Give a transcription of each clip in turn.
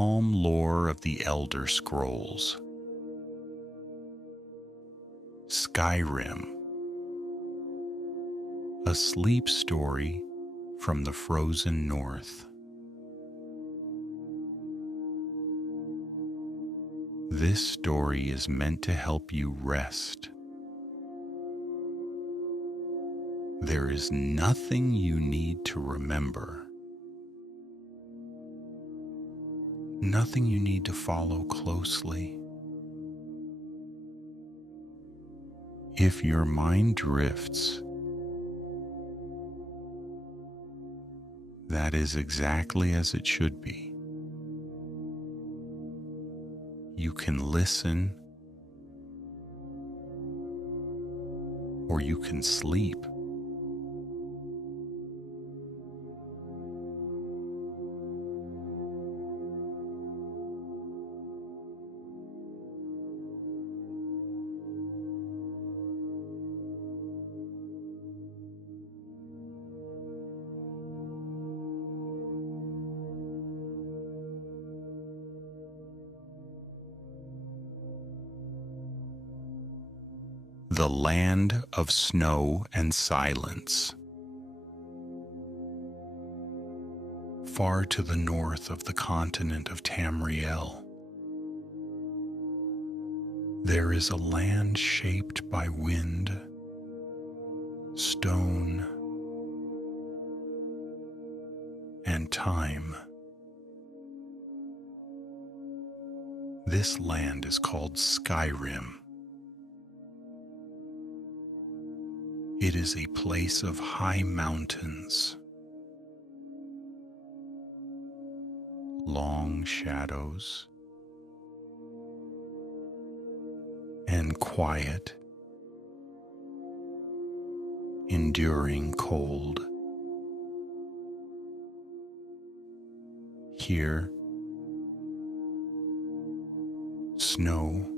calm lore of the Elder Scrolls. Skyrim, a sleep story from the frozen north. This story is meant to help you rest. There is nothing you need to remember, nothing you need to follow closely. If your mind drifts, that is exactly as it should be. You can listen, or you can sleep. The land of snow and silence. Far to the north of the continent of Tamriel, there is a land shaped by wind, stone, and time. This land is called Skyrim. It is a place of high mountains, long shadows, and quiet, enduring cold. Here, snow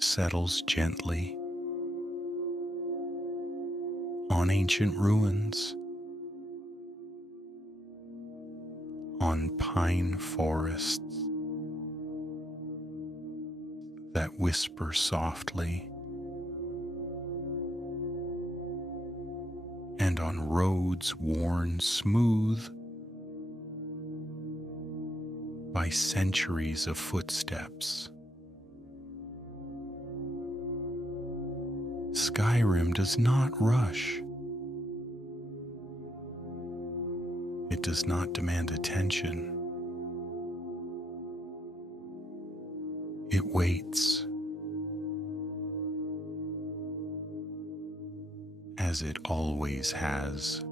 settles gently on ancient ruins, on pine forests that whisper softly, and on roads worn smooth by centuries of footsteps. Skyrim does not rush. It does not demand attention. It waits, as it always has.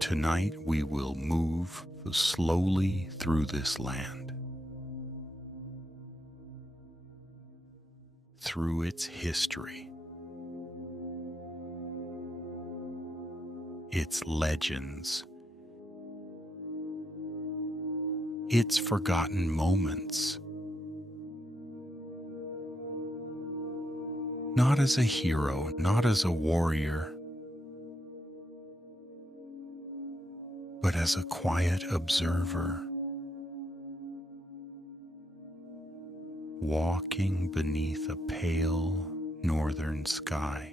Tonight we will move slowly through this land, through its history, its legends, its forgotten moments. Not as a hero, not as a warrior, but as a quiet observer, walking beneath a pale northern sky.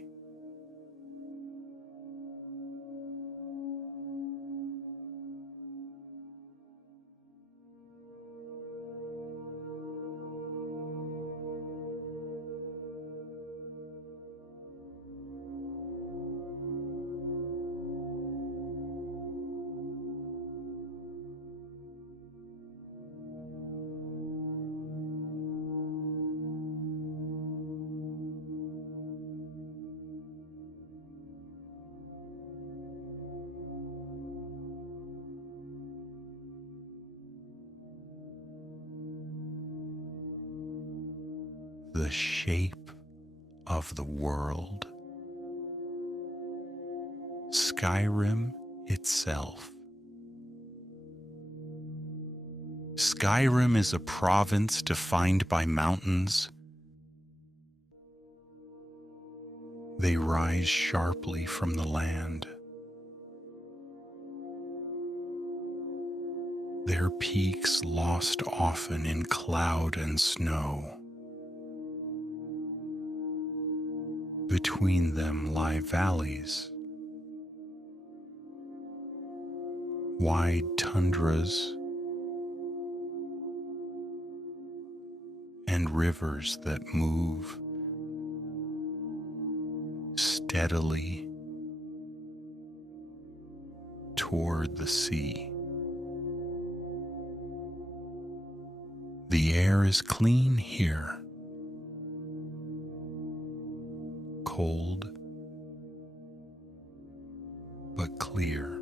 The shape of the world. Skyrim itself. Skyrim is a province defined by mountains. They rise sharply from the land, their peaks lost often in cloud and snow. Between them lie valleys, wide tundras, and rivers that move steadily toward the sea. The air is clean here, cold but clear.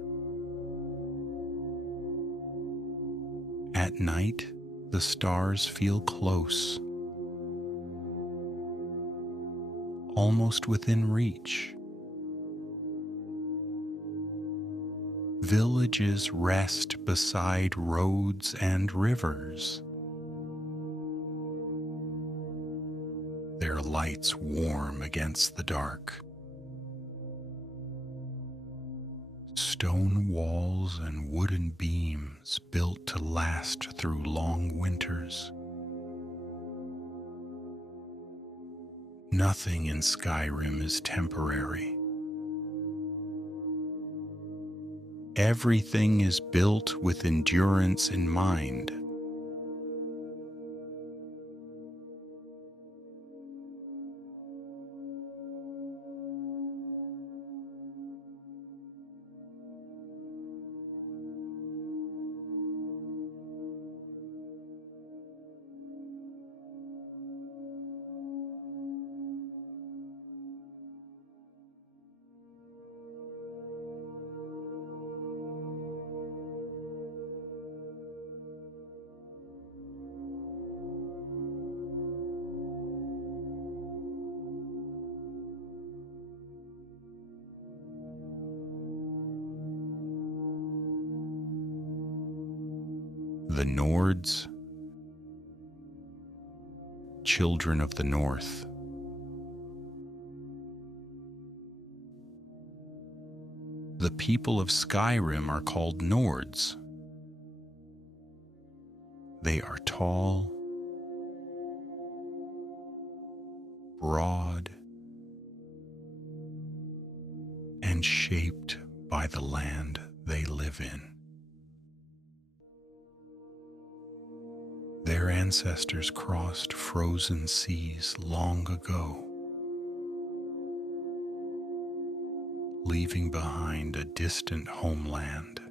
At night, the stars feel close, almost within reach. Villages rest beside roads and rivers, their lights warm against the dark. Stone walls and wooden beams built to last through long winters. Nothing in Skyrim is temporary. Everything is built with endurance in mind. The Nords, children of the North. The people of Skyrim are called Nords. They are tall, broad, and shaped by the land they live in. Their ancestors crossed frozen seas long ago, leaving behind a distant homeland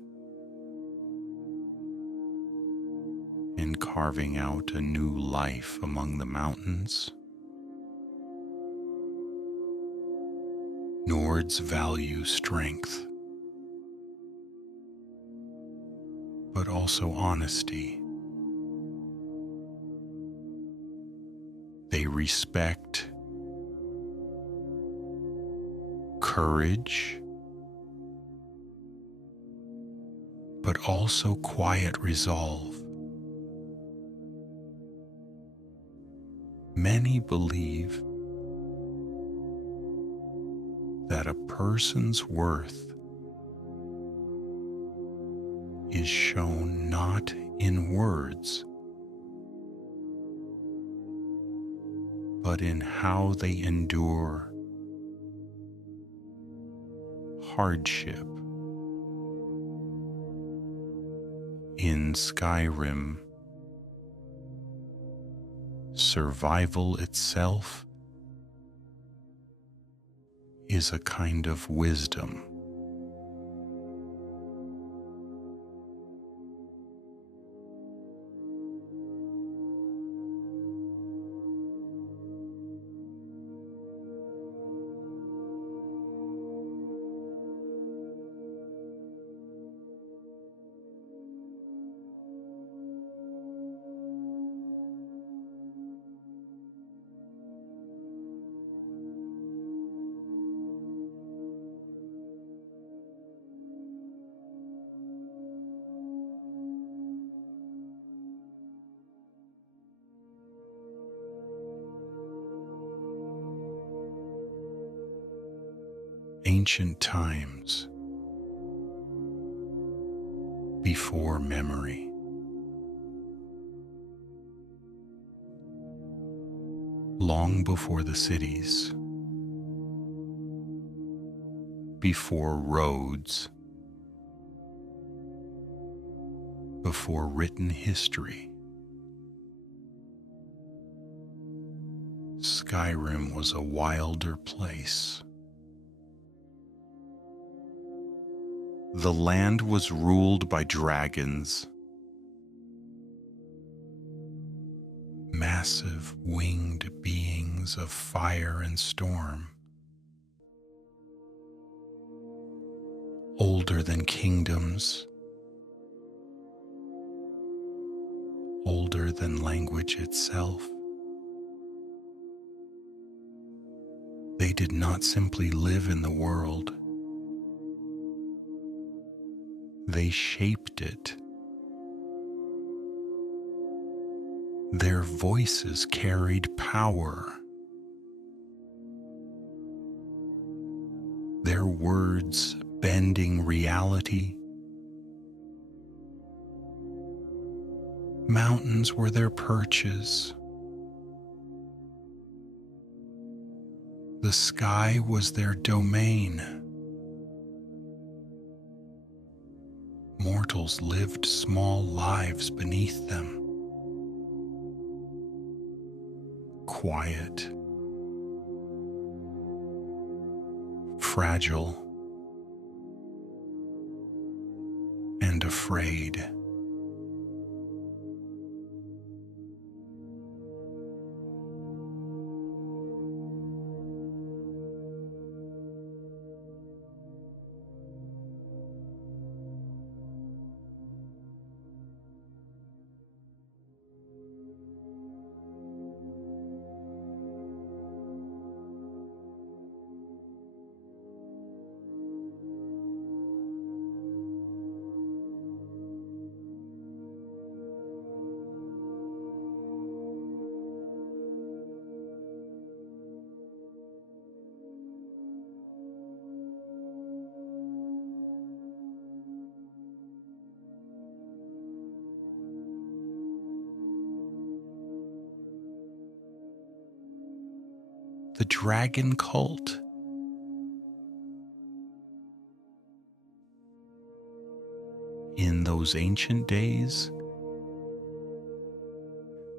and carving out a new life among the mountains. Nords value strength, but also honesty. They respect courage, but also quiet resolve. Many believe that a person's worth is shown not in words, but in how they endure hardship. In Skyrim, survival itself is a kind of wisdom. Ancient times before memory. long before the cities, before roads, before written history, Skyrim was a wilder place. The land was ruled by dragons, massive winged beings of fire and storm, older than kingdoms, older than language itself. They did not simply live in the world. They shaped it. Their voices carried power. Their words bending reality. Mountains were their perches. The sky was their domain. Mortals lived small lives beneath them. Quiet, fragile, and afraid. The dragon cult. In those ancient days,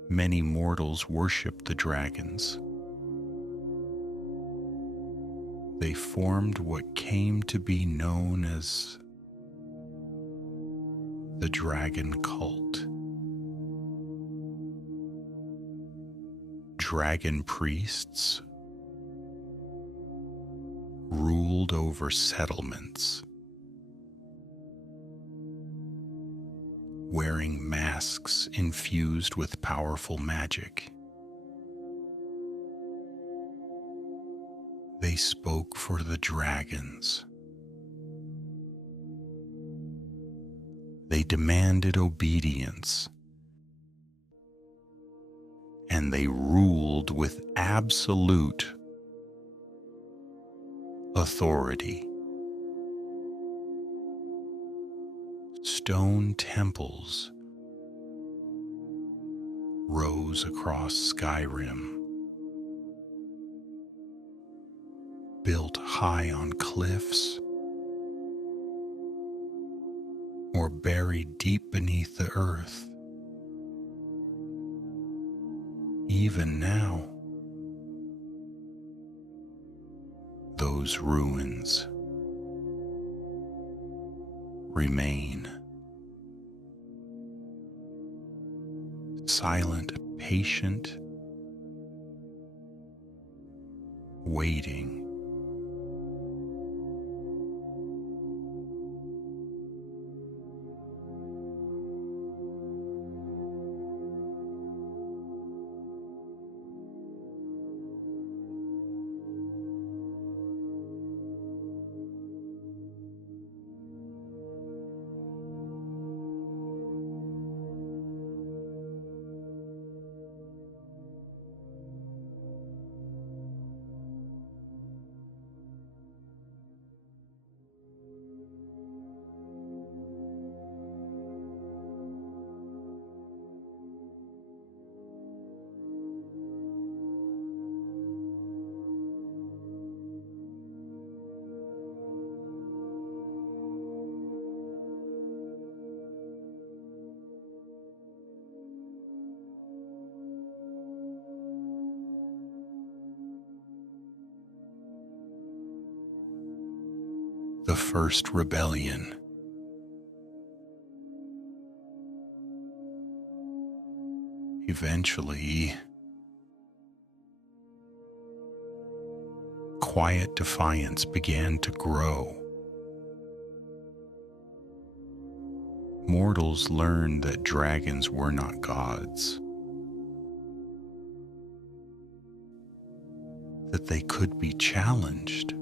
many mortals worshipped the dragons. They formed what came to be known as the dragon cult. Dragon priests ruled over settlements, wearing masks infused with powerful magic. They spoke for the dragons. They demanded obedience, and they ruled with absolute authority. Stone temples rose across Skyrim, built high on cliffs or buried deep beneath the earth. Even now, those ruins remain. Silent, patient, waiting. the first rebellion. Eventually, quiet defiance began to grow. Mortals learned that dragons were not gods, that they could be challenged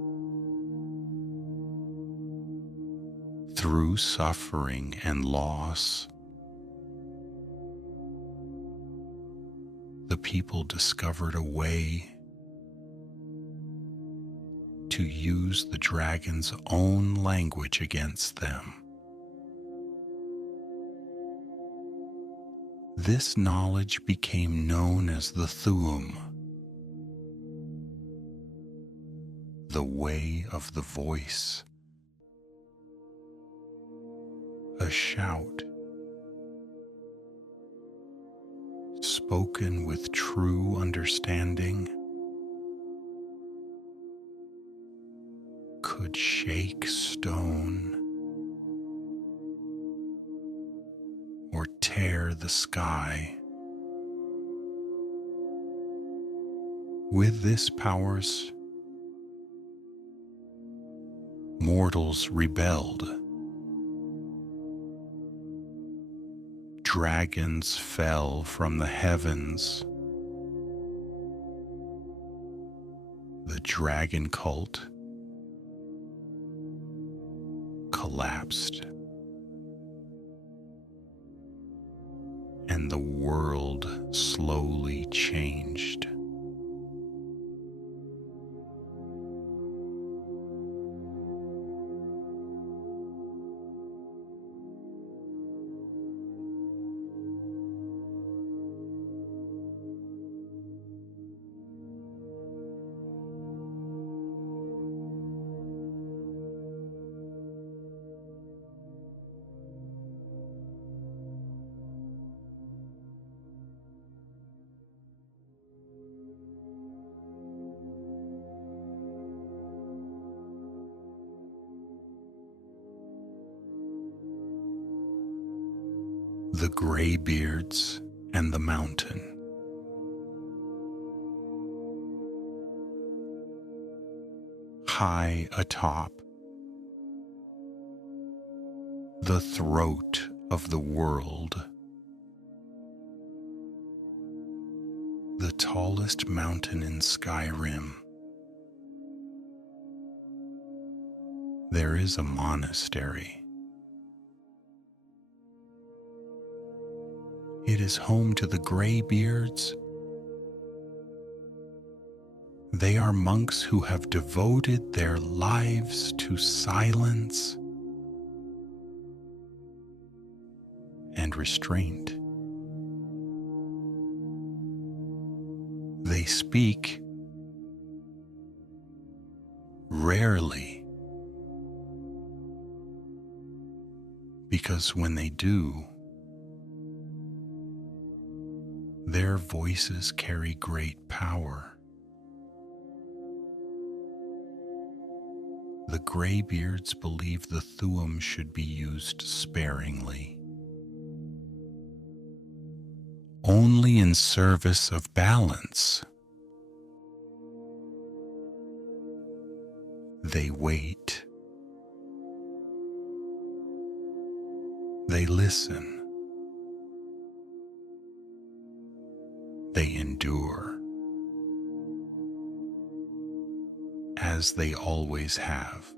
through suffering and loss. The people discovered a way to use the dragon's own language against them. This knowledge became known as the Thuum, the way of the voice, a shout spoken with true understanding, could shake stone or tear the sky. With this powers, mortals rebelled. Dragons fell from the heavens. The dragon cult collapsed, and the world slowly changed. The Greybeards and the Mountain. High atop the throat of the world, the tallest mountain in Skyrim, there is a monastery. It is home to the Greybeards. They are monks who have devoted their lives to silence and restraint. They speak rarely, because when they do, their voices carry great power. The Greybeards believe the Thuum should be used sparingly, only in service of balance. They wait. They listen. They endure, as they always have.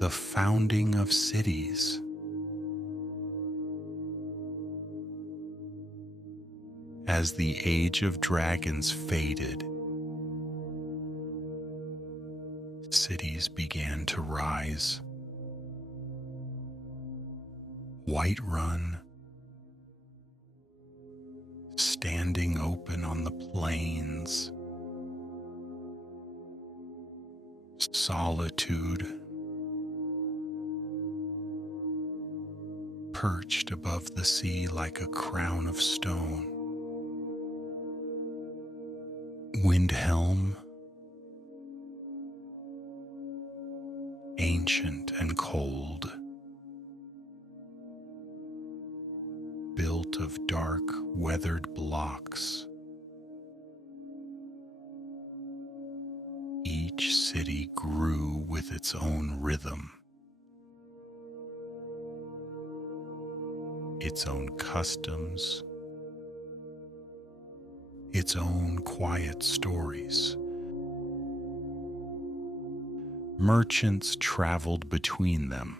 The founding of cities. As the age of dragons faded, cities began to rise. Whiterun, standing open on the plains. Solitude, perched above the sea like a crown of stone. Windhelm, ancient and cold, built of dark, weathered blocks. Each city grew with its own rhythm, its own customs, its own quiet stories. Merchants traveled between them.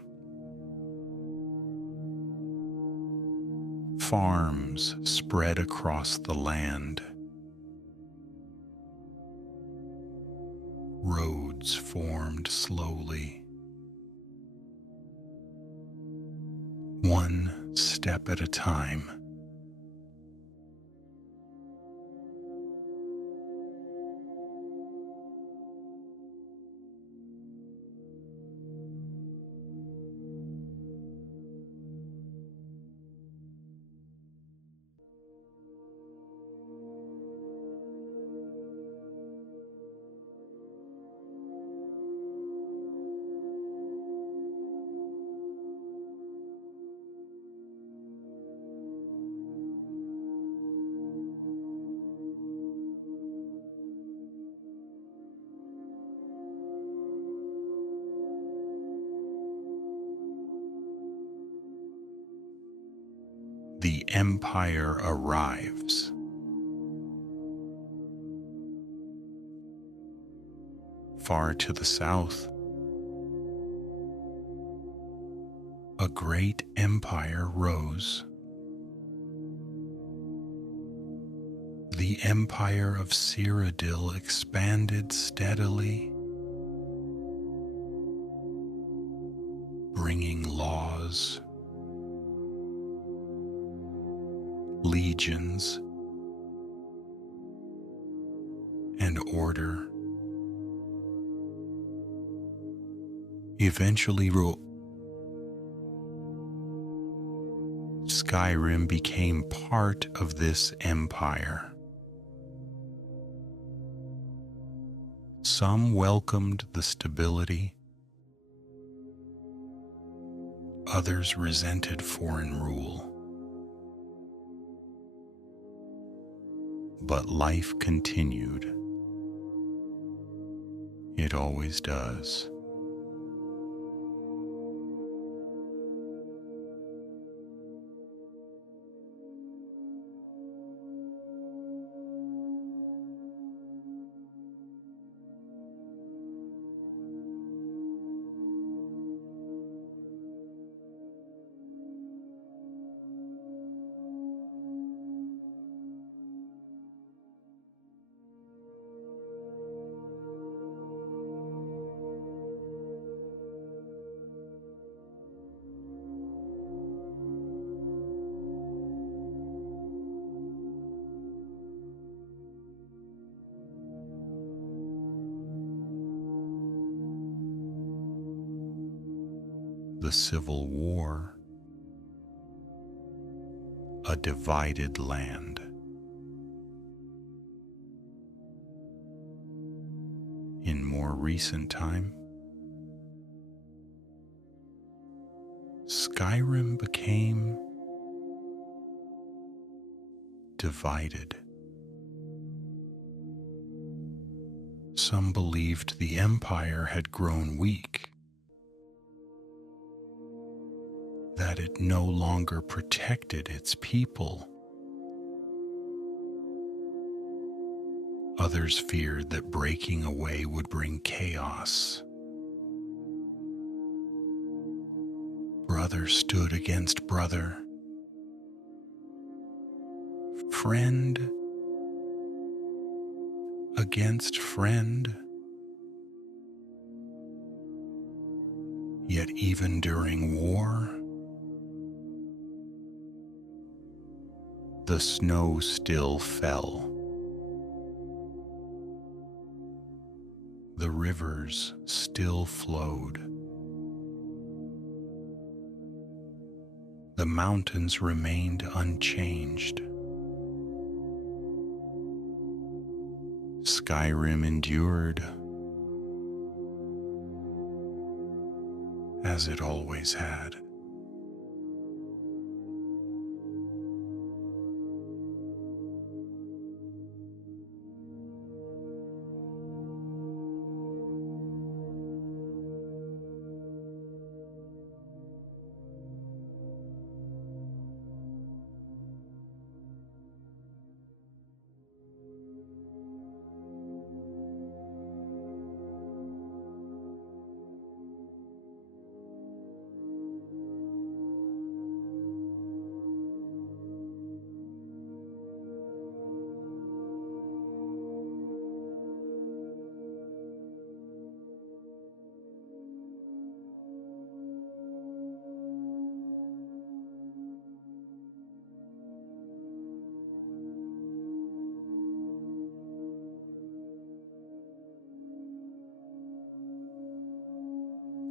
Farms spread across the land. Roads formed slowly, one step at a time. The Empire arrives. Far to the south, a great empire rose. The Empire of Cyrodiil expanded steadily, bringing laws, legions, and order. Eventually, Skyrim became part of this empire. Some welcomed the stability, others resented foreign rule. But life continued. It always does. The Civil War, a divided land. In more recent time, Skyrim became divided. Some believed the empire had grown weak, that it no longer protected its people. Others feared that breaking away would bring chaos. Brother stood against brother, friend against friend. Yet even during war, the snow still fell. The rivers still flowed. The mountains remained unchanged. Skyrim endured as it always had.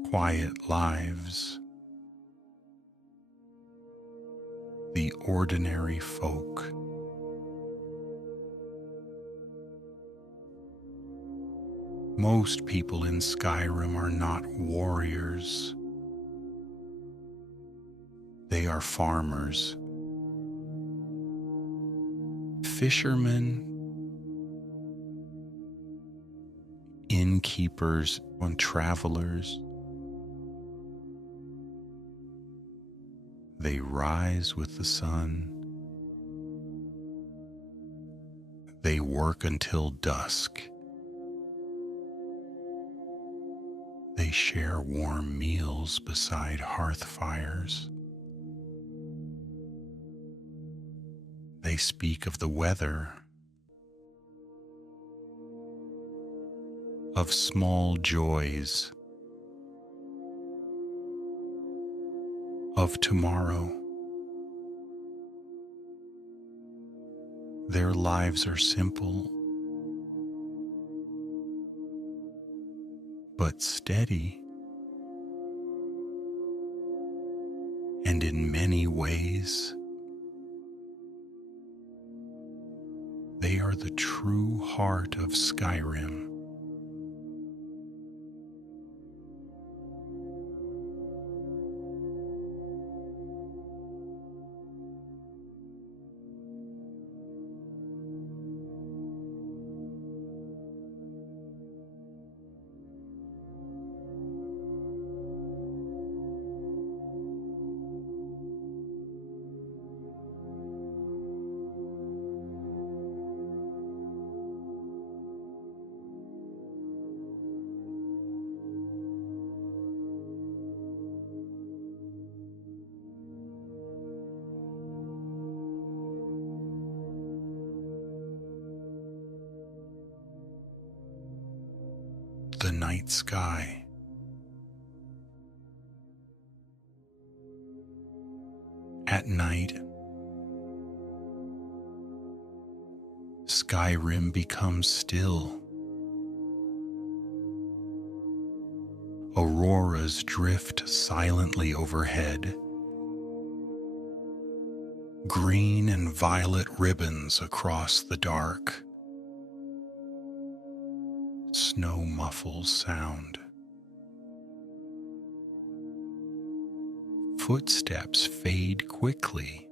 Quiet lives, the ordinary folk. Most people in Skyrim are not warriors. They are farmers, fishermen, innkeepers, and travelers. They rise with the sun. They work until dusk. They share warm meals beside hearth fires. They speak of the weather, of small joys, of tomorrow. Their lives are simple, but steady, and in many ways, they are the true heart of Skyrim. The night sky. At night, Skyrim becomes still. Auroras drift silently overhead. Green and violet ribbons across the dark. Snow muffles sound. Footsteps fade quickly.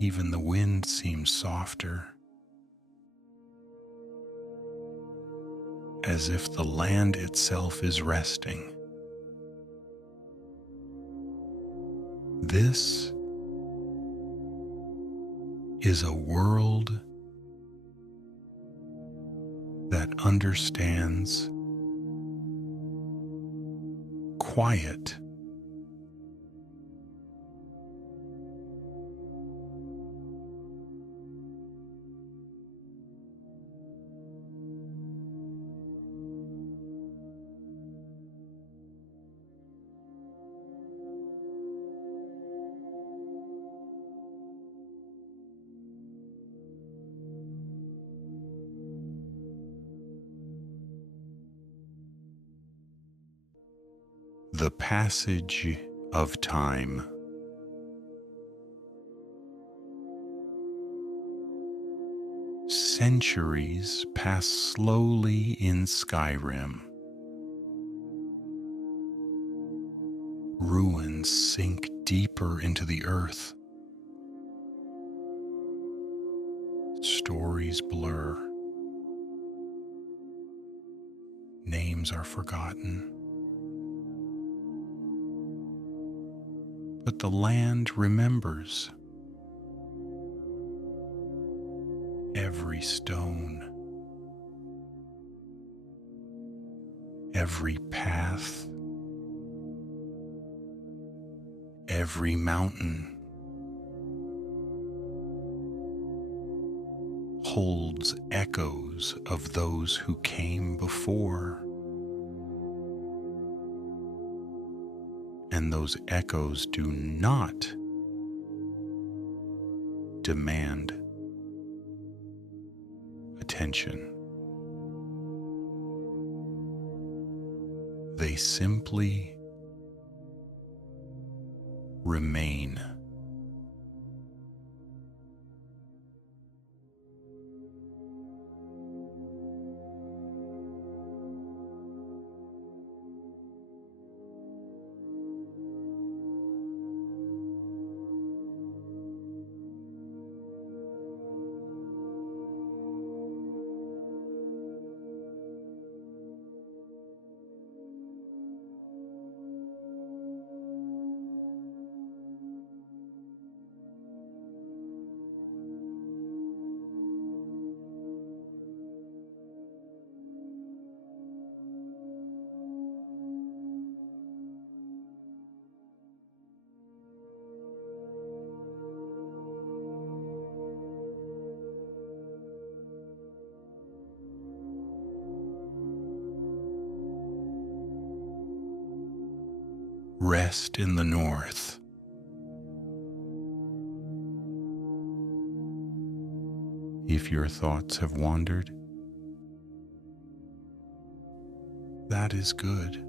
Even the wind seems softer, as if the land itself is resting. This is a world that understands quiet The passage of time. Centuries pass slowly in Skyrim. Ruins sink deeper into the earth. Stories blur. Names are forgotten. But the land remembers. Every stone, every path, every mountain holds echoes of those who came before. And those echoes do not demand attention. They simply remain. Rest in the north. If your thoughts have wandered, that is good.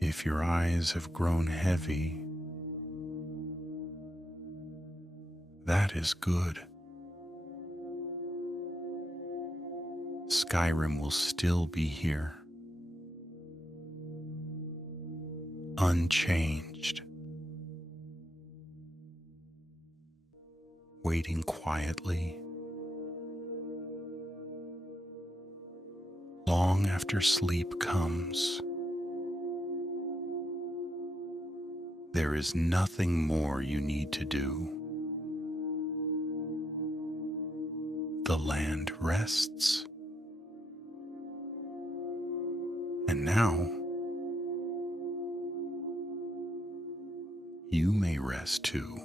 If your eyes have grown heavy, that is good. Skyrim will still be here, unchanged, waiting quietly. Long after sleep comes, there is nothing more you need to do. The land rests, and now you may rest too.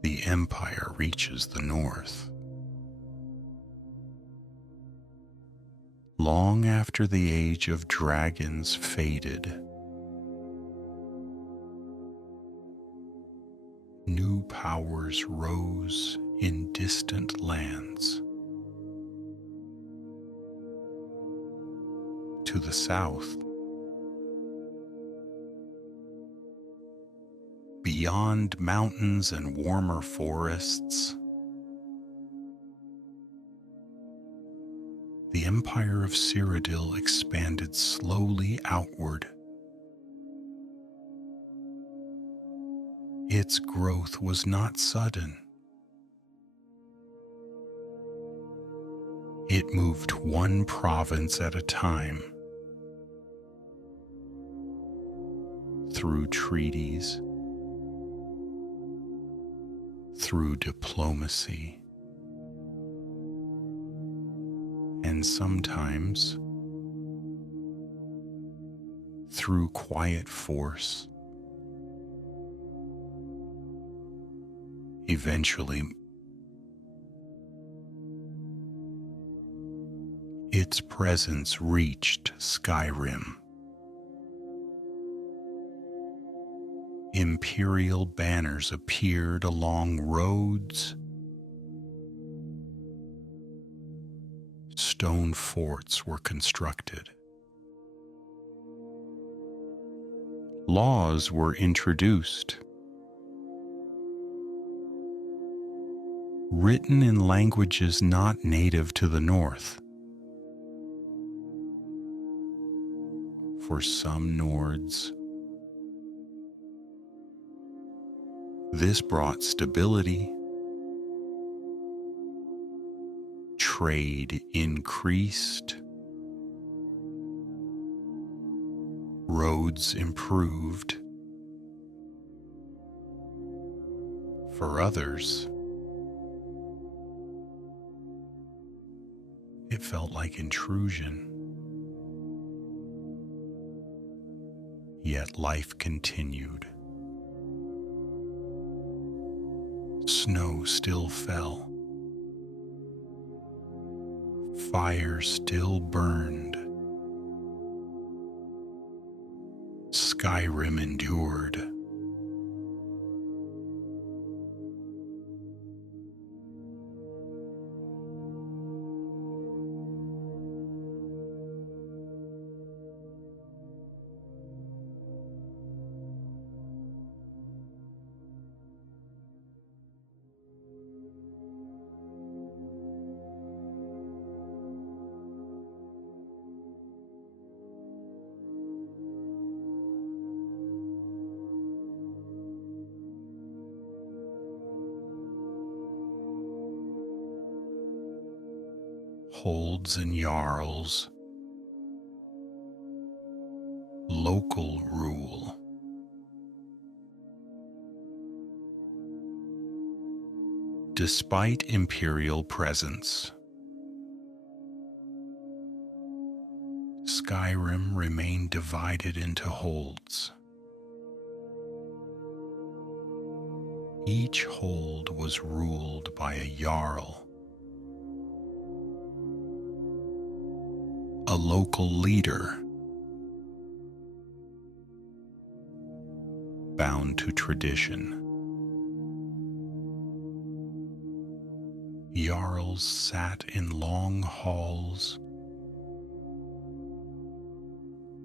The empire reaches the north. Long after the age of dragons faded, new powers rose in distant lands. To the south, beyond mountains and warmer forests, the empire of Cyrodiil expanded slowly outward. Its growth was not sudden. It moved one province at a time, through treaties, through diplomacy, and sometimes through quiet force. Eventually, its presence reached Skyrim. Imperial banners appeared along roads. Stone forts were constructed. Laws were introduced, written in languages not native to the North. For some Nords, this brought stability. Trade increased. Roads improved. For others, it felt like intrusion. Yet life continued. Snow still fell. Fire still burned. Skyrim endured. Holds and jarls, local rule. Despite imperial presence, Skyrim remained divided into holds. Each hold was ruled by a jarl, a local leader bound to tradition. Jarls sat in long halls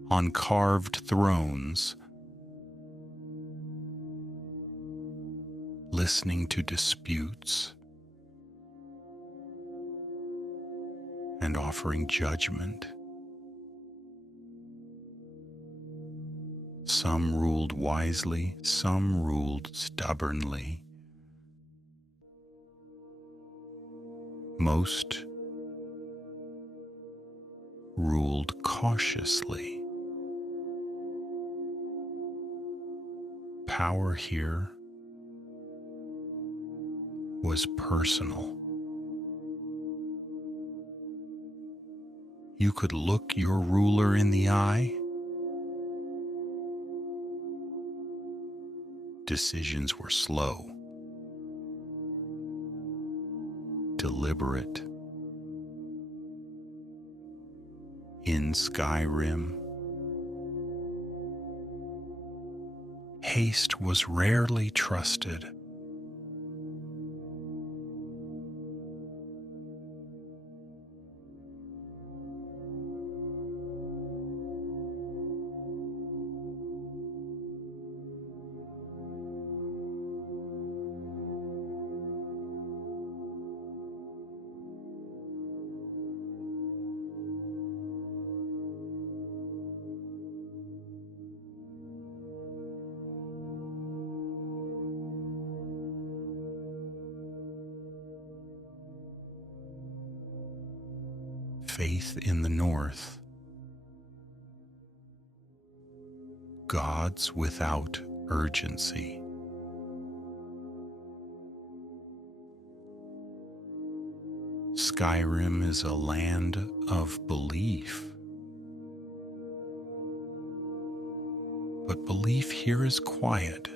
on carved thrones, listening to disputes and offering judgment. Some ruled wisely, some ruled stubbornly. Most ruled cautiously. Power here was personal. You could look your ruler in the eye. Decisions were slow, deliberate. In Skyrim, haste was rarely trusted. faith in the north, gods without urgency. Skyrim is a land of belief, but belief here is quiet.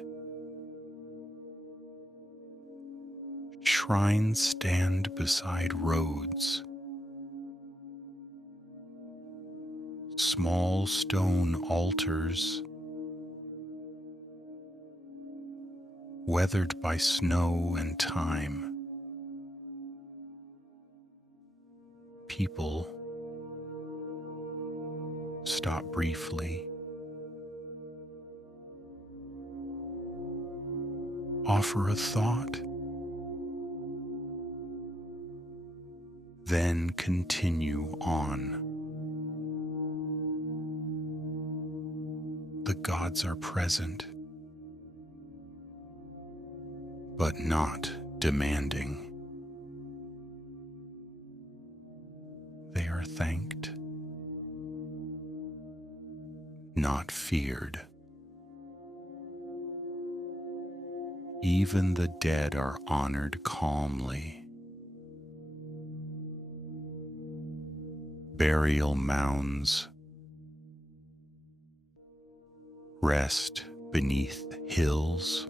Shrines stand beside roads. Small stone altars, weathered by snow and time. People stop briefly, offer a thought, then continue on. The gods are present, but not demanding. They are thanked, not feared. Even the dead are honored calmly. Burial mounds rest beneath hills,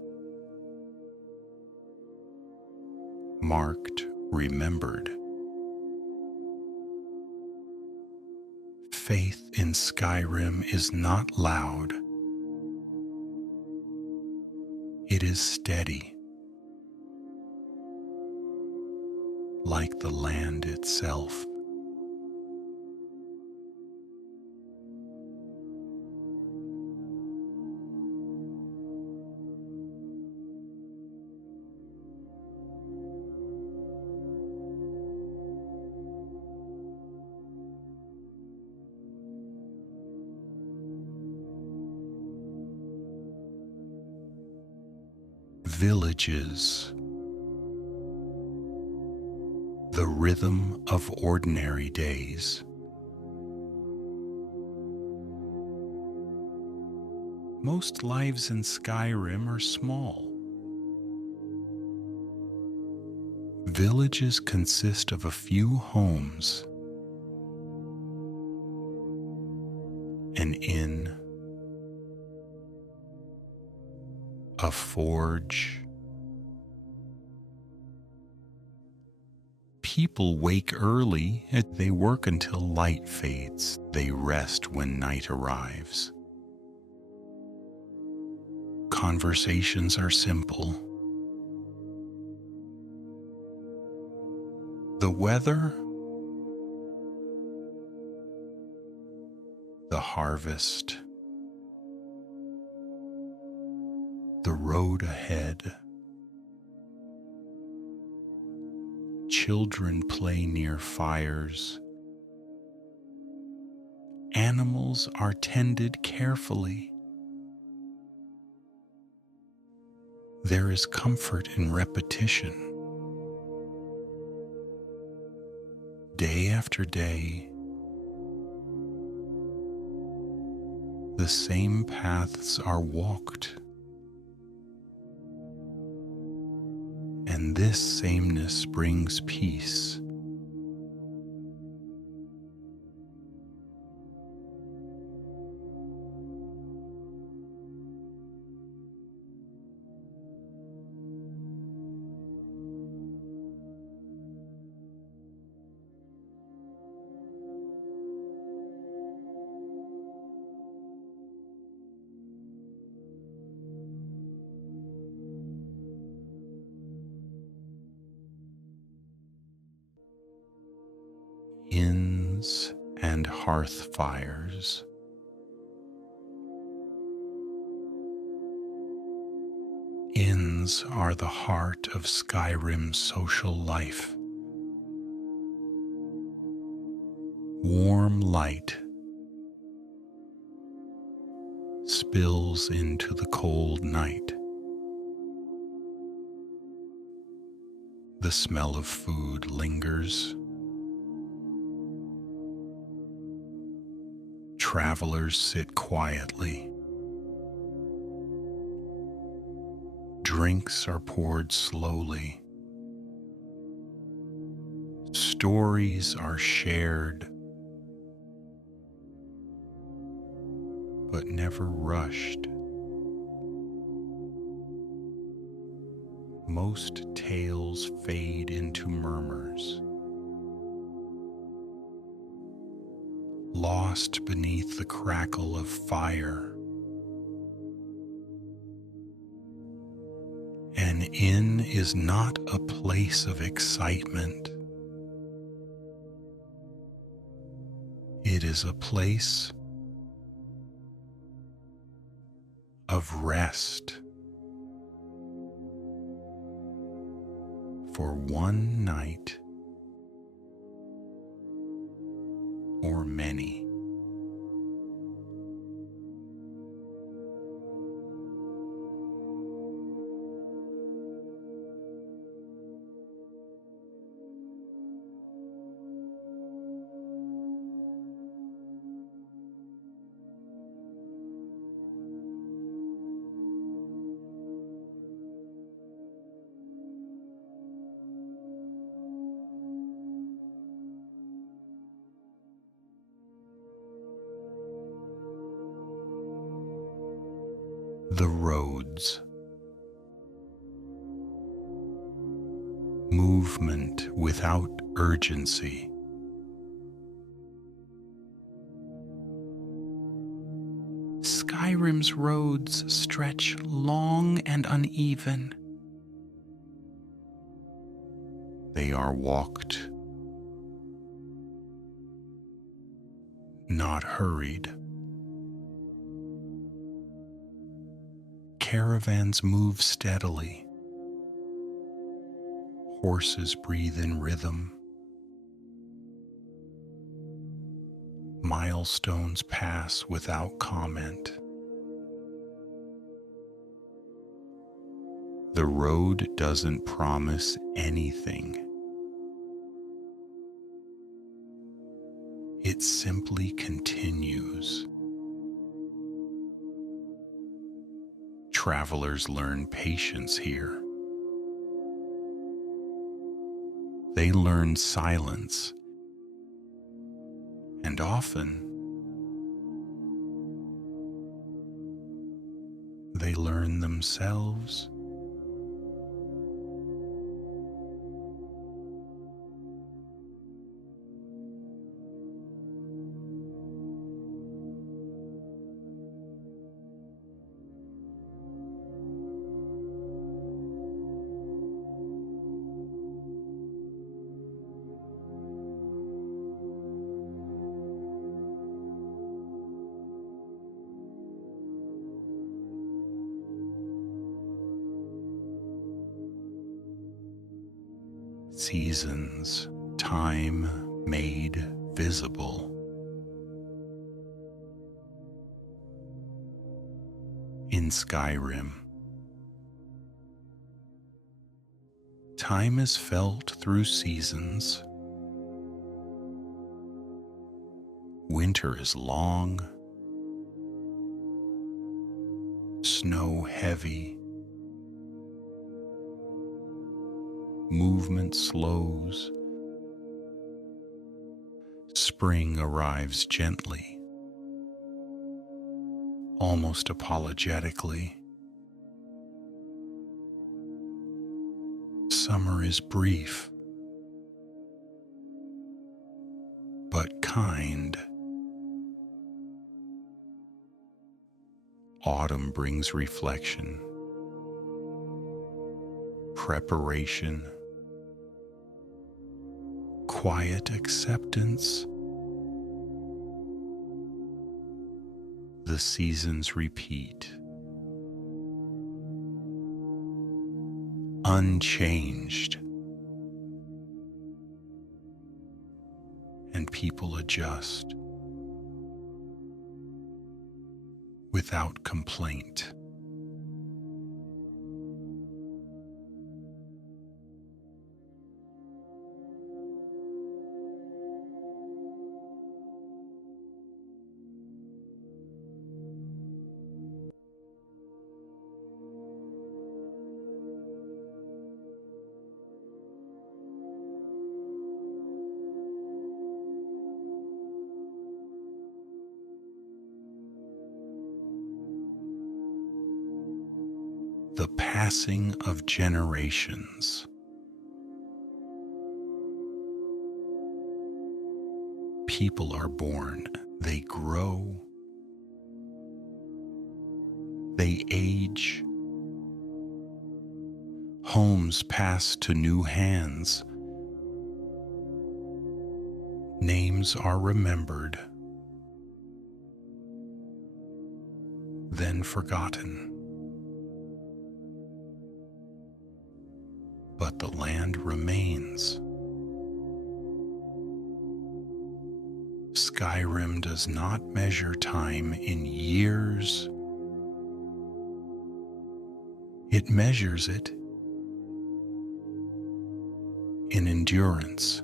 marked, remembered. Faith in Skyrim is not loud. It is steady, like the land itself. Villages, the rhythm of ordinary days. Most lives in Skyrim are small. Villages consist of a few homes, an inn, a forge. People wake early and they work until light fades. They rest when night arrives. Conversations are simple. The weather, the harvest, the road ahead. Children play near fires. Animals are tended carefully. There is comfort in repetition. Day after day, the same paths are walked. And this sameness brings peace. Inns and hearth fires. Inns are the heart of Skyrim's social life. Warm light spills into the cold night. The smell of food lingers. Travelers sit quietly. Drinks are poured slowly. Stories are shared, but never rushed. Most tales fade into murmurs, lost beneath the crackle of fire. An inn is not a place of excitement. It is a place of rest for one night or many. The roads. Movement without urgency. Skyrim's roads stretch long and uneven. They are walked, not hurried. Caravans move steadily. Horses breathe in rhythm. Milestones pass without comment. The road doesn't promise anything. It simply continues. Travelers learn patience here. They learn silence, and often they learn themselves. Seasons, time made visible. In Skyrim, time is felt through seasons. Winter is long, snow heavy. Movement slows. Spring arrives gently, almost apologetically. Summer is brief, but kind. Autumn brings reflection, preparation, quiet acceptance. The seasons repeat, unchanged, and people adjust without complaint. the passing of generations. People are born, they grow, they age, homes pass to new hands, names are remembered, then forgotten. But the land remains. Skyrim does not measure time in years. It measures it in endurance.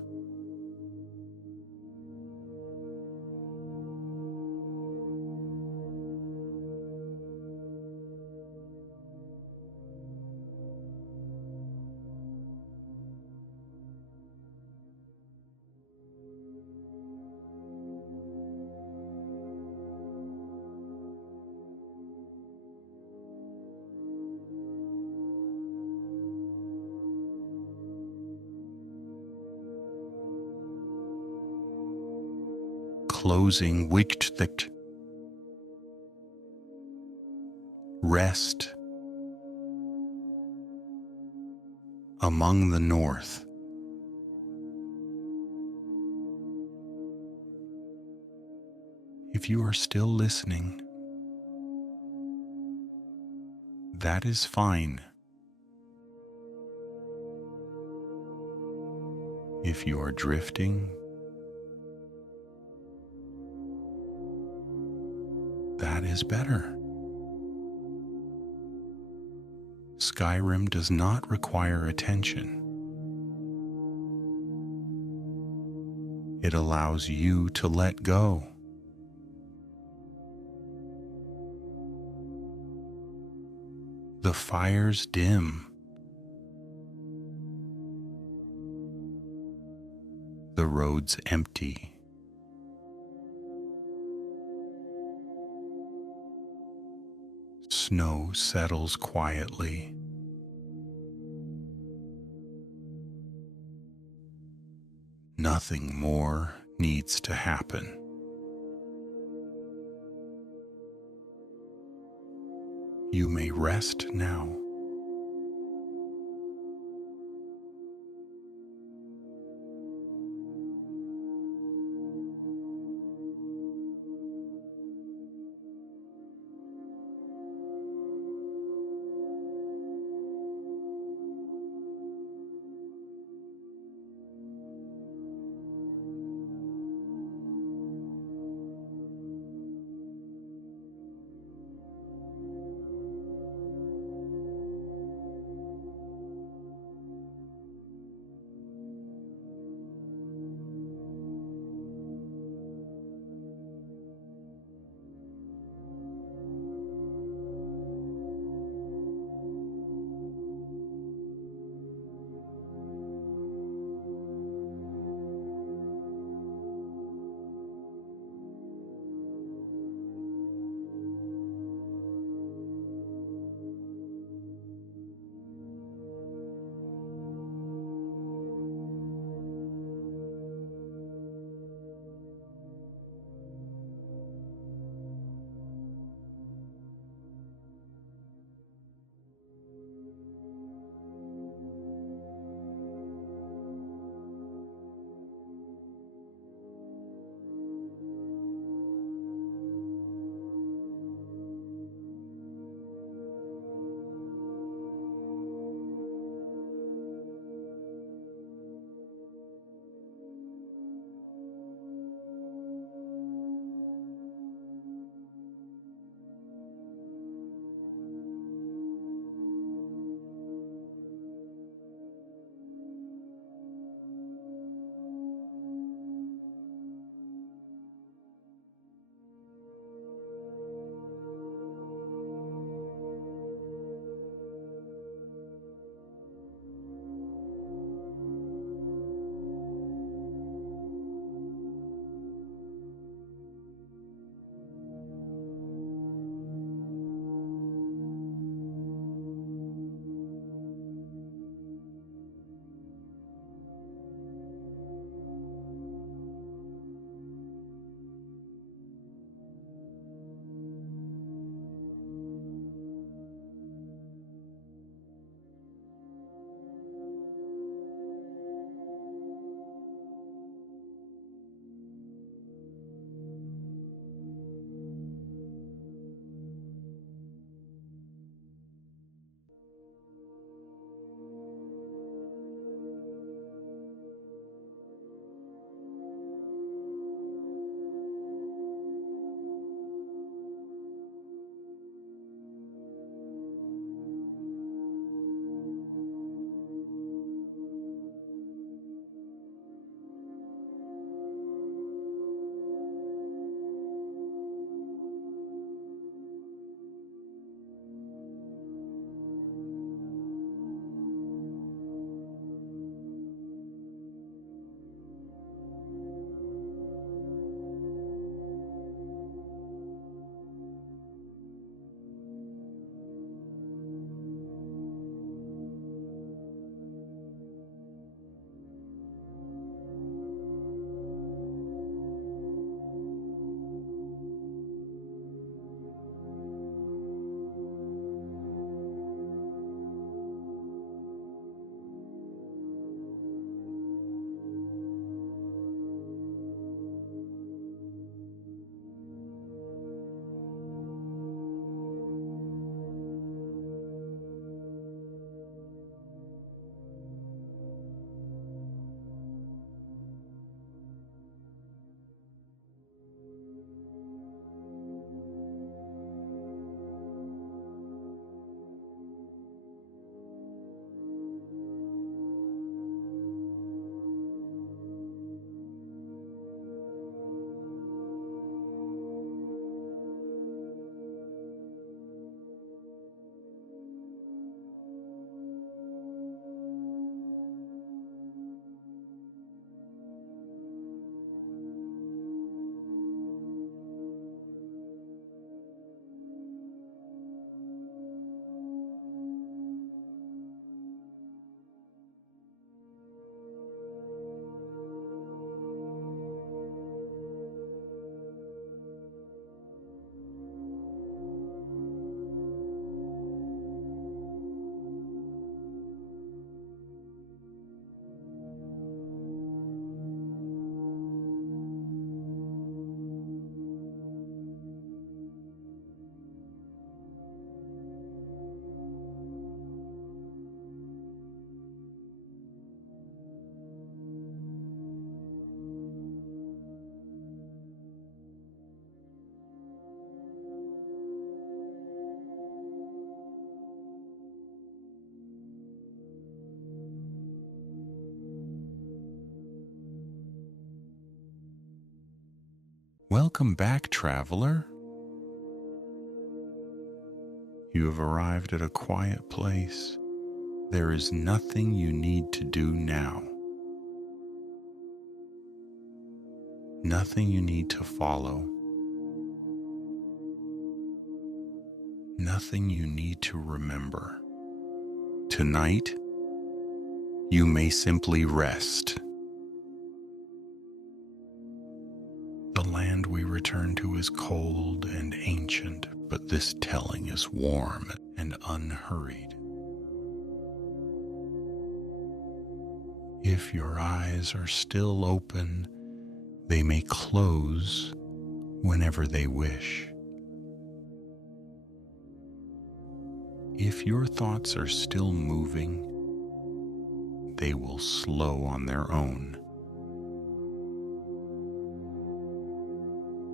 Closing wichtigt, rest among the north. If you are still listening, that is fine. If you are drifting, that is better. Skyrim does not require attention. It allows you to let go. The fires dim. The roads empty. Snow settles quietly. Nothing more needs to happen. You may rest now. Welcome back, traveler. You have arrived at a quiet place. There is nothing you need to do now. Nothing you need to follow. Nothing you need to remember. Tonight, you may simply rest. The land we return to is cold and ancient, but this telling is warm and unhurried. If your eyes are still open, they may close whenever they wish. If your thoughts are still moving, they will slow on their own.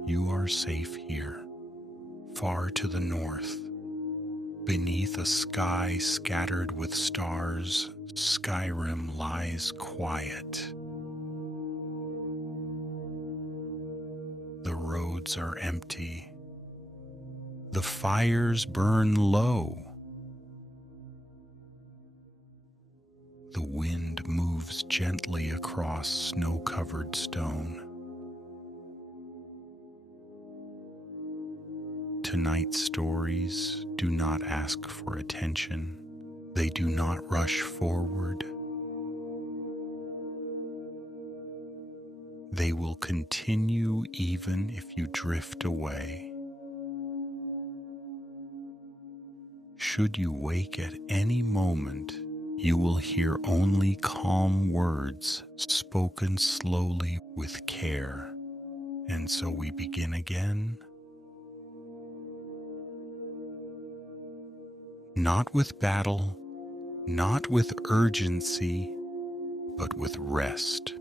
You are safe here, far to the north, beneath a sky scattered with stars. Skyrim lies quiet. The roads are empty. The fires burn low. The wind moves gently across snow-covered stone. Tonight's stories do not ask for attention. They do not rush forward. They will continue even if you drift away. Should you wake at any moment, you will hear only calm words spoken slowly with care. And so we begin again. Not with battle, not with urgency, but with rest.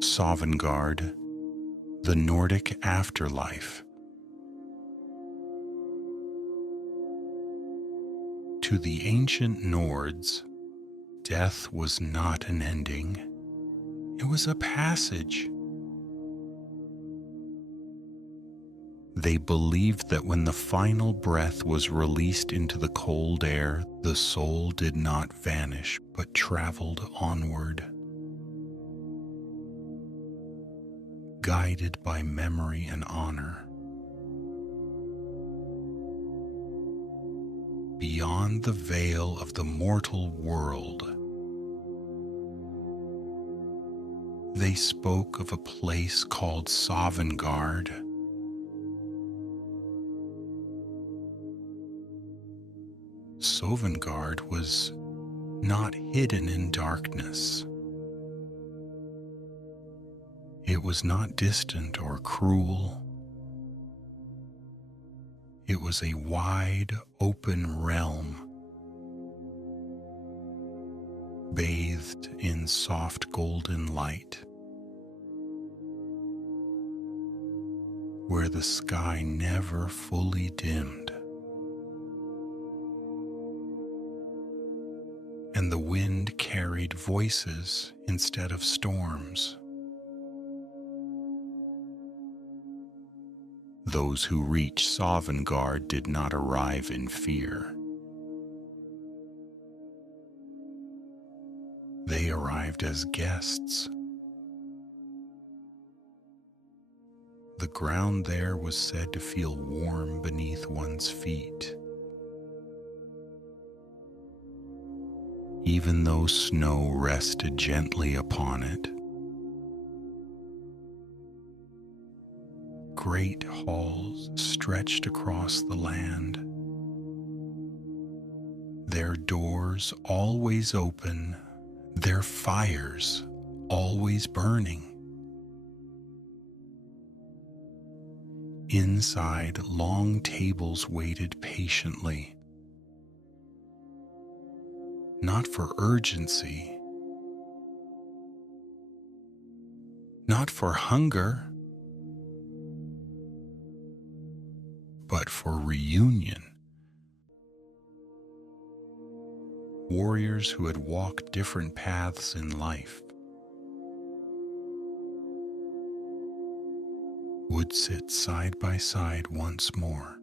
Sovngarde, the Nordic afterlife. To the ancient Nords, death was not an ending. It was a passage. They believed that when the final breath was released into the cold air, the soul did not vanish, but traveled onward. Guided by memory and honor. Beyond the veil of the mortal world, they spoke of a place called Sovngarde. Sovngarde was not hidden in darkness. It was not distant or cruel. It was a wide, open realm, bathed in soft golden light, where the sky never fully dimmed, and the wind carried voices instead of storms. Those who reached Sovngarde did not arrive in fear. They arrived as guests. The ground there was said to feel warm beneath one's feet, even though snow rested gently upon it. Great halls stretched across the land, their doors always open, their fires always burning. Inside, long tables waited patiently, not for urgency, not for hunger, but for reunion. Warriors who had walked different paths in life, would sit side by side once more.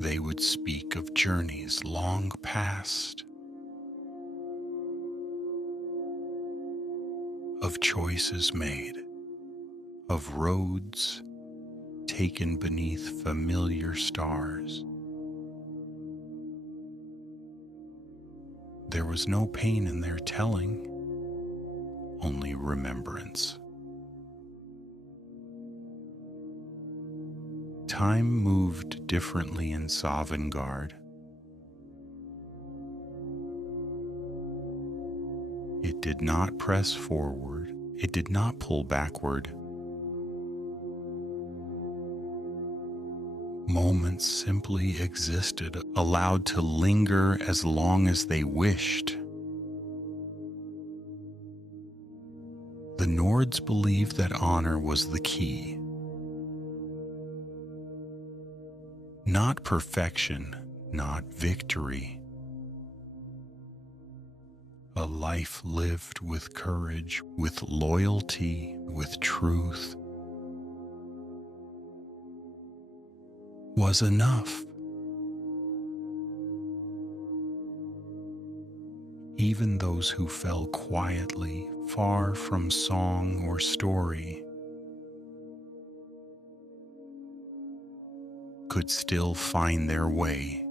They would speak of journeys long past, of choices made, of roads taken beneath familiar stars. There was no pain in their telling, only remembrance. Time moved differently in Sovngarde. It did not press forward, it did not pull backward. Moments simply existed, allowed to linger as long as they wished. The Nords believed that honor was the key. Not perfection, not victory. A life lived with courage, with loyalty, with truth was enough. Even those who fell quietly, far from song or story, could still find their way.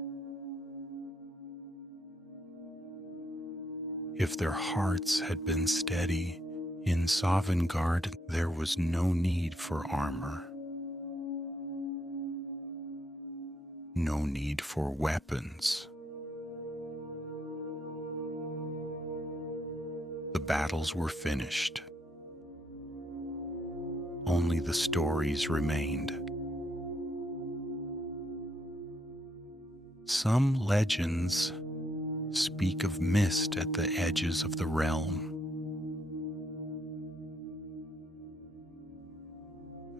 If their hearts had been steady, in Sovngarde there was no need for armor, no need for weapons. The battles were finished. Only the stories remained. Some legends speak of mist at the edges of the realm,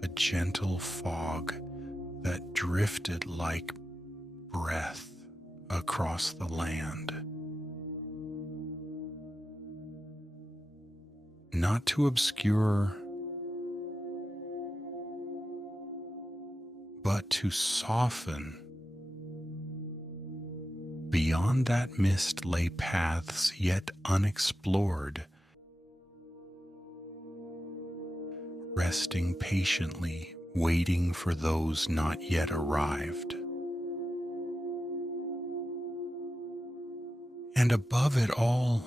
a gentle fog that drifted like breath across the land. Not to obscure, but to soften. Beyond that mist lay paths yet unexplored, resting patiently, waiting for those not yet arrived. And above it all,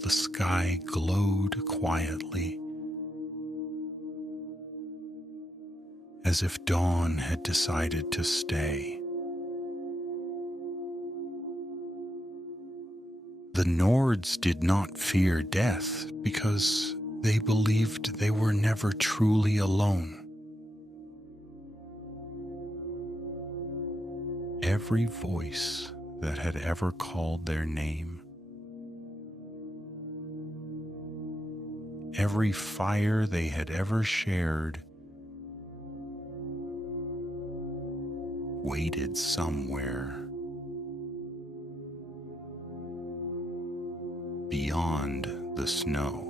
the sky glowed quietly, as if dawn had decided to stay. The Nords did not fear death because they believed they were never truly alone. Every voice that had ever called their name, every fire they had ever shared, waited somewhere beyond the snow.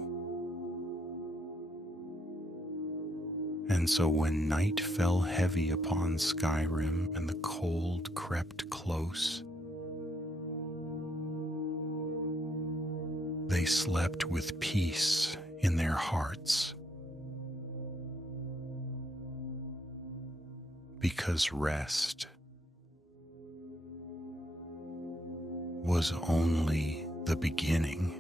And so when night fell heavy upon Skyrim and the cold crept close, they slept with peace in their hearts, because rest was only the beginning.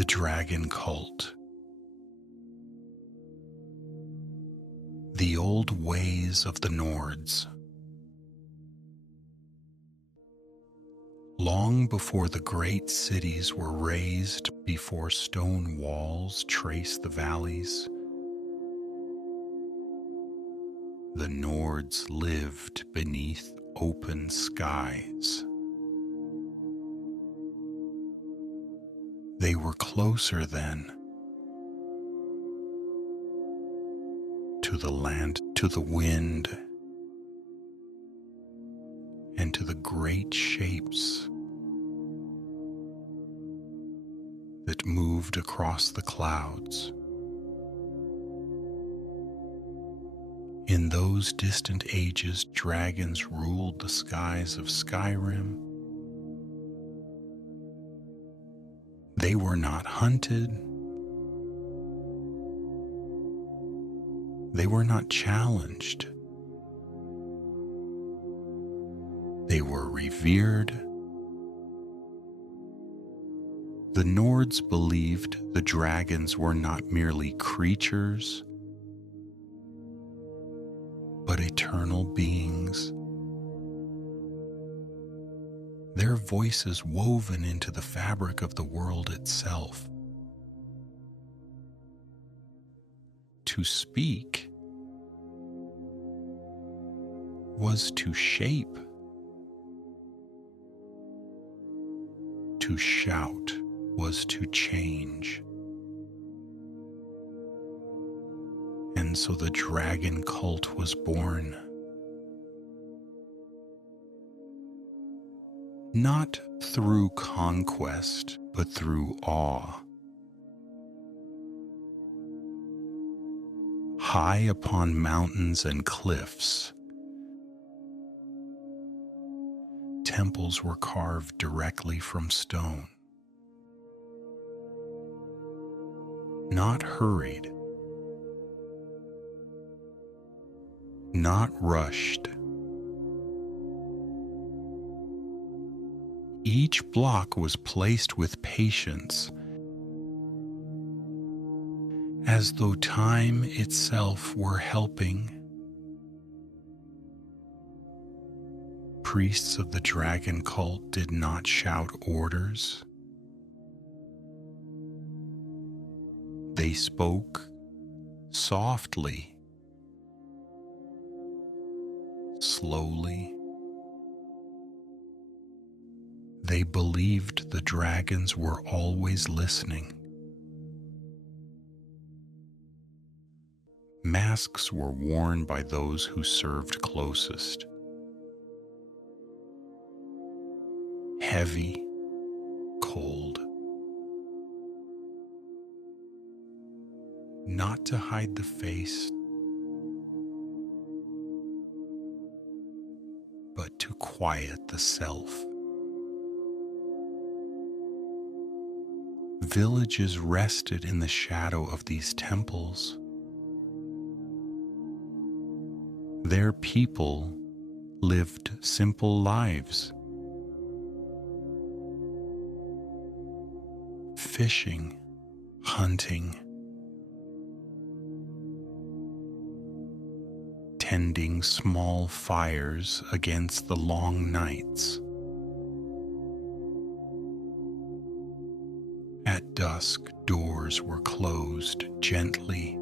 the dragon cult. The old ways of the Nords. Long before the great cities were raised, before stone walls traced the valleys, the Nords lived beneath open skies. They were closer then to the land, to the wind, and to the great shapes that moved across the clouds. In those distant ages, dragons ruled the skies of Skyrim. They were not hunted. They were not challenged. They were revered. The Nords believed the dragons were not merely creatures, but eternal beings. Their voices woven into the fabric of the world itself. To speak was to shape. To shout was to change. And so the dragon cult was born. Not through conquest, but through awe. High upon mountains and cliffs, temples were carved directly from stone. Not hurried, not rushed. Each block was placed with patience, as though time itself were helping. Priests of the dragon cult did not shout orders. They spoke softly, slowly. They believed the dragons were always listening. Masks were worn by those who served closest. Heavy, cold. Not to hide the face, but to quiet the self. Villages rested in the shadow of these temples. Their people lived simple lives, fishing, hunting, tending small fires against the long nights. At dusk, doors were closed gently.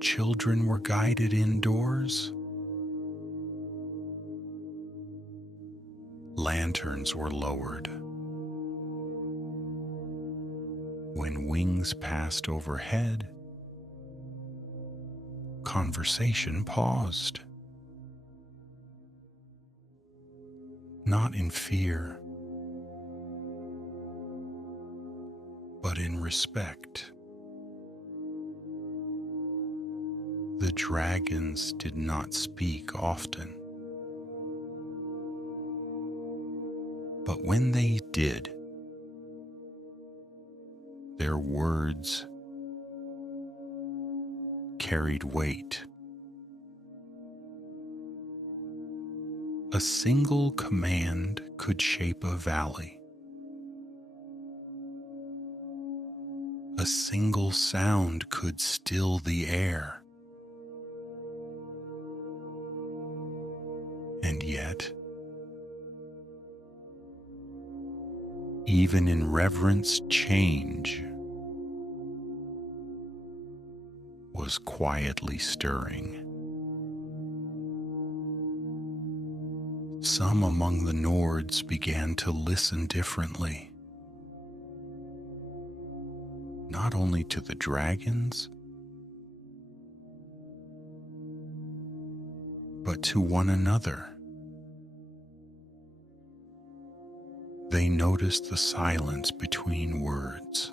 Children were guided indoors. Lanterns were lowered. When wings passed overhead, conversation paused. Not in fear, but in respect. The dragons did not speak often, but when they did, their words carried weight. A single command could shape a valley. A single sound could still the air. And yet, even in reverence, change was quietly stirring. Some among the Nords began to listen differently, not only to the dragons, but to one another. They noticed the silence between words,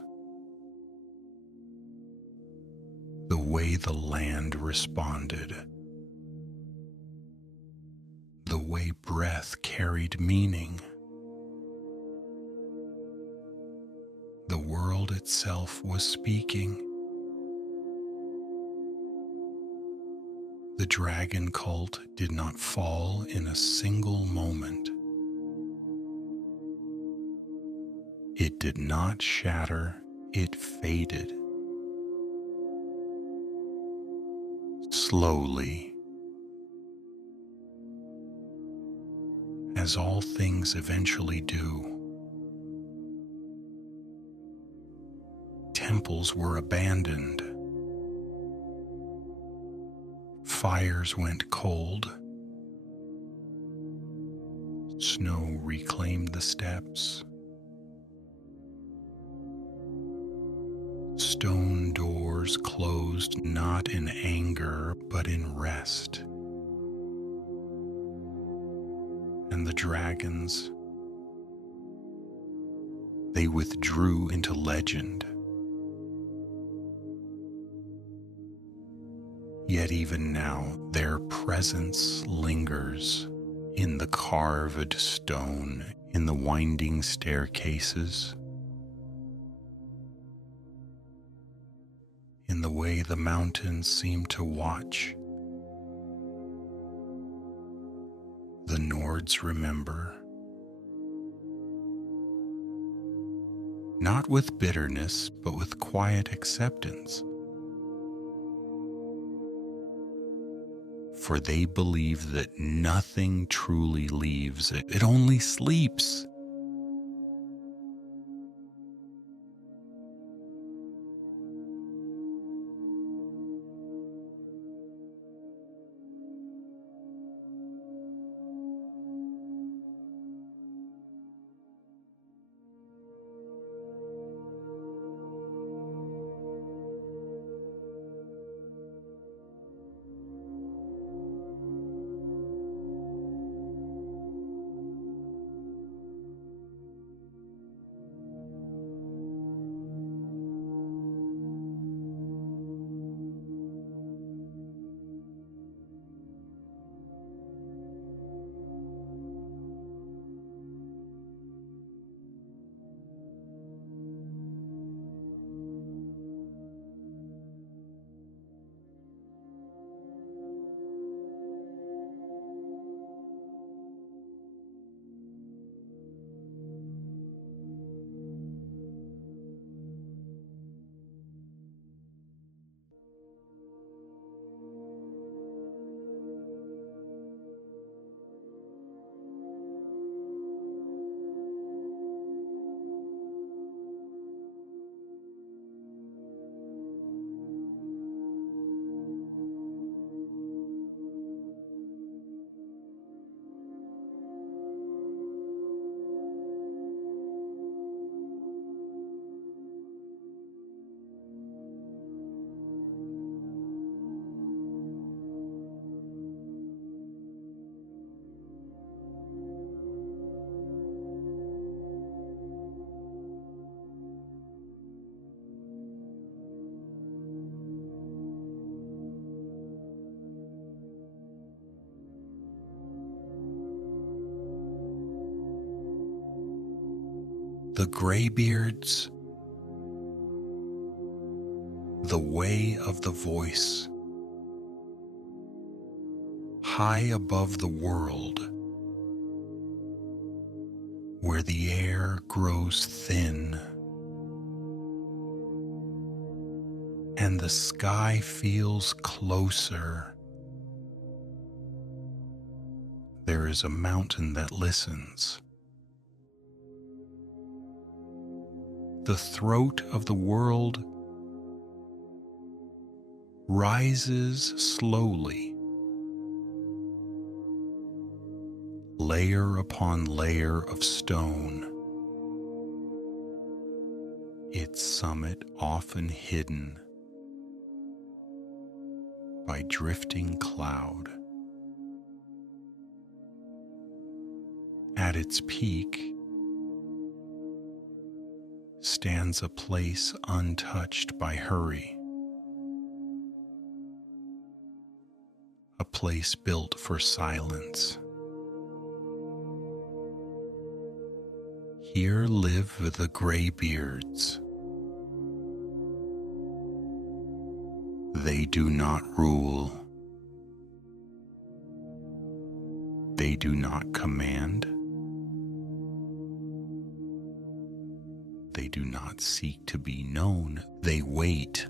the way the land responded, the way breath carried meaning. The world itself was speaking. The dragon cult did not fall in a single moment. It did not shatter, it faded. Slowly, as all things eventually do. Temples were abandoned. Fires went cold. Snow reclaimed the steppes. Stone doors closed not in anger but in rest. And the dragons, they withdrew into legend. Yet even now their presence lingers in the carved stone, in the winding staircases, in the way the mountains seem to watch. The Nords remember, not with bitterness, but with quiet acceptance. For they believe that nothing truly leaves, it only sleeps. The graybeards, the way of the voice, high above the world, where the air grows thin and the sky feels closer. There is a mountain that listens. The throat of the world rises slowly, layer upon layer of stone, its summit often hidden by drifting cloud. At its peak stands a place untouched by hurry, a place built for silence. Here live the graybeards. They do not rule. They do not command. They do not seek to be known. They wait.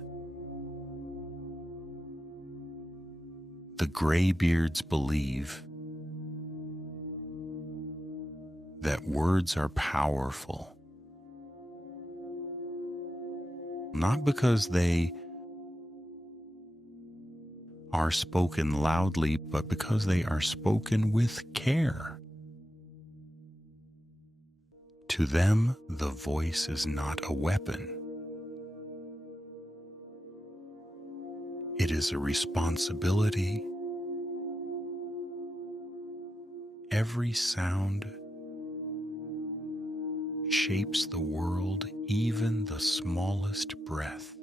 The graybeards believe that words are powerful, not because they are spoken loudly, but because they are spoken with care. To them, the voice is not a weapon. It is a responsibility. Every sound shapes the world, even the smallest breath.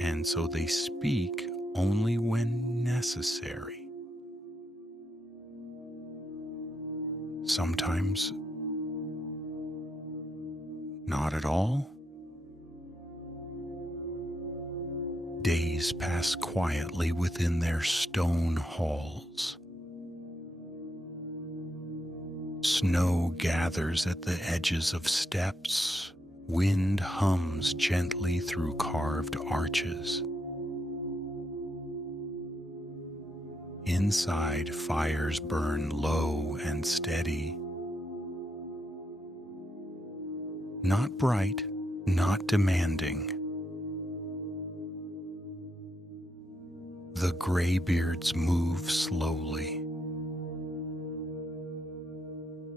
And so they speak only when necessary. Sometimes not at all. Days pass quietly within their stone halls. Snow gathers at the edges of steps. Wind hums gently through carved arches. Inside, fires burn low and steady. Not bright, not demanding. The graybeards move slowly,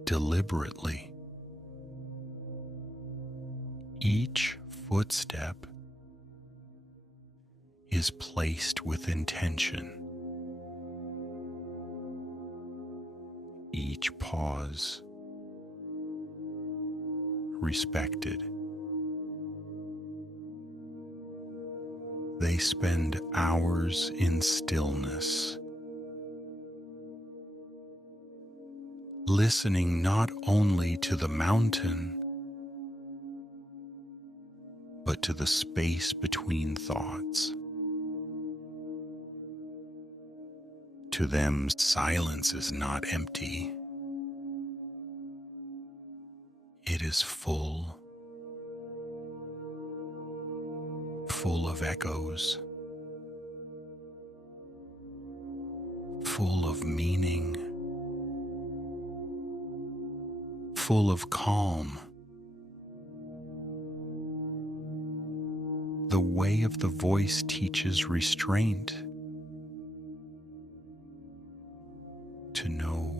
deliberately. Each footstep is placed with intention. Each pause respected. They spend hours in stillness, listening not only to the mountain, but to the space between thoughts. To them, silence is not empty. It is full of echoes, full of meaning, full of calm. The way of the voice teaches restraint, to know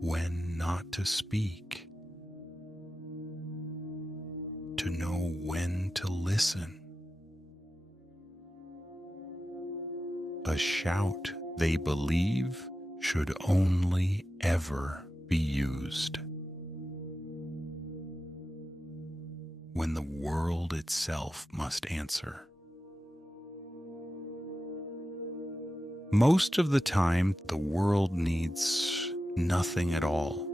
when not to speak, to know when to listen. A shout, they believe, should only ever be used when the world itself must answer. Most of the time, the world needs nothing at all.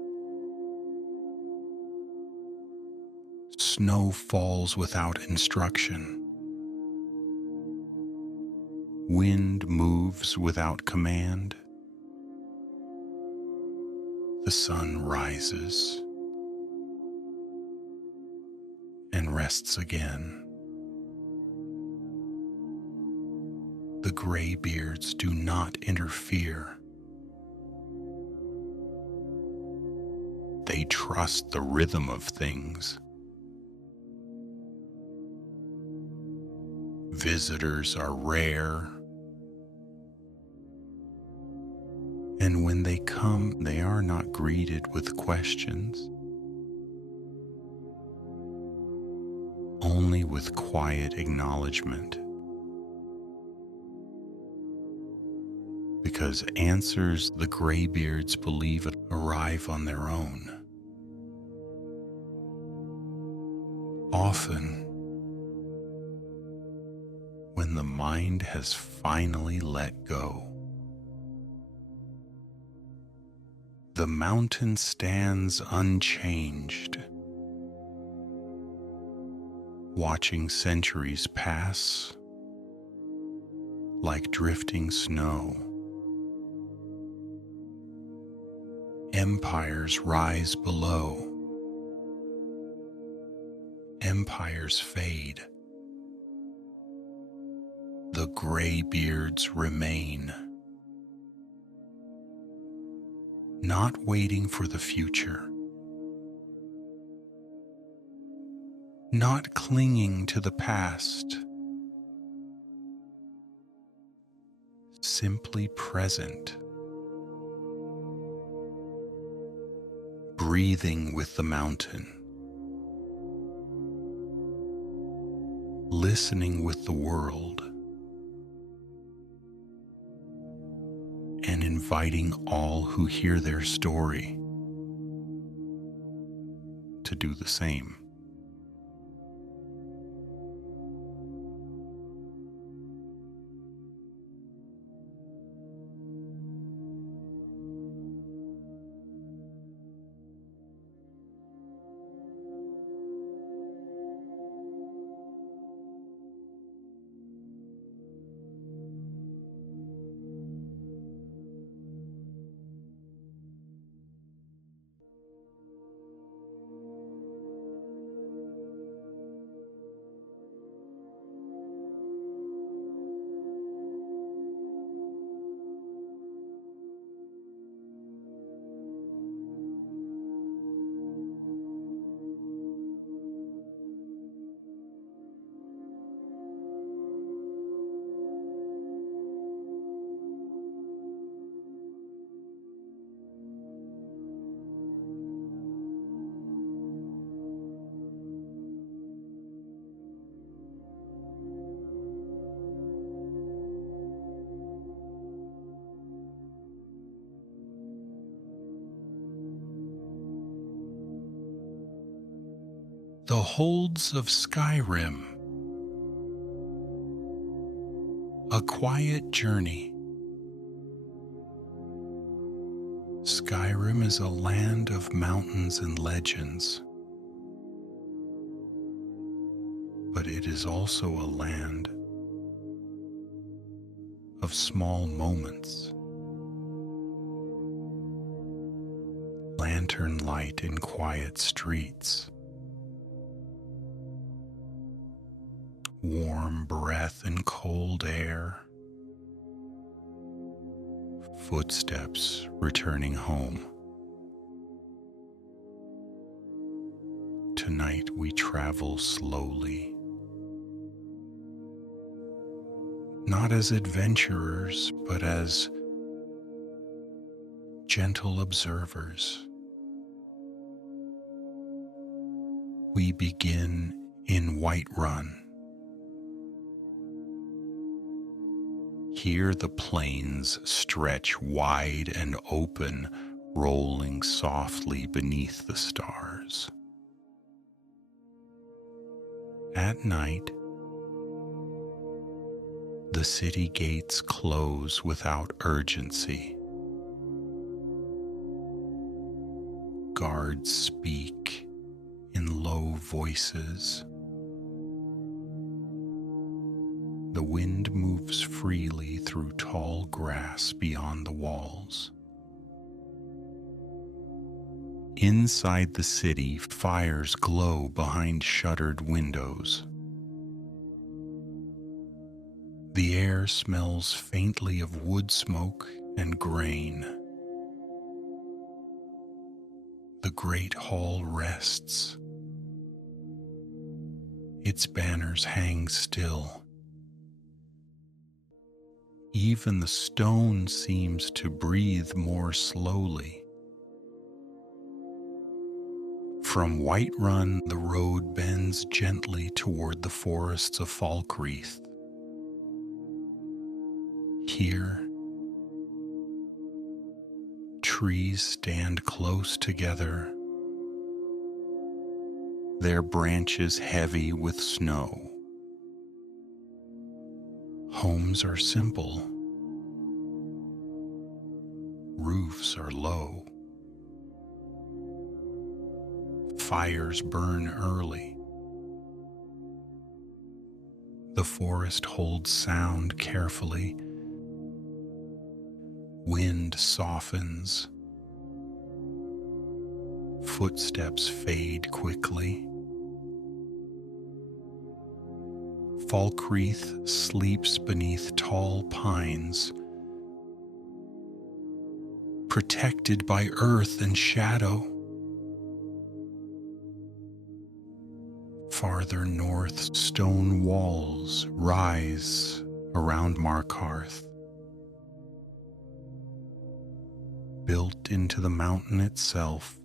Snow falls without instruction. Wind moves without command. The sun rises and rests again. The graybeards do not interfere. They trust the rhythm of things. Visitors are rare, and when they come, they are not greeted with questions, only with quiet acknowledgement. Because answers the graybeards believe arrive on their own. Often, when the mind has finally let go, the mountain stands unchanged, watching centuries pass like drifting snow. Empires rise below. Empires fade. The graybeards remain, not waiting for the future, not clinging to the past, simply present, breathing with the mountain, listening with the world, and inviting all who hear their story to do the same. The Holds of Skyrim. A quiet journey. Skyrim is a land of mountains and legends, but it is also a land of small moments. Lantern light in quiet streets. Warm breath and cold air. Footsteps returning home. Tonight we travel slowly. Not as adventurers, but as gentle observers. We begin in Whiterun. Here the plains stretch wide and open, rolling softly beneath the stars. At night, the city gates close without urgency. Guards speak in low voices. The wind moves freely through tall grass beyond the walls. Inside the city, fires glow behind shuttered windows. The air smells faintly of wood smoke and grain. The great hall rests. Its banners hang still. Even the stone seems to breathe more slowly. From Whiterun, the road bends gently toward the forests of Falkreath. Here, trees stand close together, their branches heavy with snow. Homes are simple. Roofs are low. Fires burn early. The forest holds sound carefully. Wind softens. Footsteps fade quickly. Falkreath sleeps beneath tall pines, protected by earth and shadow. Farther north, stone walls rise around Markarth. Built into the mountain itself,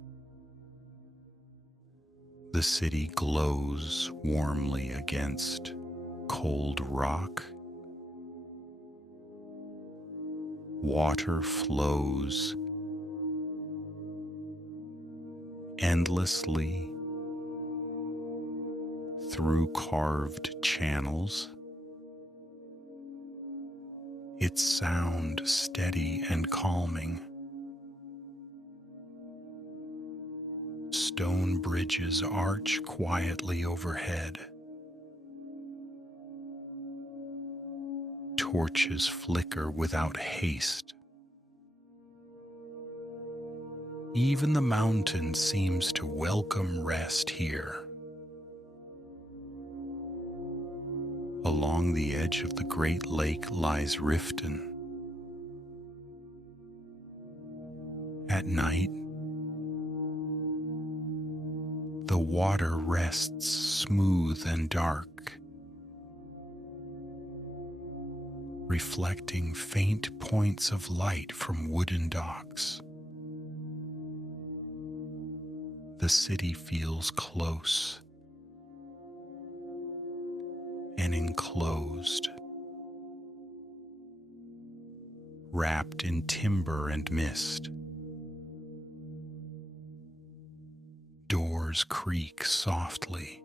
the city glows warmly against cold rock. Water flows endlessly through carved channels, its sound steady and calming. Stone bridges arch quietly overhead. Torches flicker without haste. Even the mountain seems to welcome rest here. Along the edge of the great lake lies Riften. At night, the water rests smooth and dark, reflecting faint points of light from wooden docks. The city feels close and enclosed, wrapped in timber and mist. Doors creak softly.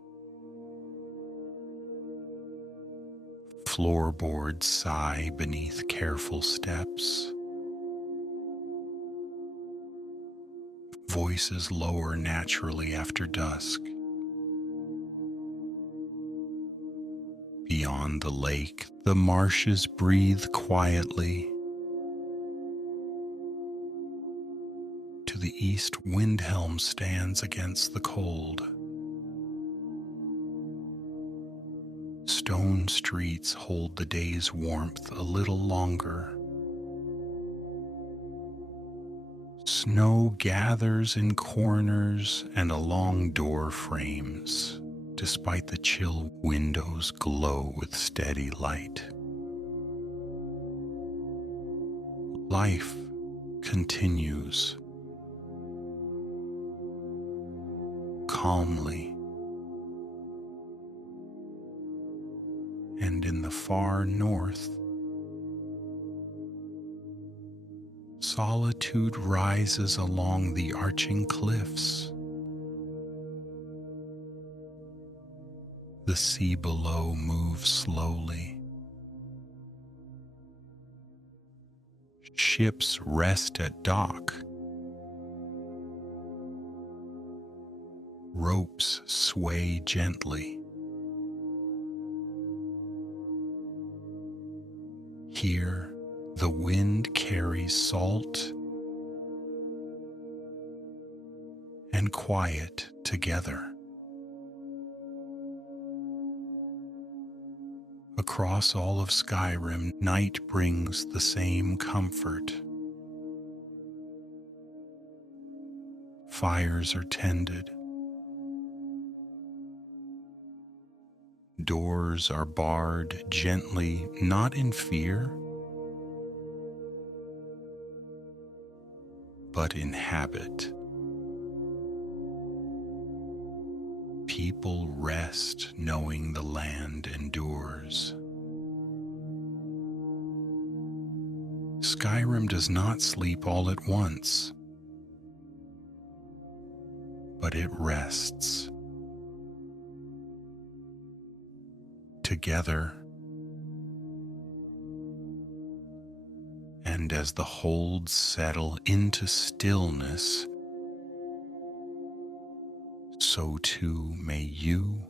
Floorboards sigh beneath careful steps. Voices lower naturally after dusk. Beyond the lake, the marshes breathe quietly. To the east, Windhelm stands against the cold. Stone streets hold the day's warmth a little longer. Snow gathers in corners and along door frames, despite the chill windows glow with steady light. Life continues. Calmly, and in the far north, solitude rises along the arching cliffs. The sea below moves slowly. Ships rest at dock. Ropes sway gently. Here, the wind carries salt and quiet together. Across all of Skyrim, night brings the same comfort. Fires are tended. Doors are barred gently, not in fear, but in habit. People rest knowing the land endures. Skyrim does not sleep all at once, but it rests. Together, and as the holds settle into stillness, so too may you.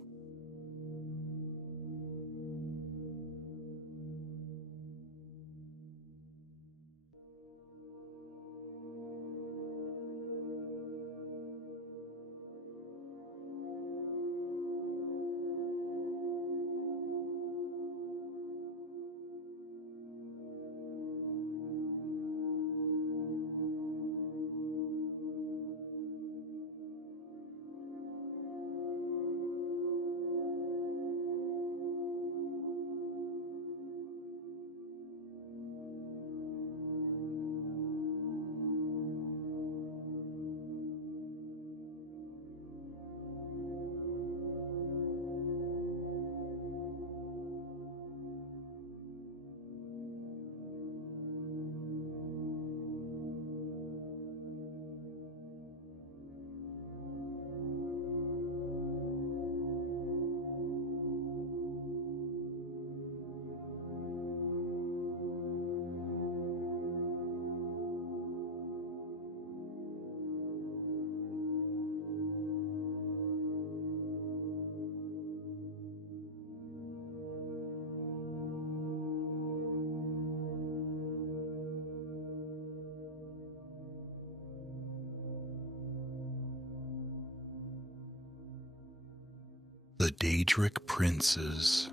The Daedric Princes,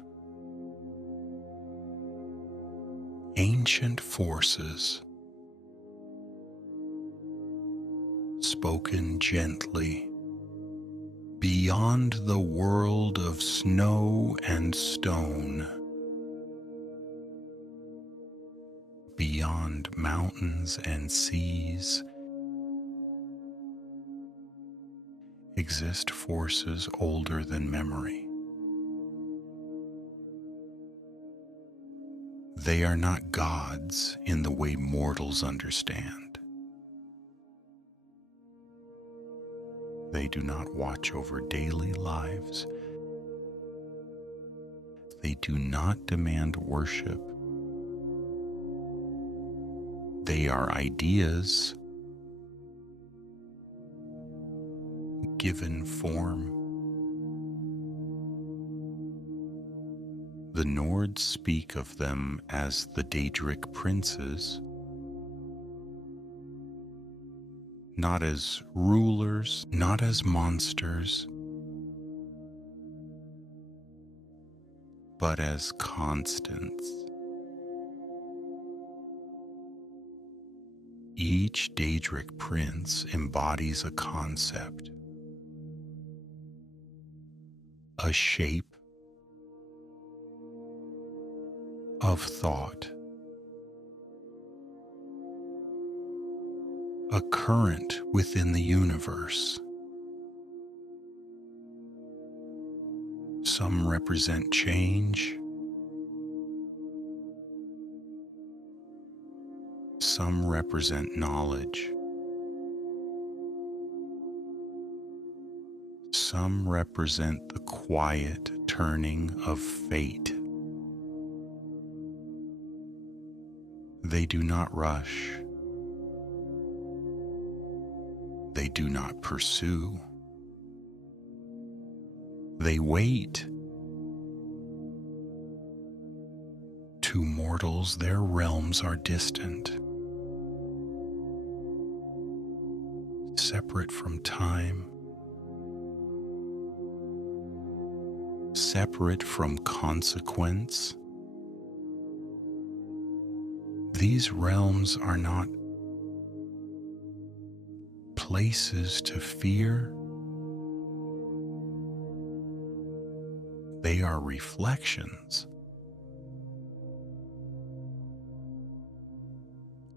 ancient forces, spoken gently, beyond the world of snow and stone, beyond mountains and seas, exist forces older than memory. They are not gods in the way mortals understand. They do not watch over daily lives. They do not demand worship. They are ideas given form. The Nords speak of them as the Daedric Princes, not as rulers, not as monsters, but as constants. Each Daedric Prince embodies a concept, a shape of thought, a current within the universe. Some represent change, some represent knowledge, some represent the quiet turning of fate. They do not rush. They do not pursue. They wait. To mortals, their realms are distant. separate from time, separate from consequence. These realms are not places to fear. They are reflections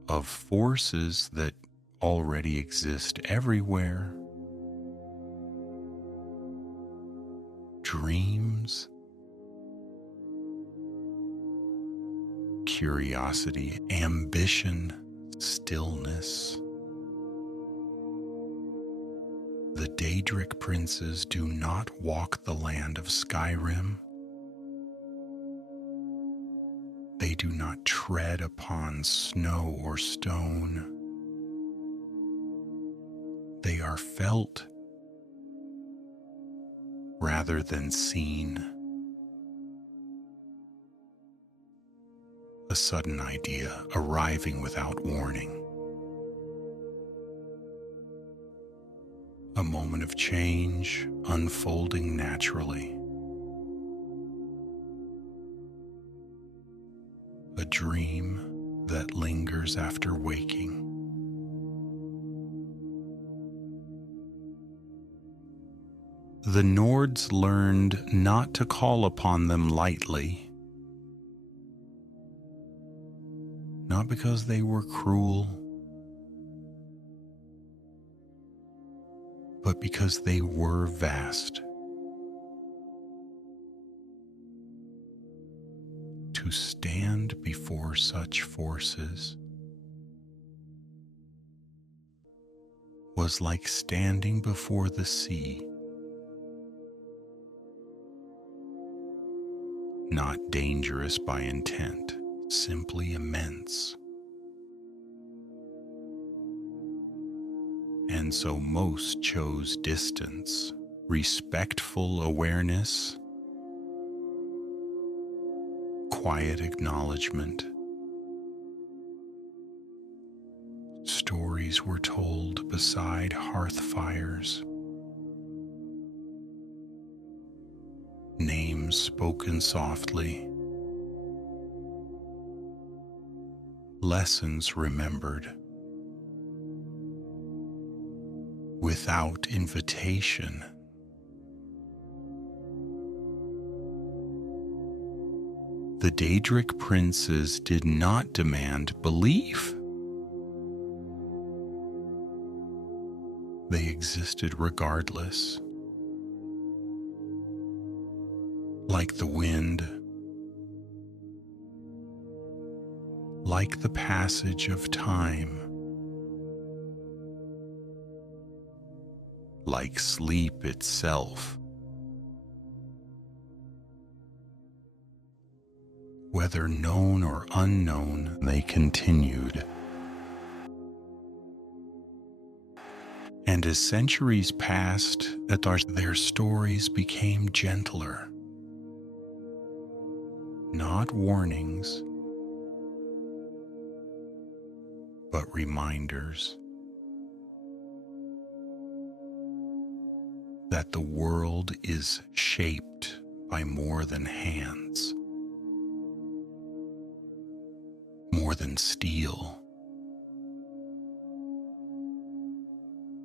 of forces that already exist everywhere. Dreams, curiosity, ambition, stillness. The Daedric princes do not walk the land of Skyrim. They do not tread upon snow or stone. They are felt rather than seen. A sudden idea arriving without warning. A moment of change unfolding naturally. A dream that lingers after waking. The Nords learned not to call upon them lightly, not because they were cruel, but because they were vast. To stand before such forces was like standing before the sea, not dangerous by intent, simply immense. And so most chose distance, respectful awareness, quiet acknowledgement. Stories were told beside hearth fires. Names spoken softly. Lessons remembered. Without invitation. The Daedric princes did not demand belief. They existed regardless. Like the wind, like the passage of time, like sleep itself. Whether known or unknown, they continued. And as centuries passed, their stories became gentler. Not warnings, but reminders that the world is shaped by more than hands, more than steel,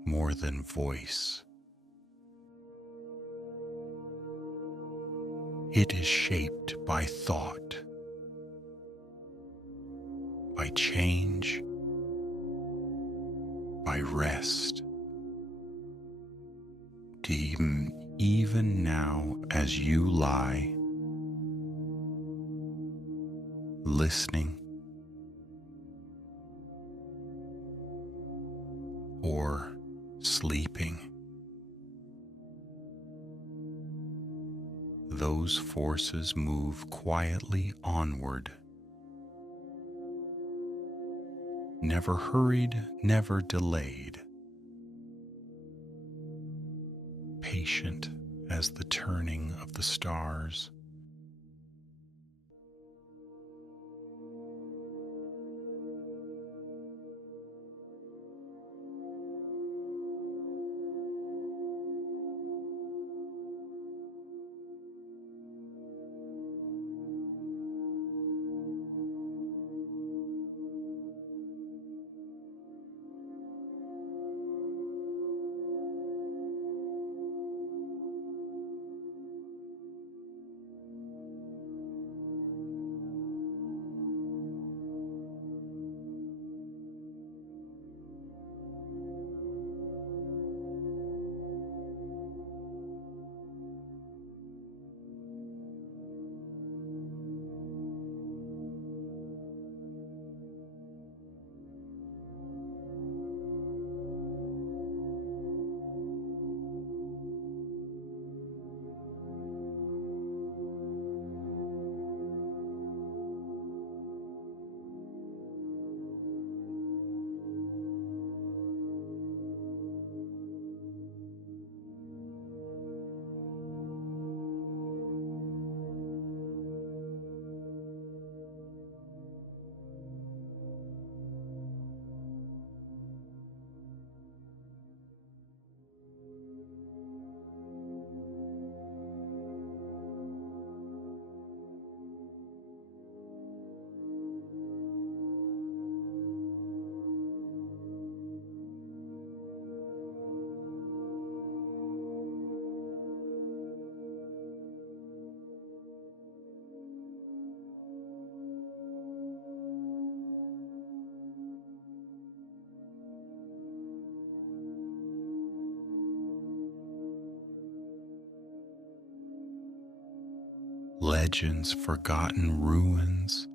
more than voice. It is shaped by thought, by change, by rest. Even now, as you lie, listening, or sleeping, those forces move quietly onward. Never hurried, never delayed. Patient as the turning of the stars. legends, forgotten ruins,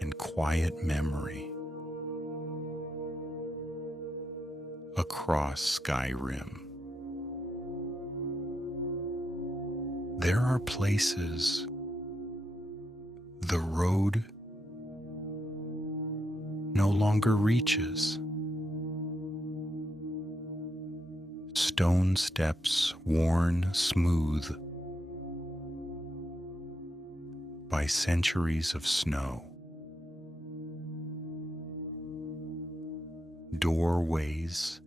and quiet memory across Skyrim. There are places the road no longer reaches. Stone steps worn smooth by centuries of snow. Doorways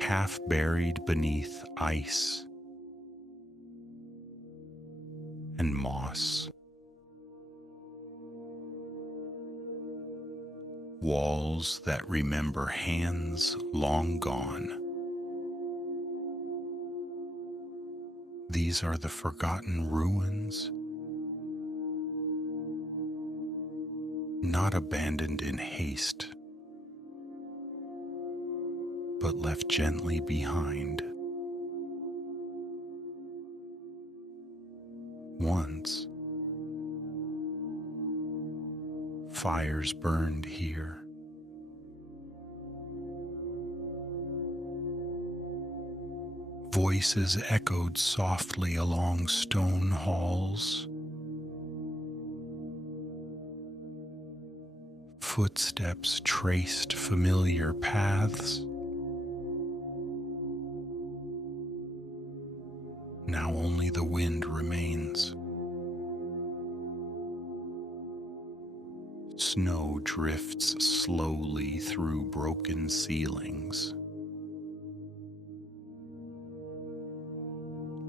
half buried beneath ice and moss. Walls that remember hands long gone. These are the forgotten ruins, not abandoned in haste, but left gently behind. Once, fires burned here. Voices echoed softly along stone halls. Footsteps traced familiar paths. Now only the wind remains. Snow drifts slowly through broken ceilings.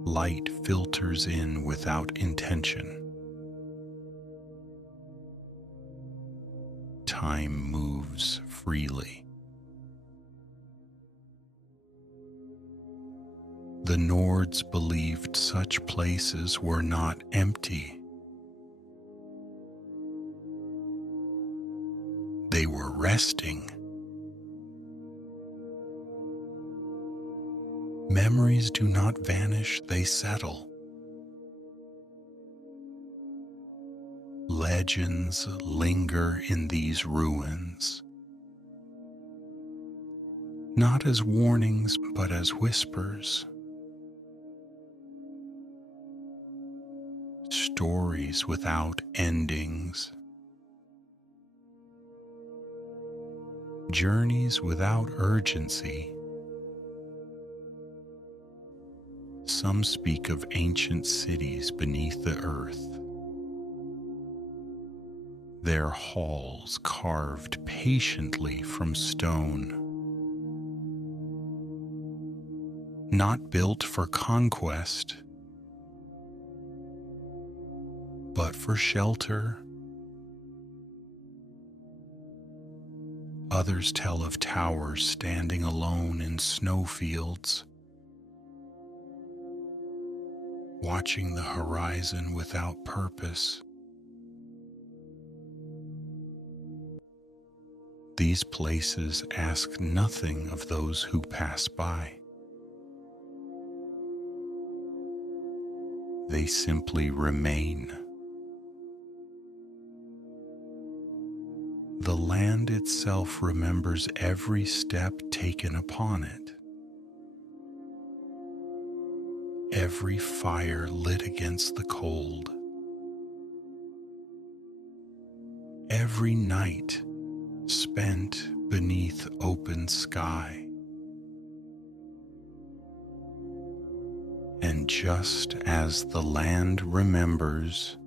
Light filters in without intention. Time moves freely. The Nords believed such places were not empty. They were resting. Memories do not vanish, they settle. Legends linger in these ruins, not as warnings, but as whispers. Stories without endings. Journeys without urgency. Some speak of ancient cities beneath the earth, their halls carved patiently from stone, not built for conquest, but for shelter. Others tell of towers standing alone in snowfields, watching the horizon without purpose. These places ask nothing of those who pass by. They simply remain. The land itself remembers every step taken upon it. Every fire lit against the cold. Every night spent beneath open sky. And just as the land remembers,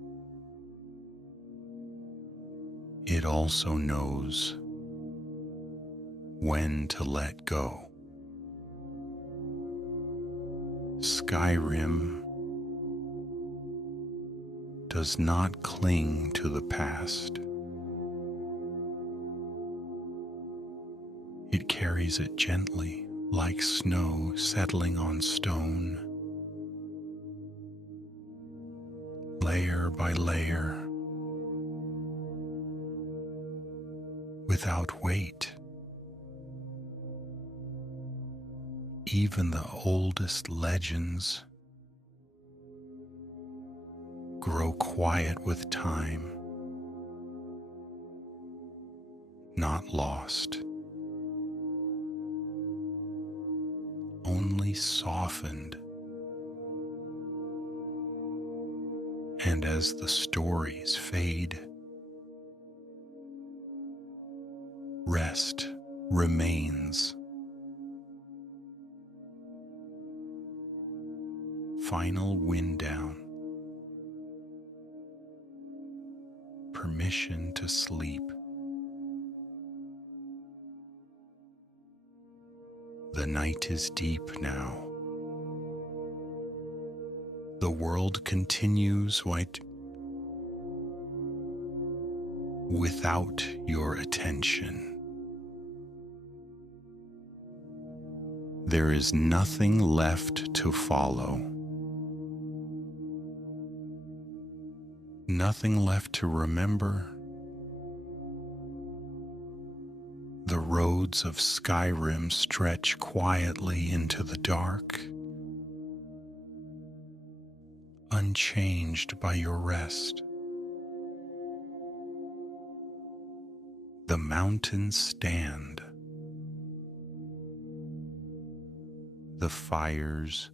it also knows when to let go. Skyrim does not cling to the past. It carries it gently, like snow settling on stone, layer by layer, without weight. Even the oldest legends grow quiet with time, not lost, only softened. And as the stories fade, rest remains. Final wind down. Permission to sleep. The night is deep now. The world continues without your attention. There is nothing left to follow. Nothing left to remember. The roads of Skyrim stretch quietly into the dark, unchanged by your rest. The mountains stand. The fires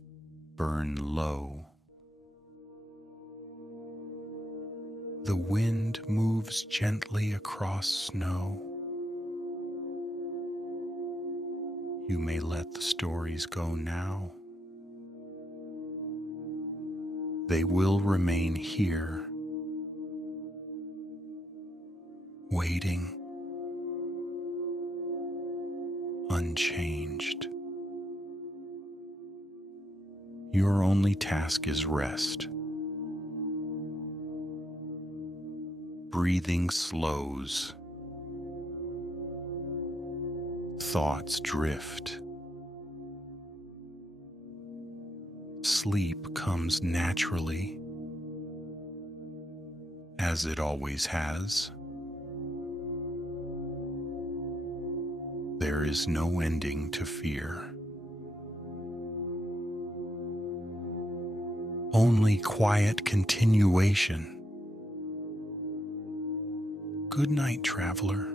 burn low. The wind moves gently across snow. You may let the stories go now. They will remain here, waiting, unchanged. Your only task is rest. Breathing slows. Thoughts drift. Sleep comes naturally, as it always has. There is no ending to fear. Only quiet continuation. Good night, traveler.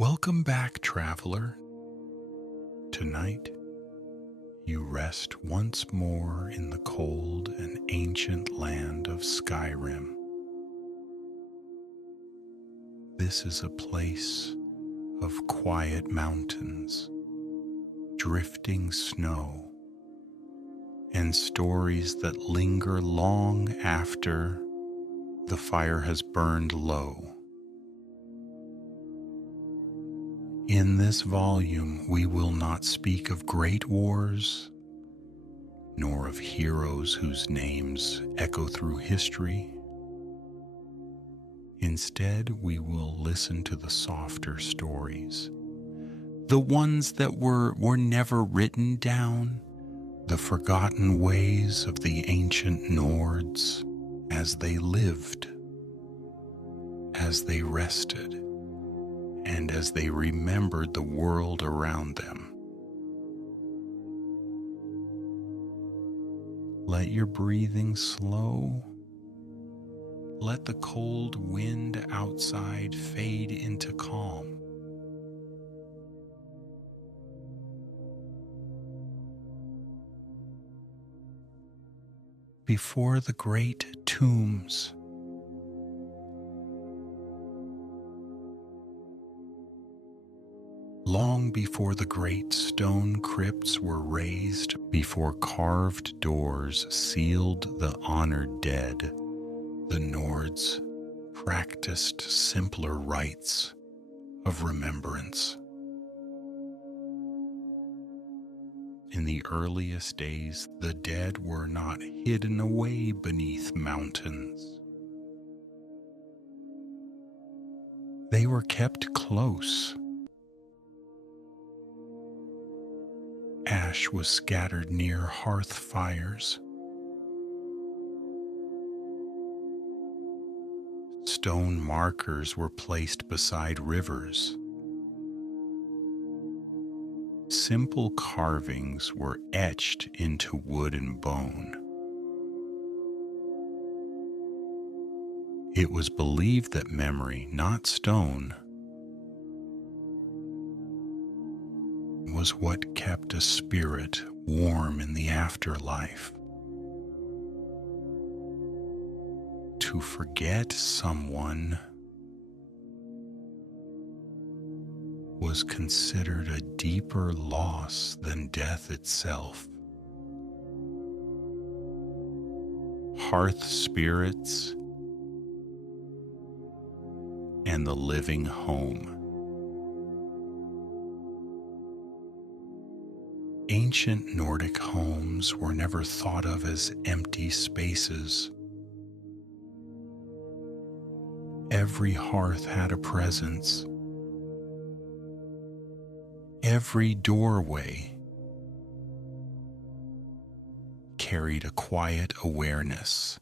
Welcome back, traveler. Tonight, you rest once more in the cold and ancient land of Skyrim. This is a place of quiet mountains, drifting snow, and stories that linger long after the fire has burned low. In this volume, we will not speak of great wars, nor of heroes whose names echo through history. Instead, we will listen to the softer stories, the ones that were never written down, the forgotten ways of the ancient Nords as they lived, as they rested, and as they remembered the world around them. Let your breathing slow. Let the cold wind outside fade into calm. Before the great tombs, long before the great stone crypts were raised, before carved doors sealed the honored dead, the Nords practiced simpler rites of remembrance. In the earliest days, the dead were not hidden away beneath mountains. They were kept close. Ash was scattered near hearth fires. Stone markers were placed beside rivers. Simple carvings were etched into wood and bone. It was believed that memory, not stone, was what kept a spirit warm in the afterlife. To forget someone was considered a deeper loss than death itself. Hearth spirits and the living home. Ancient Nordic homes were never thought of as empty spaces. Every hearth had a presence. Every doorway carried a quiet awareness.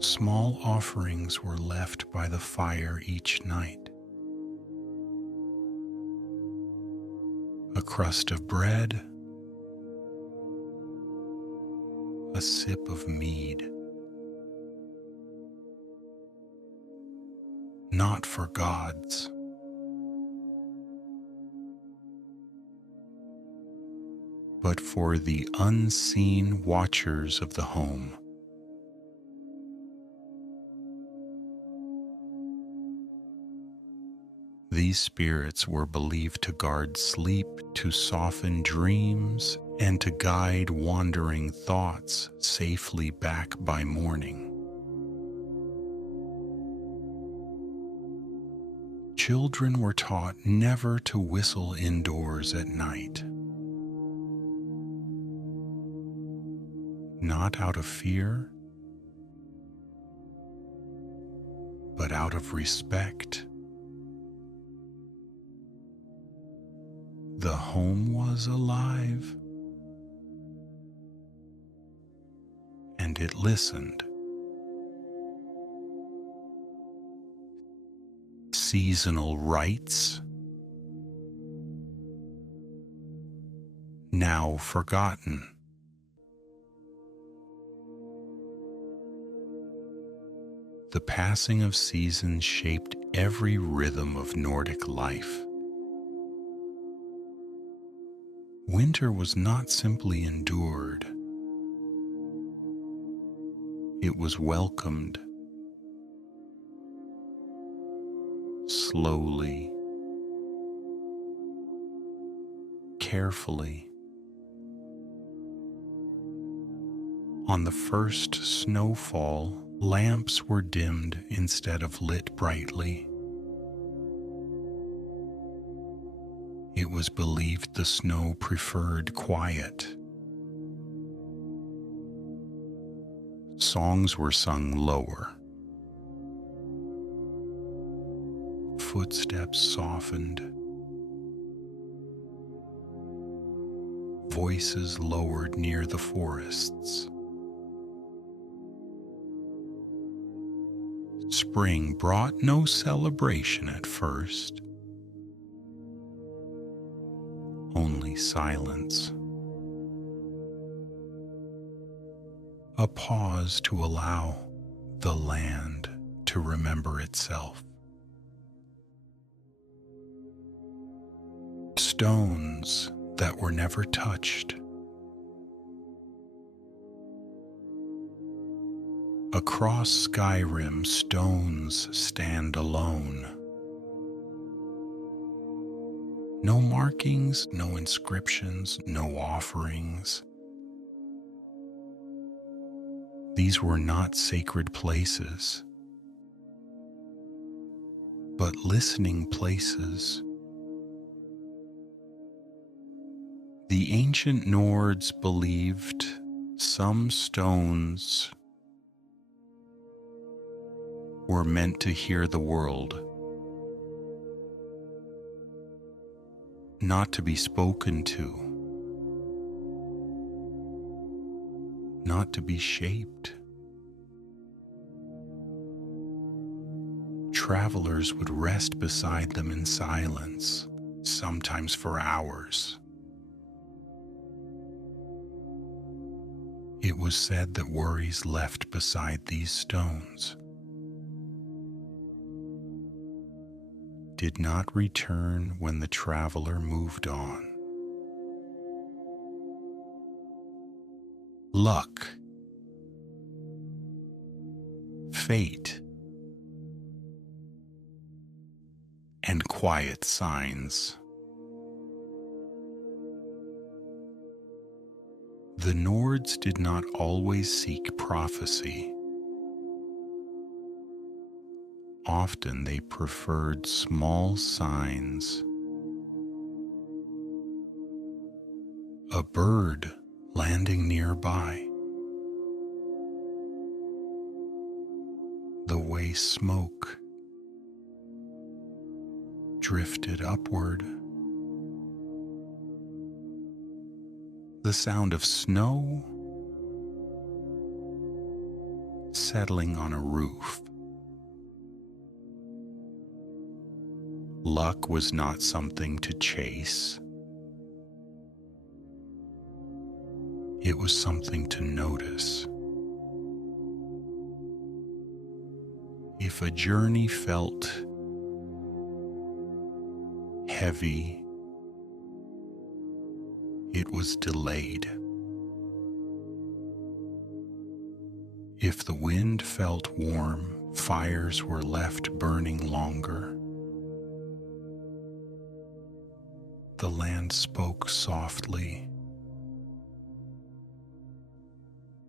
Small offerings were left by the fire each night. A crust of bread, a sip of mead. Not for gods, but for the unseen watchers of the home. These spirits were believed to guard sleep, to soften dreams, and to guide wandering thoughts safely back by morning. Children were taught never to whistle indoors at night. Not out of fear, but out of respect. The home was alive, and it listened. Seasonal rites, now forgotten. The passing of seasons shaped every rhythm of Nordic life. Winter was not simply endured, it was welcomed slowly, carefully. On the first snowfall, lamps were dimmed instead of lit brightly. It was believed the snow preferred quiet. Songs were sung lower. Footsteps softened. Voices lowered near the forests. Spring brought no celebration at first, only silence. A pause to allow the land to remember itself. Stones that were never touched. Across Skyrim, stones stand alone. No markings, no inscriptions, no offerings. These were not sacred places, but listening places. The ancient Nords believed some stones were meant to hear the world, not to be spoken to, not to be shaped. Travelers would rest beside them in silence, sometimes for hours. It was said that worries left beside these stones did not return when the traveler moved on. Luck, fate, and quiet signs. The Nords did not always seek prophecy. Often they preferred small signs. A bird landing nearby. The way smoke drifted upward. The sound of snow settling on a roof. Luck was not something to chase. It was something to notice. If a journey felt heavy, it was delayed. If the wind felt warm, fires were left burning longer. The land spoke softly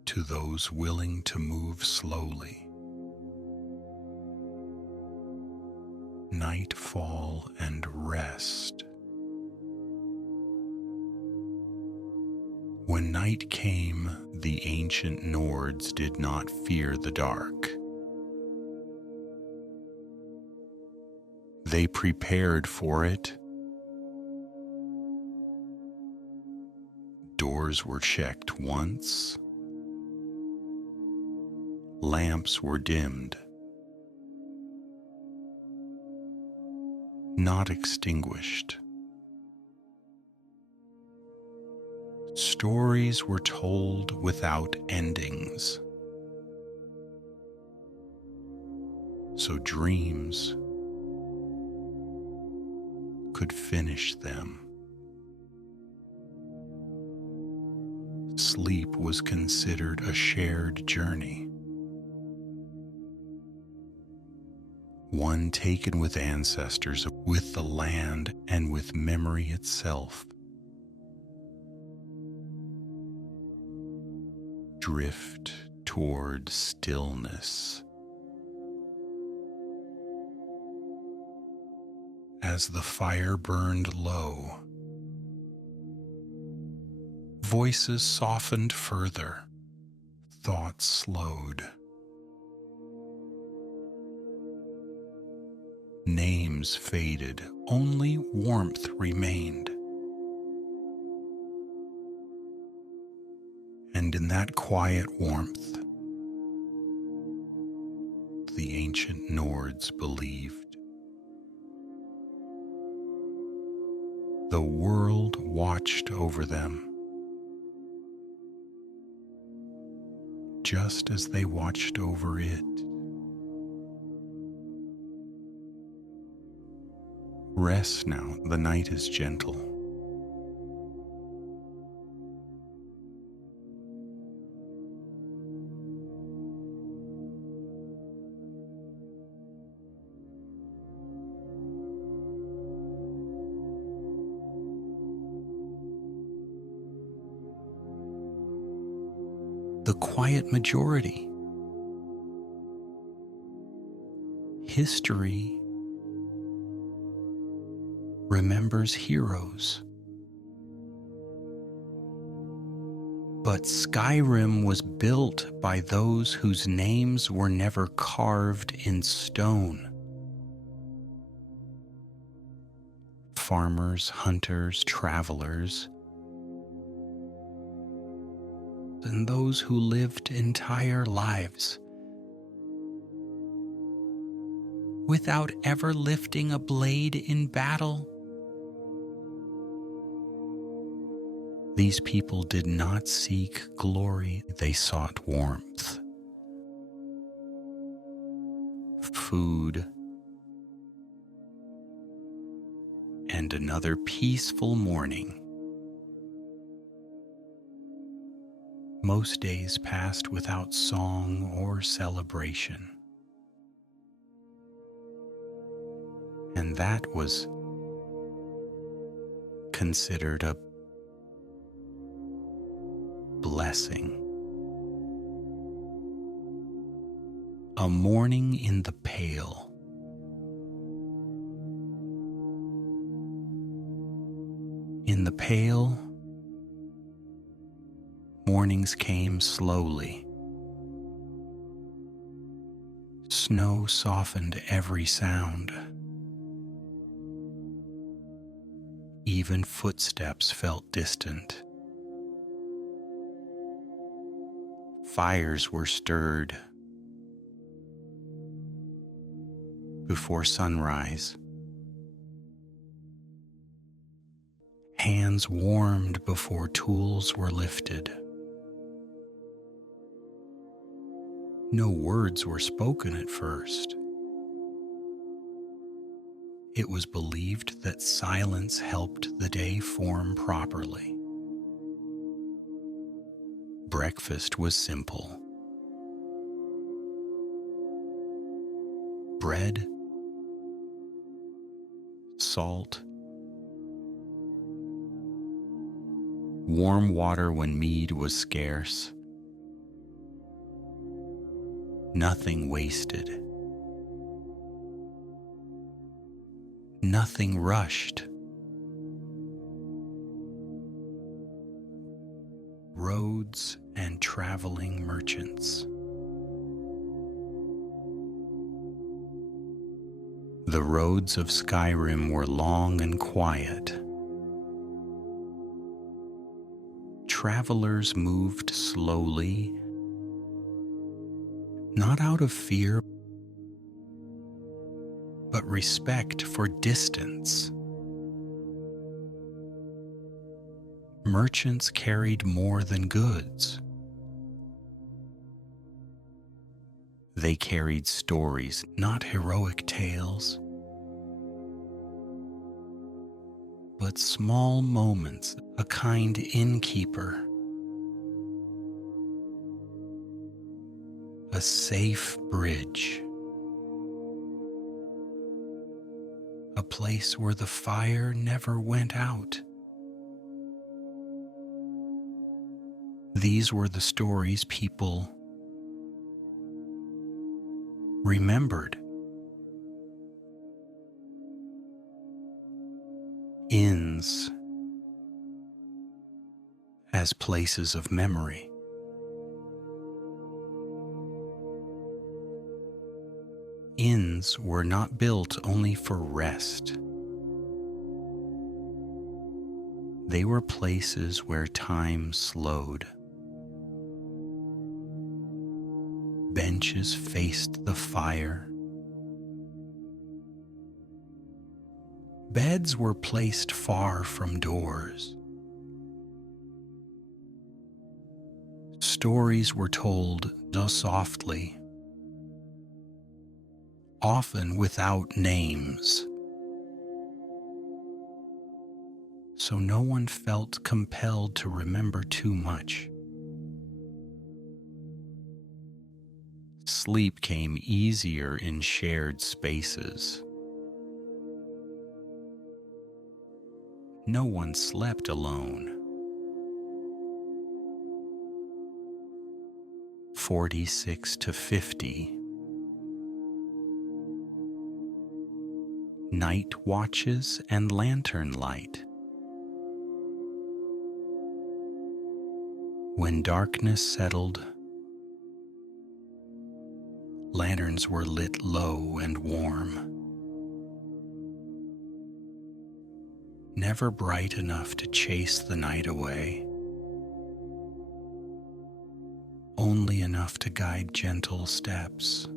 to those willing to move slowly. Nightfall and rest. When night came, the ancient Nords did not fear the dark. They prepared for it. Doors were checked once. Lamps were dimmed, not extinguished. Stories were told without endings. so dreams could finish them. Sleep was considered a shared journey, one taken with ancestors, with the land, and with memory itself. Drift toward stillness. As the fire burned low, voices softened further, thoughts slowed. Names faded, only warmth remained. And in that quiet warmth, the ancient Nords believed the world watched over them, just as they watched over it. Rest now, the night is gentle. The quiet majority. History remembers heroes. But Skyrim was built by those whose names were never carved in stone. Farmers, hunters, travelers, and those who lived entire lives without ever lifting a blade in battle. These people did not seek glory, they sought warmth, food, and another peaceful morning. Most days passed without song or celebration. And that was considered a blessing. A morning in the pale. In the pale, mornings came slowly. Snow softened every sound. Even footsteps felt distant. Fires were stirred before sunrise. Hands warmed before tools were lifted. No words were spoken at first. It was believed that silence helped the day form properly. Breakfast was simple. Bread, salt, warm water when mead was scarce. Nothing wasted. Nothing rushed. Roads and traveling merchants. The roads of Skyrim were long and quiet. Travelers moved slowly, not out of fear, but respect for distance. Merchants carried more than goods. They carried stories, not heroic tales, but small moments, a kind innkeeper, a safe bridge, a place where the fire never went out. These were the stories people remembered. Inns as places of memory. Inns were not built only for rest. They were places where time slowed. Benches faced the fire. Beds were placed far from doors. Stories were told softly, often without names, so no one felt compelled to remember too much. Sleep came easier in shared spaces. No one slept alone. 46 to 50. Night watches and lantern light. When darkness settled, lanterns were lit low and warm. Never bright enough to chase the night away, only enough to guide gentle steps.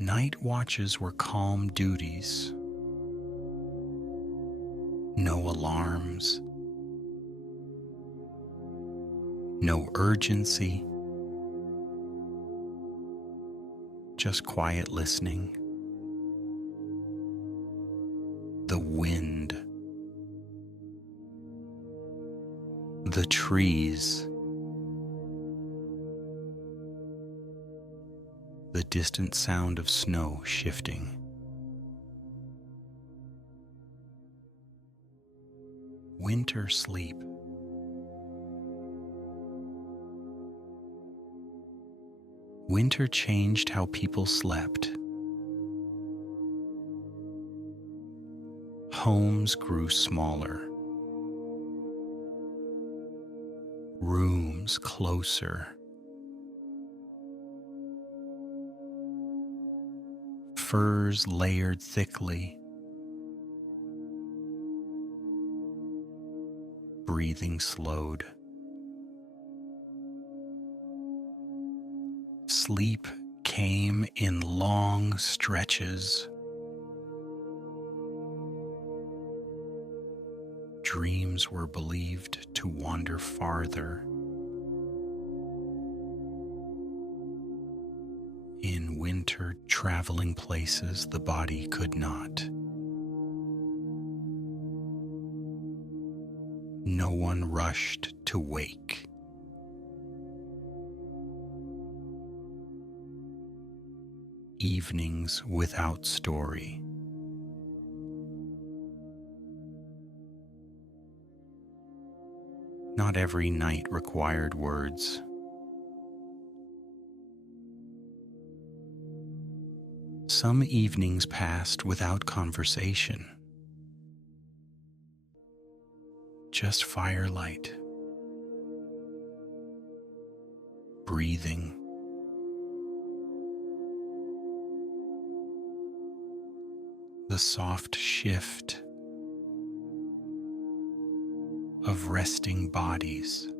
Night watches were calm duties. No alarms, no urgency, just quiet listening. The wind, the trees, the distant sound of snow shifting. Winter sleep. Winter changed how people slept. Homes grew smaller, rooms closer. Furs layered thickly. Breathing slowed. Sleep came in long stretches. Dreams were believed to wander farther. In winter, traveling places the body could not. No one rushed to wake. Evenings without story. Not every night required words. Some evenings passed without conversation. Just firelight, breathing, the soft shift of resting bodies.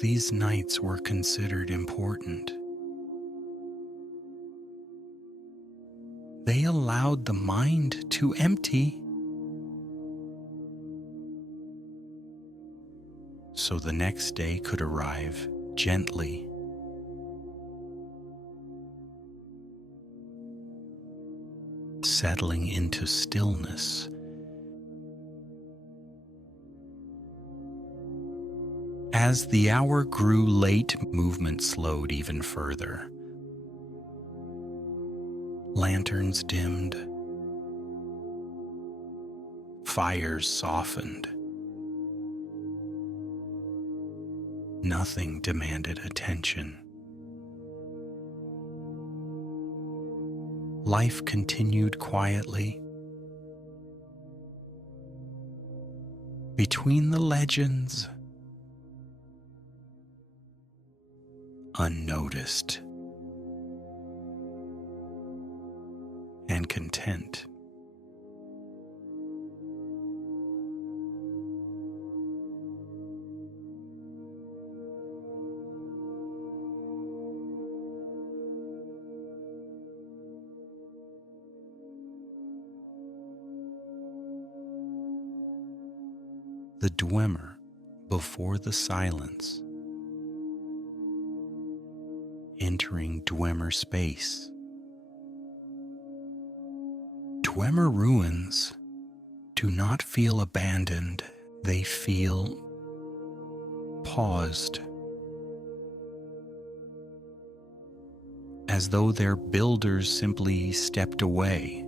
These nights were considered important. They allowed the mind to empty. so the next day could arrive gently. Settling into stillness. As the hour grew late, movement slowed even further. Lanterns dimmed. Fires softened. Nothing demanded attention. Life continued quietly. Between the legends, unnoticed and content. The Dwemer before the silence, entering Dwemer space. Dwemer ruins do not feel abandoned, they feel paused, as though their builders simply stepped away,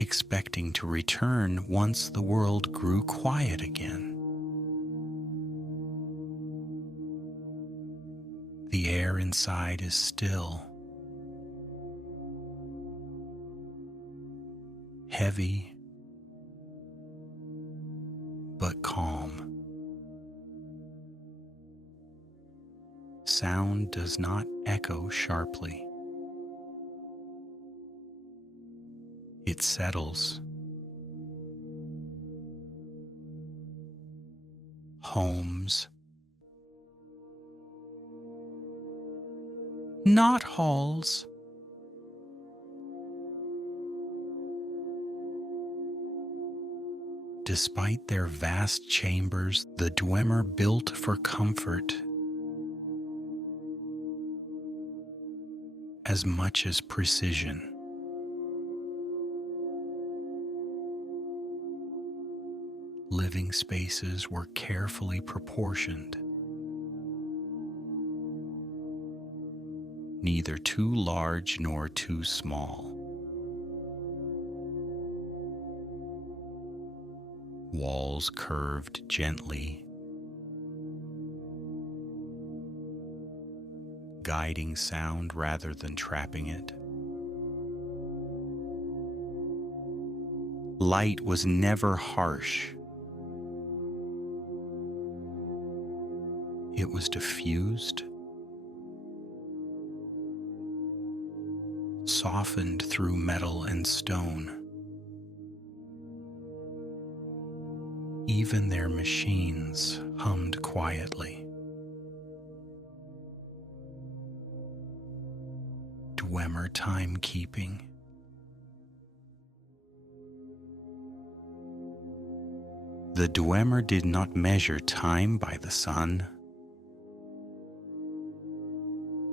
expecting to return once the world grew quiet again. The air inside is still, heavy but calm. Sound does not echo sharply. It settles. Homes, not halls. Despite their vast chambers, the Dwemer built for comfort as much as precision. Living spaces were carefully proportioned, neither too large nor too small. Walls curved gently, guiding sound rather than trapping it. Light was never harsh. It was diffused, softened through metal and stone. Even their machines hummed quietly. Dwemer timekeeping. The Dwemer did not measure time by the sun.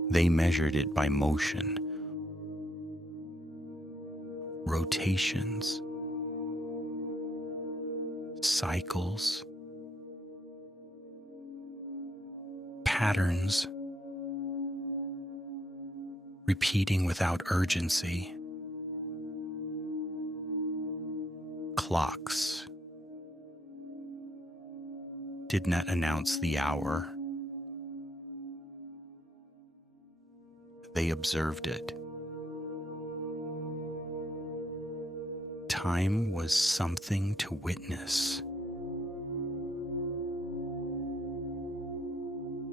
They measured it by motion, rotations, cycles, patterns, repeating without urgency. Clocks did not announce the hour. They observed it. Time was something to witness,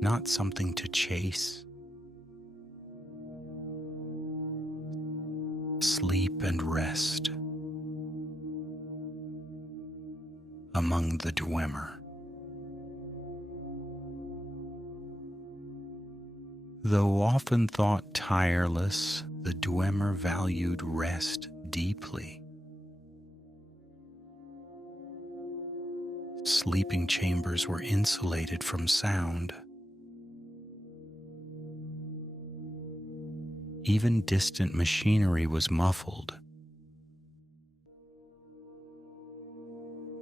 not something to chase. Sleep and rest among the Dwemer. Though often thought tireless, the Dwemer valued rest deeply. Sleeping chambers were insulated from sound. Even distant machinery was muffled.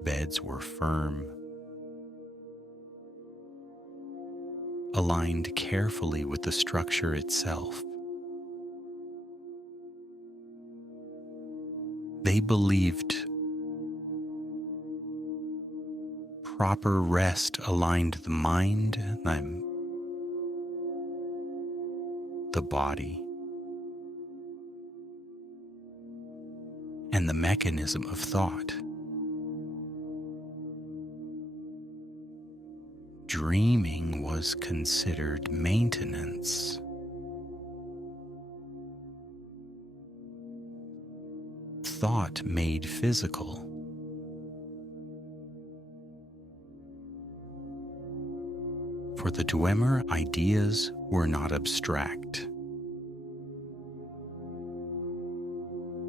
Beds were firm, aligned carefully with the structure itself. They believed proper rest aligned the mind, the body, and the mechanism of thought. Dreaming was considered maintenance. Thought made physical. For the Dwemer, ideas were not abstract.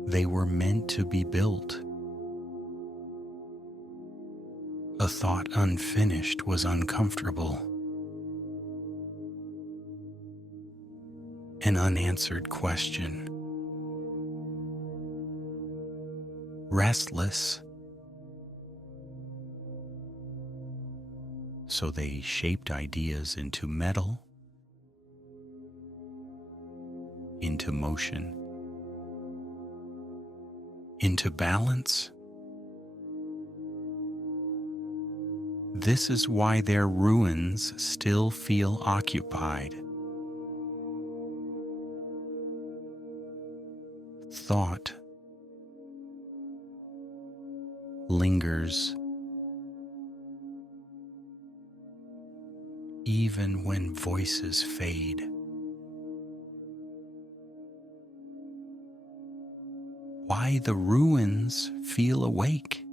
They were meant to be built. A thought unfinished was uncomfortable. An unanswered question. Restless. So they shaped ideas into metal, into motion, into balance. This is why their ruins still feel occupied. Thought lingers even when voices fade. Why the ruins feel awake.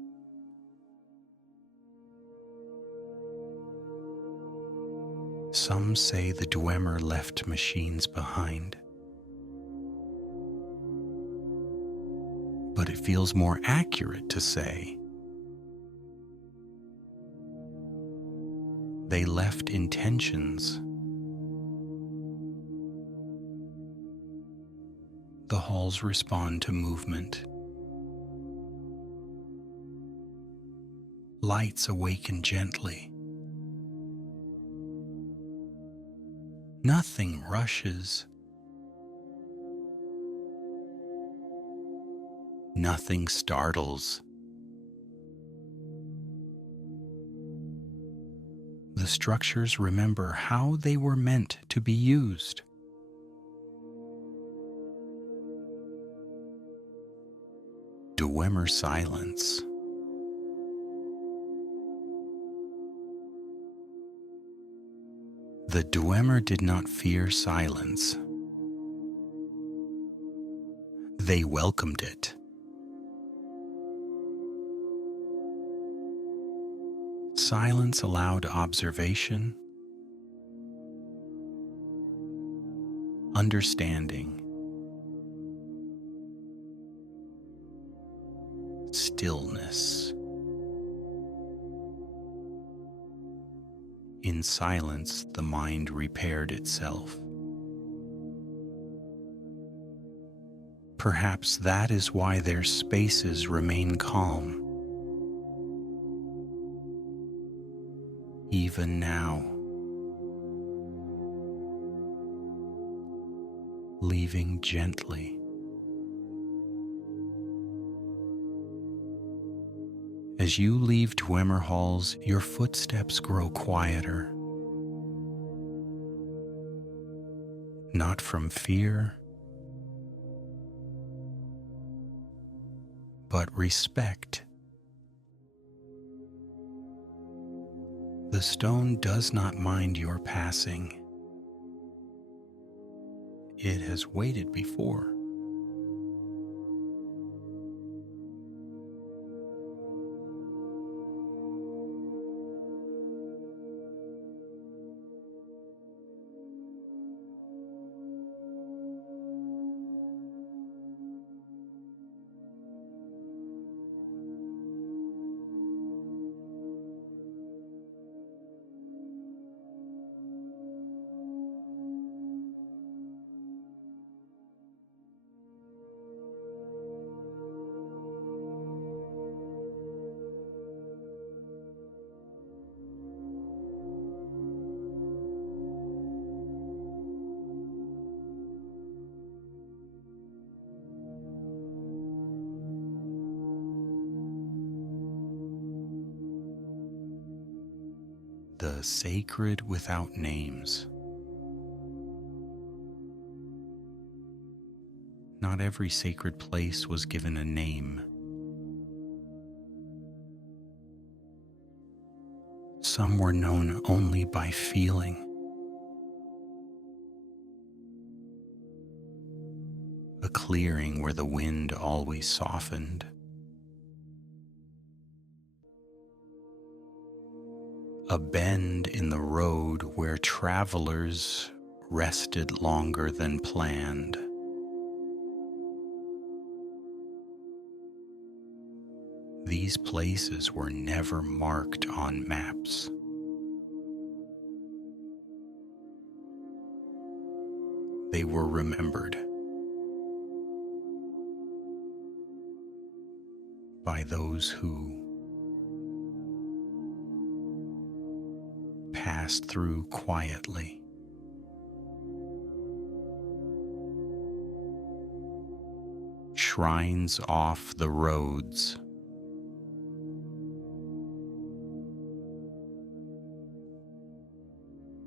Some say the Dwemer left machines behind, but it feels more accurate to say they left intentions. The halls respond to movement. Lights awaken gently. Nothing rushes. Nothing startles. The structures remember how they were meant to be used. Dwemer silence. The Dwemer did not fear silence. They welcomed it. Silence allowed observation, understanding, stillness. In silence, the mind repaired itself. Perhaps that is why their spaces remain calm. Even now, leaving gently. As you leave Dwemer halls, your footsteps grow quieter. Not from fear, but respect. The stone does not mind your passing. It has waited before. the sacred without names. Not every sacred place was given a name. Some were known only by feeling. A clearing where the wind always softened. A bend in the road where travelers rested longer than planned. These places were never marked on maps. They were remembered by those who passed through quietly. Shrines off the roads.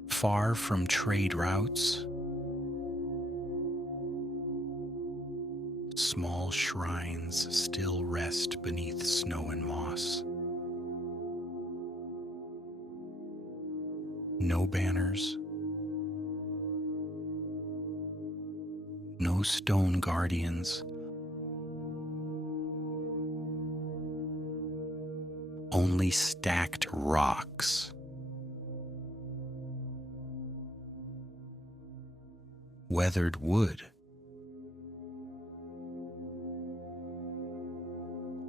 Far from trade routes. Small shrines still rest beneath snow and moss. No banners, no stone guardians, only stacked rocks. Weathered wood.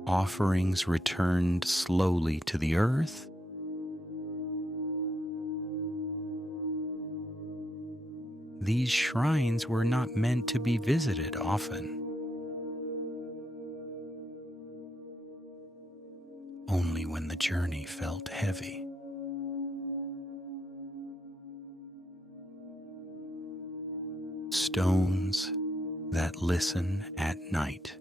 Offerings returned slowly to the earth. These shrines were not meant to be visited often. Only when the journey felt heavy. Stones that listen at night.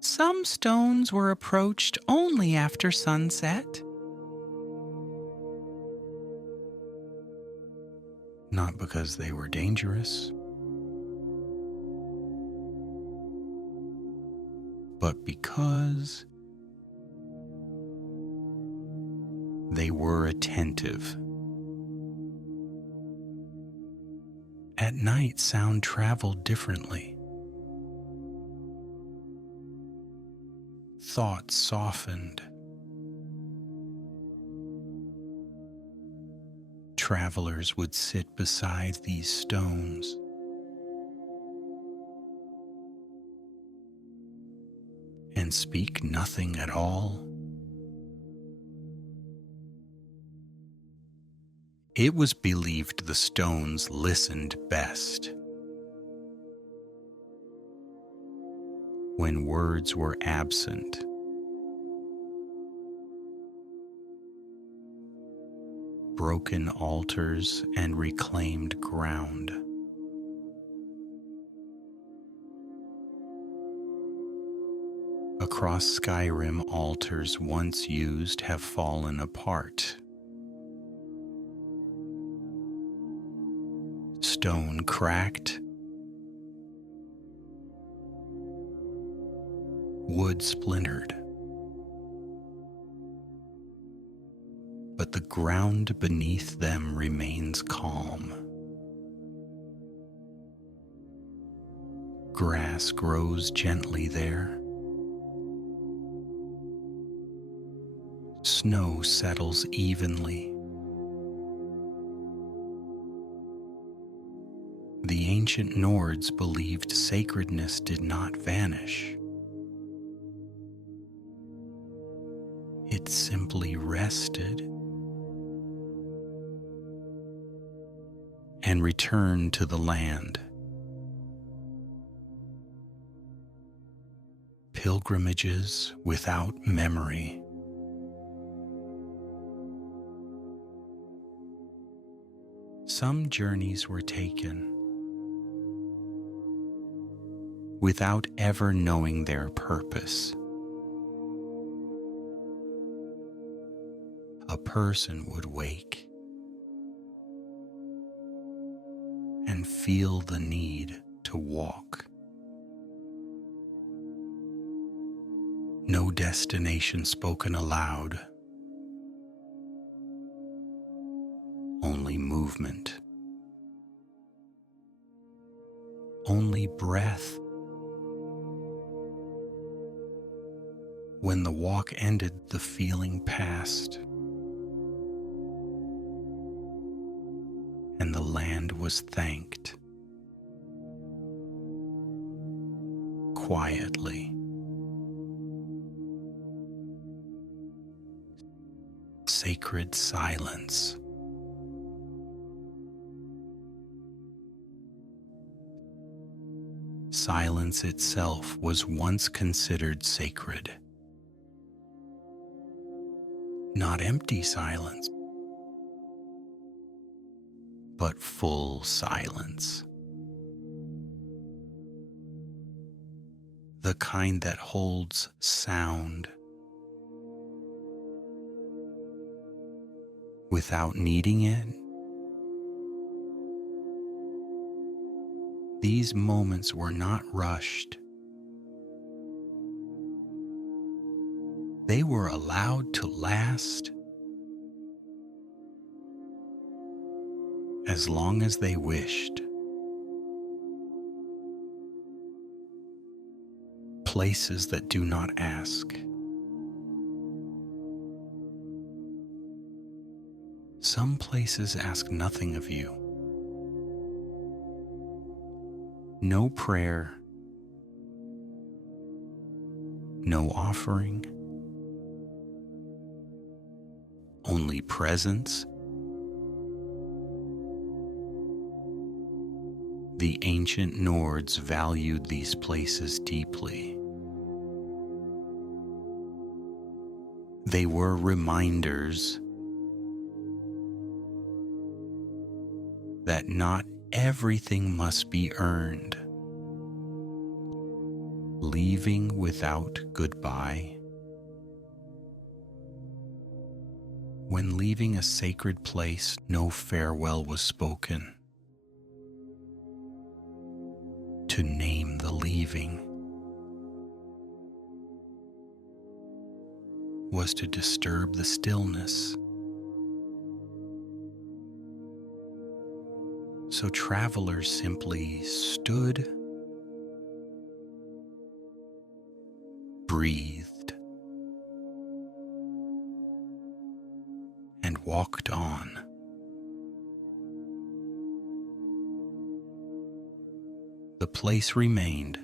Some stones were approached only after sunset. Not because they were dangerous, but because they were attentive. At night, sound traveled differently. Thoughts softened. Travelers would sit beside these stones. And speak nothing at all. It was believed the stones listened best when words were absent. Broken altars and reclaimed ground. Across Skyrim, altars once used have fallen apart. Stone cracked. Wood splintered. But the ground beneath them remains calm. Grass grows gently there. Snow settles evenly. The ancient Nords believed sacredness did not vanish. It simply rested and returned to the land. Pilgrimages without memory. Some journeys were taken without ever knowing their purpose. a person would wake and feel the need to walk. No destination spoken aloud, only movement, only breath. When the walk ended, the feeling passed, and the land was thanked quietly. Sacred silence. Silence itself was once considered sacred. Not empty silence, but full silence. The kind that holds sound without needing it. These moments were not rushed. They were allowed to last as long as they wished. Places that do not ask. Some places ask nothing of you. No prayer, no offering, only presence. The ancient Nords valued these places deeply. They were reminders that not everything must be earned. Leaving without goodbye. When leaving a sacred place, no farewell was spoken. To name the leaving was to disturb the stillness. So travelers simply stood, breathed, and walked on. The place remained.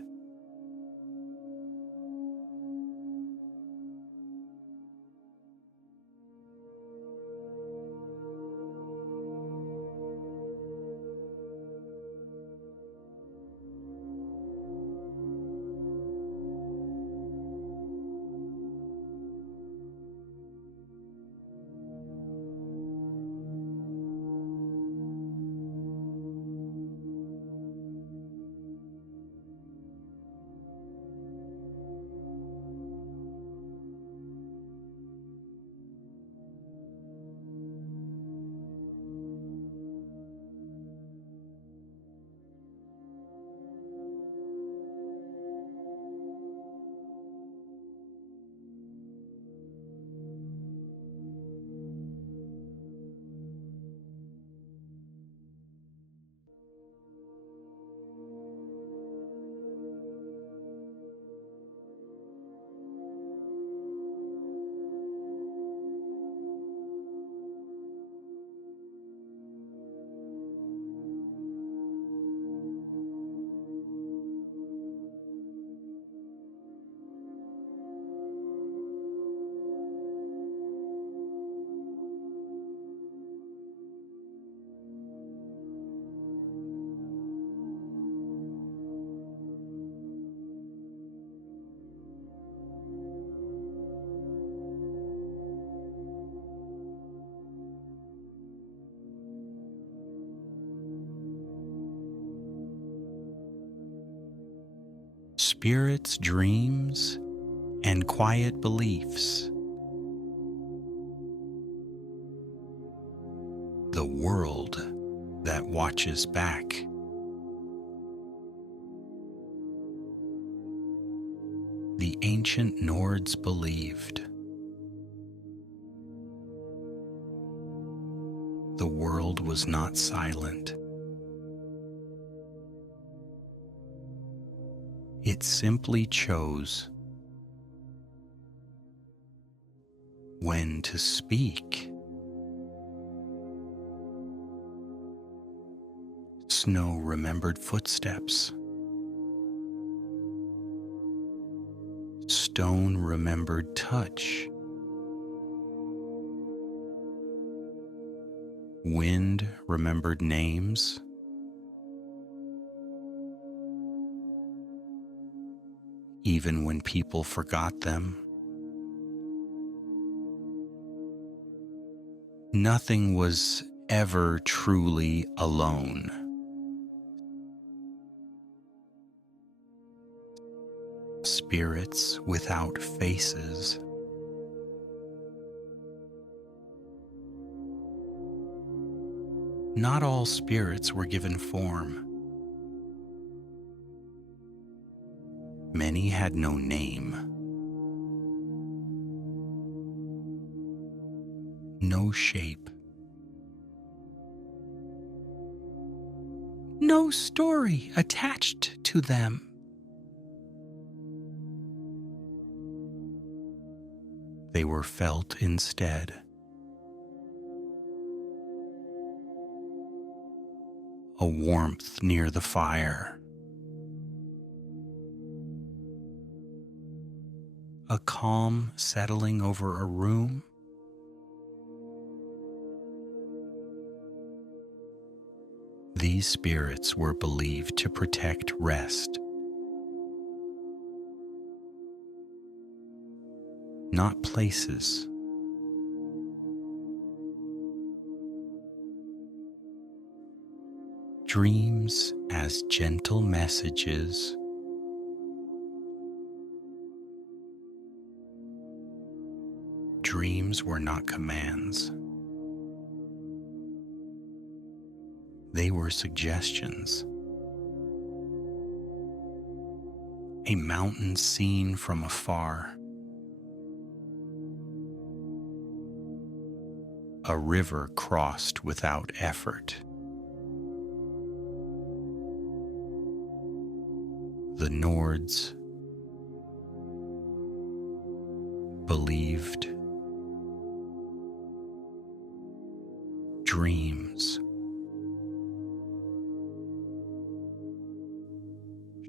Spirits, dreams, and quiet beliefs. world that watches back. The ancient Nords believed the world was not silent. It simply chose when to speak. Snow remembered footsteps. Stone remembered touch. Wind remembered names. Even when people forgot them. Nothing was ever truly alone. Spirits without faces. Not all spirits were given form. Many had no name. No shape. No story attached to them. They were felt instead. A warmth near the fire. A calm settling over a room. These spirits were believed to protect rest. Not places. Dreams as gentle messages. Dreams were not commands. They were suggestions. A mountain seen from afar. A river crossed without effort. The Nords believed dreams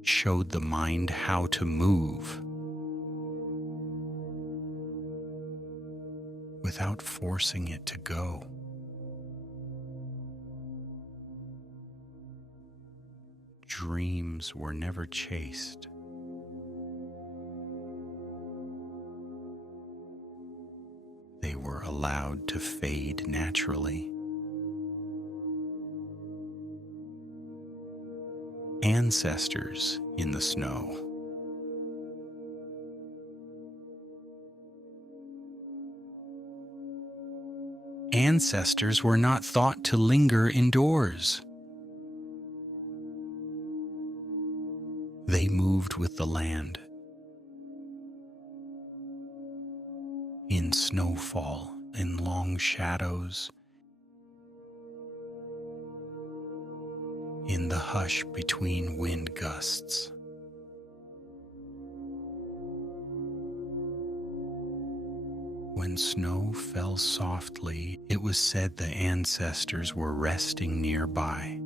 showed the mind how to move without forcing it to go. Dreams were never chased. They were allowed to fade naturally. Ancestors in the snow. Ancestors were not thought to linger indoors. They moved with the land. In snowfall, in long shadows, in the hush between wind gusts. When snow fell softly, it was said the ancestors were resting nearby.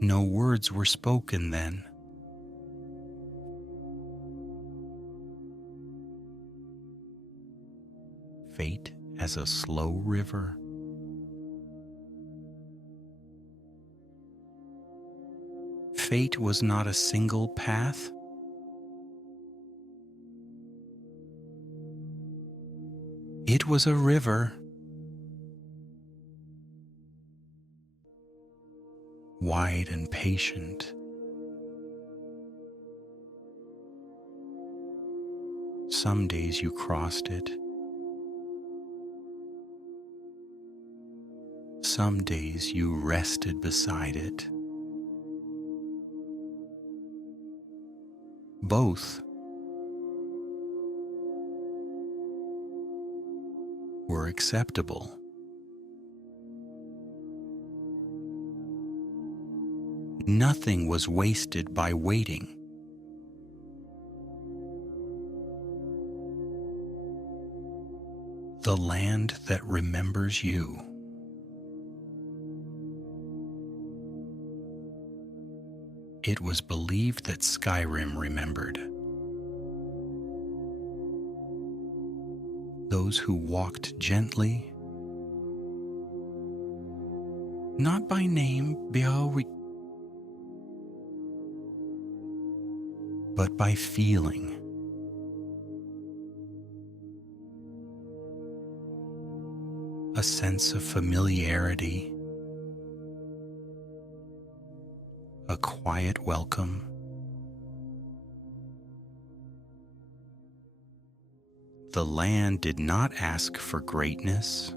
No words were spoken then. Fate as a slow river. Fate was not a single path. It was a river. Wide and patient. Some days you crossed it, Some days you rested beside it. Both were acceptable. Nothing was wasted by waiting. The land that remembers you. It was believed that Skyrim remembered. Those who walked gently, not by name, but by feeling. A sense of familiarity, a quiet welcome. The land did not ask for greatness,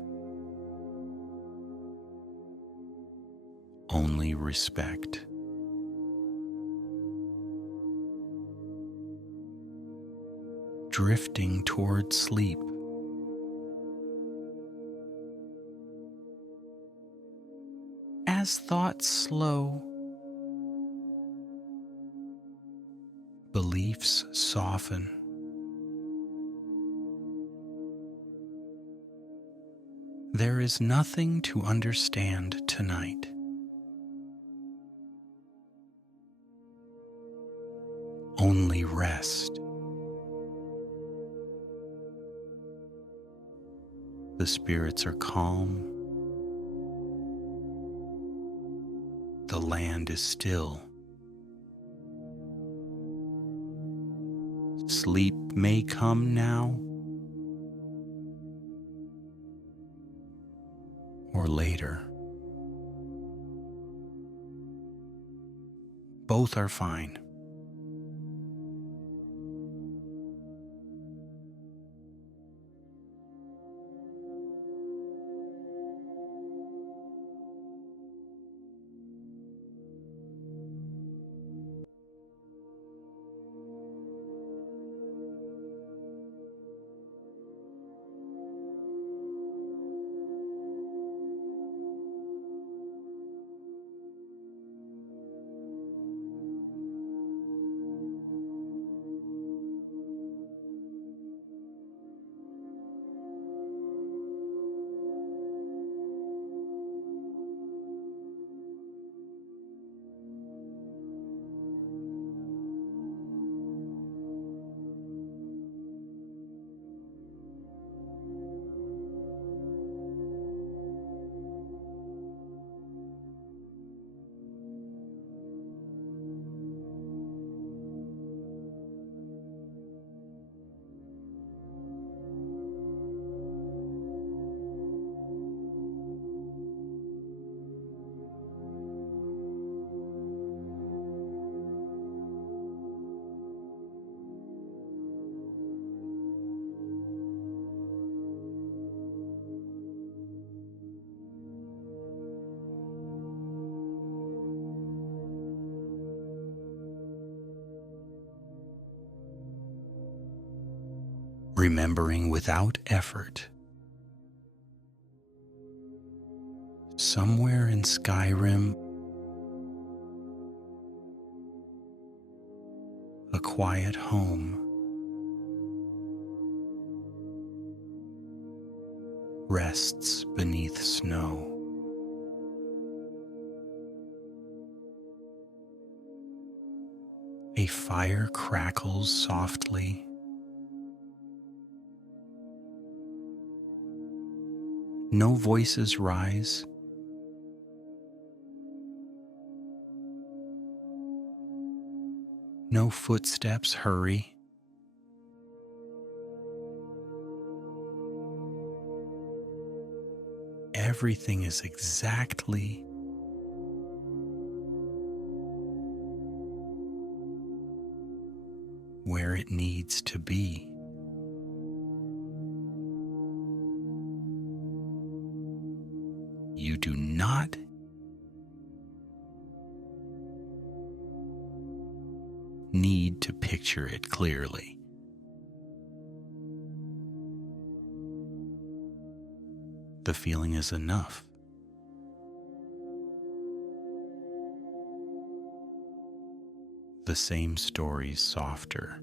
only respect. Drifting toward sleep. As thoughts slow, beliefs soften. There is nothing to understand tonight. Only rest. The spirits are calm. The land is still. Sleep may come now or later. Both are fine. Remembering without effort. Somewhere in Skyrim, a quiet home, rests beneath snow. A fire crackles softly. No voices rise. No footsteps hurry. Everything is exactly where it needs to be. You do not need to picture it clearly. The feeling is enough. The same stories softer.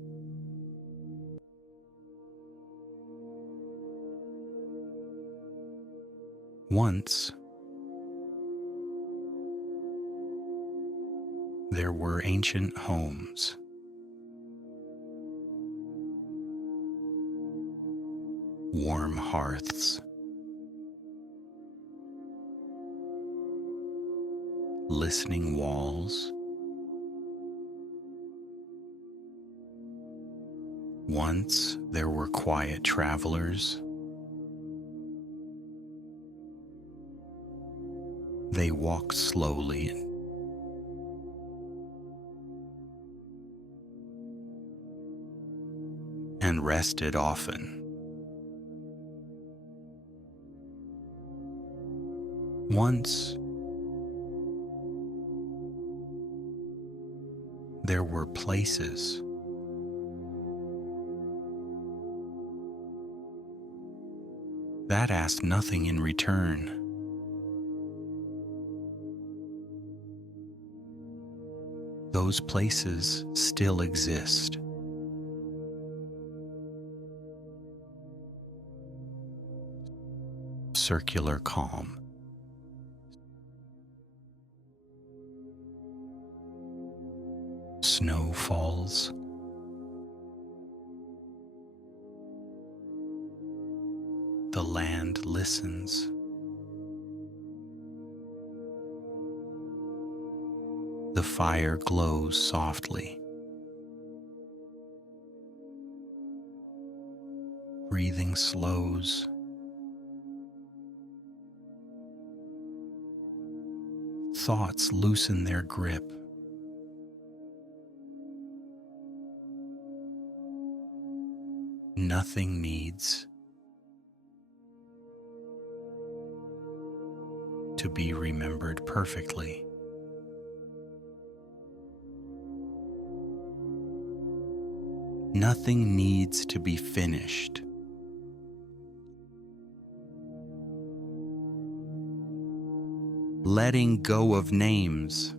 Once, there were ancient homes. Warm hearths. Listening walls. Once there were quiet travelers. They walked slowly and rested often. Once there were places that asked nothing in return. Those places still exist. Circular calm. Snow falls. The land listens. The fire glows softly. Breathing slows. Thoughts loosen their grip. Nothing needs to be remembered perfectly. Nothing needs to be finished. Letting go of names.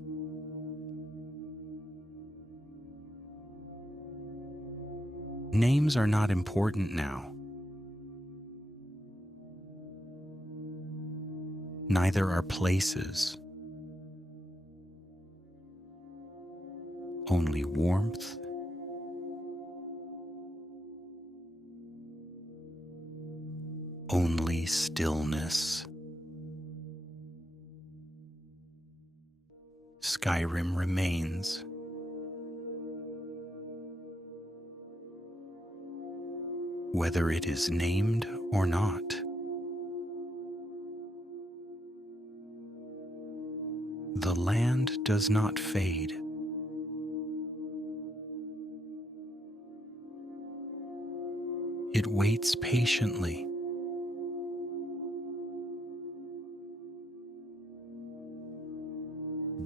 Names are not important now. Neither are places. Only warmth only stillness. Skyrim remains. Whether it is named or not. The land does not fade. It waits patiently.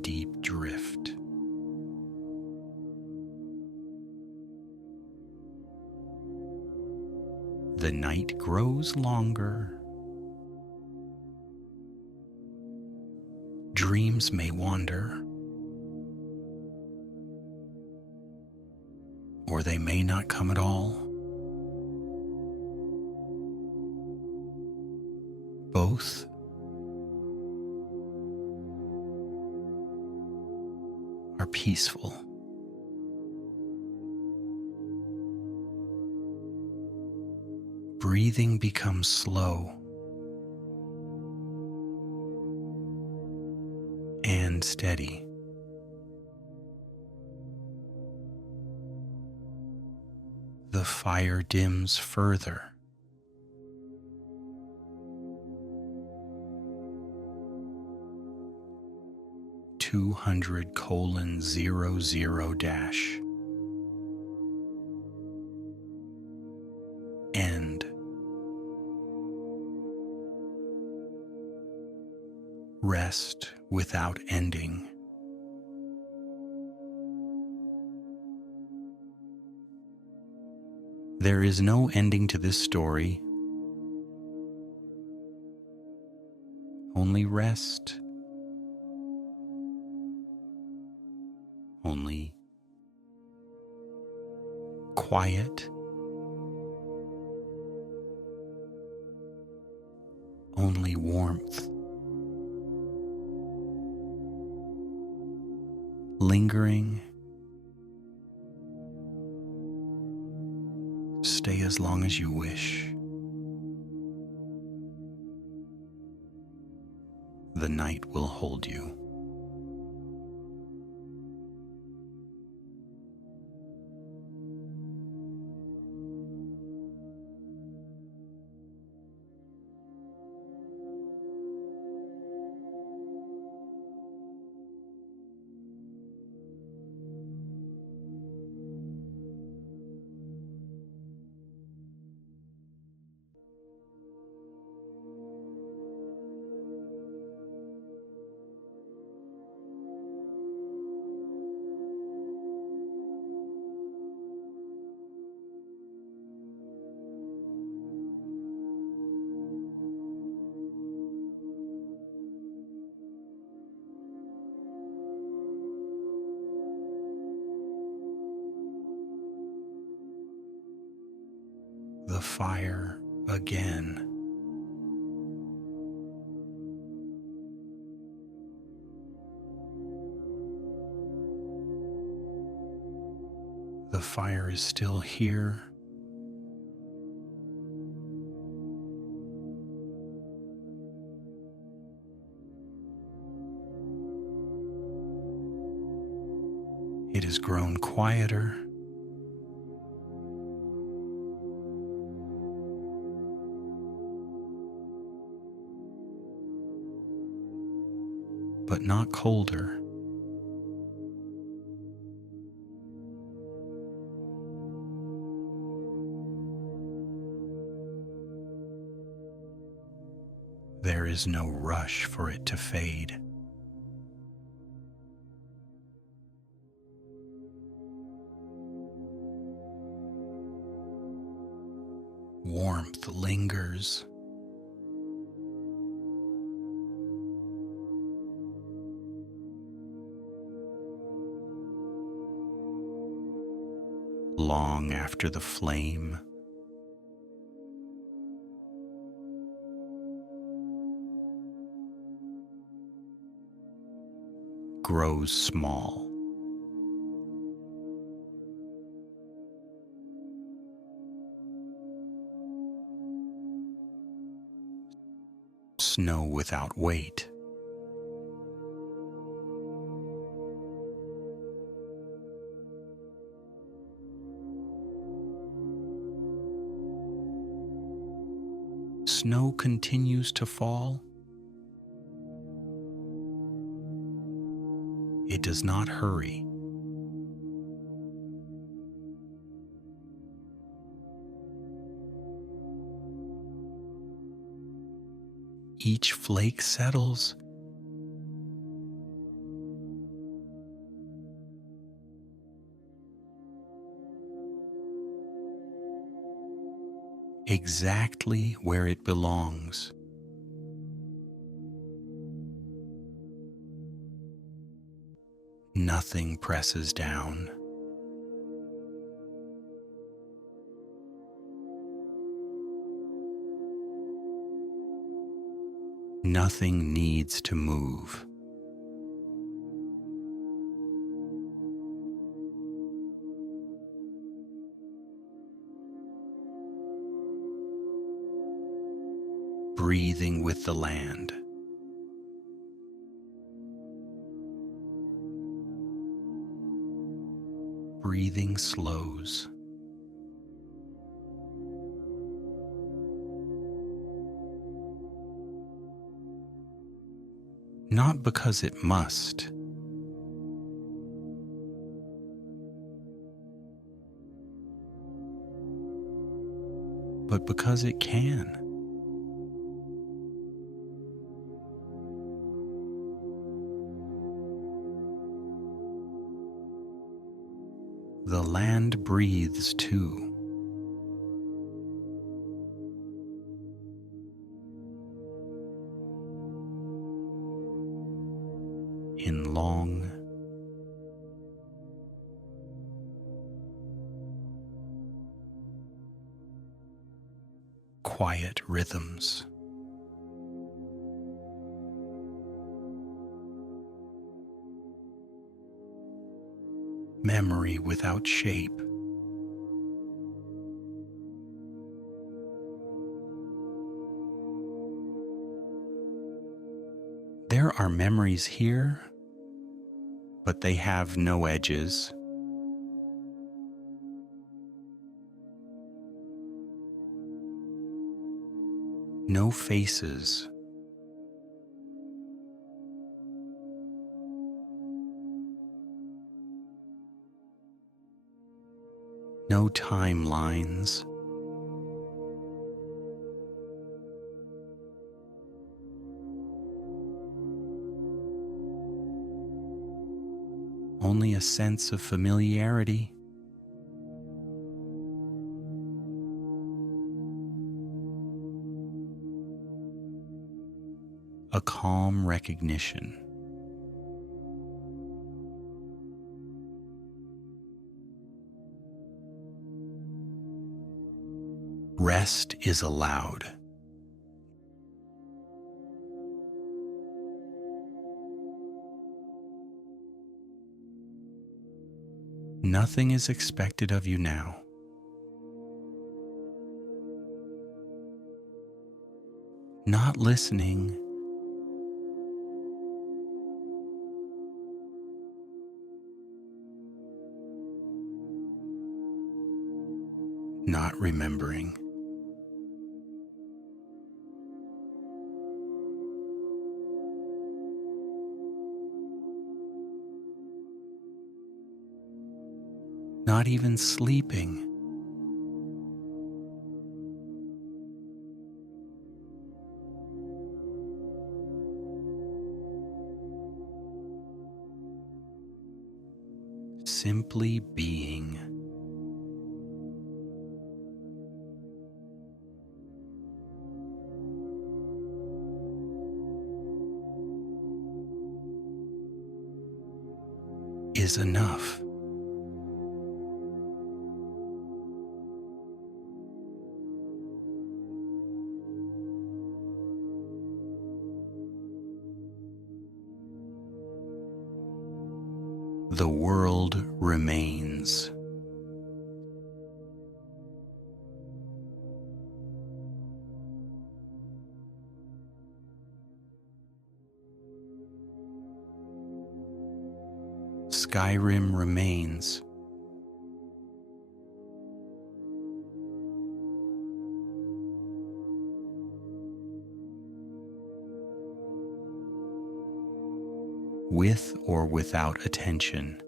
Deep drift. The night grows longer. Dreams may wander, or they may not come at all. Both are peaceful. Breathing becomes slow and steady. The fire dims further. $200:00 end. rest without ending. There is no ending to this story, only rest, only quiet, only warmth, lingering. Stay as long as you wish. The night will hold you. The fire again. The fire is still here. It has grown quieter. But not colder. There is no rush for it to fade. Warmth lingers. Long after the flame grows small. Snow without weight. Snow continues to fall. It does not hurry. Each flake settles. Exactly where it belongs. Nothing presses down. Nothing needs to move. Breathing with the land. Breathing slows. Not because it must, but because it can. The land breathes too. In long, quiet rhythms. Memory without shape. There are memories here, but they have no edges. No faces. No timelines. Only a sense of familiarity. A calm recognition. Rest is allowed. Nothing is expected of you now. Not listening. Not remembering. Not even sleeping. Simply being. Is enough. The world remains. Skyrim remains. With or without attention.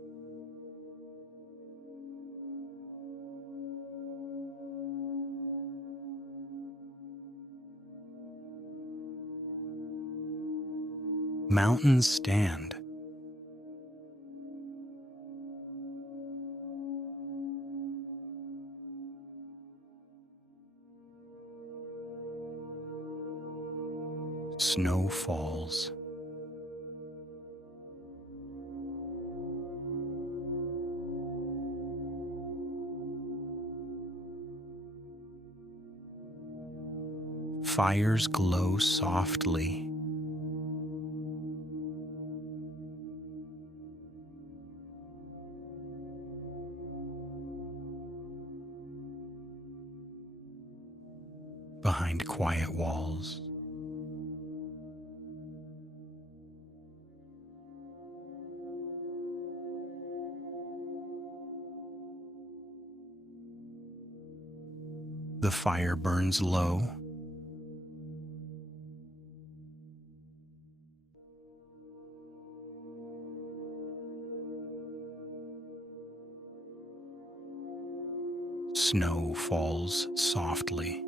Mountains stand. Snow falls. Fires glow softly. Behind quiet walls. The fire burns low. Snow falls softly.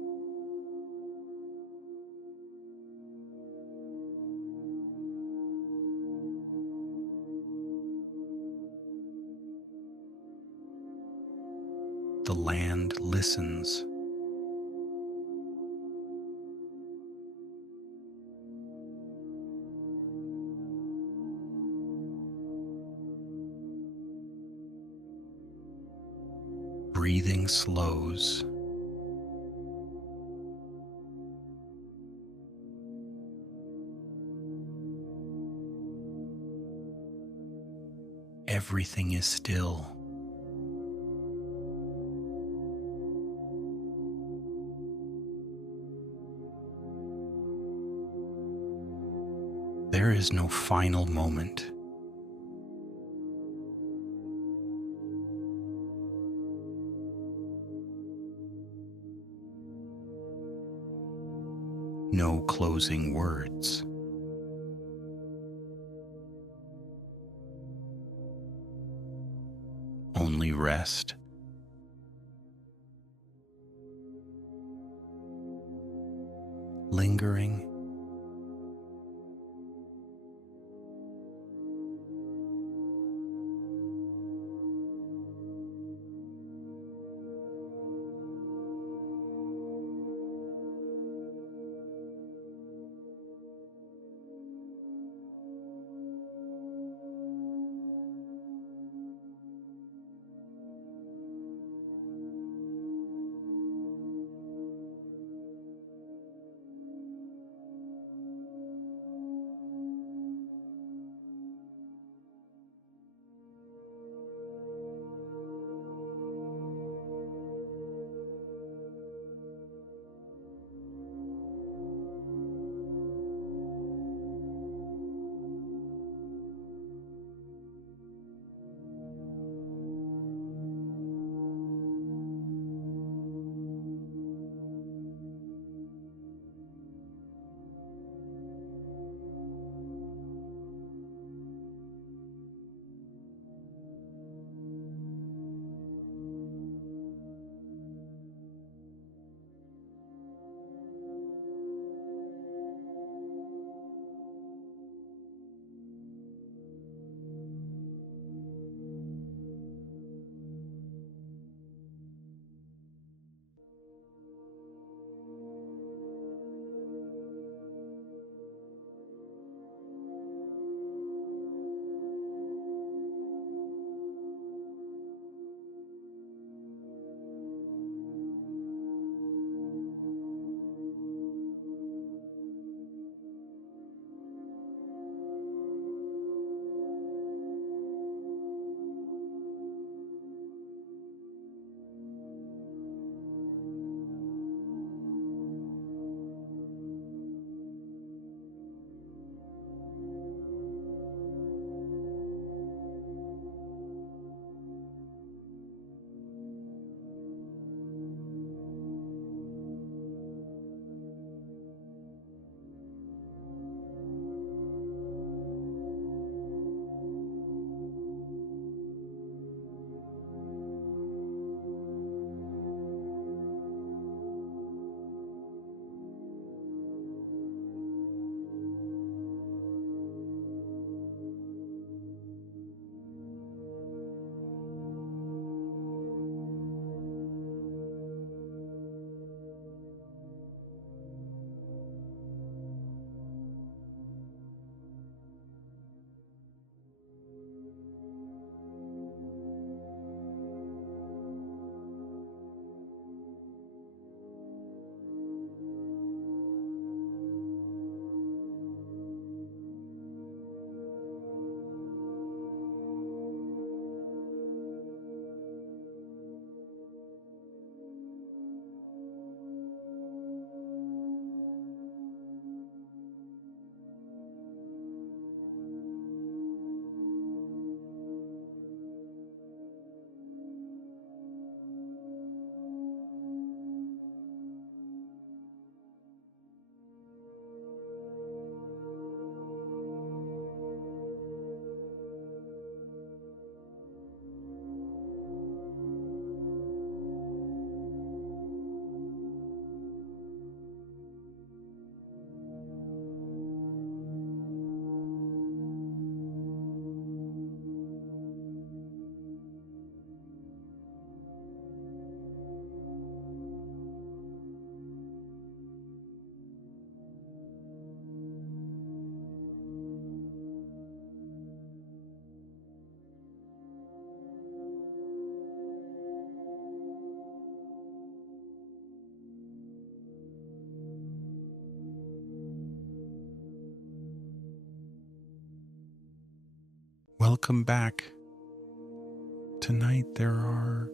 The land listens. Breathing slows. Everything is still. There is no final moment. No closing words. Only rest. Lingering. Welcome back. Tonight there are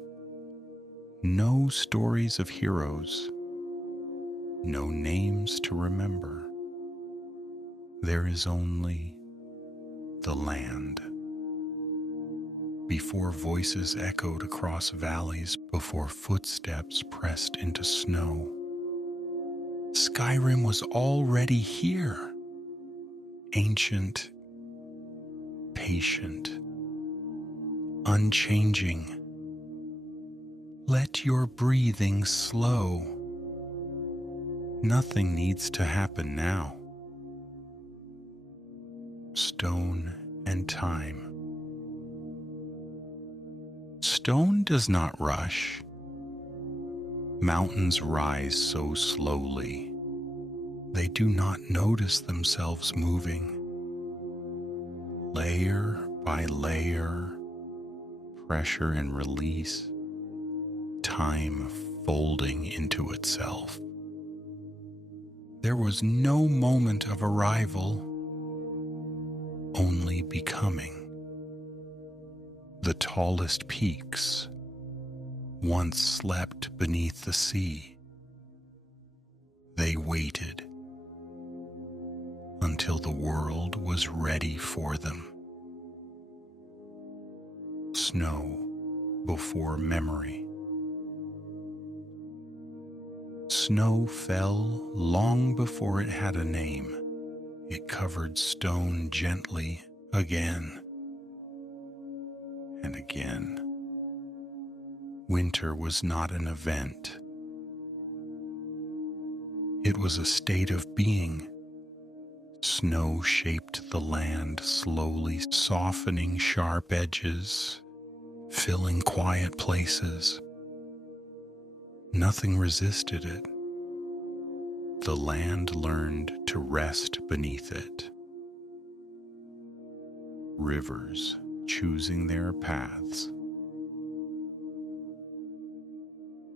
no stories of heroes, no names to remember. There is only the land. Before voices echoed across valleys, before footsteps pressed into snow, Skyrim was already here. Ancient, patient, unchanging. Let your breathing slow. Nothing needs to happen now. Stone and time. Stone does not rush. Mountains rise so slowly. They do not notice themselves moving. Layer by layer, pressure and release, time folding into itself. There was no moment of arrival, only becoming. The tallest peaks once slept beneath the sea. They waited until the world was ready for them. Snow before memory. Snow fell long before it had a name. It covered stone gently again and again. Winter was not an event. It was a state of being. Snow shaped the land slowly, softening sharp edges, filling quiet places. Nothing resisted it. The land learned to rest beneath it. Rivers choosing their paths.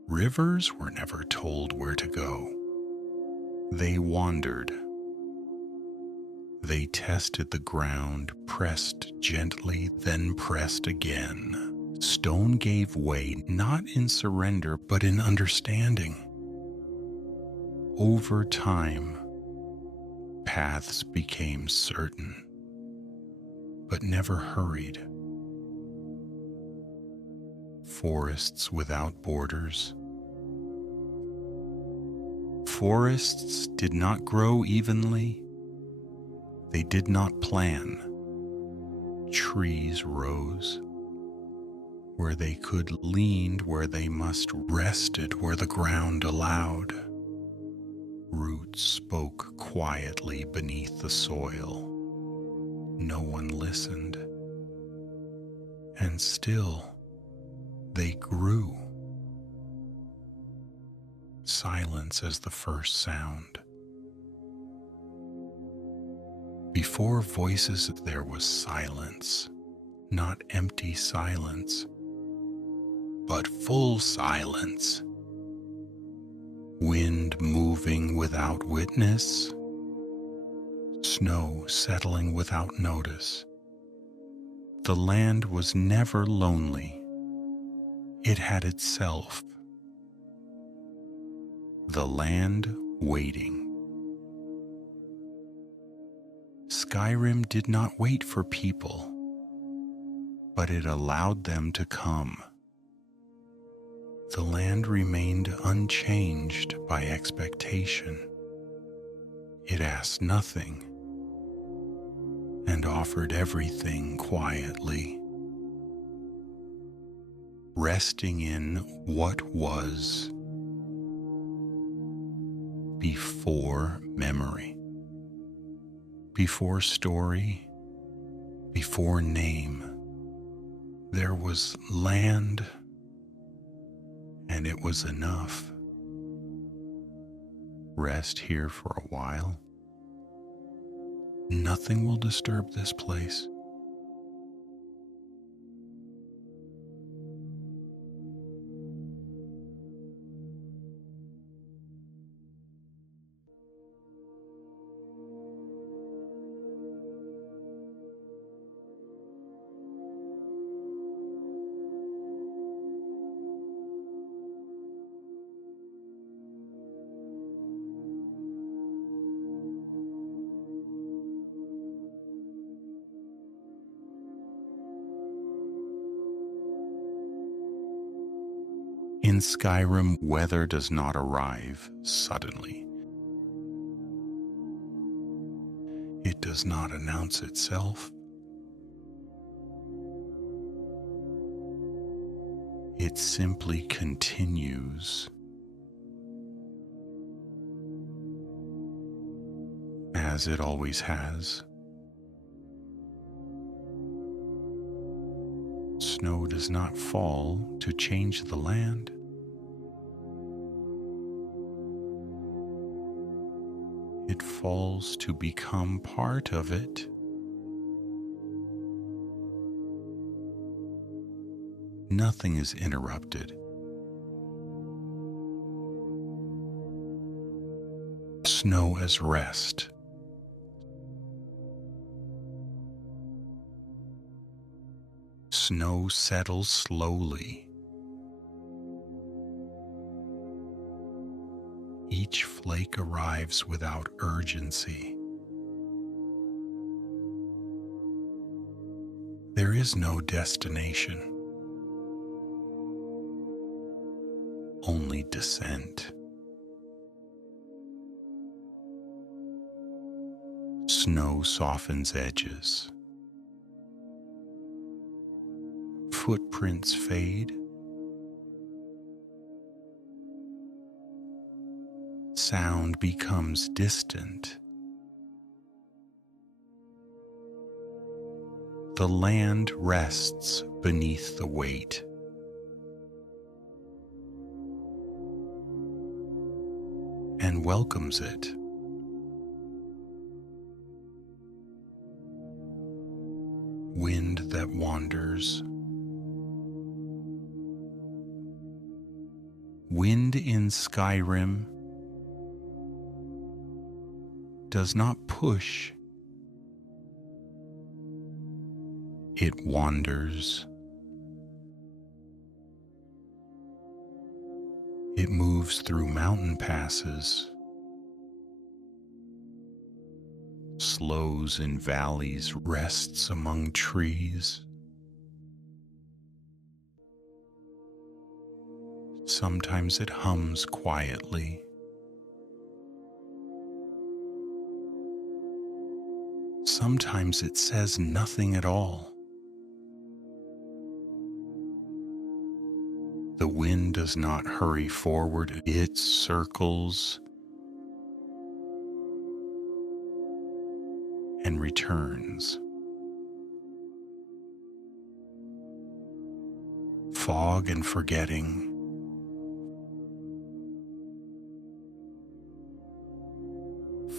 Rivers were never told where to go. They wandered. They tested the ground, pressed gently, then pressed again. Stone gave way, not in surrender, but in understanding. Over time, paths became certain, but never hurried. Forests without borders. Forests did not grow evenly. They did not plan. Trees rose where they could, leaned where they must, rested where the ground allowed. Roots spoke quietly beneath the soil. No one listened. And still, they grew. Silence as the first sound. Before voices, there was silence, not empty silence, but full silence. Wind moving without witness, snow settling without notice. The land was never lonely. It had itself. The land waiting. Skyrim did not wait for people, but it allowed them to come. The land remained unchanged by expectation. It asked nothing and offered everything quietly, resting in what was before memory, before story, before name. There was land, and it was enough. Rest here for a while. Nothing will disturb this place. In Skyrim, weather does not arrive suddenly. It does not announce itself. It simply continues as it always has. Snow does not fall to change the land. It falls to become part of it. Nothing is interrupted. Snow as rest. Snow settles slowly. Each flake arrives without urgency. There is no destination, only descent. Snow softens edges. Footprints fade. Sound becomes distant. The land rests beneath the weight. And welcomes it. Wind that wanders. Wind in Skyrim does not push. It wanders. It moves through mountain passes, slows in valleys, rests among trees. Sometimes it hums quietly. Sometimes it says nothing at all. The wind does not hurry forward. It circles and returns. Fog and forgetting.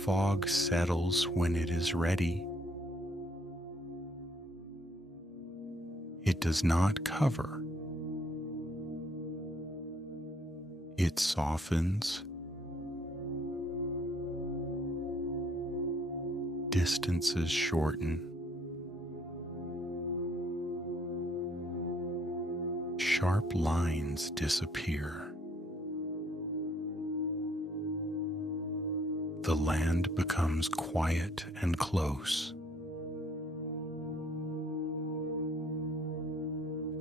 Fog settles when it is ready. It does not cover. It softens. Distances shorten. Sharp lines disappear. The land becomes quiet and close.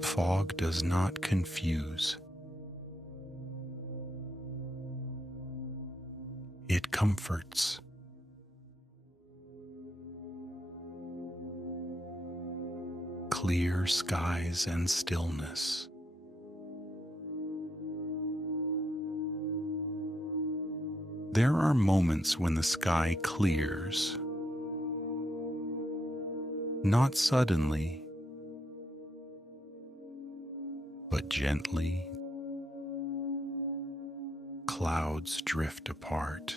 Fog does not confuse. It comforts. Clear skies and stillness. There are moments when the sky clears. Not suddenly, but gently. Clouds drift apart.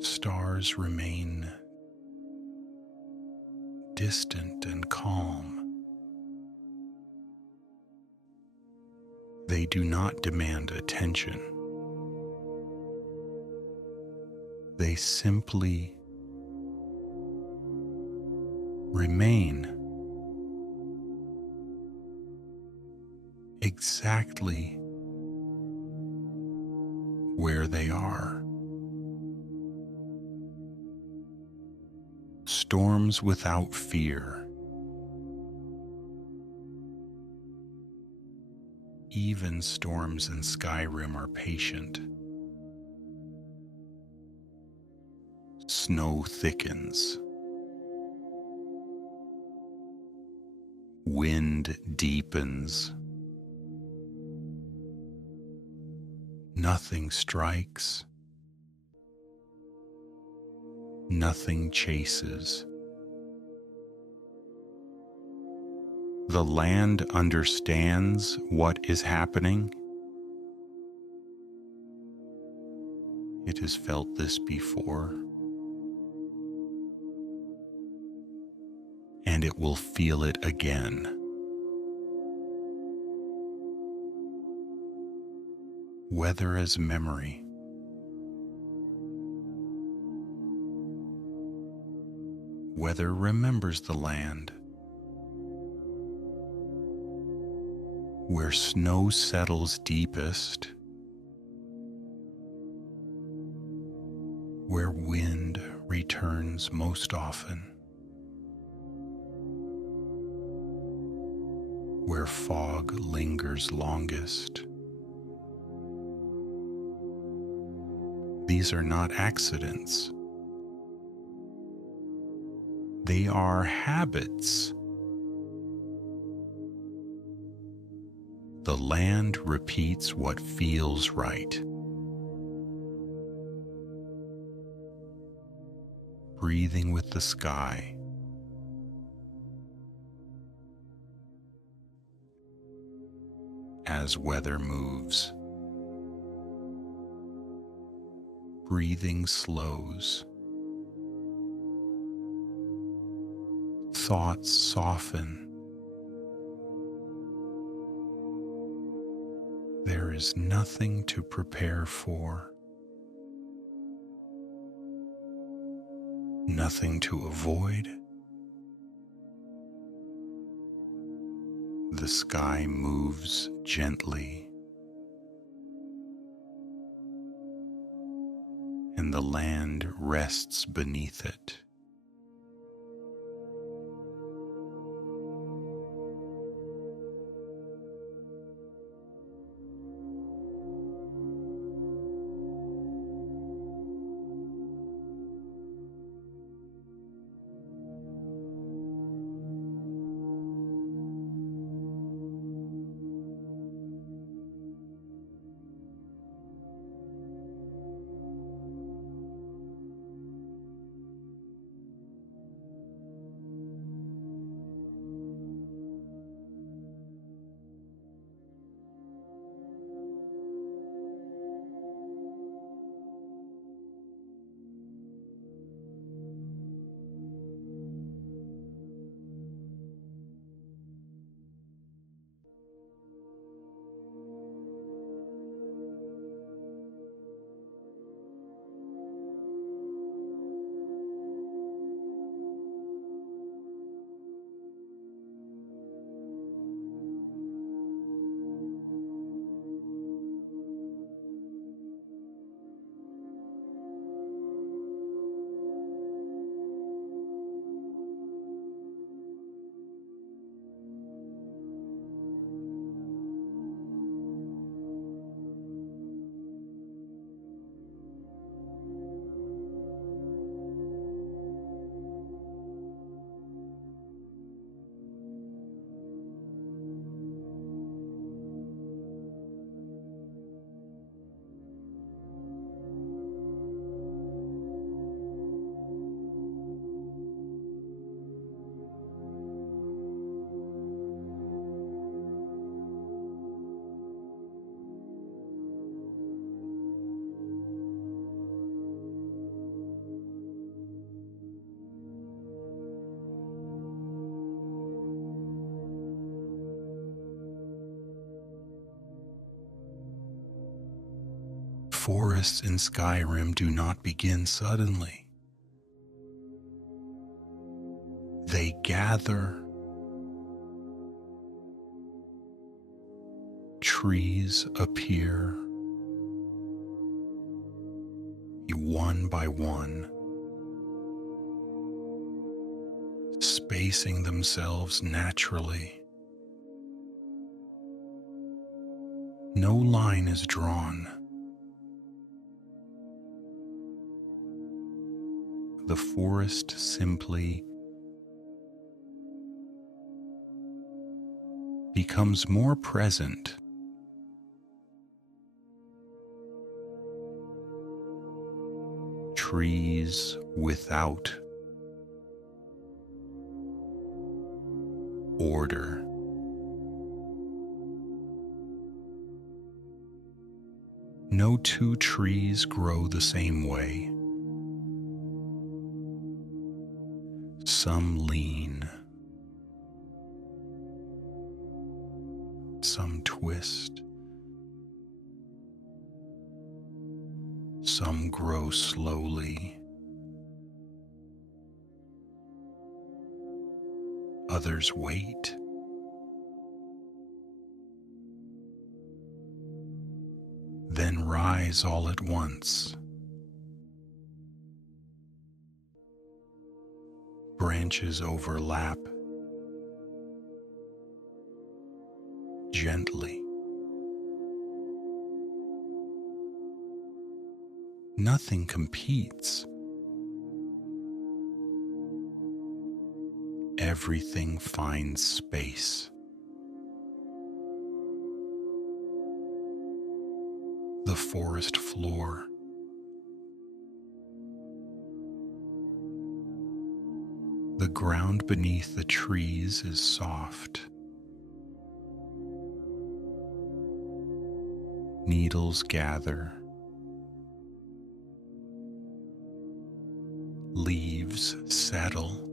Stars remain distant and calm. They do not demand attention. They simply remain exactly where they are. Storms without fear. Even storms in Skyrim are patient. Snow thickens. Wind deepens. Nothing strikes. Nothing chases. The land understands what is happening. It has felt this before, and it will feel it again. Weather as memory. Weather remembers the land. Where snow settles deepest, where wind returns most often, where fog lingers longest. These are not accidents. They are habits. The land repeats what feels right. Breathing with the sky. As weather moves. Breathing slows. Thoughts soften. There is nothing to prepare for, nothing to avoid. The sky moves gently, and the land rests beneath it. Forests in Skyrim do not begin suddenly. They gather. Trees appear one by one, spacing themselves naturally. No line is drawn. The forest simply becomes more present. Trees without order. No two trees grow the same way. Some lean, some twist, some grow slowly, others wait. Then rise all at once. Branches overlap gently. Nothing competes. Everything finds space. The forest floor. The ground beneath the trees is soft. Needles gather. Leaves settle.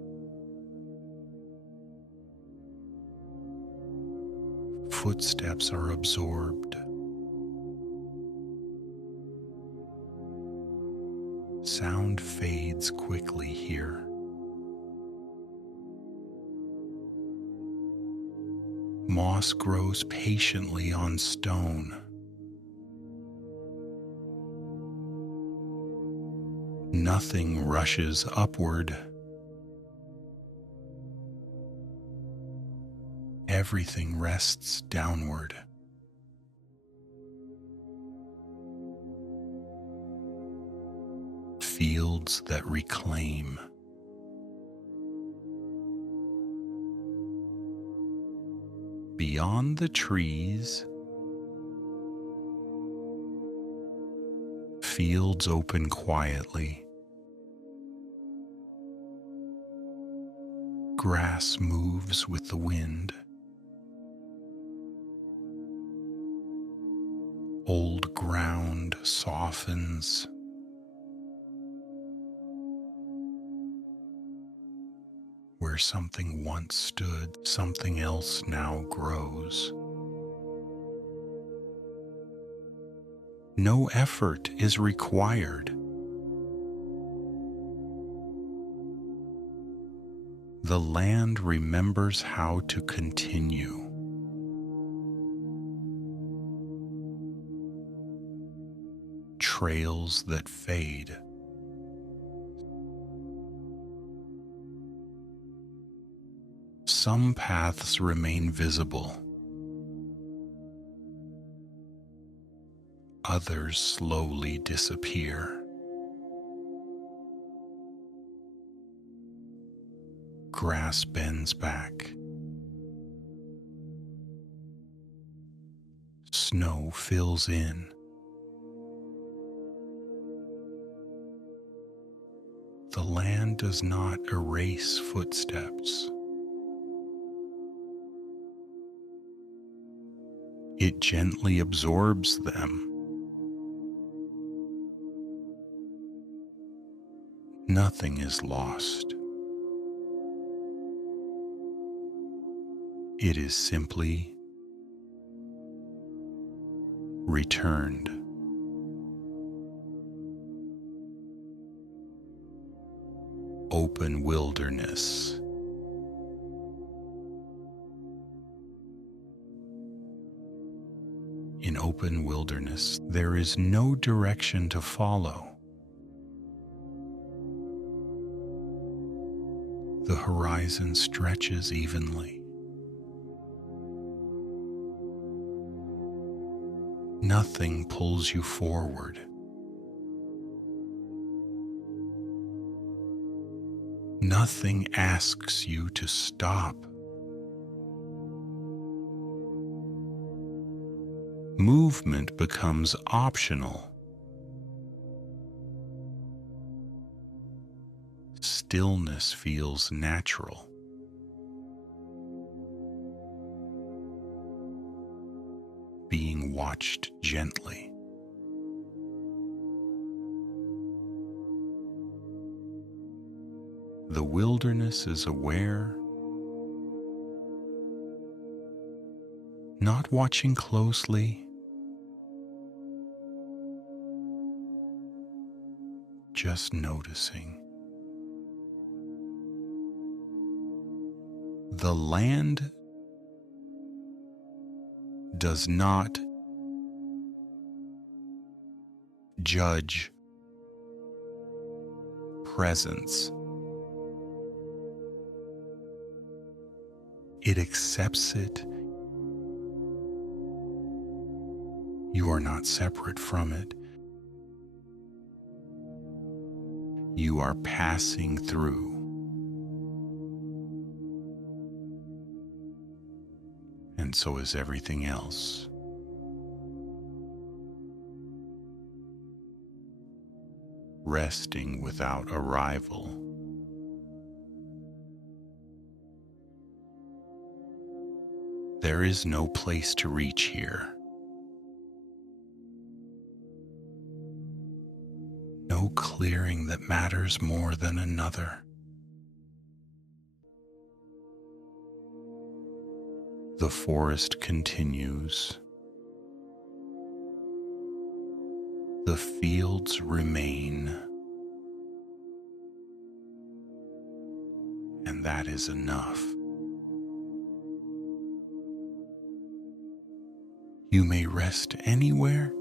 Footsteps are absorbed. Sound fades quickly here. Moss grows patiently on stone. Nothing rushes upward. Everything rests downward. Fields that reclaim. Beyond the trees, fields open quietly. Grass moves with the wind. Old ground softens. Where something once stood, something else now grows. No effort is required. The land remembers how to continue. Trails that fade. Some paths remain visible. Others slowly disappear. Grass bends back. Snow fills in. The land does not erase footsteps. It gently absorbs them. Nothing is lost. It is simply returned. Open wilderness. In open wilderness, there is no direction to follow. The horizon stretches evenly. Nothing pulls you forward. Nothing asks you to stop. Movement becomes optional. Stillness feels natural. Being watched gently. The wilderness is aware, not watching closely, just noticing. The land does not judge presence. It accepts it. You are not separate from it. You are passing through. And so is everything else. Resting without arrival. There is no place to reach here. No clearing that matters more than another. The forest continues. The fields remain. And that is enough. You may rest anywhere.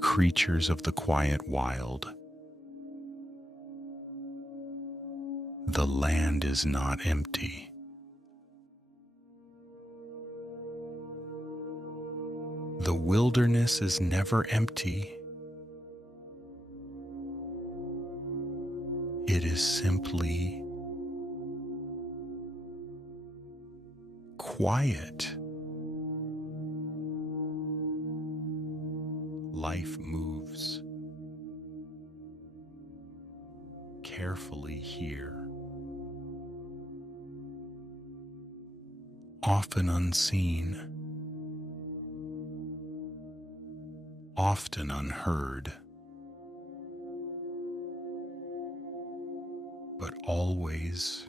Creatures of the quiet wild. The land is not empty. The wilderness is never empty. It is simply quiet. Life moves carefully here, often unseen, often unheard, but always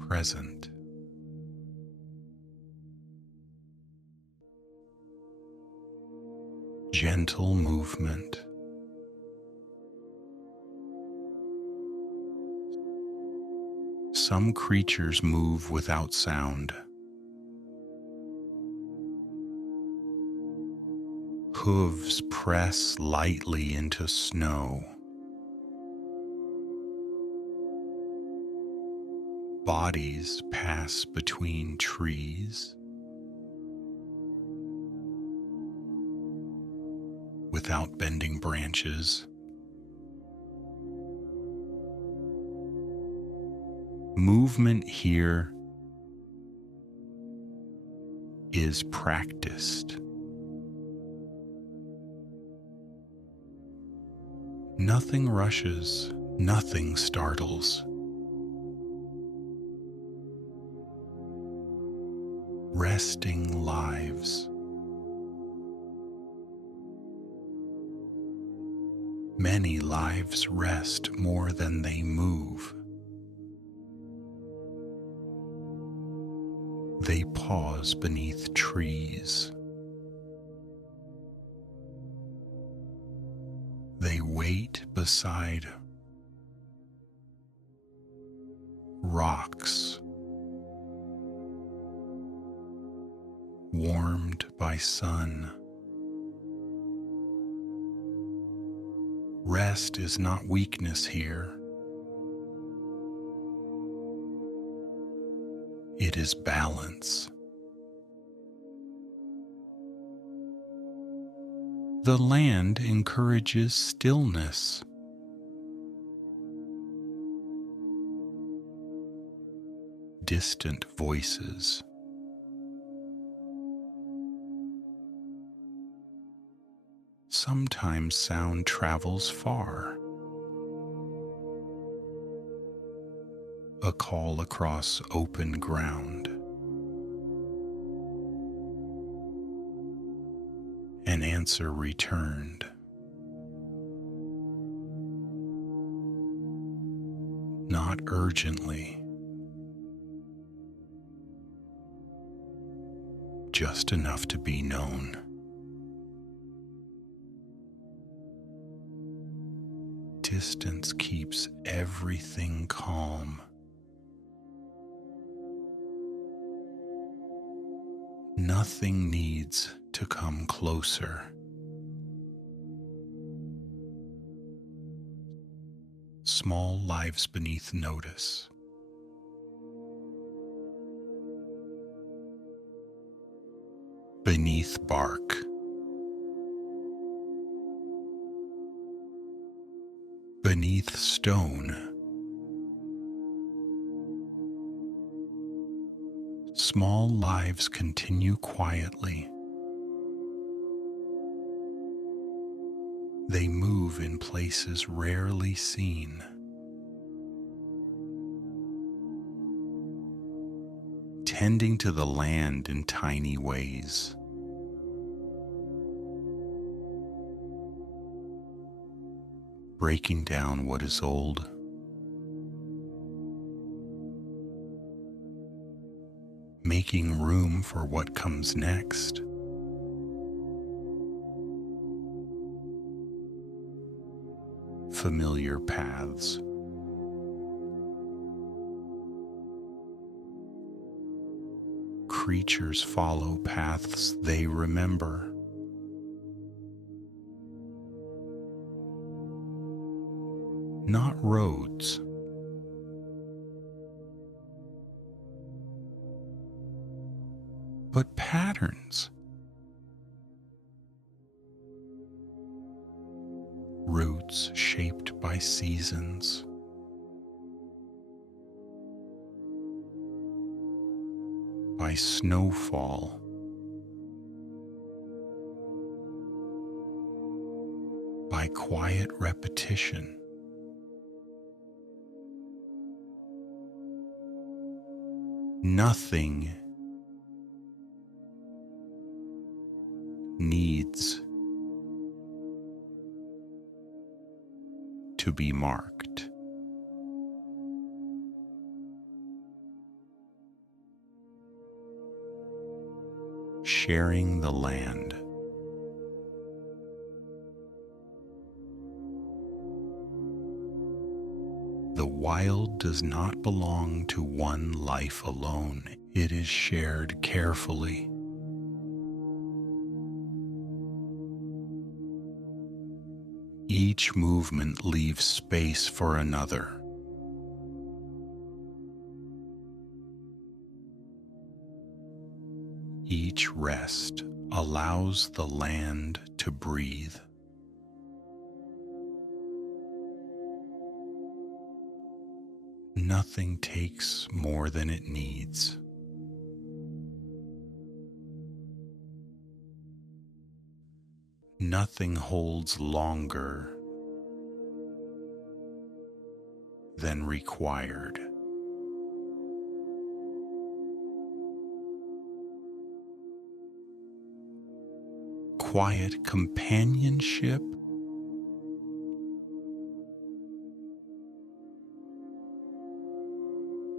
present. Gentle movement. Some creatures move without sound. Hooves press lightly into snow. Bodies pass between trees without bending branches. Movement here is practiced. Nothing rushes, nothing startles. Resting lives. Many lives rest more than they move. They pause beneath trees. They wait beside rocks, warmed by sun. Rest is not weakness here. It is balance. The land encourages stillness. Distant voices. Sometimes sound travels far. A call across open ground. An answer returned. Not urgently. Just enough to be known. Distance keeps everything calm. Nothing needs to come closer. Small lives beneath notice. Beneath bark. Beneath stone. Small lives continue quietly. They move in places rarely seen. Tending to the land in tiny ways. Breaking down what is old. Making room for what comes next. Familiar paths. Creatures follow paths they remember. Not roads. But patterns. Routes shaped by seasons. By snowfall. By quiet repetition. Nothing needs to be marked. Sharing the land. The wild does not belong to one life alone. It is shared carefully. Each movement leaves space for another. Each rest allows the land to breathe. Nothing takes more than it needs. Nothing holds longer than required. Quiet companionship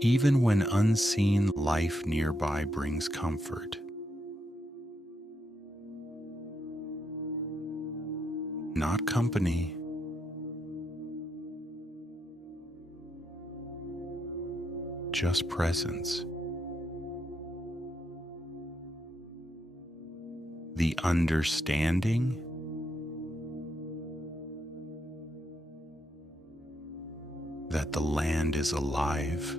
even when unseen life nearby brings comfort. Not company, just presence. The understanding that the land is alive.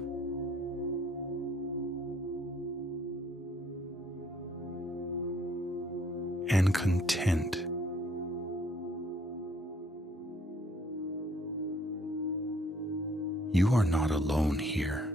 And content. You are not alone here.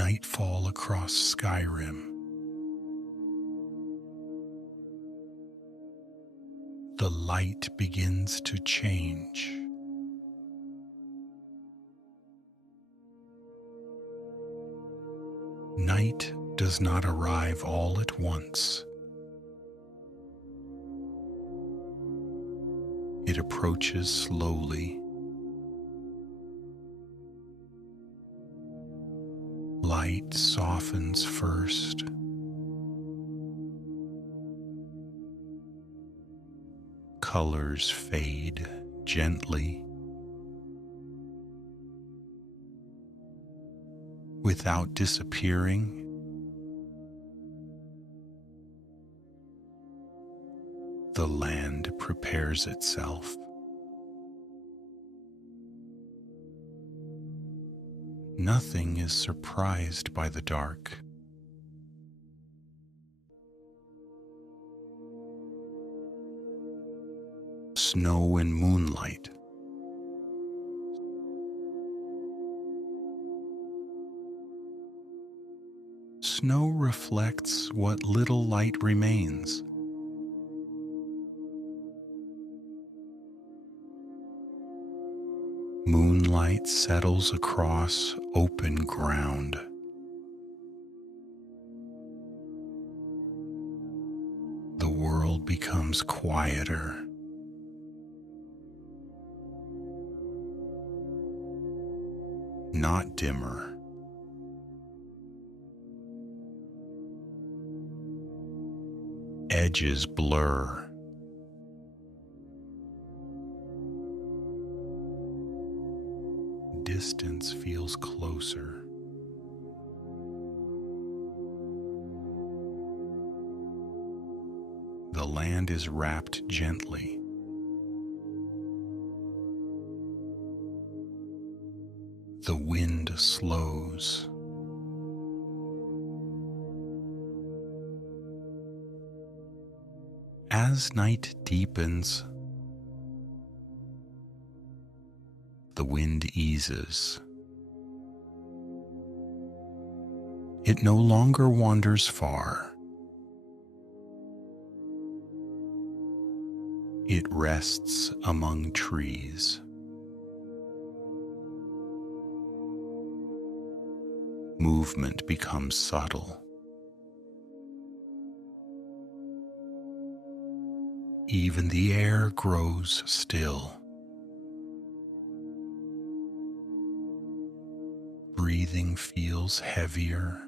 nightfall across Skyrim. The light begins to change. Night does not arrive all at once. It approaches slowly. Light softens first. Colors fade gently. Without disappearing, the land prepares itself. Nothing is surprised by the dark. Snow and moonlight. Snow reflects what little light remains. Moonlight settles across open ground. The world becomes quieter. Not dimmer. Edges blur. Distance feels closer. The land is wrapped gently. The wind slows. As night deepens, the wind eases. It no longer wanders far. It rests among trees. Movement becomes subtle. Even the air grows still. Breathing feels heavier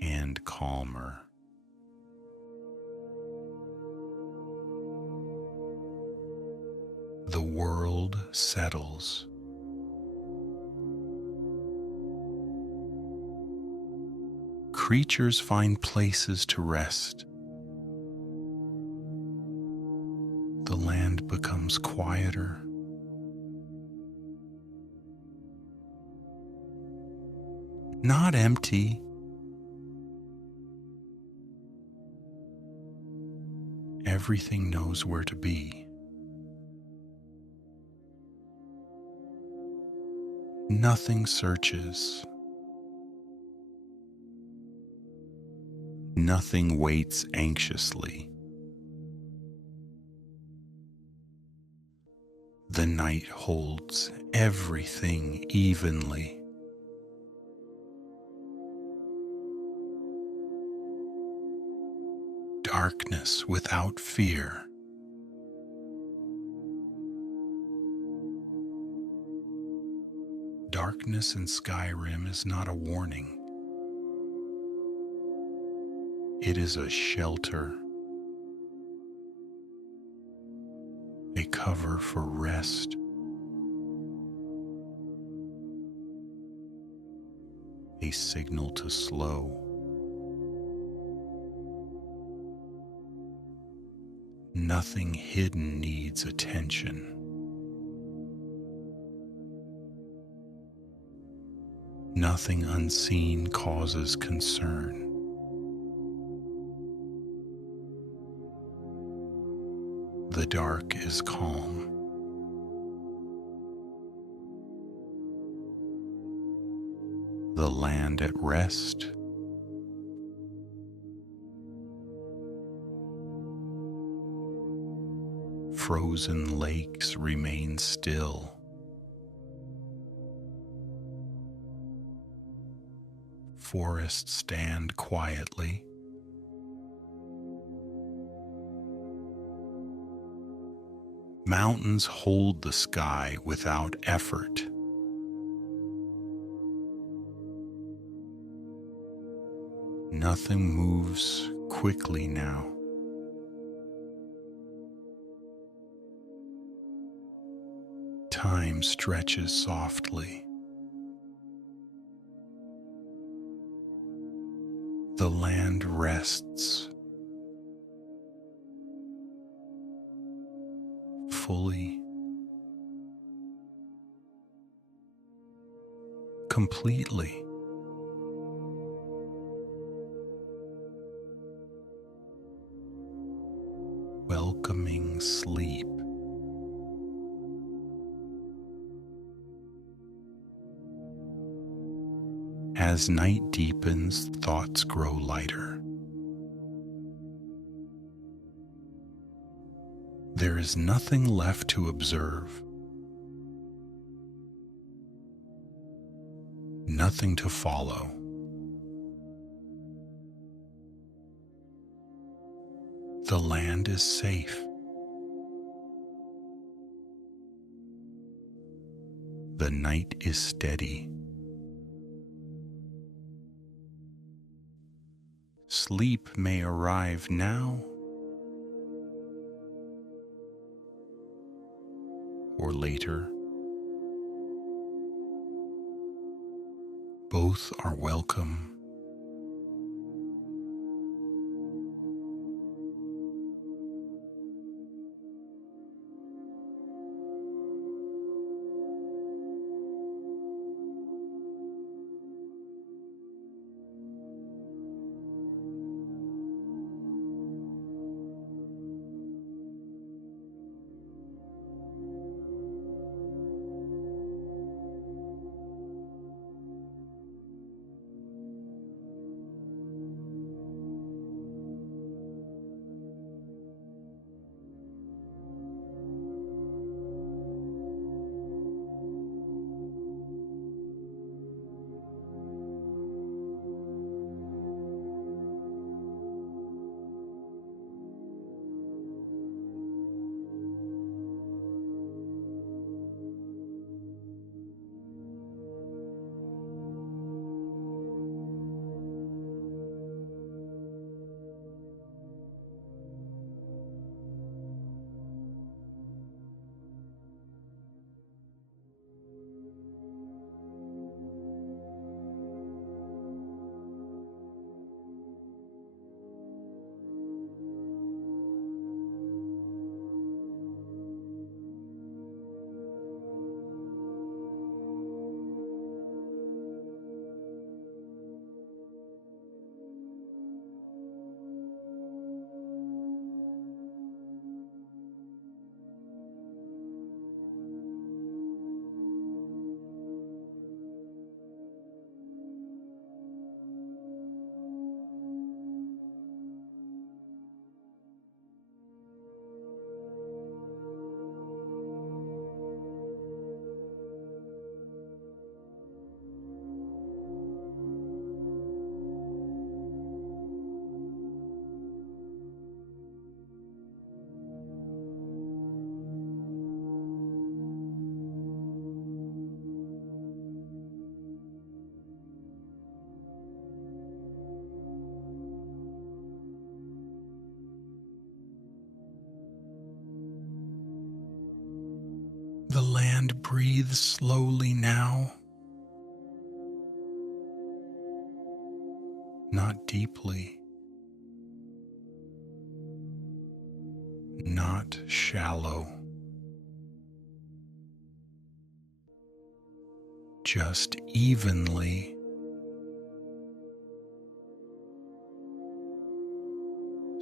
and calmer. The world settles. Creatures find places to rest. The land becomes quieter. Not empty. Everything knows where to be. Nothing searches. Nothing waits anxiously. The night holds everything evenly. Darkness without fear. Darkness in Skyrim is not a warning. It is a shelter, a cover for rest, a signal to slow. Nothing hidden needs attention. Nothing unseen causes concern. The dark is calm. the land at rest. Frozen lakes remain still. Forests stand quietly. Mountains hold the sky without effort. Nothing moves quickly now. Time stretches softly. The land rests fully, completely. Welcoming sleep. As night deepens, thoughts grow lighter. There is nothing left to observe, nothing to follow. The land is safe. The night is steady. Sleep may arrive now or later. Both are welcome. The land breathes slowly now, not deeply, not shallow, just evenly.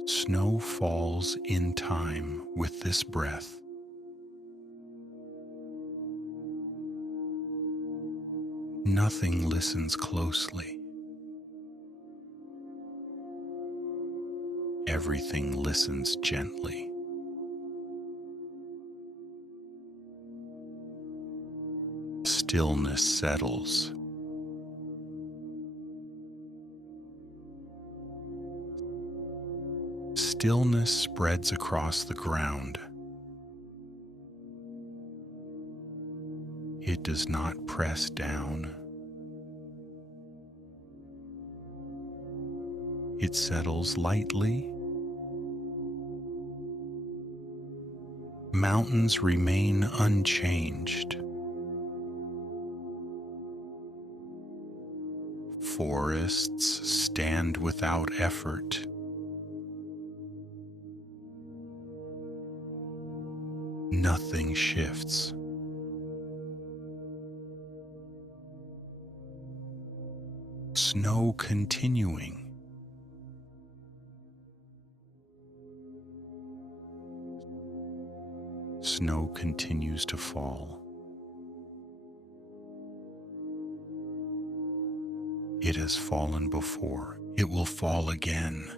Snow falls in time with this breath. Nothing listens closely. Everything listens gently. Stillness settles. Stillness spreads across the ground. It does not press down. It settles lightly. Mountains remain unchanged. Forests stand without effort. Nothing shifts. Snow continuing. Snow continues to fall. It has fallen before. It will fall again.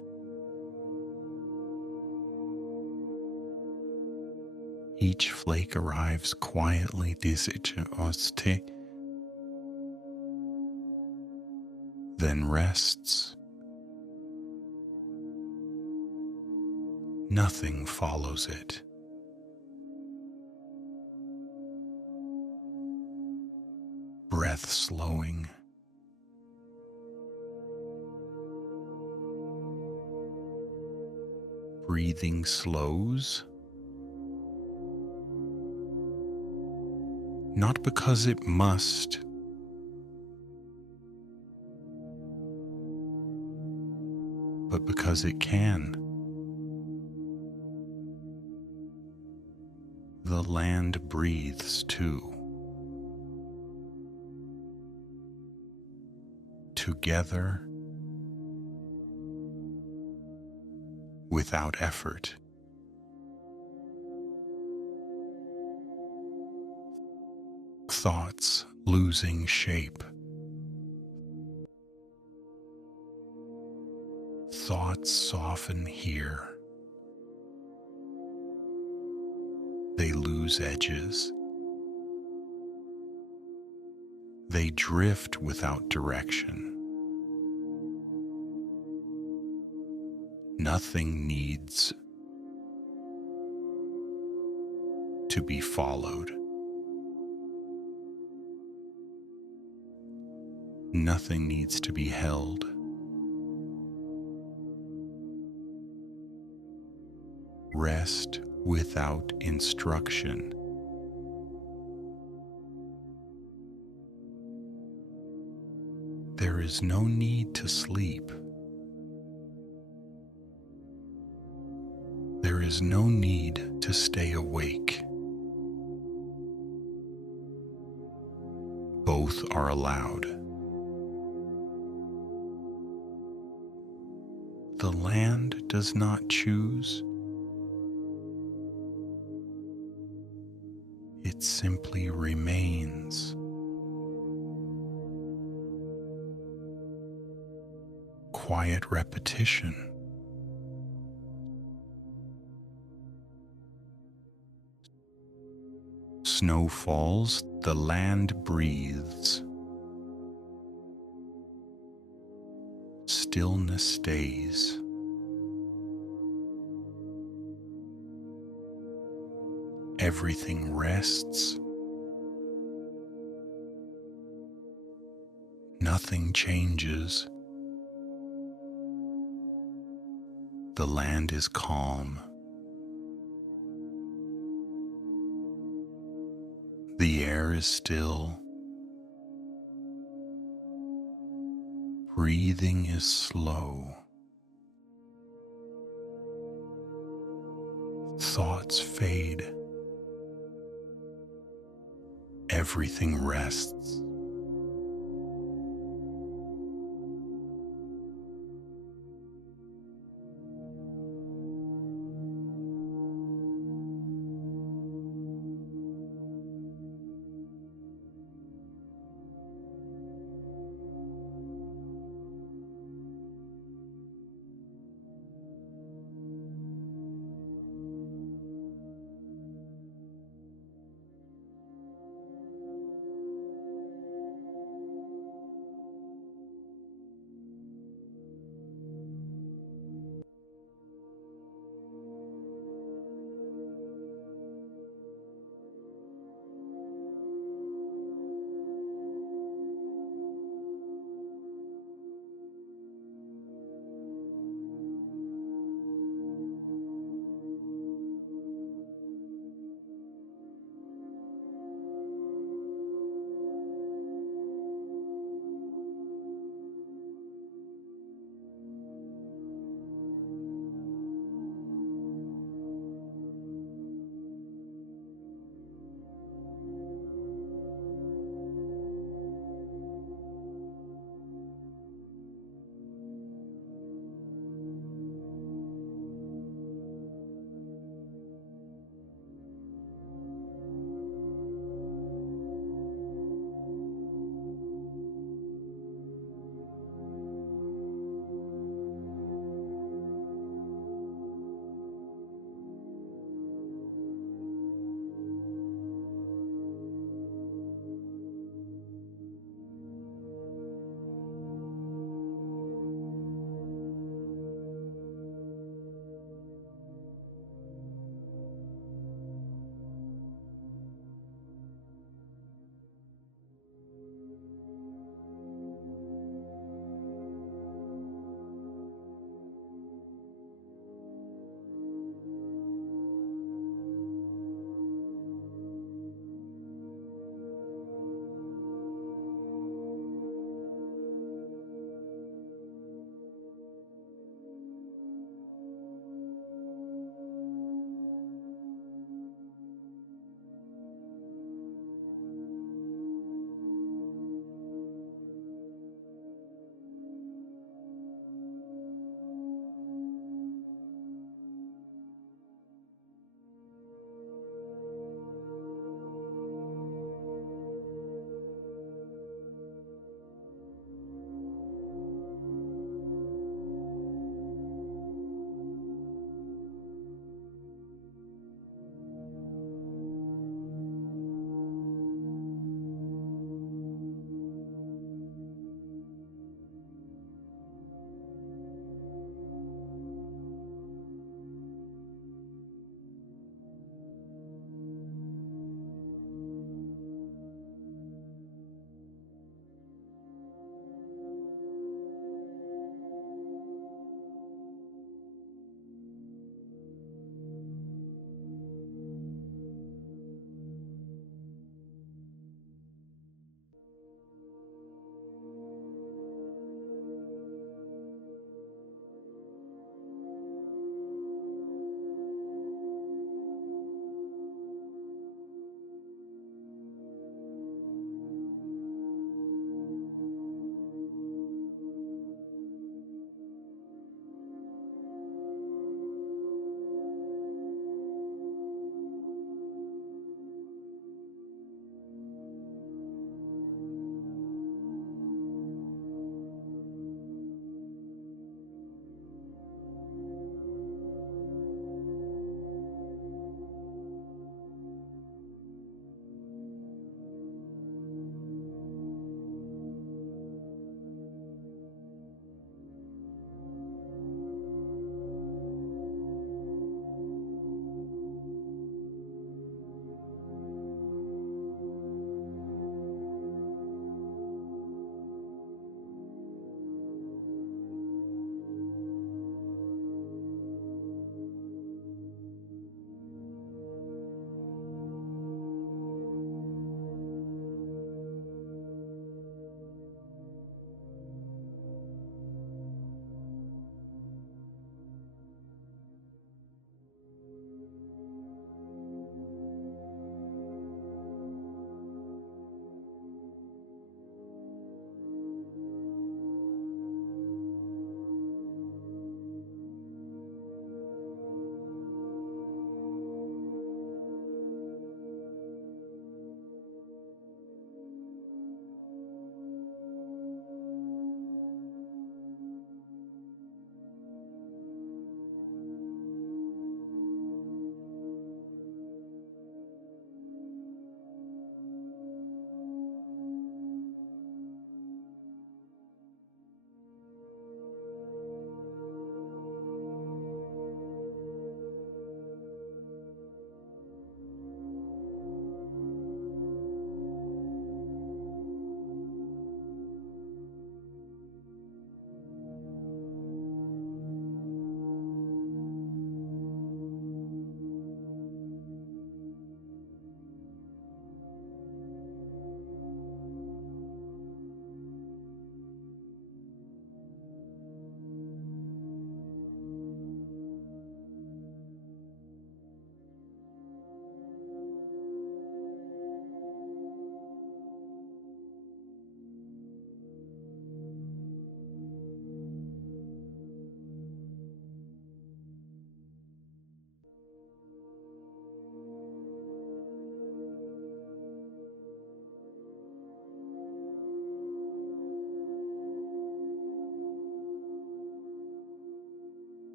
Each flake arrives quietly, then rests. Nothing follows it. Breath slowing. Breathing slows. Not because it must, but because it can. The land breathes too. Together, without effort. Thoughts losing shape. Thoughts soften here. They lose edges. They drift without direction. Nothing needs to be followed. Nothing needs to be held. Rest without instruction. There is no need to sleep. There is no need to stay awake. Both are allowed. The land does not choose. It simply remains. Quiet repetition. Snow falls, the land breathes. Stillness stays. Everything rests. Nothing changes. The land is calm. The air is still. Breathing is slow. Thoughts fade. Everything rests.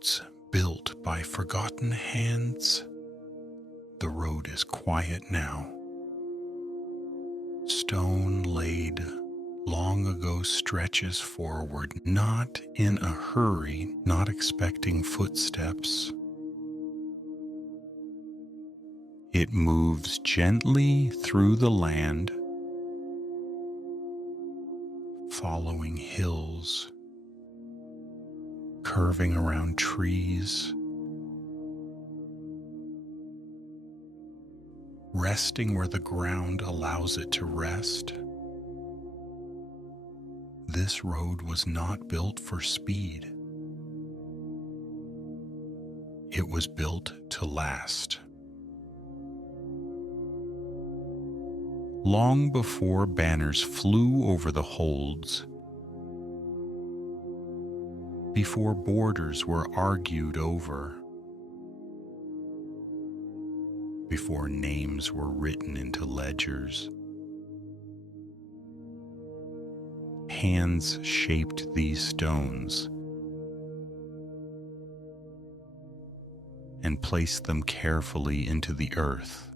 roads built by forgotten hands. The road is quiet now. Stone laid long ago stretches forward, not in a hurry, not expecting footsteps. It moves gently through the land, following hills, curving around trees, resting where the ground allows it to rest. This road was not built for speed. It was built to last. Long before banners flew over the holds, before borders were argued over, before names were written into ledgers, hands shaped these stones and placed them carefully into the earth.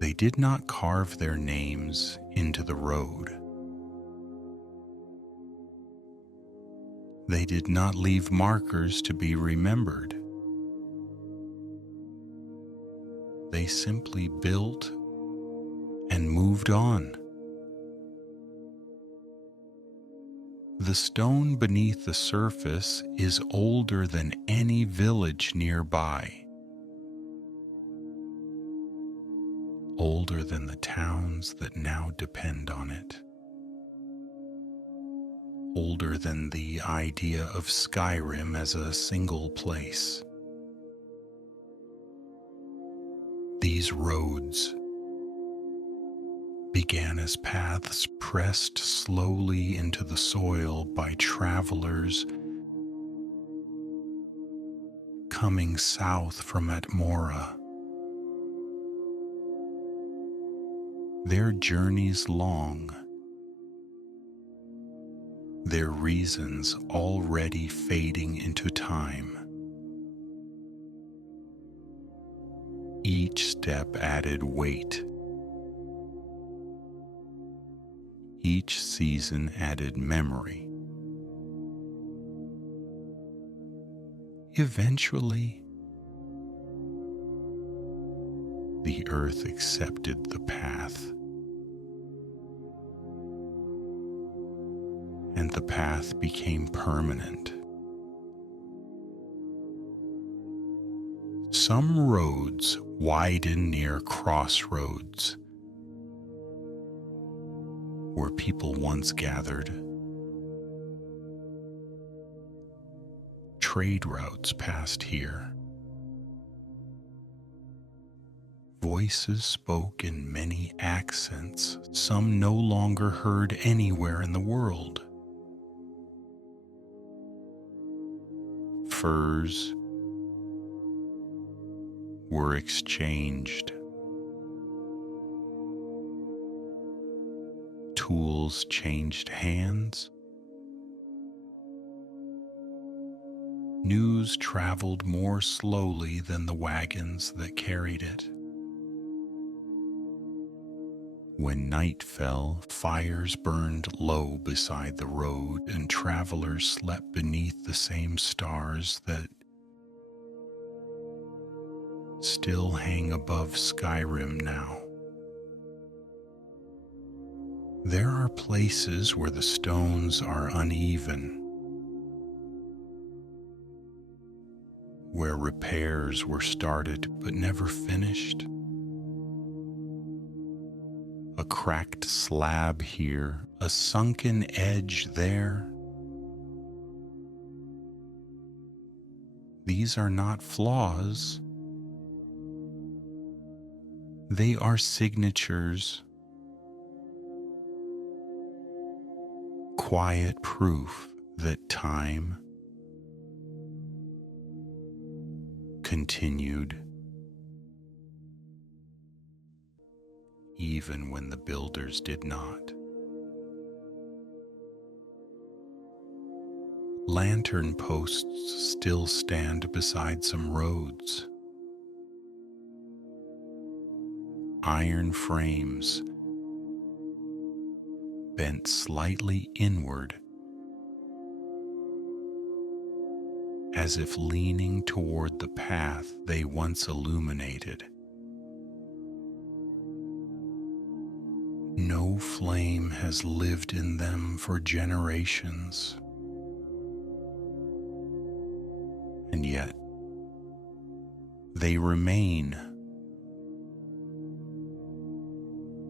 They did not carve their names into the road. They did not leave markers to be remembered. They simply built and moved on. The stone beneath the surface is older than any village nearby. Older than the towns that now depend on it. Older than the idea of Skyrim as a single place. These roads began as paths pressed slowly into the soil by travelers coming south from Atmora. Their journeys long, their reasons already fading into time. Each step added weight. Each season added memory. Eventually, the earth accepted the path, and the path became permanent. Some roads widen near crossroads where people once gathered. Trade routes passed here. Voices spoke in many accents, some no longer heard anywhere in the world. Furs were exchanged. Tools changed hands. News traveled more slowly than the wagons that carried it. When night fell, fires burned low beside the road, and travelers slept beneath the same stars that still hang above Skyrim now. There are places where the stones are uneven, where repairs were started but never finished. A cracked slab here, a sunken edge there. These are not flaws. They are signatures, quiet proof that time continued even when the builders did not. Lantern posts still stand beside some roads. Iron frames bent slightly inward, as if leaning toward the path they once illuminated. No flame has lived in them for generations, and yet they remain,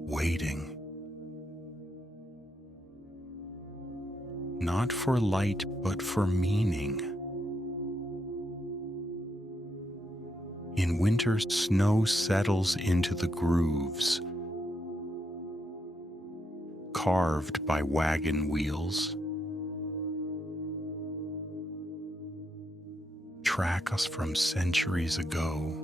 waiting, not for light but for meaning. In winter, snow settles into the grooves, carved by wagon wheels. Track us from centuries ago,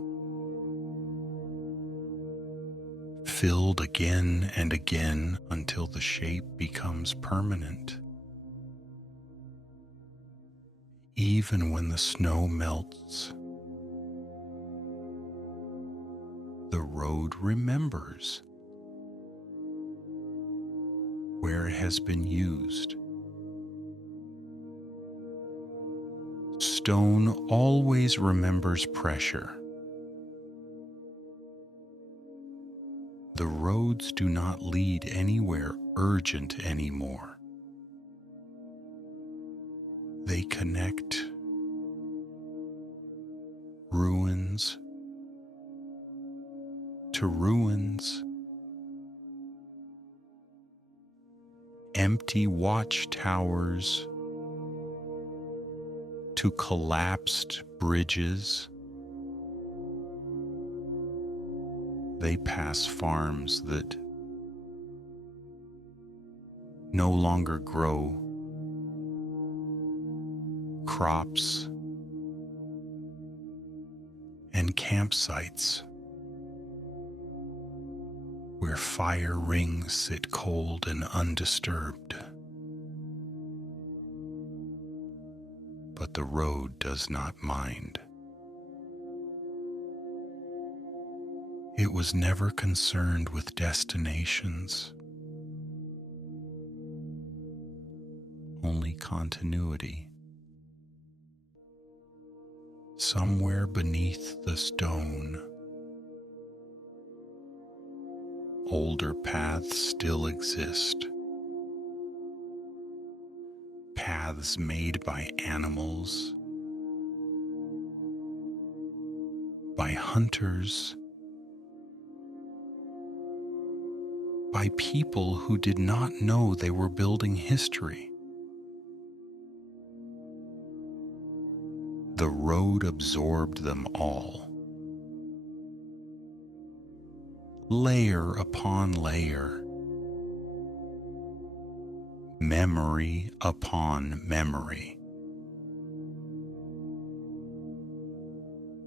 filled again and again until the shape becomes permanent. Even when the snow melts, the road remembers where it has been used. Stone always remembers pressure. The roads do not lead anywhere urgent anymore. They connect ruins to ruins, empty watchtowers to collapsed bridges. They pass farms that no longer grow crops, and campsites where fire rings sit cold and undisturbed. But the road does not mind. It was never concerned with destinations, only continuity. Somewhere beneath the stone, older paths still exist. Paths made by animals, by hunters, by people who did not know they were building history. The road absorbed them all, layer upon layer, memory upon memory.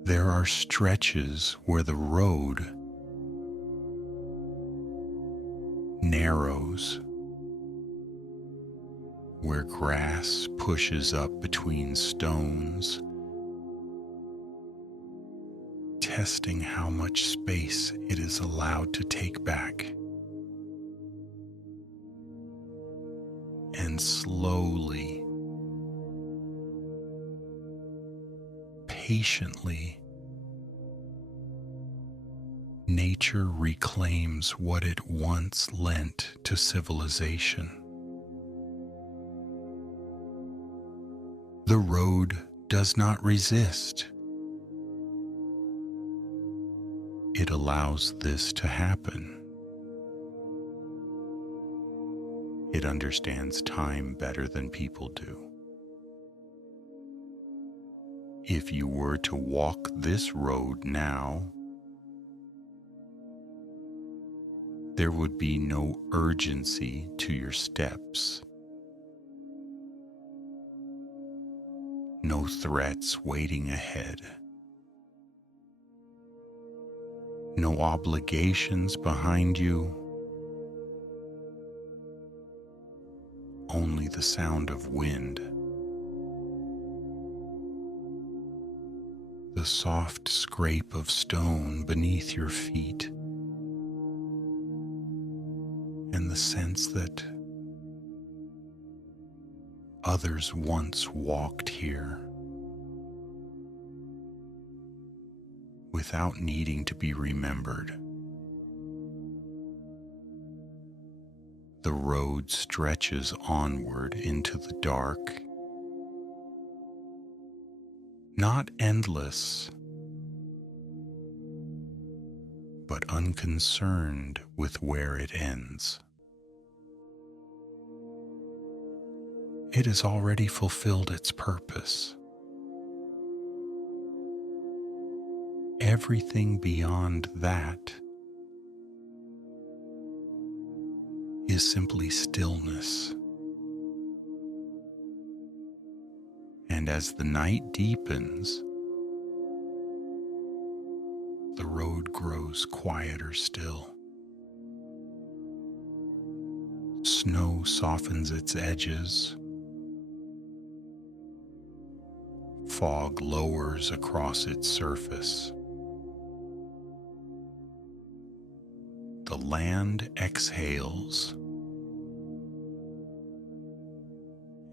There are stretches where the road narrows, where grass pushes up between stones, testing how much space it is allowed to take back. And slowly, patiently, nature reclaims what it once lent to civilization. The road does not resist. It allows this to happen. It understands time better than people do. If you were to walk this road now, there would be no urgency to your steps, no threats waiting ahead, no obligations behind you, only the sound of wind the soft scrape of stone beneath your feet, and the sense that others once walked here without needing to be remembered. The road stretches onward into the dark, not endless, but unconcerned with where it ends. It has already fulfilled its purpose. Everything beyond that is simply stillness. And as the night deepens, the road grows quieter still. Snow softens its edges. Fog lowers across its surface. The land exhales,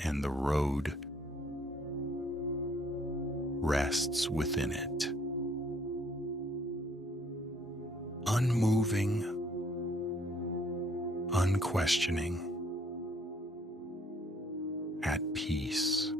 and the road rests within it. Unmoving, unquestioning, at peace.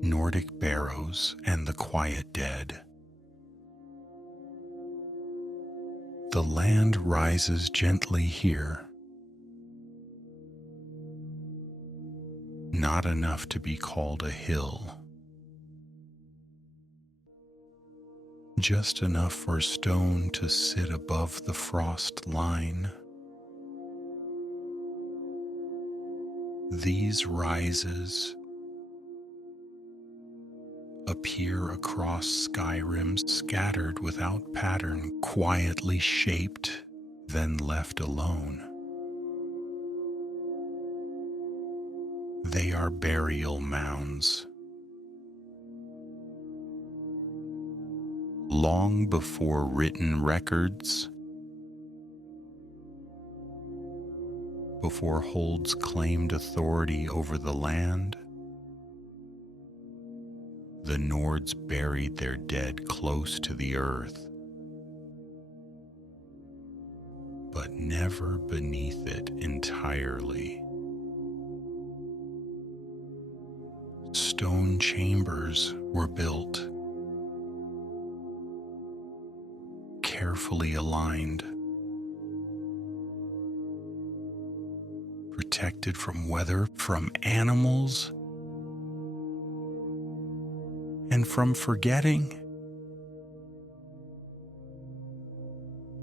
Nordic barrows and the quiet dead. The land rises gently here, not enough to be called a hill, just enough for stone to sit above the frost line. These rises appear across Skyrim, scattered without pattern, quietly shaped, then left alone. They are burial mounds. Long before written records, before holds claimed authority over the land, the Nords buried their dead close to the earth, but never beneath it entirely. Stone chambers were built, carefully aligned, protected from weather, from animals, and from forgetting.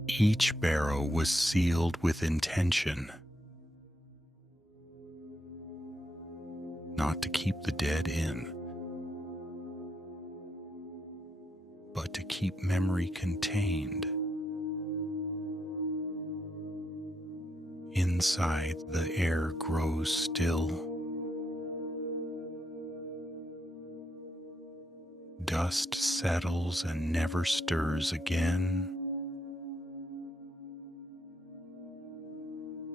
Each barrow was sealed with intention, not to keep the dead in, but to keep memory contained. Inside, the air grows still. Dust settles and never stirs again.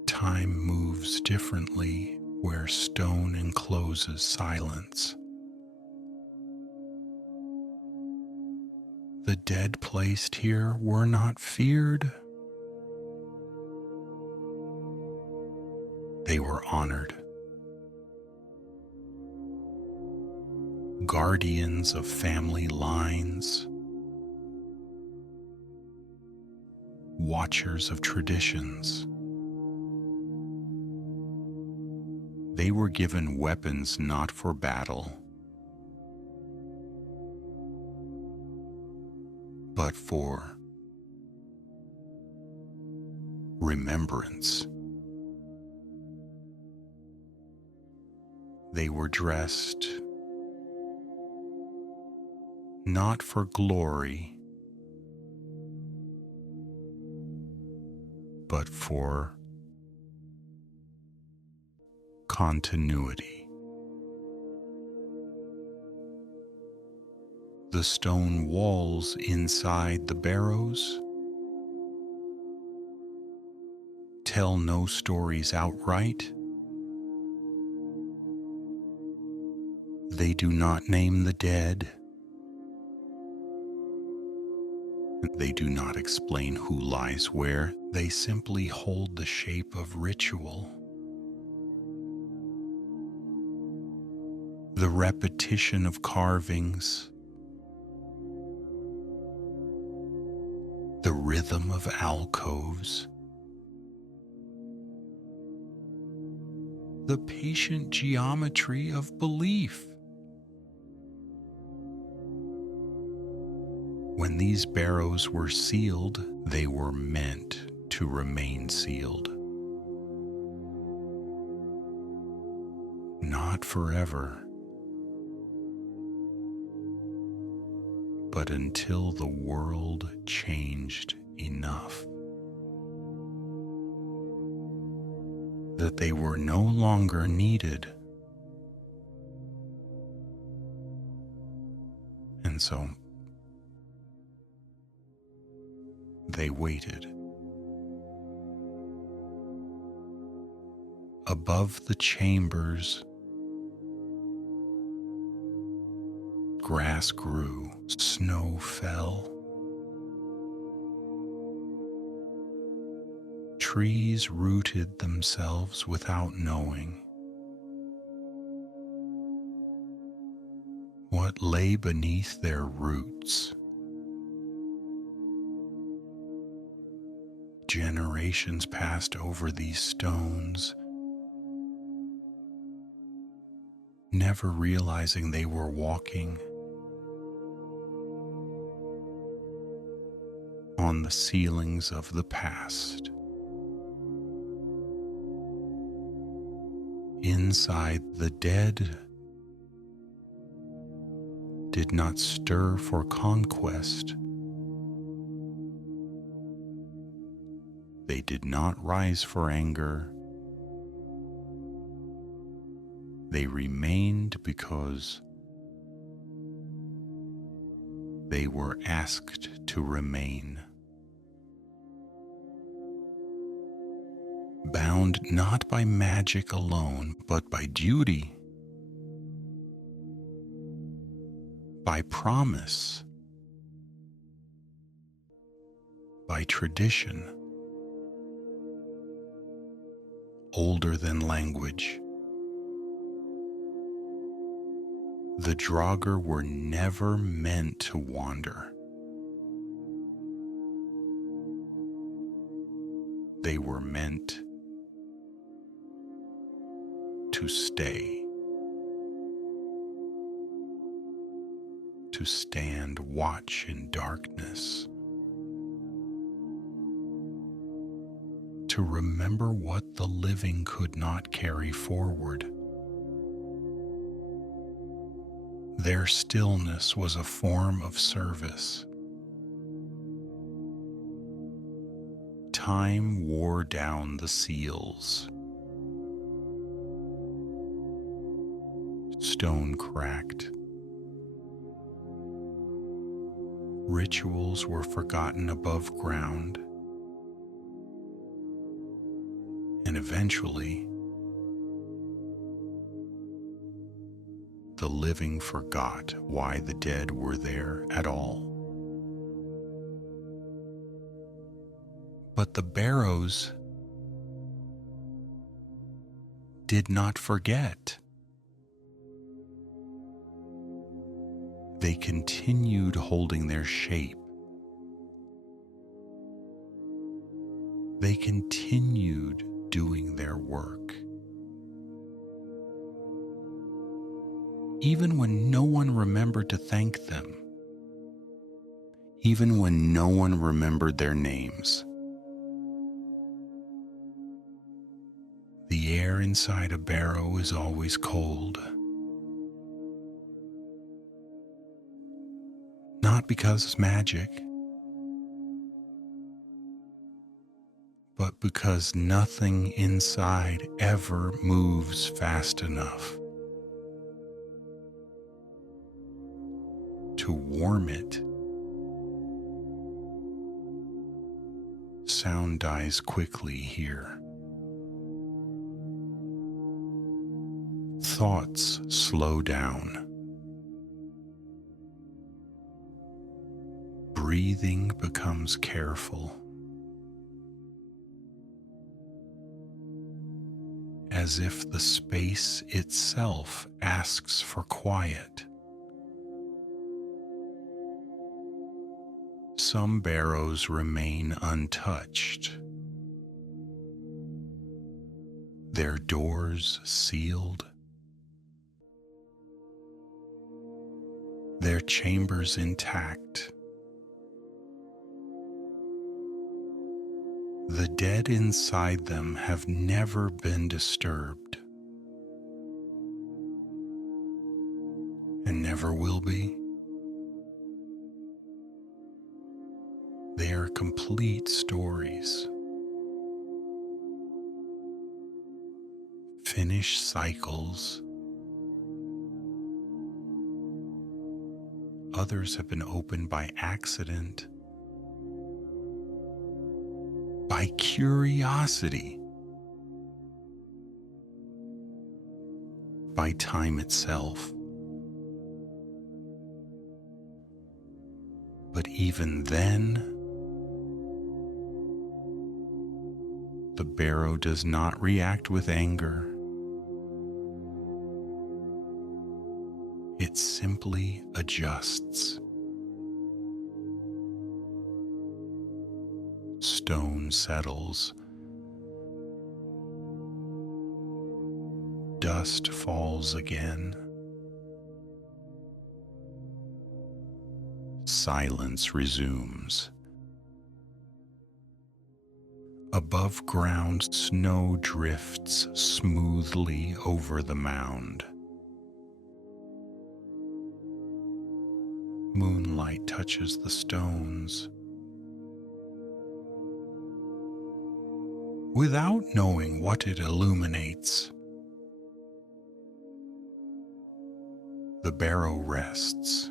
Time moves differently where stone encloses silence. The dead placed here were not feared. They were honored. Guardians of family lines, watchers of traditions. They were given weapons not for battle, but for remembrance. They were dressed not for glory, but for continuity. The stone walls inside the barrows tell no stories outright. They do not name the dead. They do not explain who lies where. They simply hold the shape of ritual. The repetition of carvings, the rhythm of alcoves, the patient geometry of belief. When these barrows were sealed, they were meant to remain sealed. Not forever, but until the world changed enough that they were no longer needed. And so they waited. Above the chambers, grass grew, snow fell. Trees rooted themselves without knowing. What lay beneath their roots? Generations passed over these stones, never realizing they were walking on the ceilings of the past. Inside, the dead did not stir for conquest. They did not rise for anger. They remained because they were asked to remain. Bound not by magic alone, but by duty, by promise, by tradition, older than language. The Draugr were never meant to wander. They were meant to stay, to stand watch in darkness, to remember what the living could not carry forward. Their stillness was a form of service. Time wore down the seals. Stone cracked. Rituals were forgotten above ground. And eventually, the living forgot why the dead were there at all. But the barrows did not forget. They continued holding their shape. They continued doing their work. Even when no one remembered to thank them. Even when no one remembered their names. The air inside a barrow is always cold. Not because it's magic, but because nothing inside ever moves fast enough to warm it. Sound dies quickly here. Thoughts slow down. Breathing becomes careful, as if the space itself asks for quiet. Some barrows remain untouched, their doors sealed, their chambers intact. The dead inside them have never been disturbed, and never will be. They are complete stories, finished cycles. Others have been opened by accident, by curiosity, by time itself. But even then, the barrow does not react with anger. It simply adjusts. Stone settles. Dust falls again. Silence resumes. Above ground, snow drifts smoothly over the mound. Moonlight touches the stones. Without knowing what it illuminates, the barrow rests.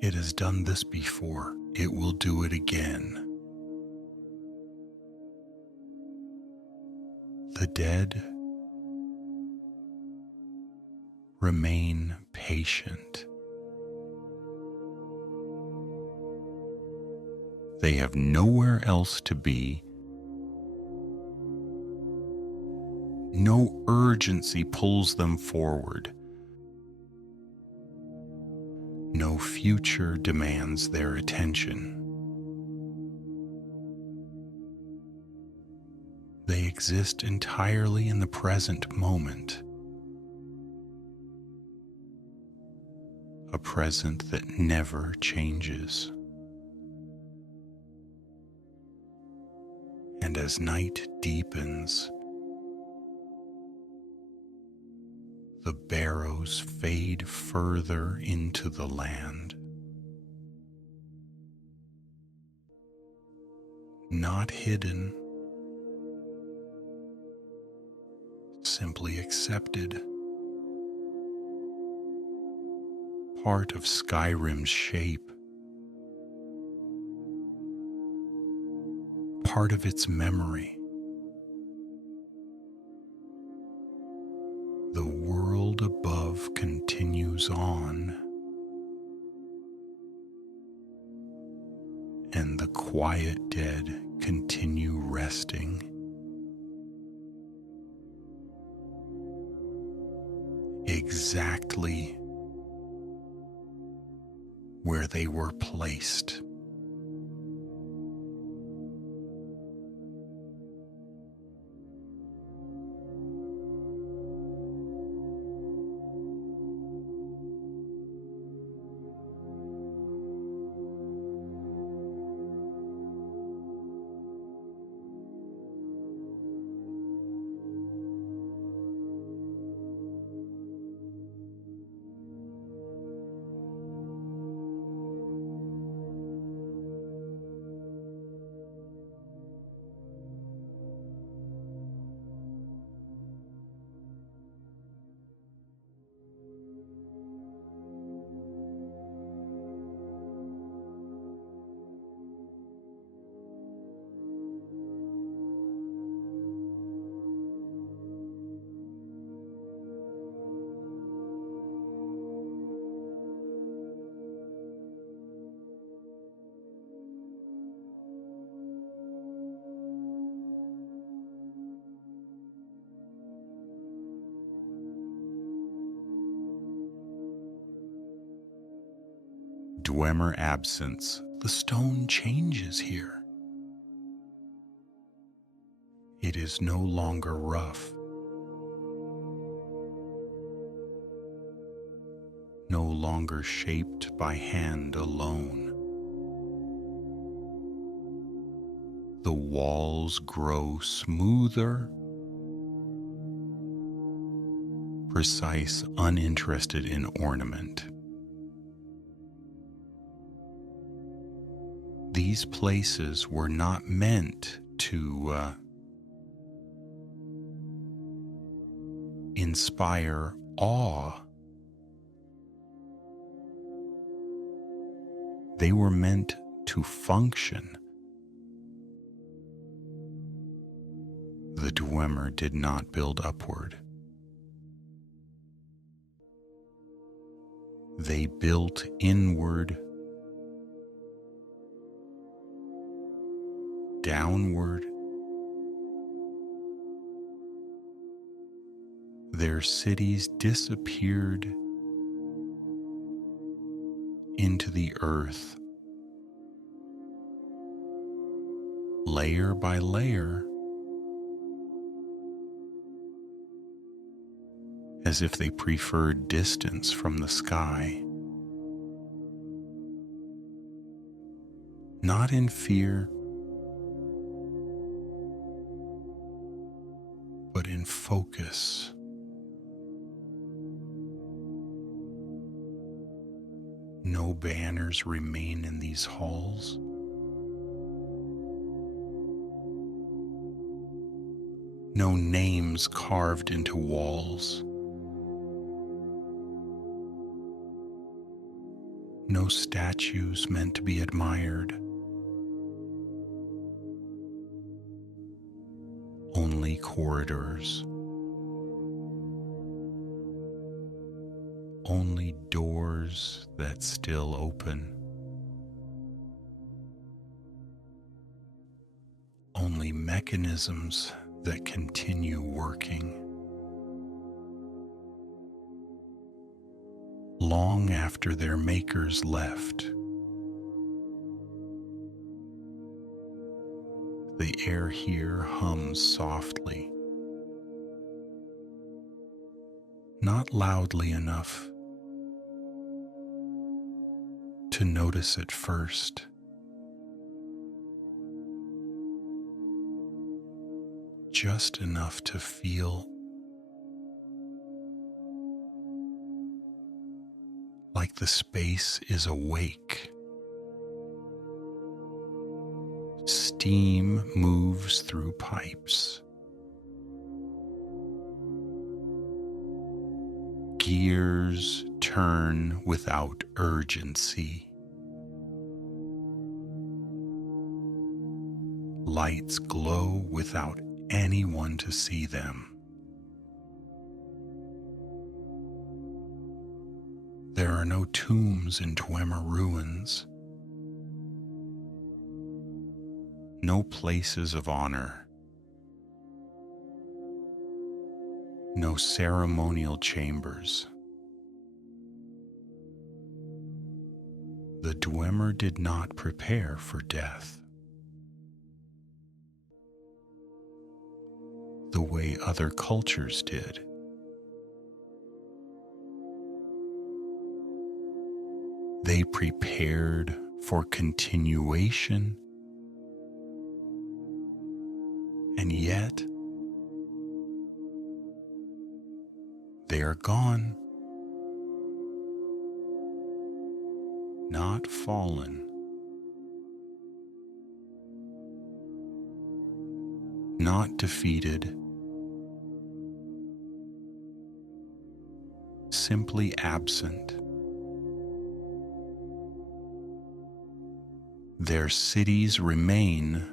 It has done this before. It will do it again. The dead remain patient. They have nowhere else to be. No urgency pulls them forward. No future demands their attention. They exist entirely in the present moment. A present that never changes. And as night deepens, the barrows fade further into the land. not hidden, simply accepted, part of Skyrim's shape, part of its memory. The world above continues on, and the quiet dead continue resting. Exactly where they were placed. Dwemer absence, the stone changes here. It is no longer rough, no longer shaped by hand alone. The walls grow smoother, precise, uninterested in ornament. These places were not meant to inspire awe. They were meant to function. The Dwemer did not build upward. They built inward, downward. Their cities disappeared into the earth, layer by layer, as if they preferred distance from the sky. Not in fear, but in focus. No banners remain in these halls. No names carved into walls. No statues meant to be admired. Only corridors. Only doors that still open. Only mechanisms that continue working. Long after their makers left, the air here hums softly, not loudly enough to notice at first. Just enough to feel like the space is awake, steam moves through pipes. Gears turn without urgency. Lights glow without anyone to see them. There are no tombs in Dwemer ruins, no places of honor, no ceremonial chambers. The Dwemer did not prepare for death the way other cultures did. They prepared for continuation, and yet they are gone, not fallen, not defeated, simply absent. Their cities remain,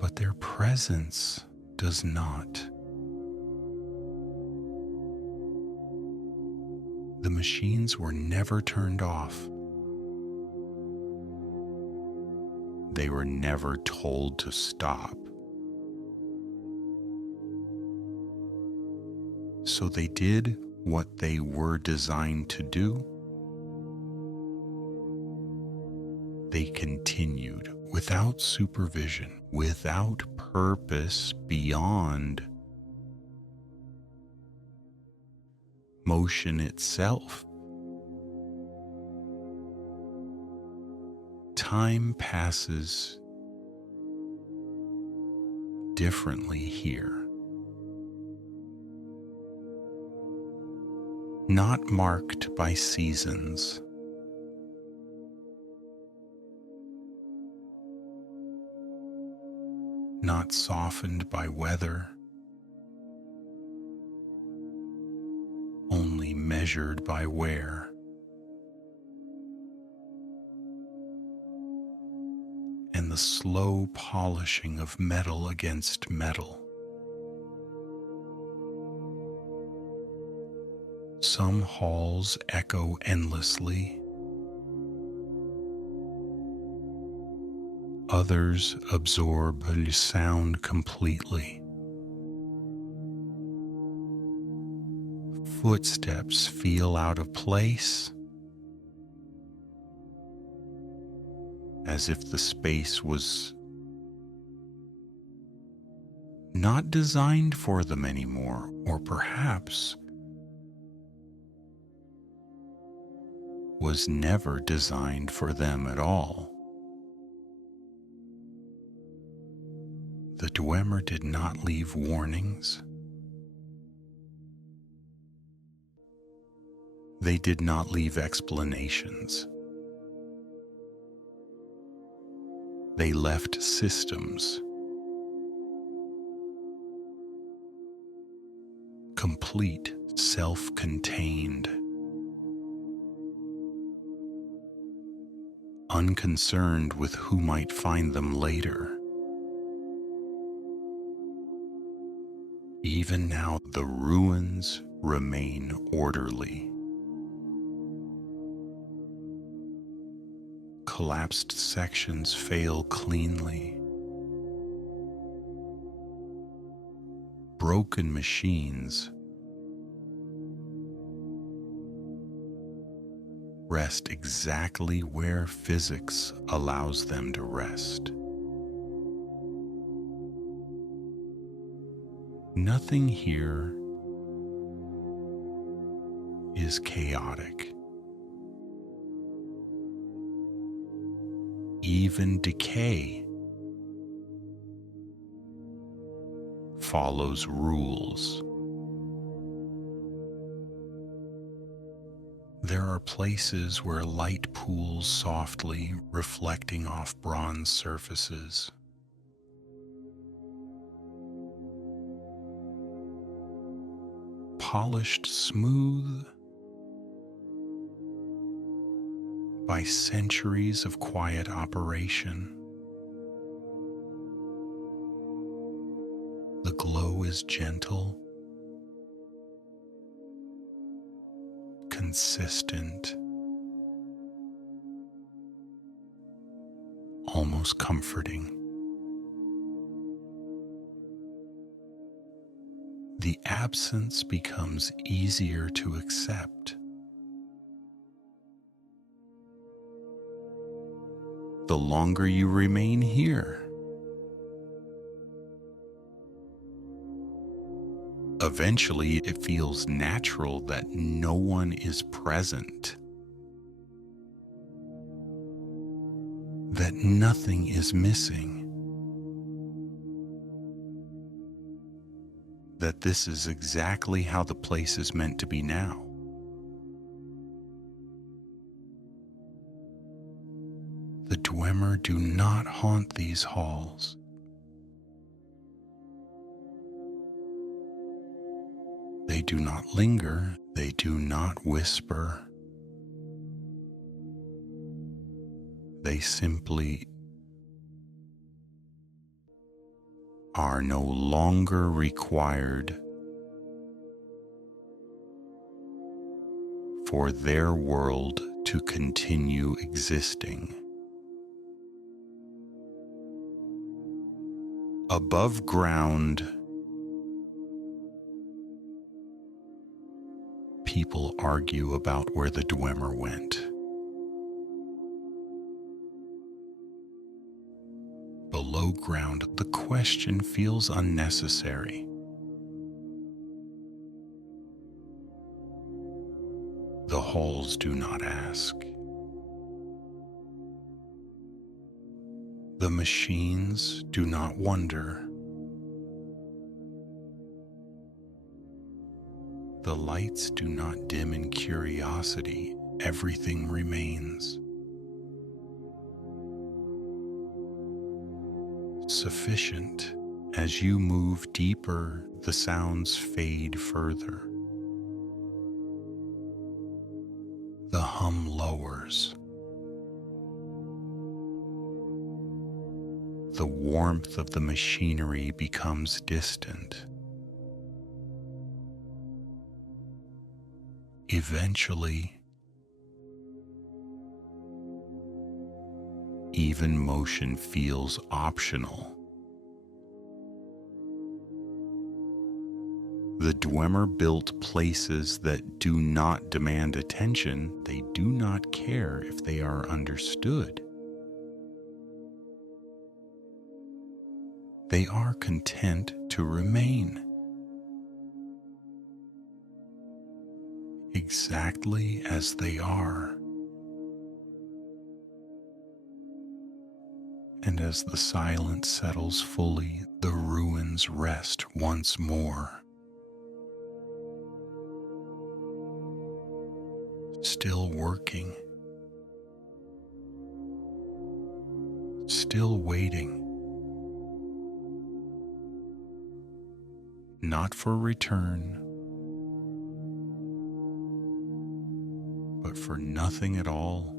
but their presence does not. The machines were never turned off. They were never told to stop. So they did what they were designed to do. They continued without supervision, without purpose beyond motion itself. Time passes differently here. Not marked by seasons. Not softened by weather, only measured by wear. And the slow polishing of metal against metal. Some halls echo endlessly. Others absorb the sound completely. Footsteps feel out of place, as if the space was not designed for them anymore, or perhaps was never designed for them at all. The Dwemer did not leave warnings. They did not leave explanations. They left systems, complete, self-contained, unconcerned with who might find them later. Even now, the ruins remain orderly. Collapsed sections fail cleanly. Broken machines rest exactly where physics allows them to rest. Nothing here is chaotic. Even decay follows rules. There are places where light pools softly, reflecting off bronze surfaces. Polished smooth by centuries of quiet operation. The glow is gentle, consistent, almost comforting. The absence becomes easier to accept. The longer you remain here, eventually it feels natural that no one is present, that nothing is missing, that this is exactly how the place is meant to be now. The Dwemer do not haunt these halls. They do not linger, they do not whisper. They simply are no longer required for their world to continue existing. Above ground, people argue about where the Dwemer went. Below ground, the question feels unnecessary. The halls do not ask. The machines do not wonder. The lights do not dim in curiosity. Everything remains. Sufficient. As you move deeper, the sounds fade further. The hum lowers. The warmth of the machinery becomes distant. Eventually, even motion feels optional. The Dwemer built places that do not demand attention. They do not care if they are understood. They are content to remain exactly as they are. And as the silence settles fully, the ruins rest once more. Still working, still waiting, not for return, but for nothing at all.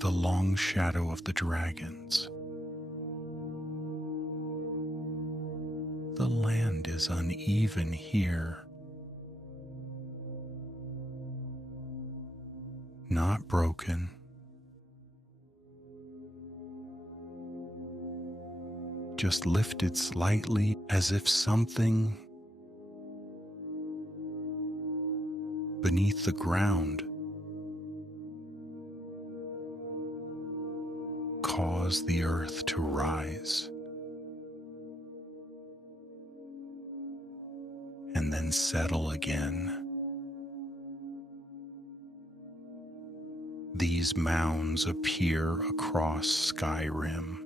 the long shadow of the dragons. The land is uneven here, not broken, just lifted slightly as if something beneath the ground caused the earth to rise and then settle again. These mounds appear across Skyrim,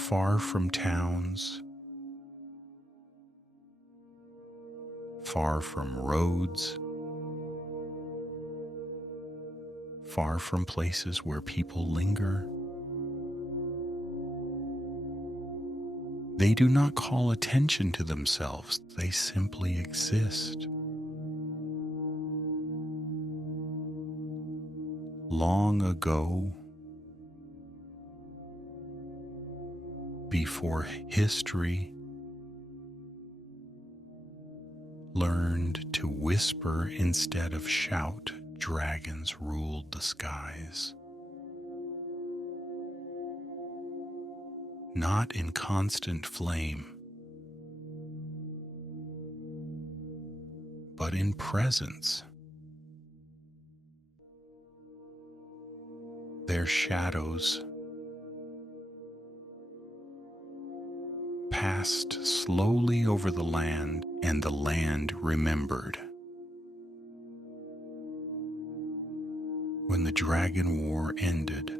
far from towns, far from roads, far from places where people linger. They do not call attention to themselves, they simply exist. Long ago, before history learned to whisper instead of shout, dragons ruled the skies. Not in constant flame, but in presence. Their shadows passed slowly over the land, and the land remembered. When the Dragon War ended,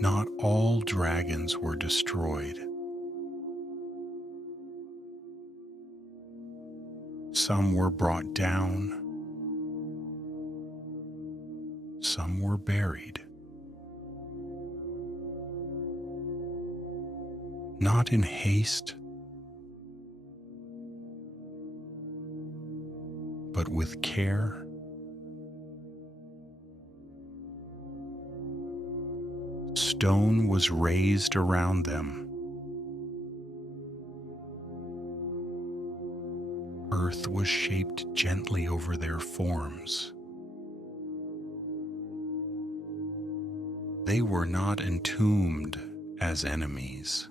not all dragons were destroyed. Some were brought down, some were buried. Not in haste, but with care. Stone was raised around them. Earth was shaped gently over their forms. They were not entombed as enemies,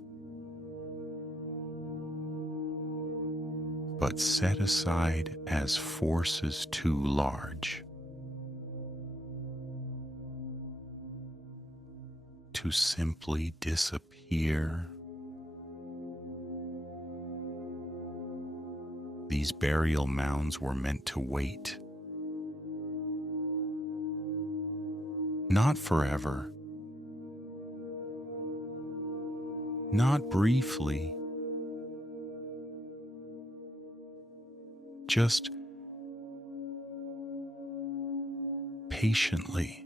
but set aside as forces too large to simply disappear. These burial mounds were meant to wait, not forever, not briefly, just patiently.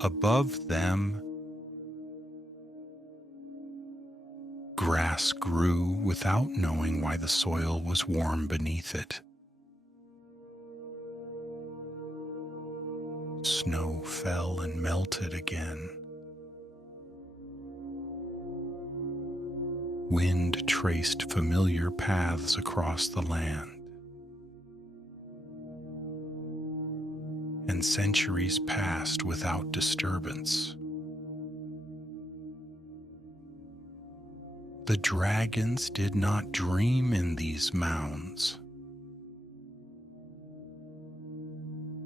Above them, grass grew without knowing why the soil was warm beneath it. Snow fell and melted again. Wind traced familiar paths across the land. And centuries passed without disturbance. The dragons did not dream in these mounds.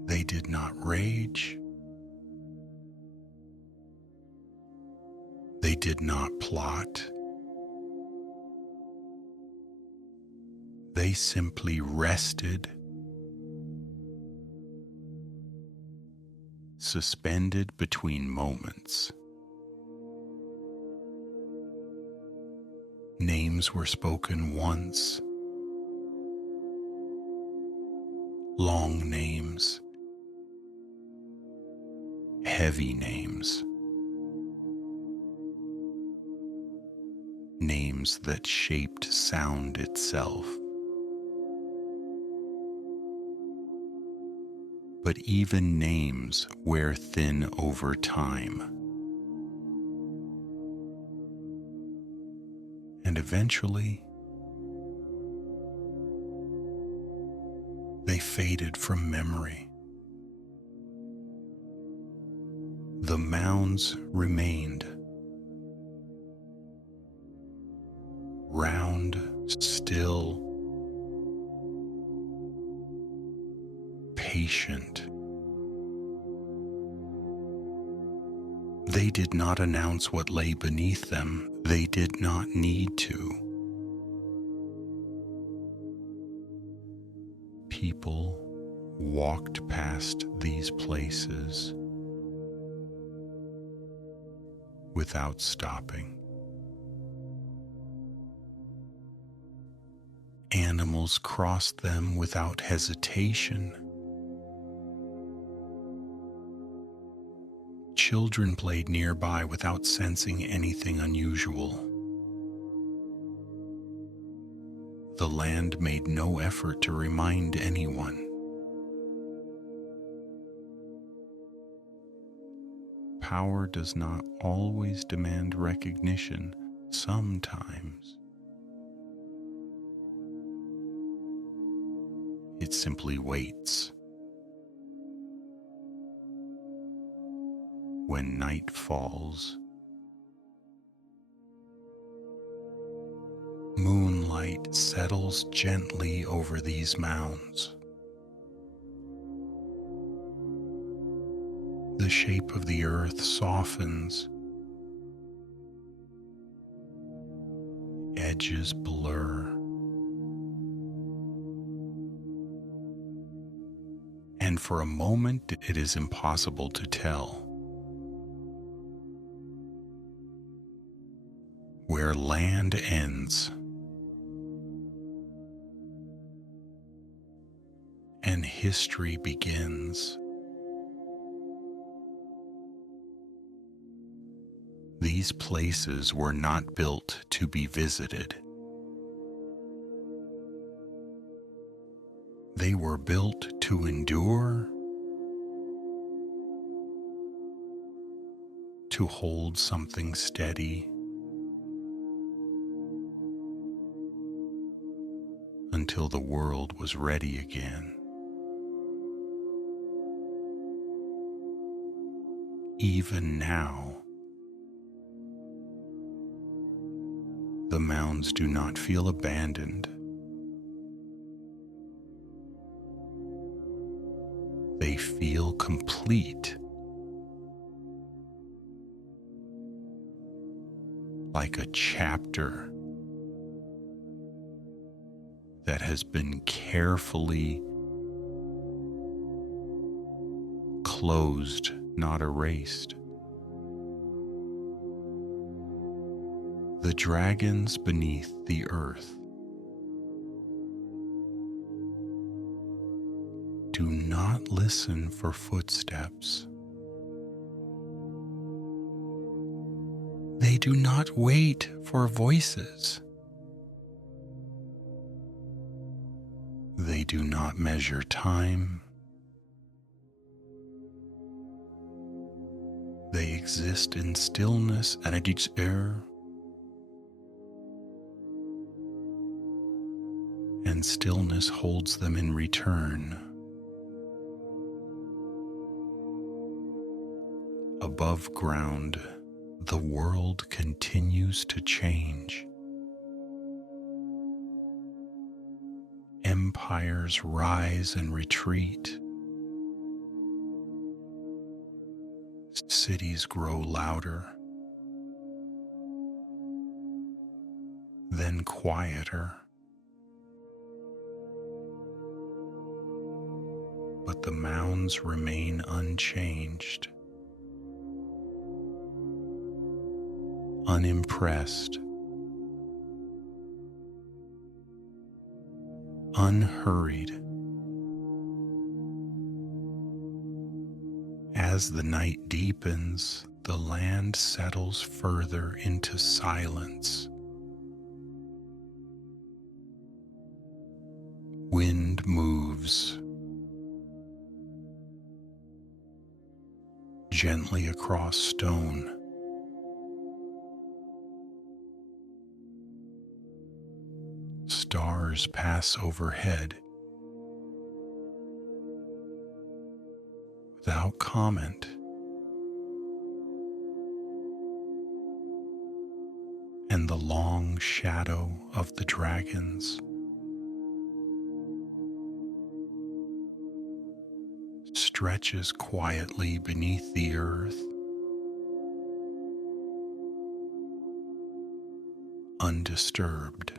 They did not rage. They did not plot. They simply rested, suspended between moments. Names were spoken once, long names, heavy names, names names that shaped sound itself. But even names wear thin over time. And eventually, they faded from memory. The mounds remained, round, still, patient. They did not announce what lay beneath them. They did not need to. People walked past these places without stopping. Animals crossed them without hesitation. Children played nearby without sensing anything unusual. The land made no effort to remind anyone. Power does not always demand recognition. Sometimes it simply waits. When night falls, moonlight settles gently over these mounds. The shape of the earth softens. Edges blur. And for a moment, it is impossible to tell where land ends and history begins. These places were not built to be visited. They were built to endure, to hold something steady, until the world was ready again. Even now, the mounds do not feel abandoned. They feel complete, like a chapter that has been carefully closed, not erased. The dragons beneath the earth do not listen for footsteps. They do not wait for voices. They do not measure time. They exist in stillness and at each air. And stillness holds them in return. Above ground, the world continues to change. Empires rise and retreat. Cities grow louder, then quieter. But the mounds remain unchanged, unimpressed, unhurried. As the night deepens, the land settles further into silence. gently across stone. Stars pass overhead without comment, and the long shadow of the dragons stretches quietly beneath the earth, undisturbed.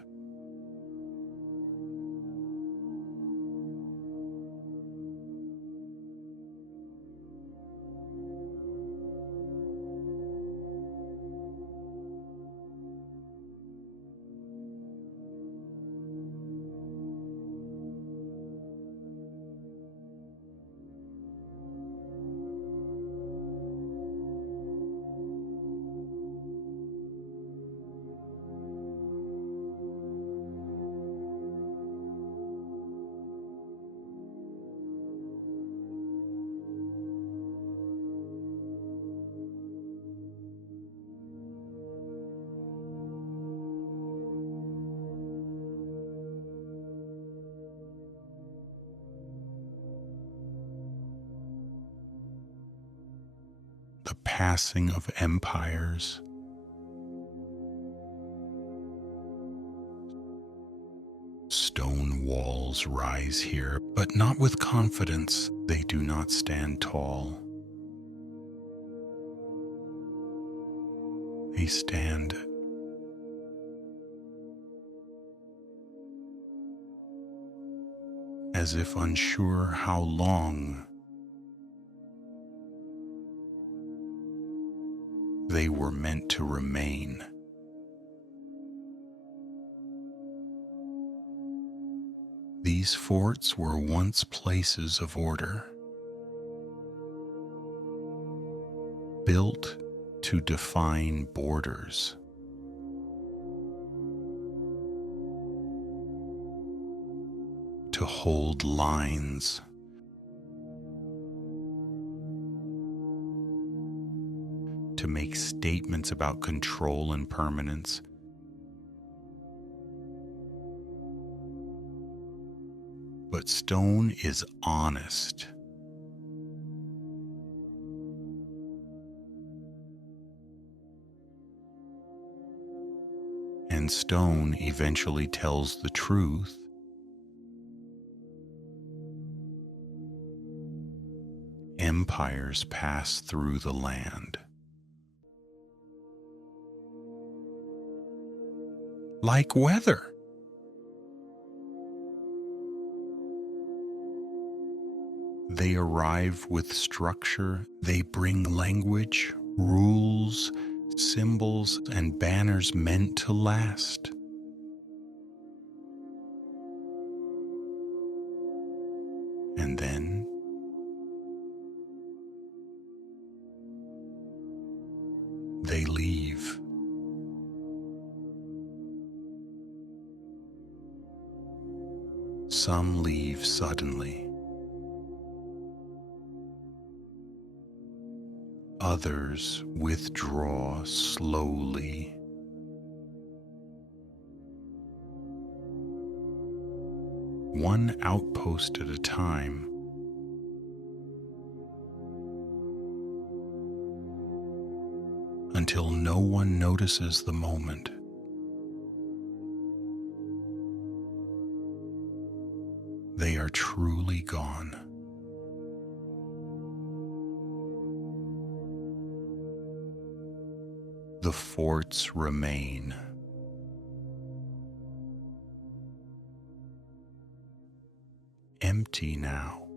The passing of empires, stone walls rise here, but not with confidence. They do not stand tall. They stand as if unsure how long they were meant to remain. These forts were once places of order, built to define borders. To hold lines, to make statements about control and permanence. But stone is honest. And stone eventually tells the truth. Empires pass through the land. Like weather. They arrive with structure. They bring language, rules, symbols, and banners meant to last. And then they leave. Some leave suddenly. Others withdraw slowly. One outpost at a time. Until no one notices the moment. They are truly gone. The forts remain. Empty now.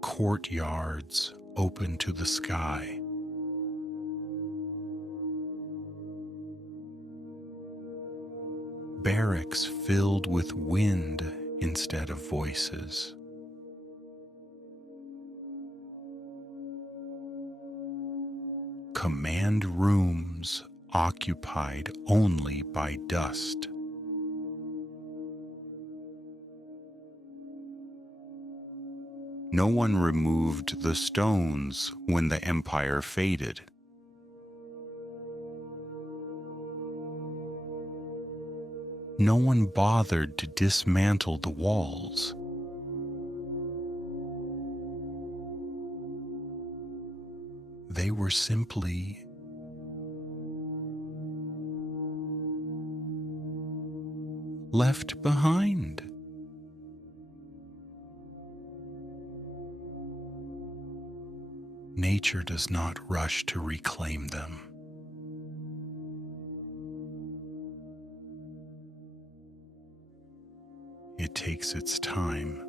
Courtyards open to the sky. Barracks filled with wind instead of voices. Command rooms occupied only by dust. . No one removed the stones when the empire faded. No one bothered to dismantle the walls. They were simply left behind. Nature does not rush to reclaim them. It takes its time.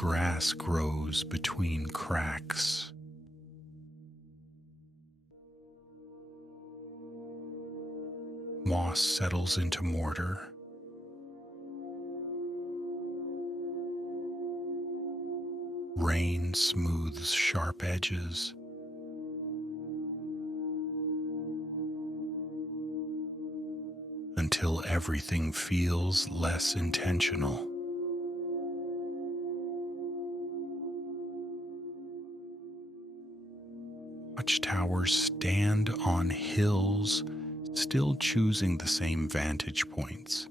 Grass grows between cracks. Moss settles into mortar. Rain smooths sharp edges. Until everything feels less intentional. Watchtowers stand on hills, still choosing the same vantage points.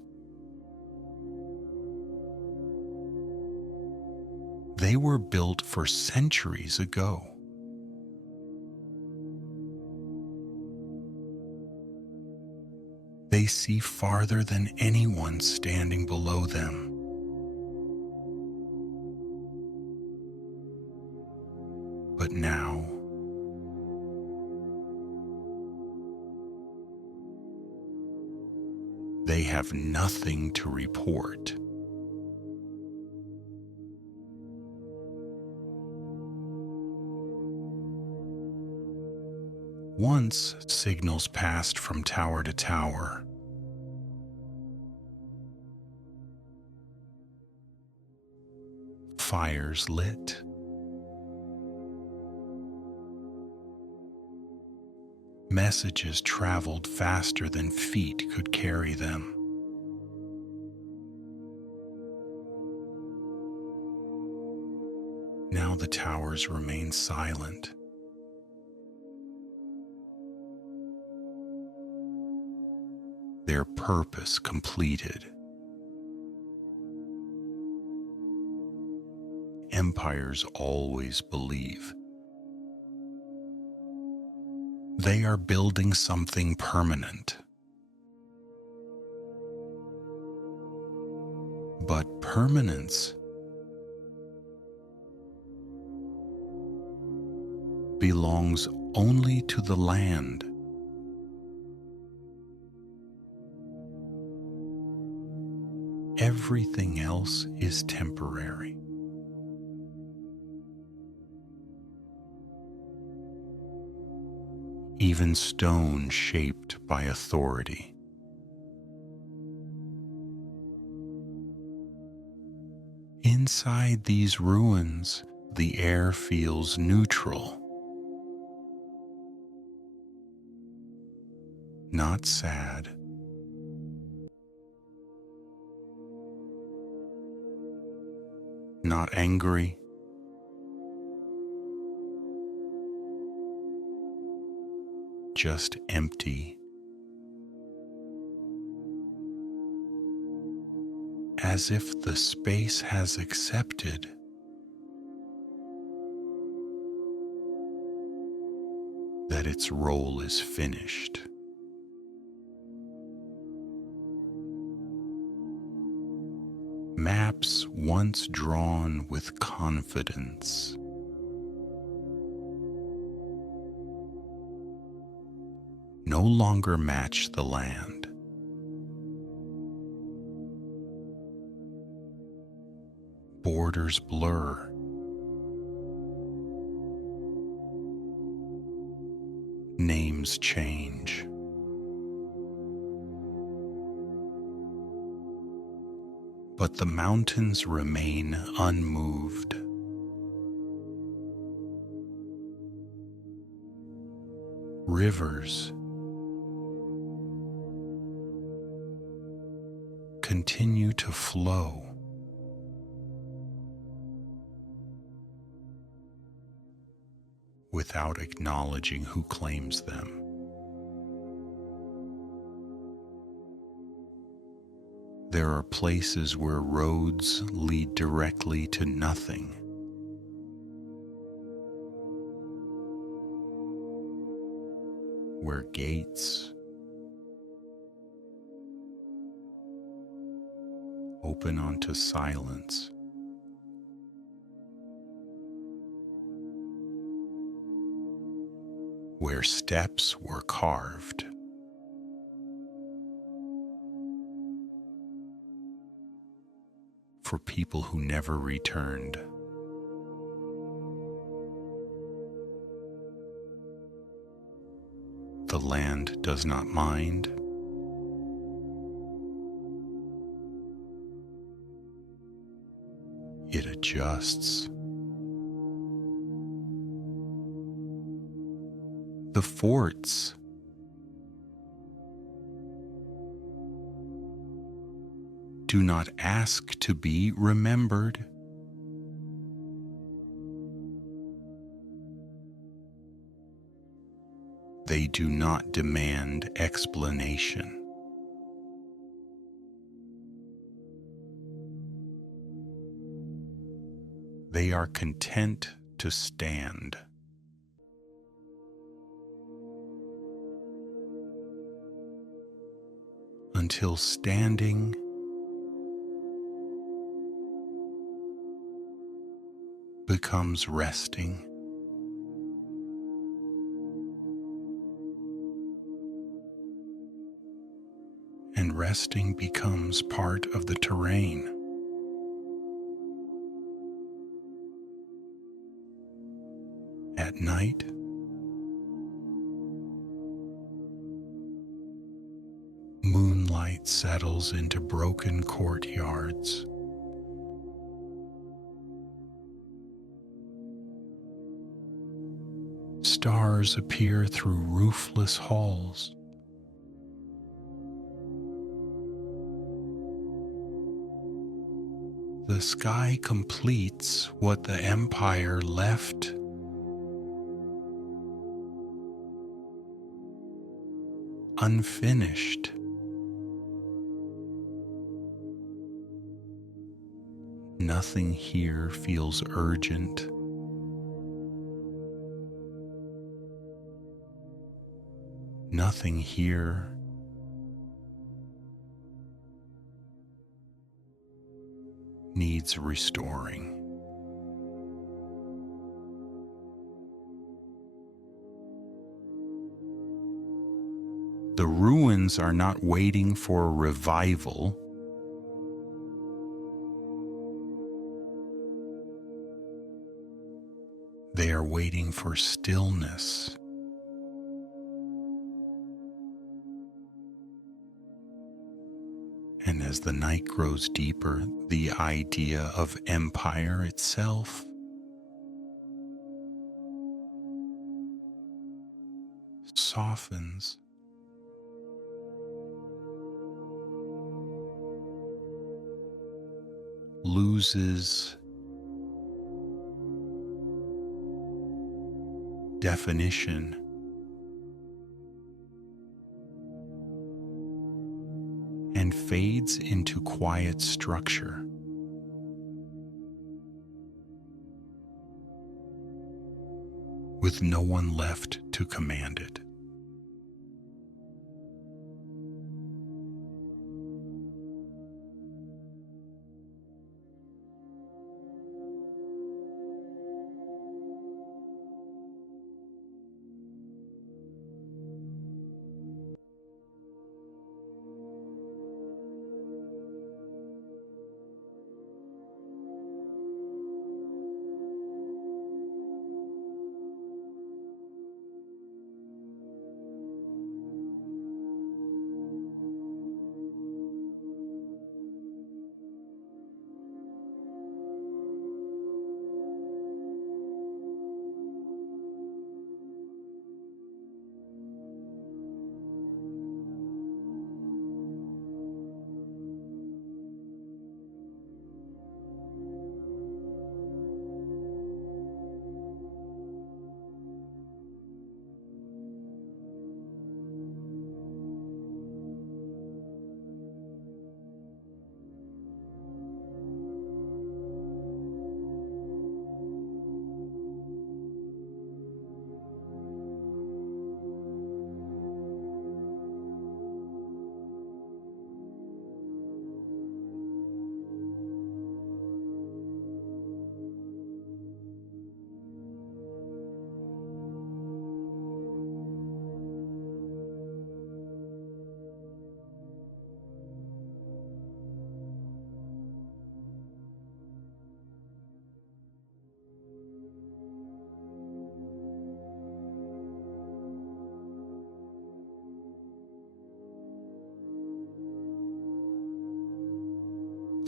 They were built for centuries ago. They see farther than anyone standing below them. But now, they have nothing to report. Once, signals passed from tower to tower. Fires lit. Messages traveled faster than feet could carry them. Now the towers remain silent. Their purpose completed. Empires always believe. They are building something permanent. But permanence belongs only to the land. Everything else is temporary. Even stone shaped by authority. Inside these ruins, the air feels neutral, not sad, not angry, just empty. As if the space has accepted that its role is finished. Maps once drawn with confidence no longer match the land. Borders blur. Names change. But the mountains remain unmoved. Rivers continue to flow without acknowledging who claims them. There are places where roads lead directly to nothing. Where gates open onto silence. Where steps were carved. For people who never returned. The land does not mind. It adjusts. The forts do not ask to be remembered. They do not demand explanation. They are content to stand. Until standing becomes resting. And resting becomes part of the terrain. At night, moonlight settles into broken courtyards. Stars appear through roofless halls. The sky completes what the empire left unfinished. Nothing here feels urgent. Nothing here needs restoring. The ruins are not waiting for a revival. They are waiting for stillness. And as the night grows deeper, the idea of empire itself softens. Loses definition. And fades into quiet structure. With no one left to command it.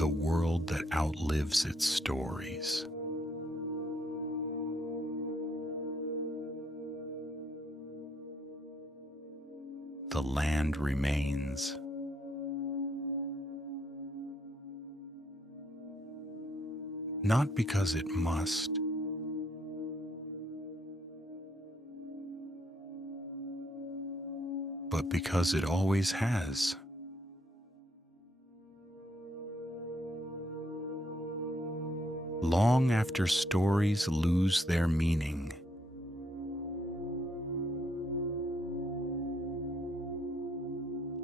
the world that outlives its stories. The land remains. Not because it must, but because it always has. Long after stories lose their meaning,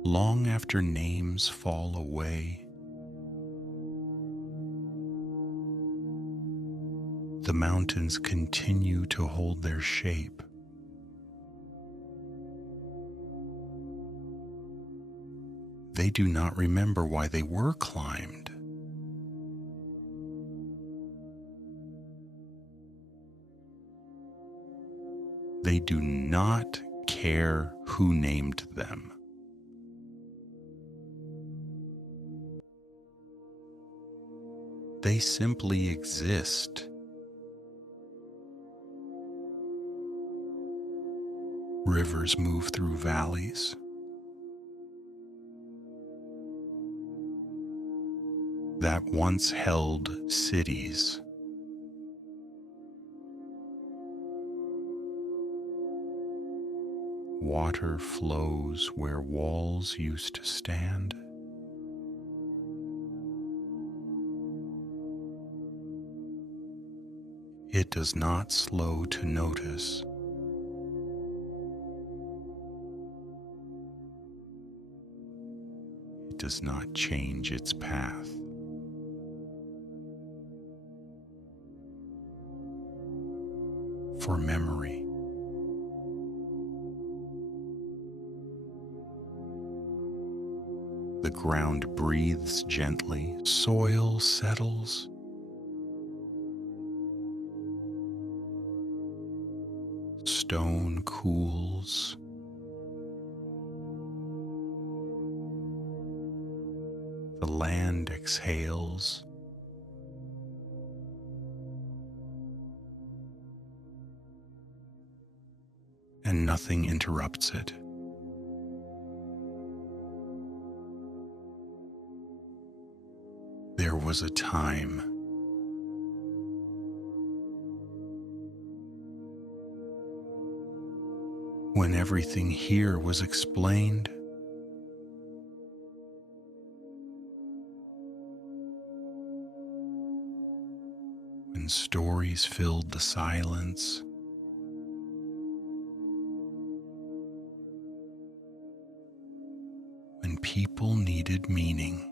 long after names fall away, the mountains continue to hold their shape. They do not remember why they were climbed. They do not care who named them. They simply exist. Rivers move through valleys. That once held cities. Water flows where walls used to stand. It does not slow to notice. It does not change its path. For memory, the ground breathes gently, soil settles. Stone cools. The land exhales. And nothing interrupts it. There was a time when everything here was explained. When stories filled the silence. When people needed meaning.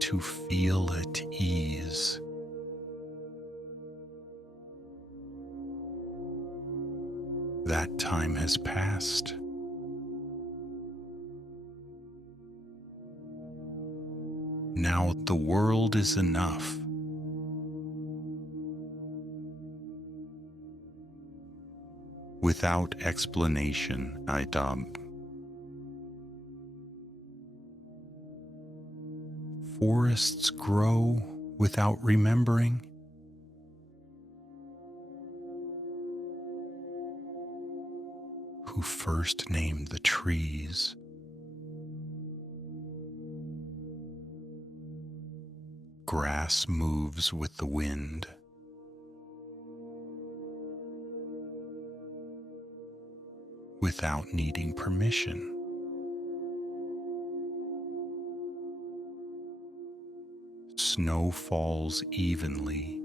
To feel at ease. That time has passed. Now the world is enough. Without explanation, forests grow without remembering. Who first named the trees? Grass moves with the wind. Without needing permission. Snow falls evenly.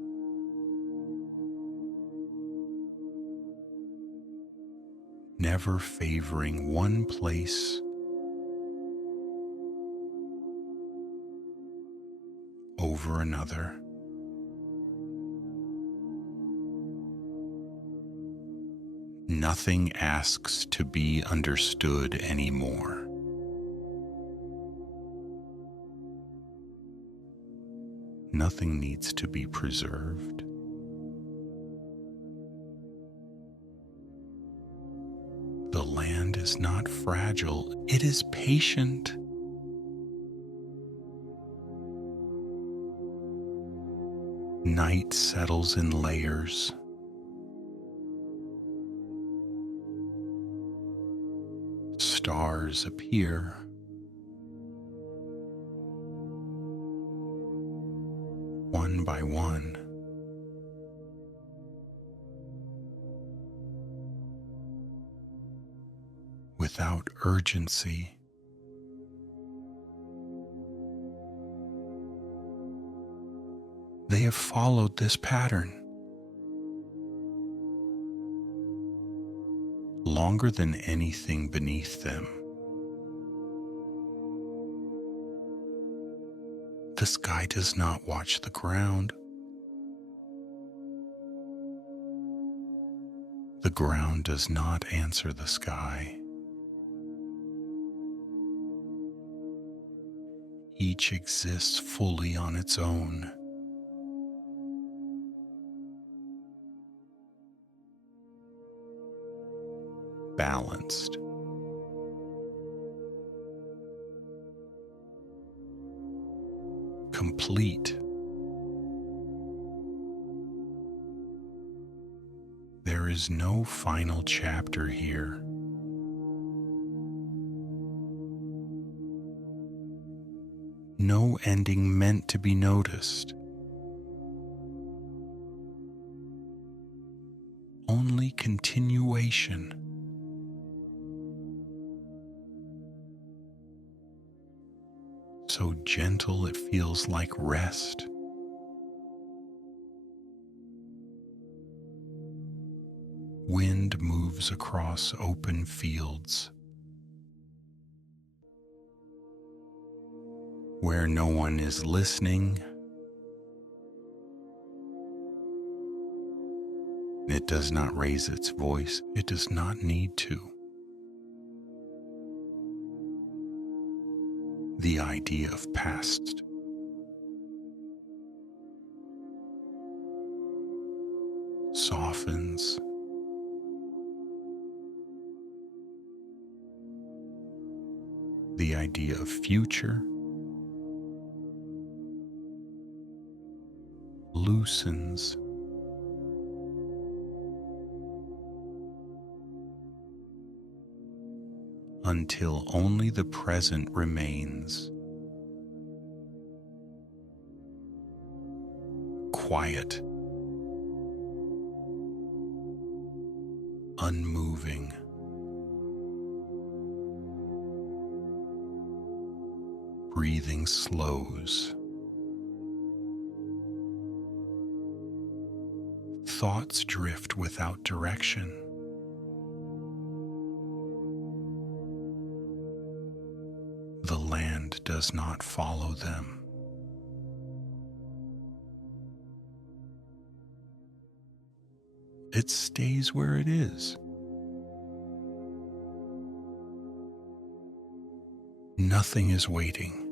Never favoring one place over another. Nothing asks to be understood anymore. Nothing needs to be preserved. The land is not fragile, it is patient. Night settles in layers. Stars appear. One by one. Without urgency. They have followed this pattern longer than anything beneath them. The sky does not watch the ground. The ground does not answer the sky. Each exists fully on its own. Balanced. Complete. There is no final chapter here. No ending meant to be noticed. Only continuation. So gentle it feels like rest. Wind moves across open fields. Where no one is listening, it does not raise its voice. It does not need to. The idea of past softens. The idea of future loosens. Until only the present remains. Quiet. Unmoving. Breathing slows. Thoughts drift without direction. The land does not follow them. It stays where it is. Nothing is waiting.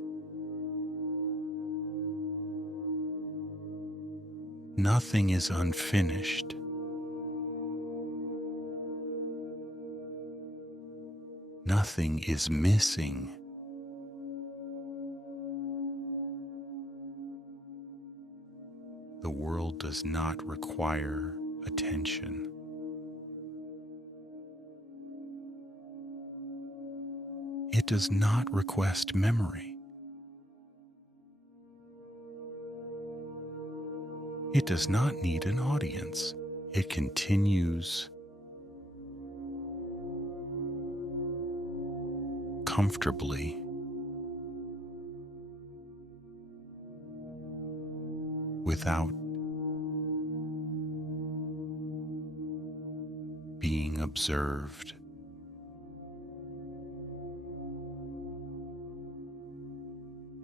Nothing is unfinished. Nothing is missing. The world does not require attention. It does not request memory. It does not need an audience. It continues comfortably without being observed.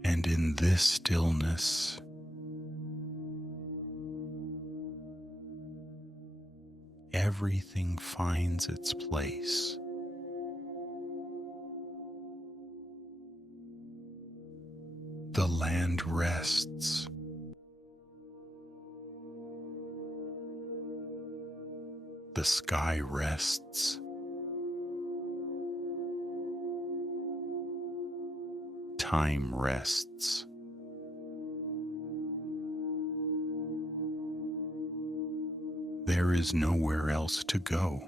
And in this stillness, everything finds its place. The land rests. The sky rests. time rests. There is nowhere else to go.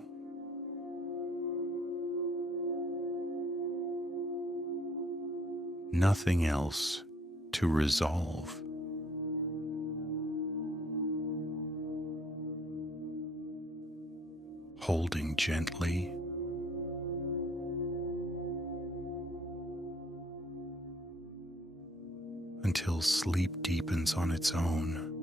Nothing else to resolve. Holding gently until sleep deepens on its own.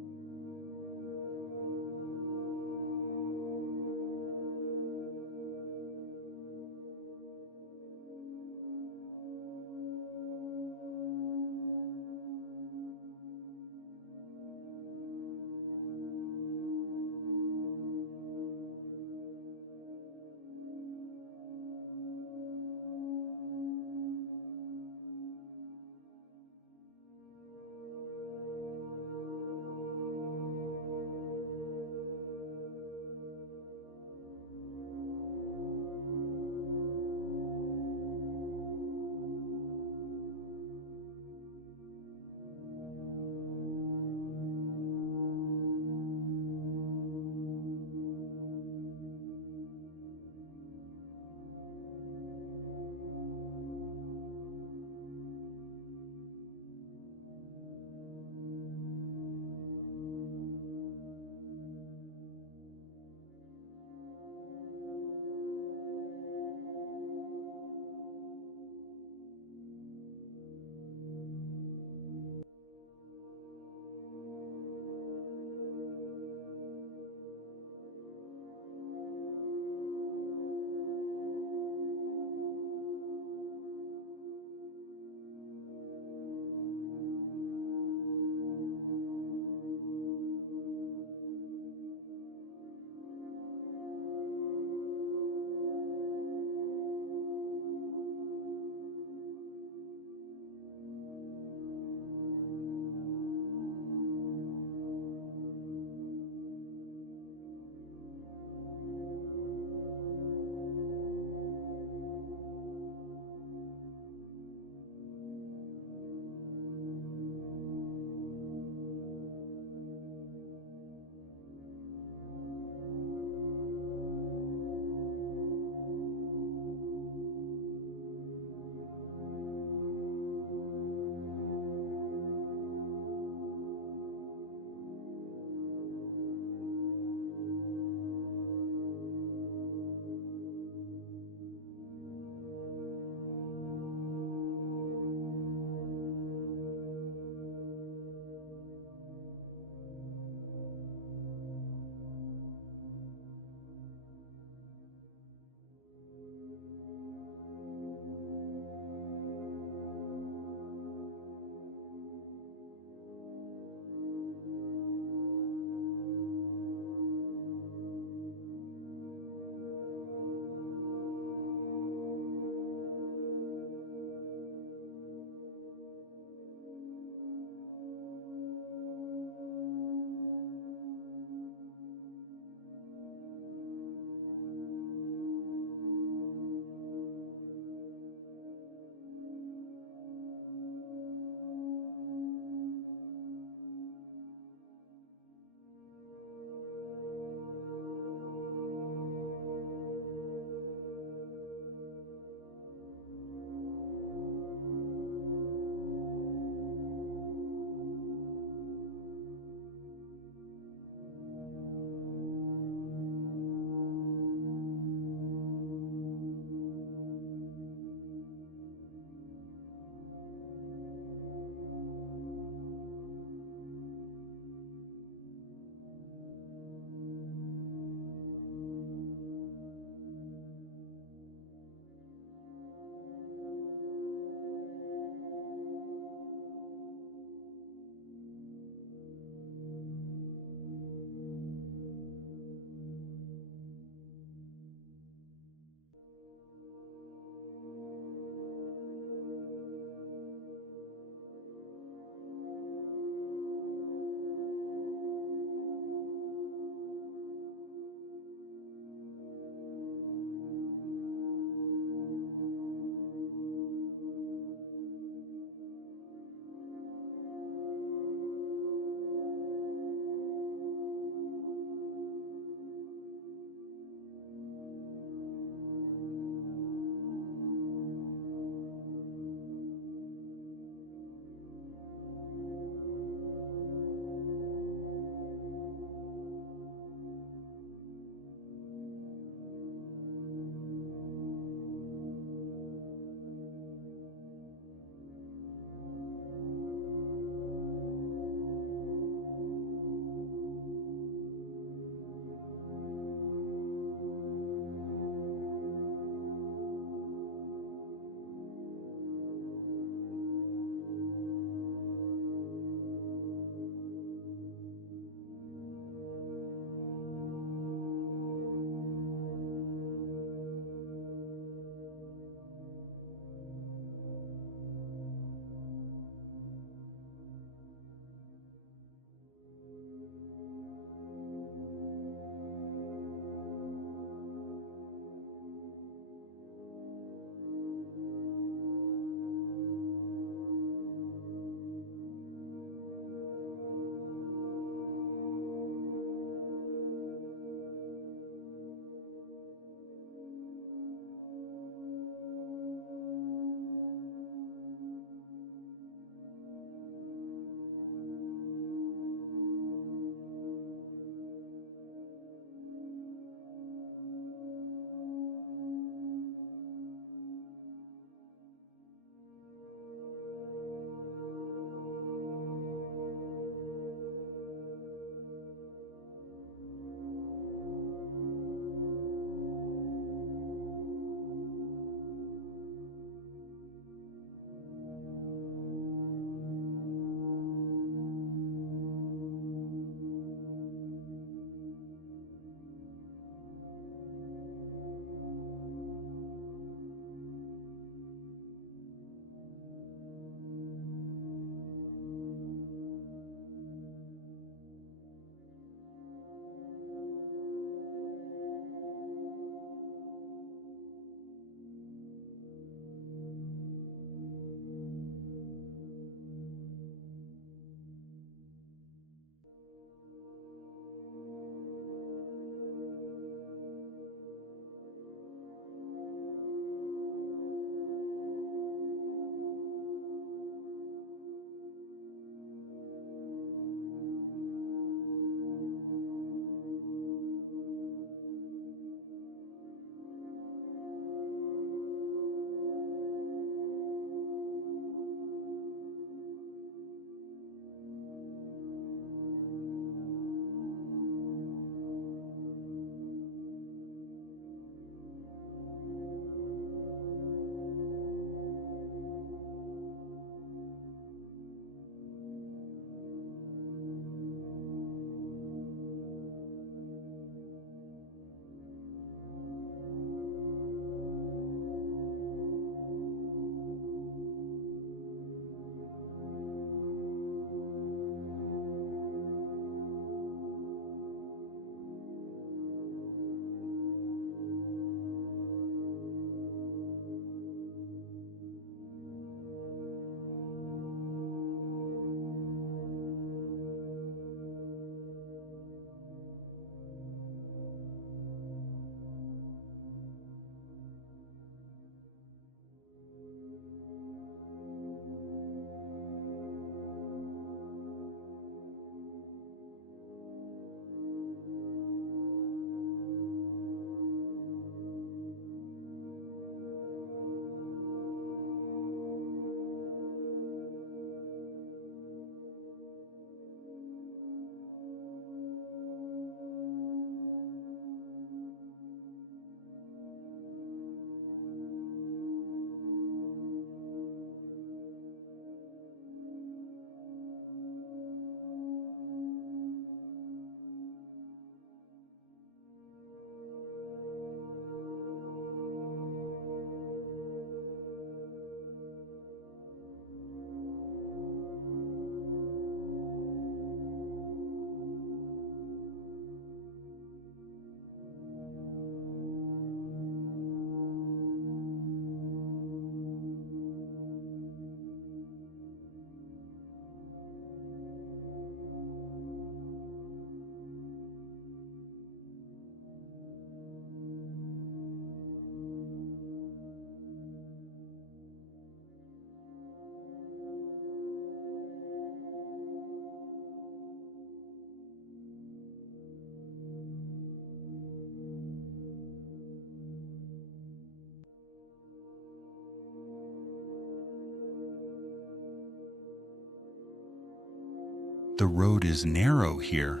The road is narrow here,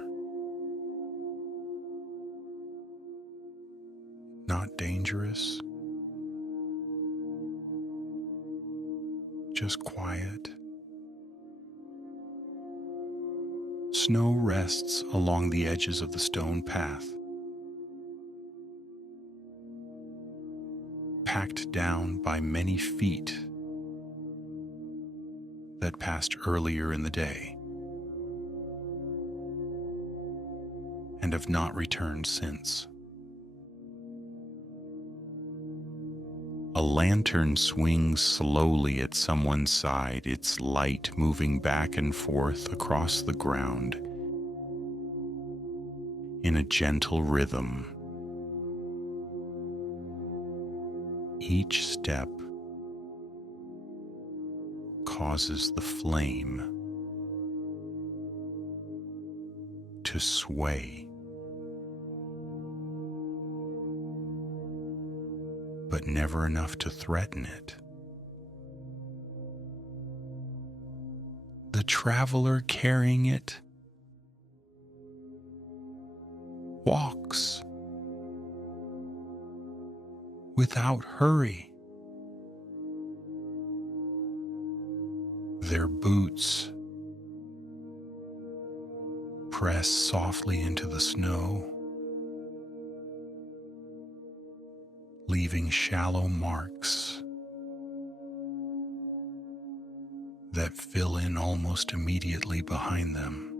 not dangerous, just quiet. Snow rests along the edges of the stone path, packed down by many feet that passed earlier in the day and have not returned since. A lantern swings slowly at someone's side, its light moving back and forth across the ground in a gentle rhythm. Each step causes the flame to sway, but never enough to threaten it. The traveler carrying it walks without hurry. Their boots press softly into the snow, leaving shallow marks that fill in almost immediately behind them.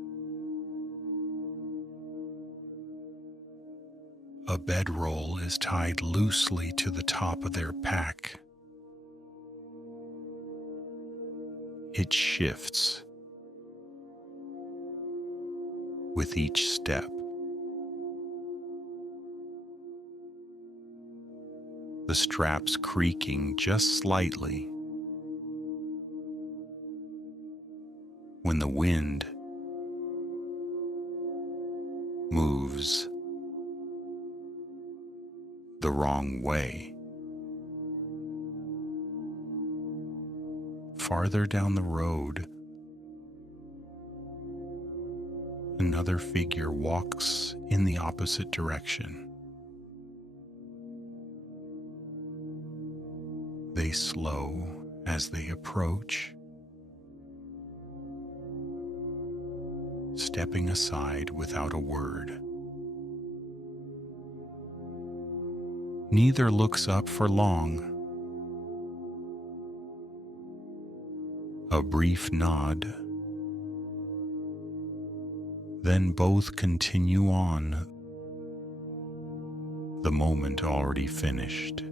A bedroll is tied loosely to the top of their pack. It shifts with each step. The straps creaking just slightly when the wind moves the wrong way. Farther down the road, another figure walks in the opposite direction. They slow as they approach, stepping aside without a word. Neither looks up for long. A brief nod, then both continue on, the moment already finished.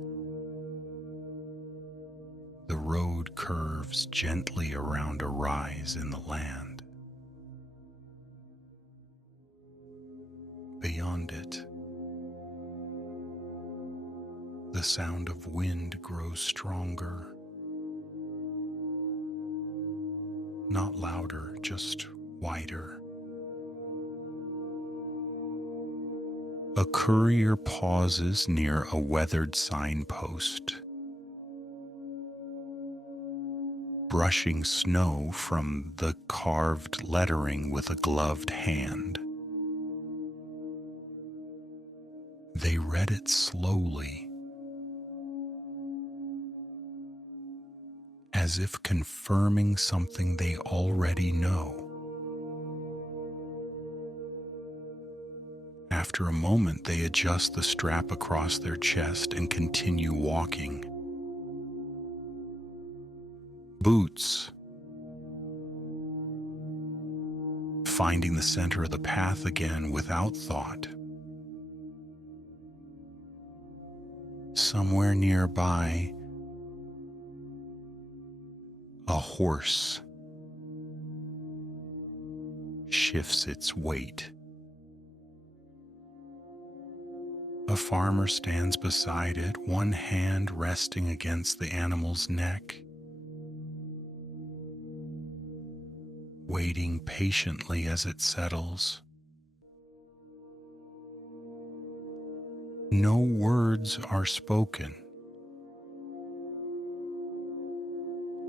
The road curves gently around a rise in the land. Beyond it, the sound of wind grows stronger. Not louder, just wider. A courier pauses near a weathered signpost, brushing snow from the carved lettering with a gloved hand. They read it slowly, as if confirming something they already know. After a moment, they adjust the strap across their chest and continue walking. Boots, finding the center of the path again without thought. Somewhere nearby, a horse shifts its weight. A farmer stands beside it, one hand resting against the animal's neck, waiting patiently as it settles. No words are spoken.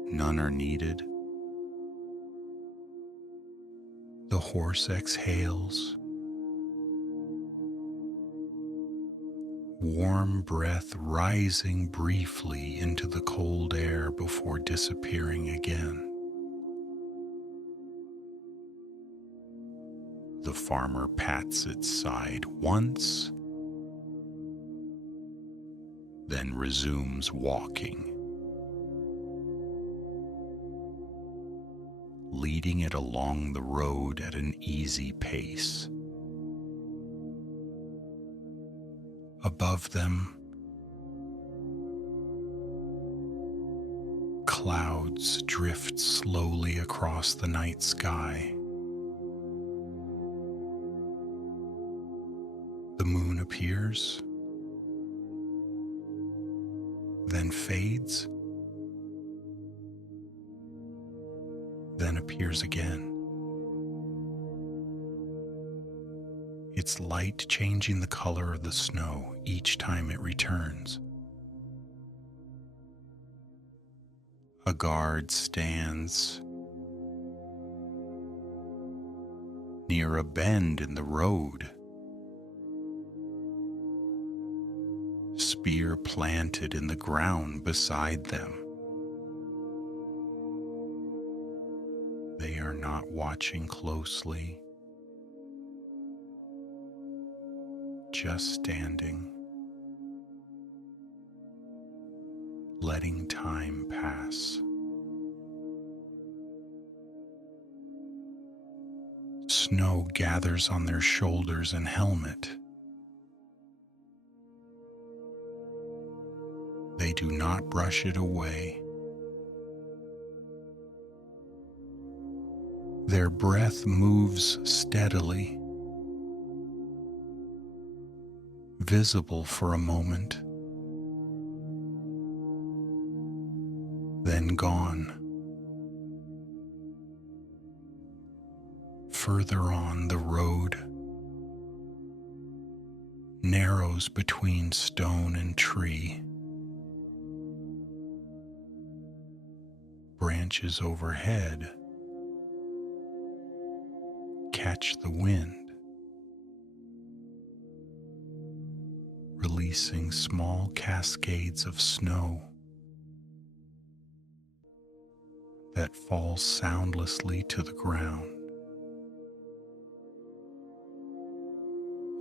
None are needed. The horse exhales, warm breath rising briefly into the cold air before disappearing again. The farmer pats its side once, then resumes walking, leading it along the road at an easy pace. Above them, clouds drift slowly across the night sky. The moon appears, then fades, then appears again. Its light changing the color of the snow each time it returns. A guard stands near a bend in the road, spear planted in the ground beside them. They are not watching closely, just standing, letting time pass. Snow gathers on their shoulders and helmet. They do not brush it away. Their breath moves steadily, visible for a moment, then gone. Further on, the road narrows between stone and tree. Branches overhead catch the wind, releasing small cascades of snow that fall soundlessly to the ground.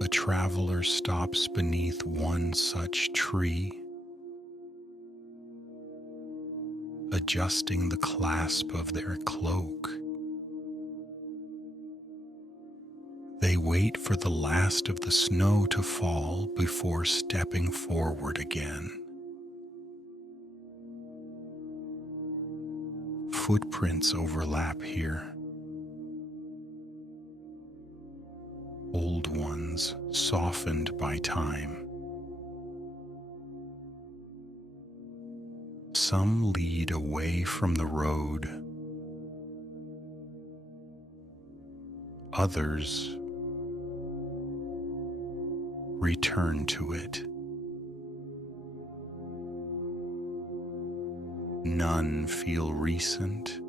A traveler stops beneath one such tree, adjusting the clasp of their cloak. They wait for the last of the snow to fall before stepping forward again. Footprints overlap here. Old ones softened by time. Some lead away from the road. Others return to it. None feel recent.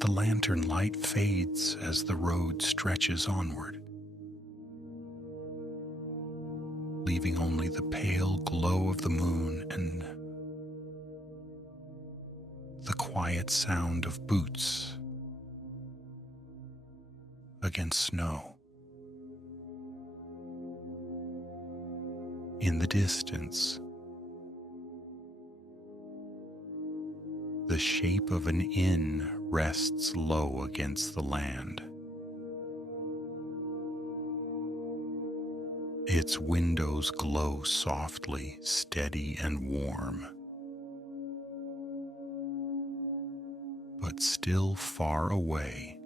The lantern light fades as the road stretches onward, leaving only the pale glow of the moon and the quiet sound of boots against snow. In the distance, the shape of an inn rests low against the land. Its windows glow softly, steady and warm, but still far away.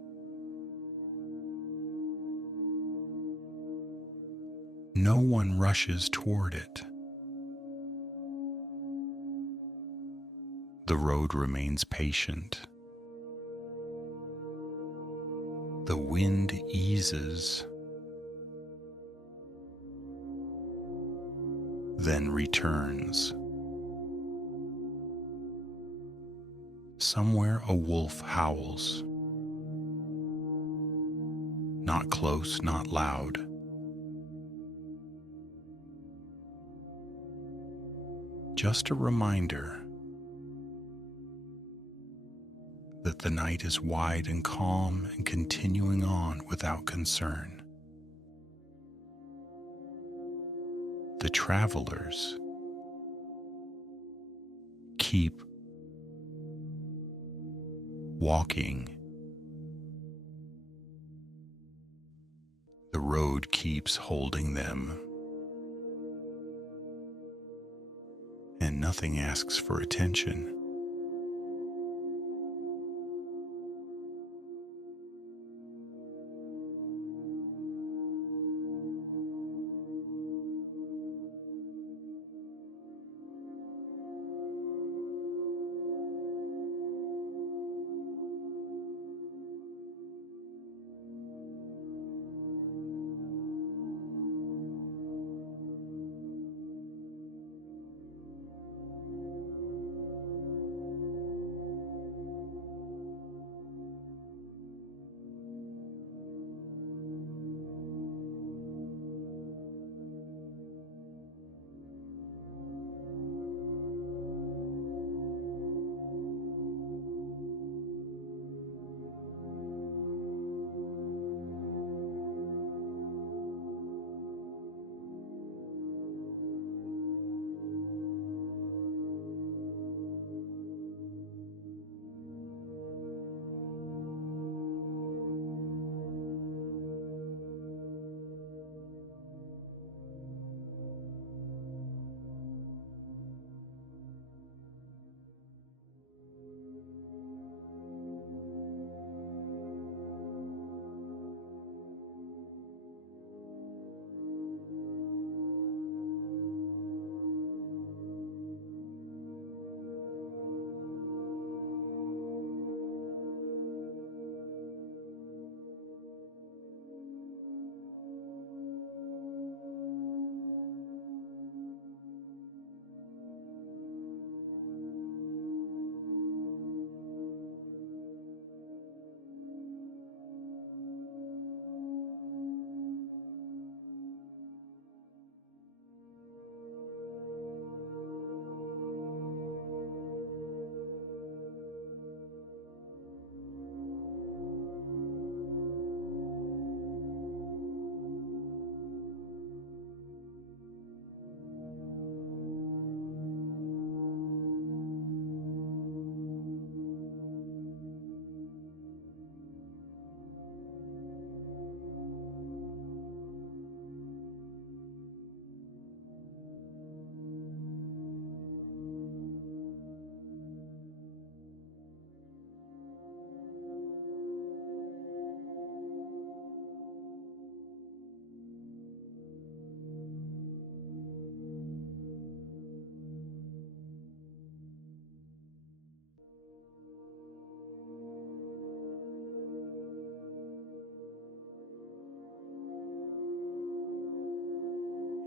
No one rushes toward it. The road remains patient. The wind eases, then returns. Somewhere a wolf howls. Not close, not loud. Just a reminder that the night is wide and calm and continuing on without concern. The travelers keep walking. The road keeps holding them, and nothing asks for attention.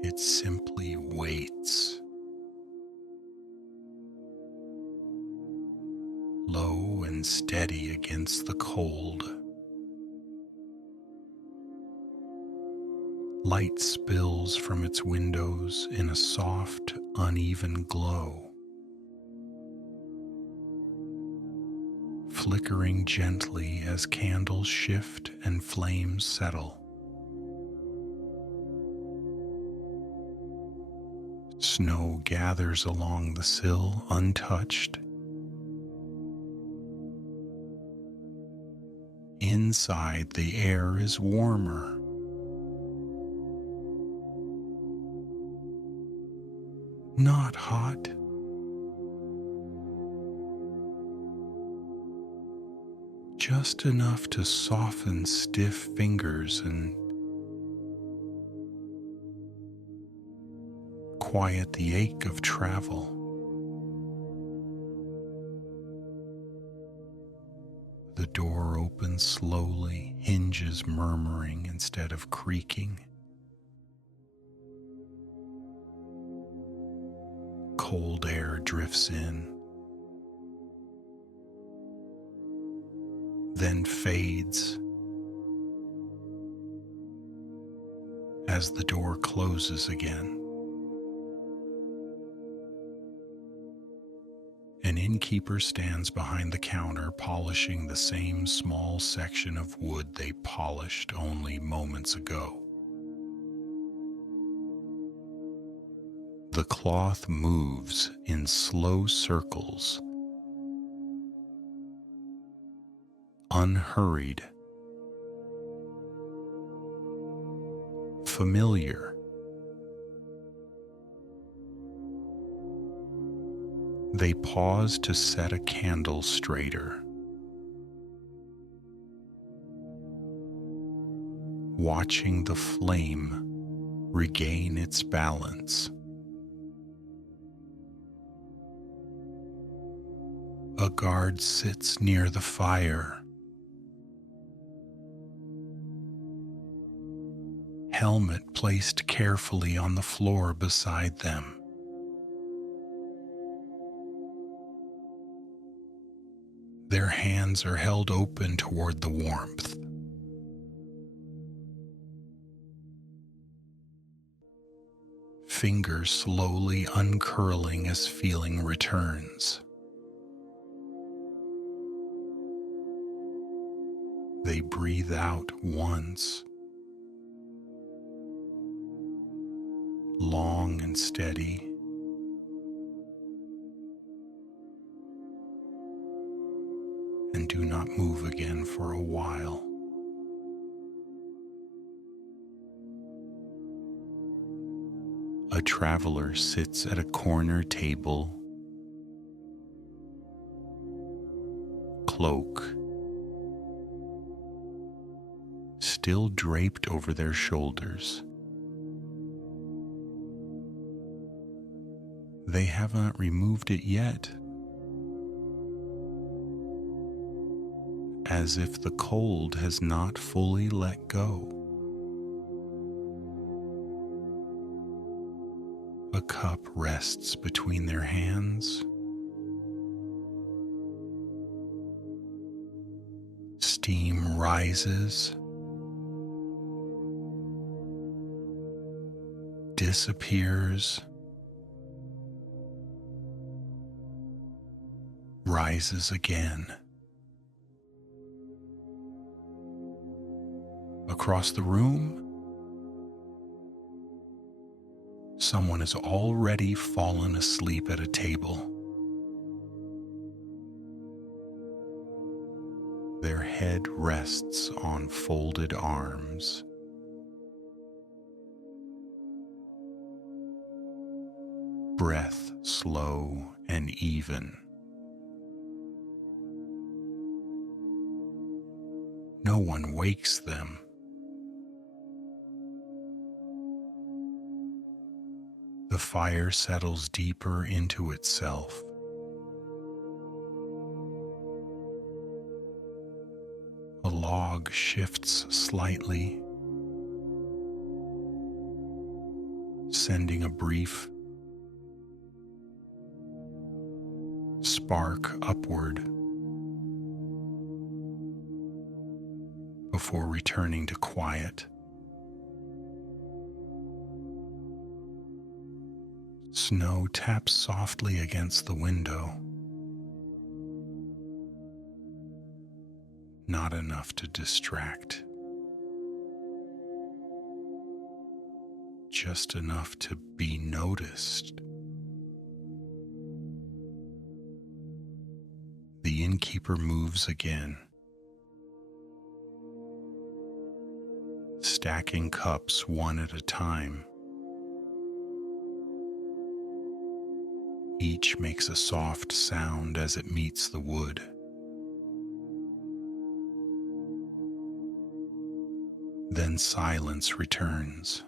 It simply waits, low and steady against the cold. Light spills from its windows in a soft, uneven glow, flickering gently as candles shift and flames settle. Snow gathers along the sill untouched. Inside, the air is warmer. Not hot. Just enough to soften stiff fingers and quiet the ache of travel. The door opens slowly, hinges murmuring instead of creaking. Cold air drifts in. then fades as the door closes again. An innkeeper stands behind the counter, polishing the same small section of wood they polished only moments ago. The cloth moves in slow circles, unhurried, familiar. They pause to set a candle straighter, watching the flame regain its balance. A guard sits near the fire, helmet placed carefully on the floor beside them. Their hands are held open toward the warmth. Fingers slowly uncurling as feeling returns. They breathe out once, long and steady, and do not move again for a while. A traveler sits at a corner table, cloak still draped over their shoulders. They haven't removed it yet, as if the cold has not fully let go. A cup rests between their hands. Steam rises, disappears, rises again. Across the room, someone has already fallen asleep at a table. Their head rests on folded arms. Breath slow and even. No one wakes them. The fire settles deeper into itself. A log shifts slightly, sending a brief spark upward before returning to quiet. Snow taps softly against the window, not enough to distract, just enough to be noticed. The innkeeper moves again, stacking cups one at a time. Each makes a soft sound as it meets the wood. Then silence returns.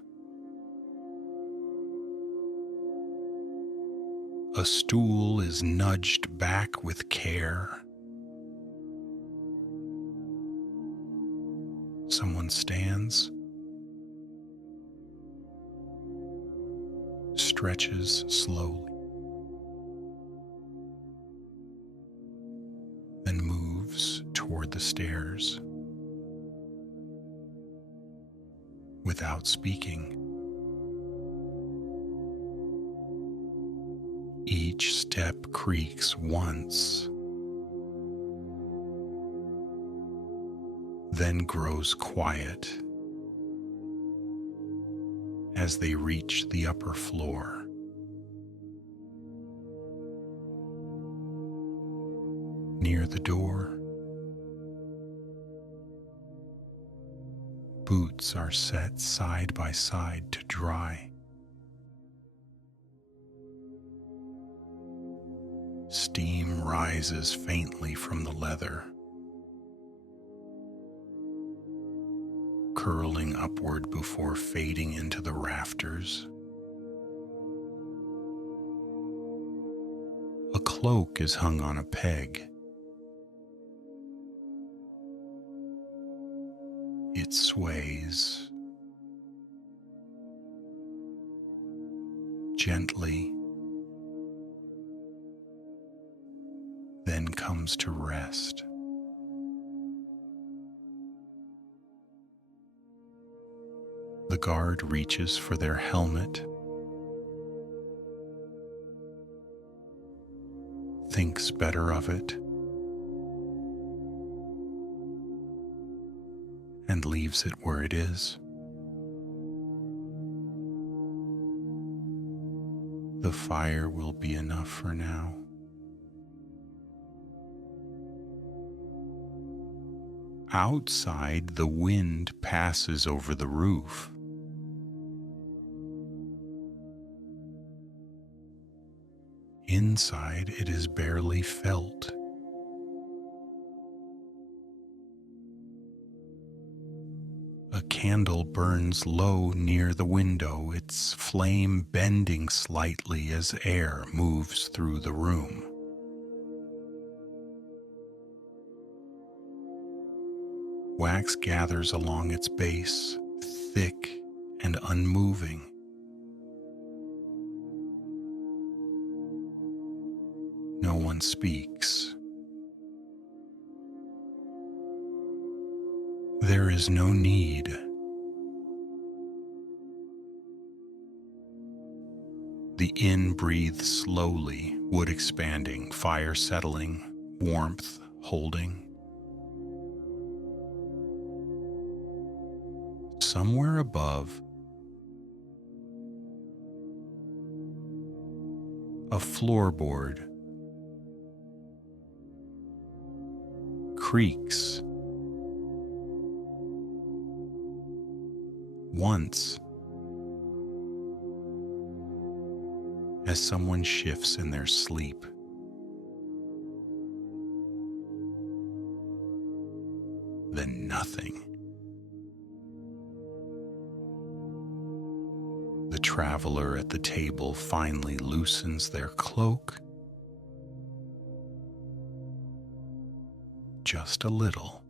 A stool is nudged back with care. Someone stands, stretches slowly, then moves toward the stairs. Without speaking, each step creaks once, then grows quiet as they reach the upper floor. Near the door, boots are set side by side to dry. Steam rises faintly from the leather, curling upward before fading into the rafters. A cloak is hung on a peg. It sways gently, then comes to rest. The guard reaches for their helmet, thinks better of it, and leaves it where it is. The fire will be enough for now. Outside, the wind passes over the roof. Inside, it is barely felt. A candle burns low near the window, its flame bending slightly as air moves through the room. Wax gathers along its base, thick and unmoving. No one speaks. There is no need. The inn breathes slowly, wood expanding, fire settling, warmth holding. Somewhere above, a floorboard creaks. Once, as someone shifts in their sleep. Then nothing. The traveler at the table finally loosens their cloak, just a little.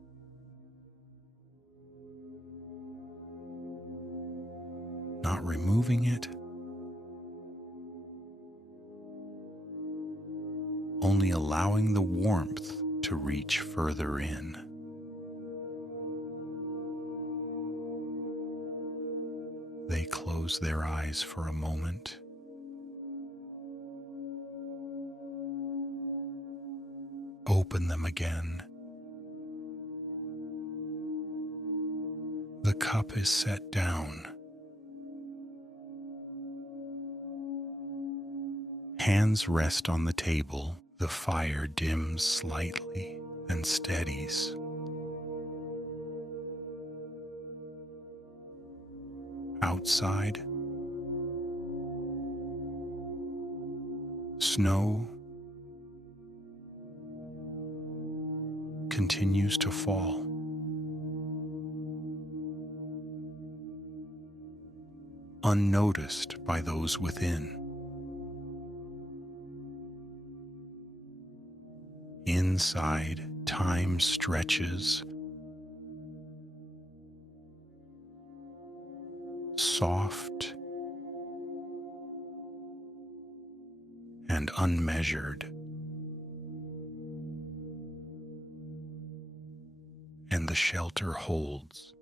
Not removing it, only allowing the warmth to reach further in. They close their eyes for a moment. Open them again. The cup is set down. Hands rest on the table. The fire dims slightly and steadies. Outside, snow continues to fall. Unnoticed by those within. Inside, time stretches, soft and unmeasured. the shelter holds.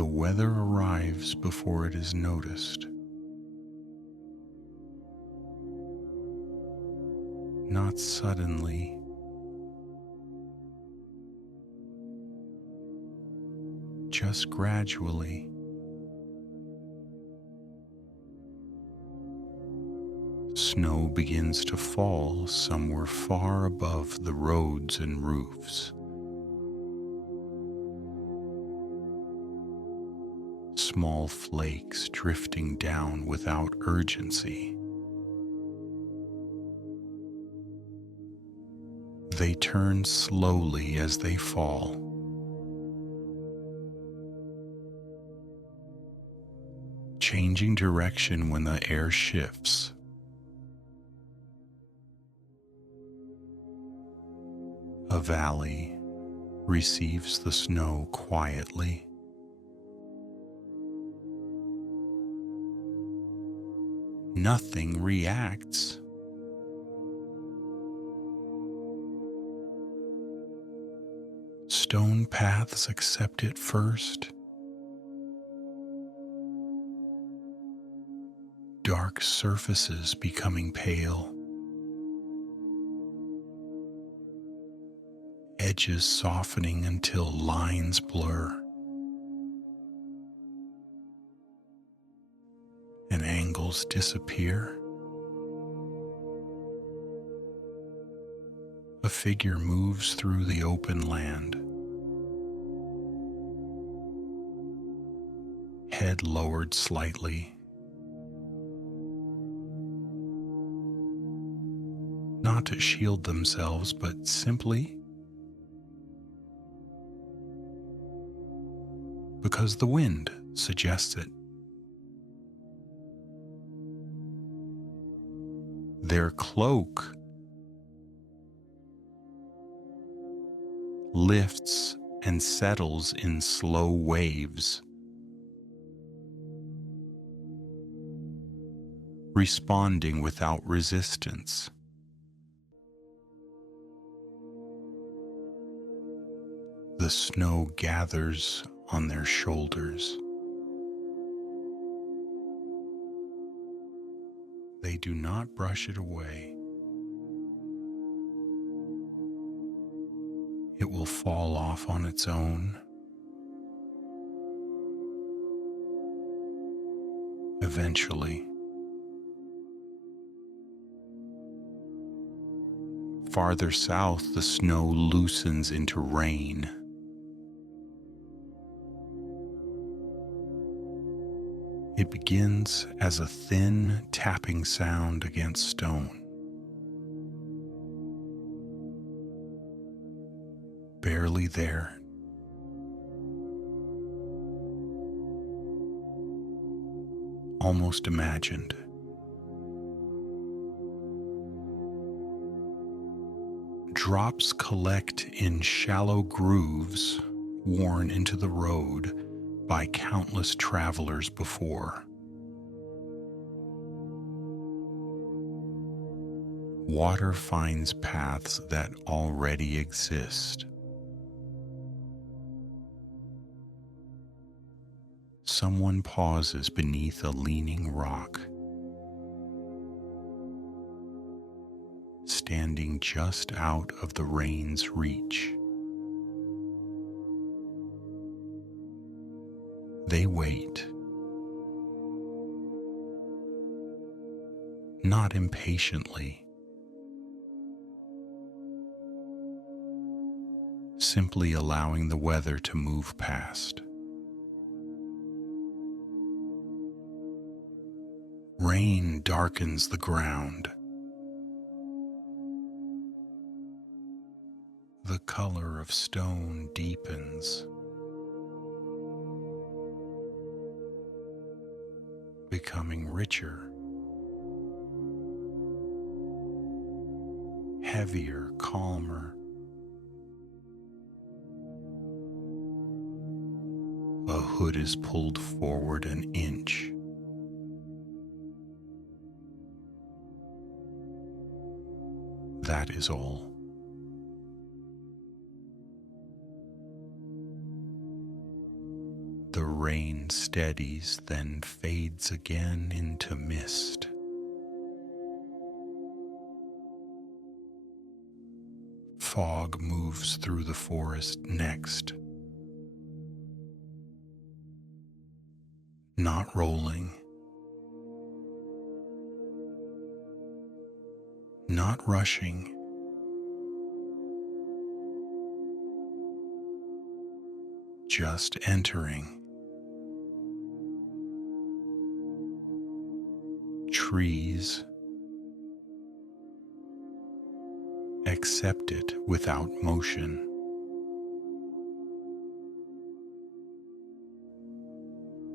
The weather arrives before it is noticed. Not suddenly, just gradually. Snow begins to fall somewhere far above the roads and roofs. Small flakes drifting down without urgency. They turn slowly as they fall. Changing direction when the air shifts. A valley receives the snow quietly. Nothing reacts. Stone paths accept it first. Dark surfaces becoming pale. Edges softening until lines blur. And angles obstacles disappear, a figure moves through the open land, head lowered slightly, not to shield themselves, but simply because the wind suggests it. Their cloak lifts and settles in slow waves, responding without resistance. The snow gathers on their shoulders. They do not brush it away. It will fall off on its own. Eventually. Farther south, the snow loosens into rain. It begins as a thin tapping sound against stone. Barely there. Almost imagined. Drops collect in shallow grooves worn into the road by countless travelers before. Water finds paths that already exist. Someone pauses beneath a leaning rock, standing just out of the rain's reach. They wait, not impatiently, simply allowing the weather to move past. Rain darkens the ground. The color of stone deepens, becoming richer, heavier, calmer. A hood is pulled forward an inch. That is all. The rain steadies, then fades again into mist. Fog moves through the forest next. Not rolling. Not rushing. Just entering. Trees accept it without motion.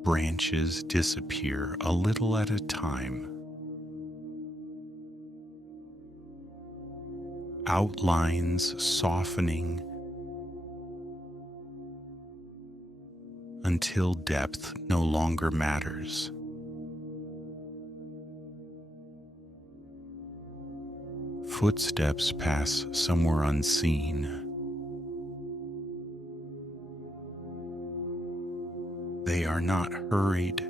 Branches disappear a little at a time. Outlines softening until depth no longer matters. Footsteps pass somewhere unseen. They are not hurried.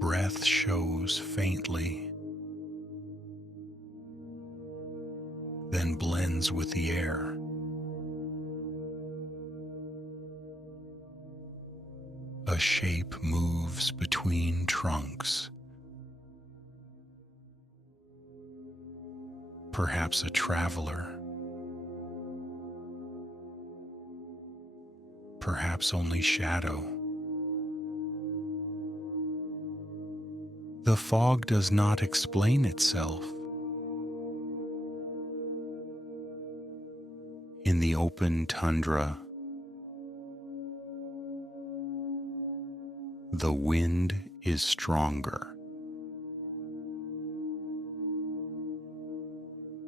Breath shows faintly, then blends with the air. a shape moves between trunks. Perhaps a traveler. Perhaps only shadow. The fog does not explain itself. In the open tundra, the wind is stronger.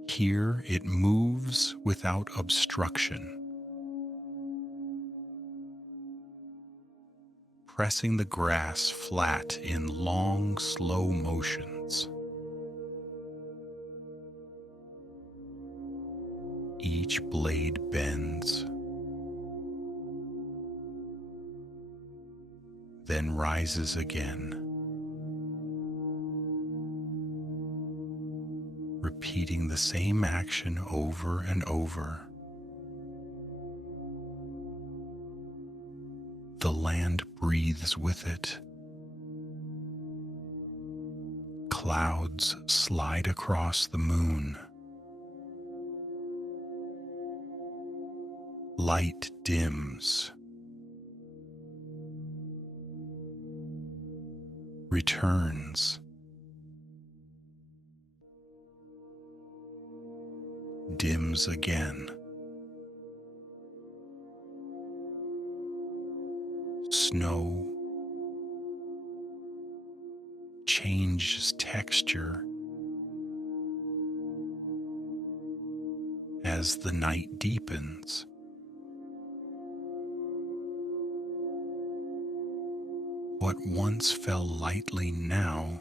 Here it moves without obstruction, pressing the grass flat in long, slow motions. Each blade bends, then rises again, repeating the same action over and over. The land breathes with it. Clouds slide across the moon. Light dims, returns, dims again. Snow changes texture as the night deepens. What once fell lightly now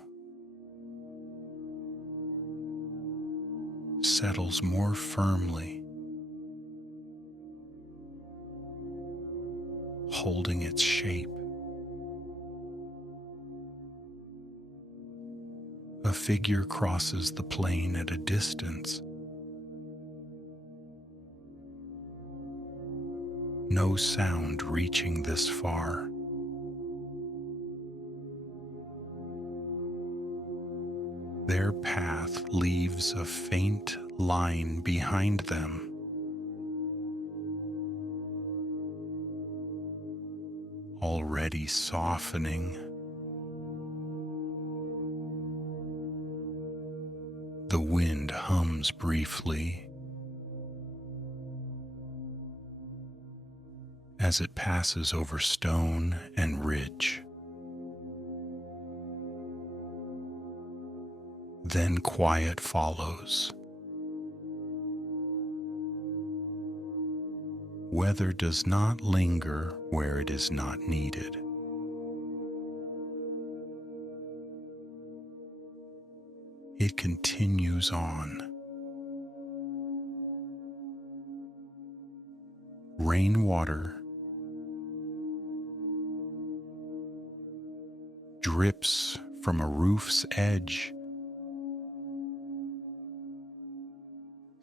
settles more firmly, holding its shape. A figure crosses the plain at a distance. No sound reaching this far. Their path leaves a faint line behind them. Already softening. The wind hums briefly as it passes over stone and ridge. Then quiet follows. Weather does not linger where it is not needed. It continues on. Rainwater drips from a roof's edge,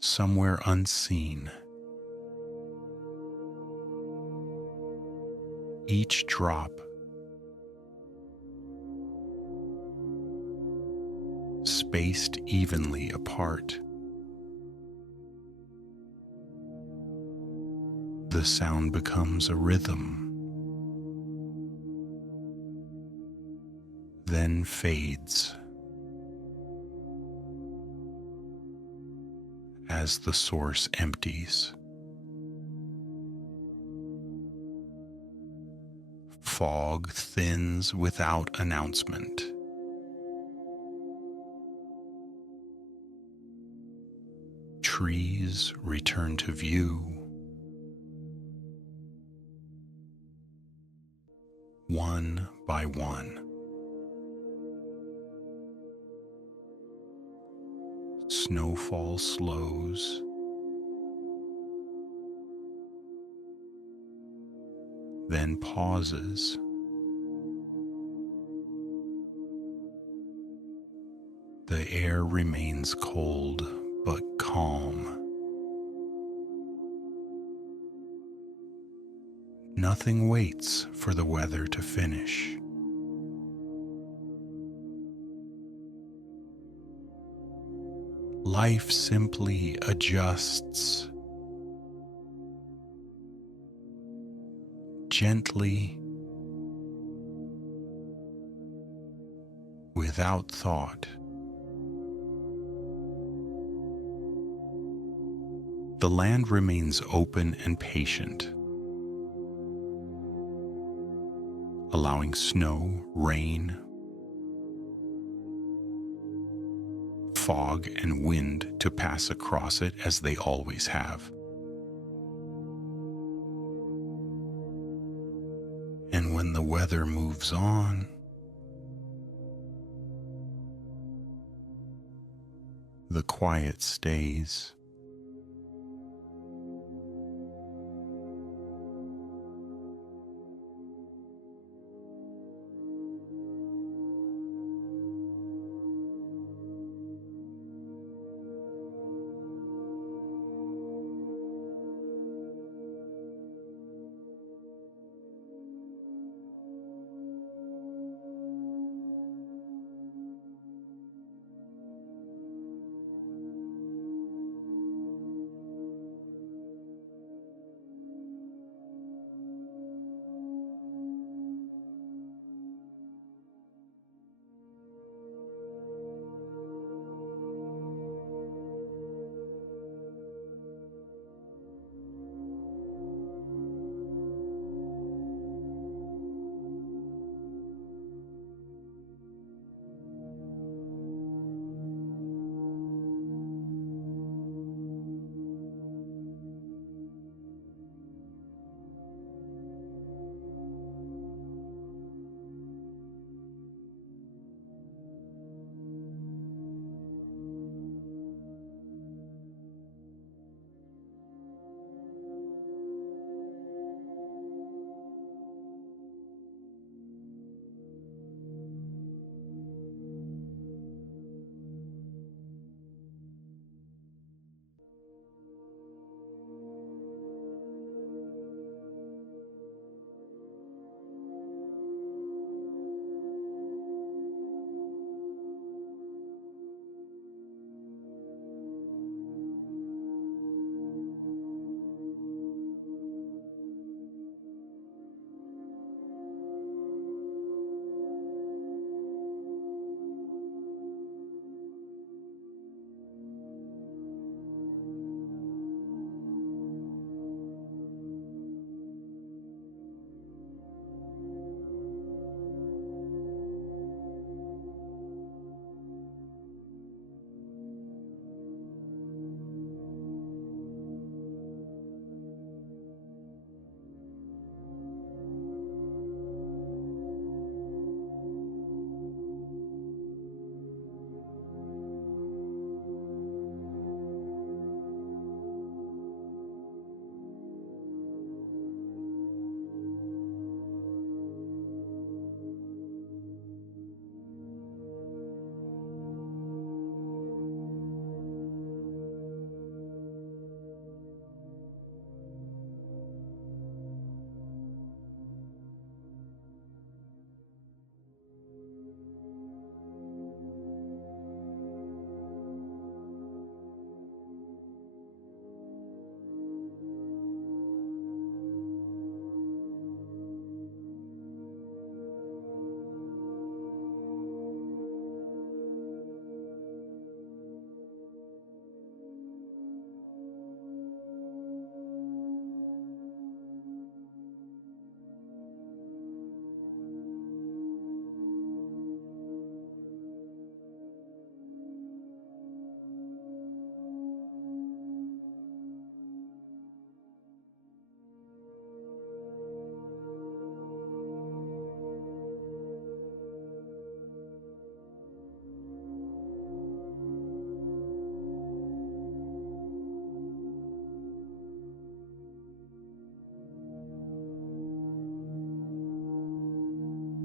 somewhere unseen. Each drop spaced evenly apart. The sound becomes a rhythm, then fades as the source empties. Fog thins without announcement. Trees return to view. One by one. Snowfall slows. Then pauses. The air remains cold but calm. Nothing waits for the weather to finish. Life simply adjusts gently, without thought. The land remains open and patient, allowing snow, rain, fog, and wind to pass across it as they always have. And when the weather moves on, the quiet stays.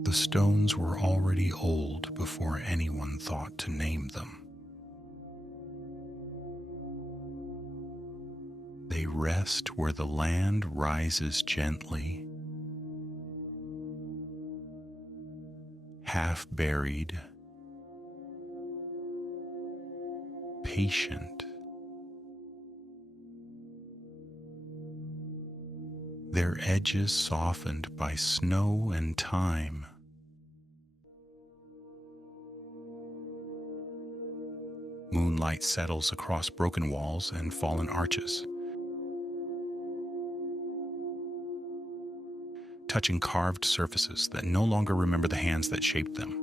The stones were already old before anyone thought to name them. They rest where the land rises gently half buried, patient. Their edges softened by snow and time. Moonlight settles across broken walls and fallen arches, touching carved surfaces that no longer remember the hands that shaped them.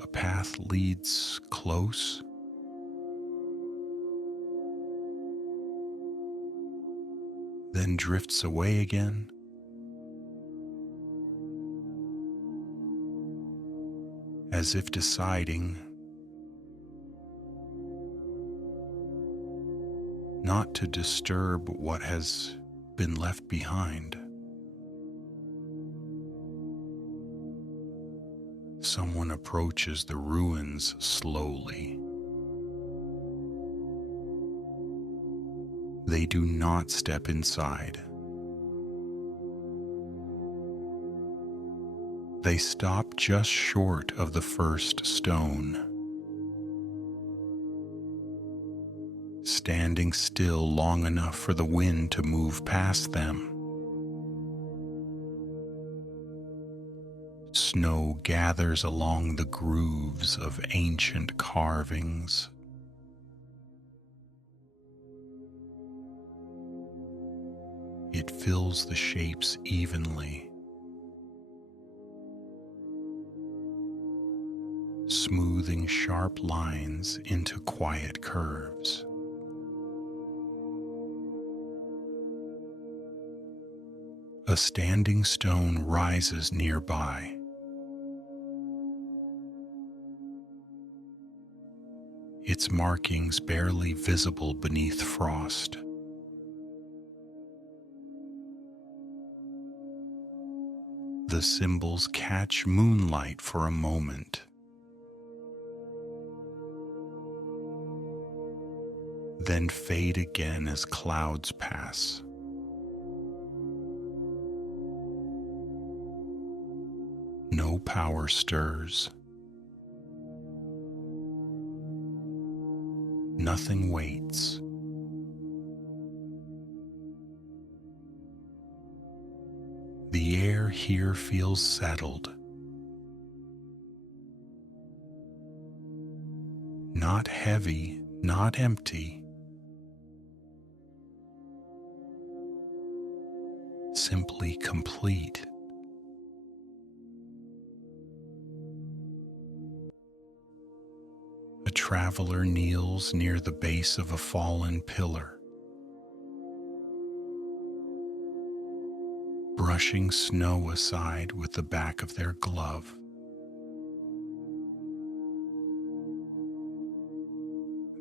A path leads close, then drifts away again. As if deciding not to disturb what has been left behind. Someone approaches the ruins slowly. They do not step inside. They stop just short of the first stone, standing still long enough for the wind to move past them. Snow gathers along the grooves of ancient carvings. It fills the shapes evenly, smoothing sharp lines into quiet curves. A standing stone rises nearby. Its markings barely visible beneath frost. The symbols catch moonlight for a moment, then fade again as clouds pass. No power stirs. Nothing waits. The air here feels settled. Not heavy, not empty. Simply complete. A traveler kneels near the base of a fallen pillar, brushing snow aside with the back of their glove.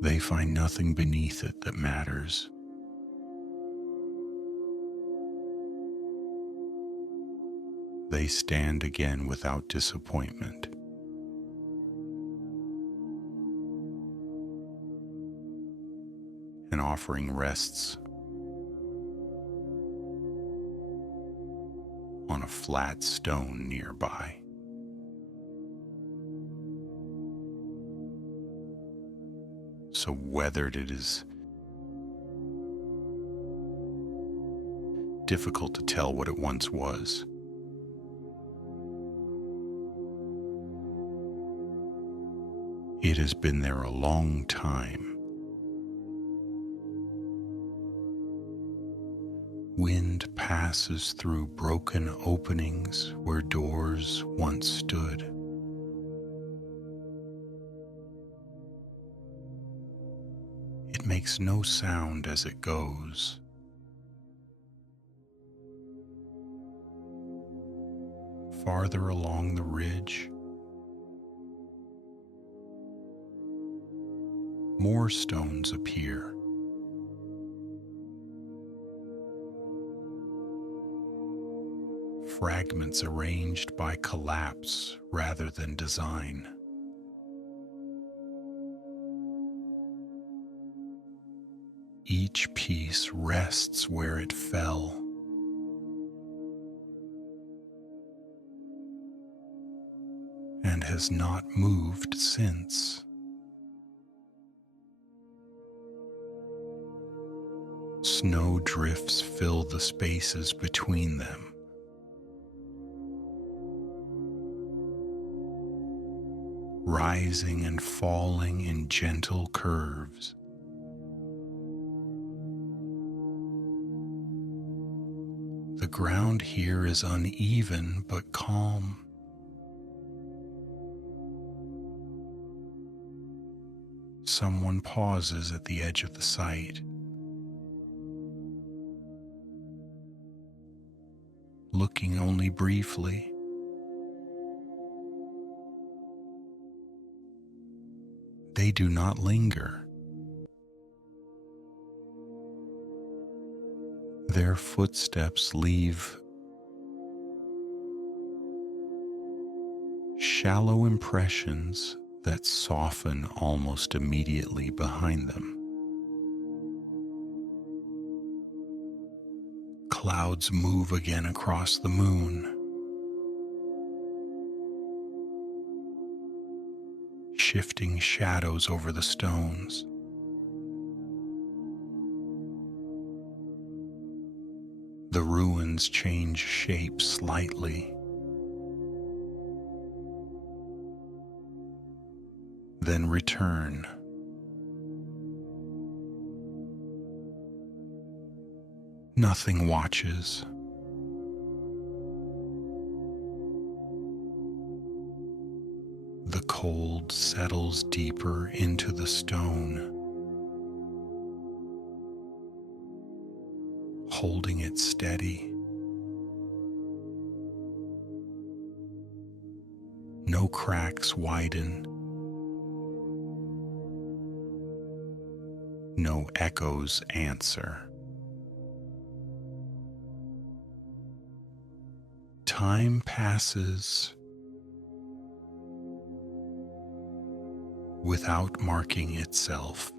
They find nothing beneath it that matters. They stand again without disappointment. An offering rests on a flat stone nearby. So weathered it is difficult to tell what it once was. It has been there a long time. Wind passes through broken openings where doors once stood. It makes no sound as it goes. Farther along the ridge, more stones appear. Fragments arranged by collapse rather than design. Each piece rests where it fell. has not moved since. Snow drifts fill the spaces between them. Rising and falling in gentle curves. The ground here is uneven but calm. Someone pauses at the edge of the site, looking only briefly. They do not linger. Their footsteps leave shallow impressions that soften almost immediately behind them. Clouds move again across the moon, shifting shadows over the stones. The ruins change shape slightly, then return. Nothing watches. The cold settles deeper into the stone, holding it steady. No cracks widen. No echoes answer. Time passes without marking itself.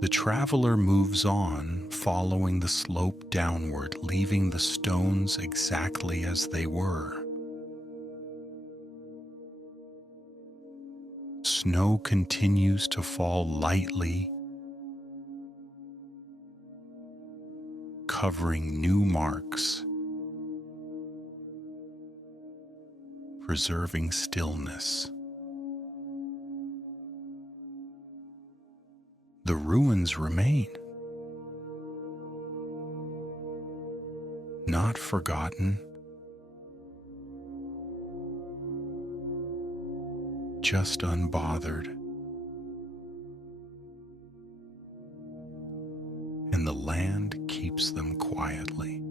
The traveler moves on, following the slope downward, leaving the stones exactly as they were. Snow continues to fall lightly, covering new marks, preserving stillness. The ruins remain, not forgotten, just unbothered, and the land keeps them quietly.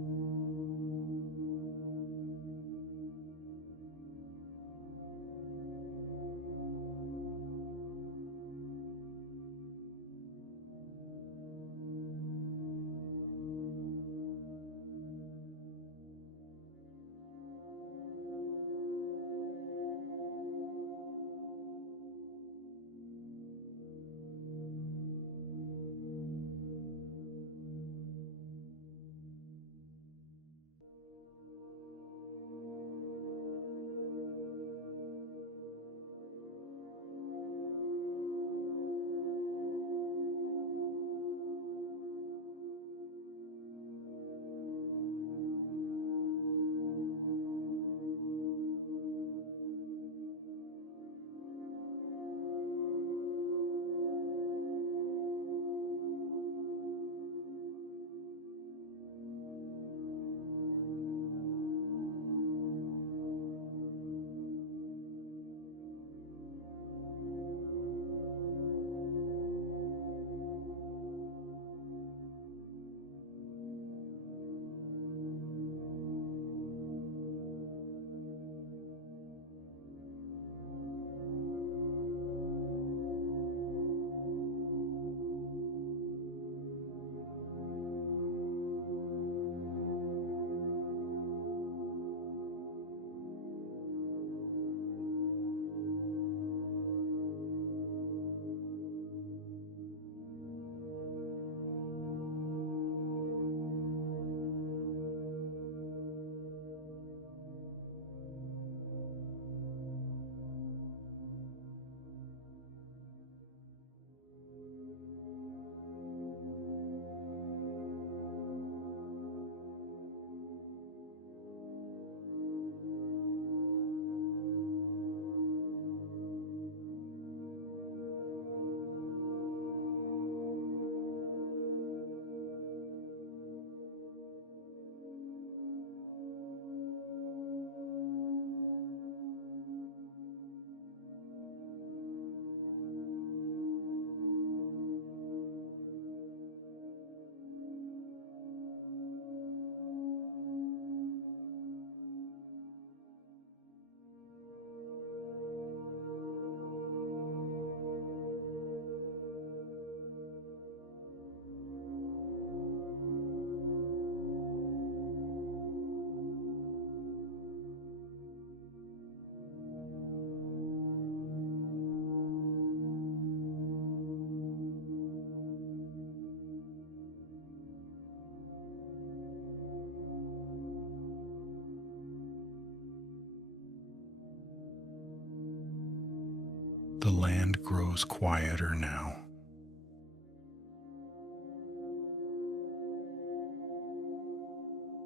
The land grows quieter now.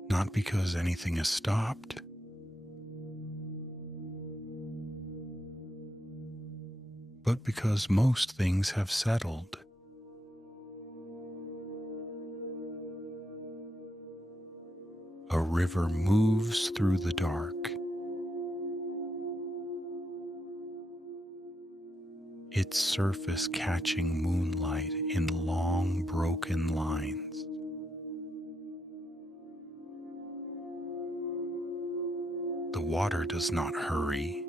Not because anything has stopped, but because most things have settled. A river moves through the dark, its surface catching moonlight in long broken lines. The water does not hurry.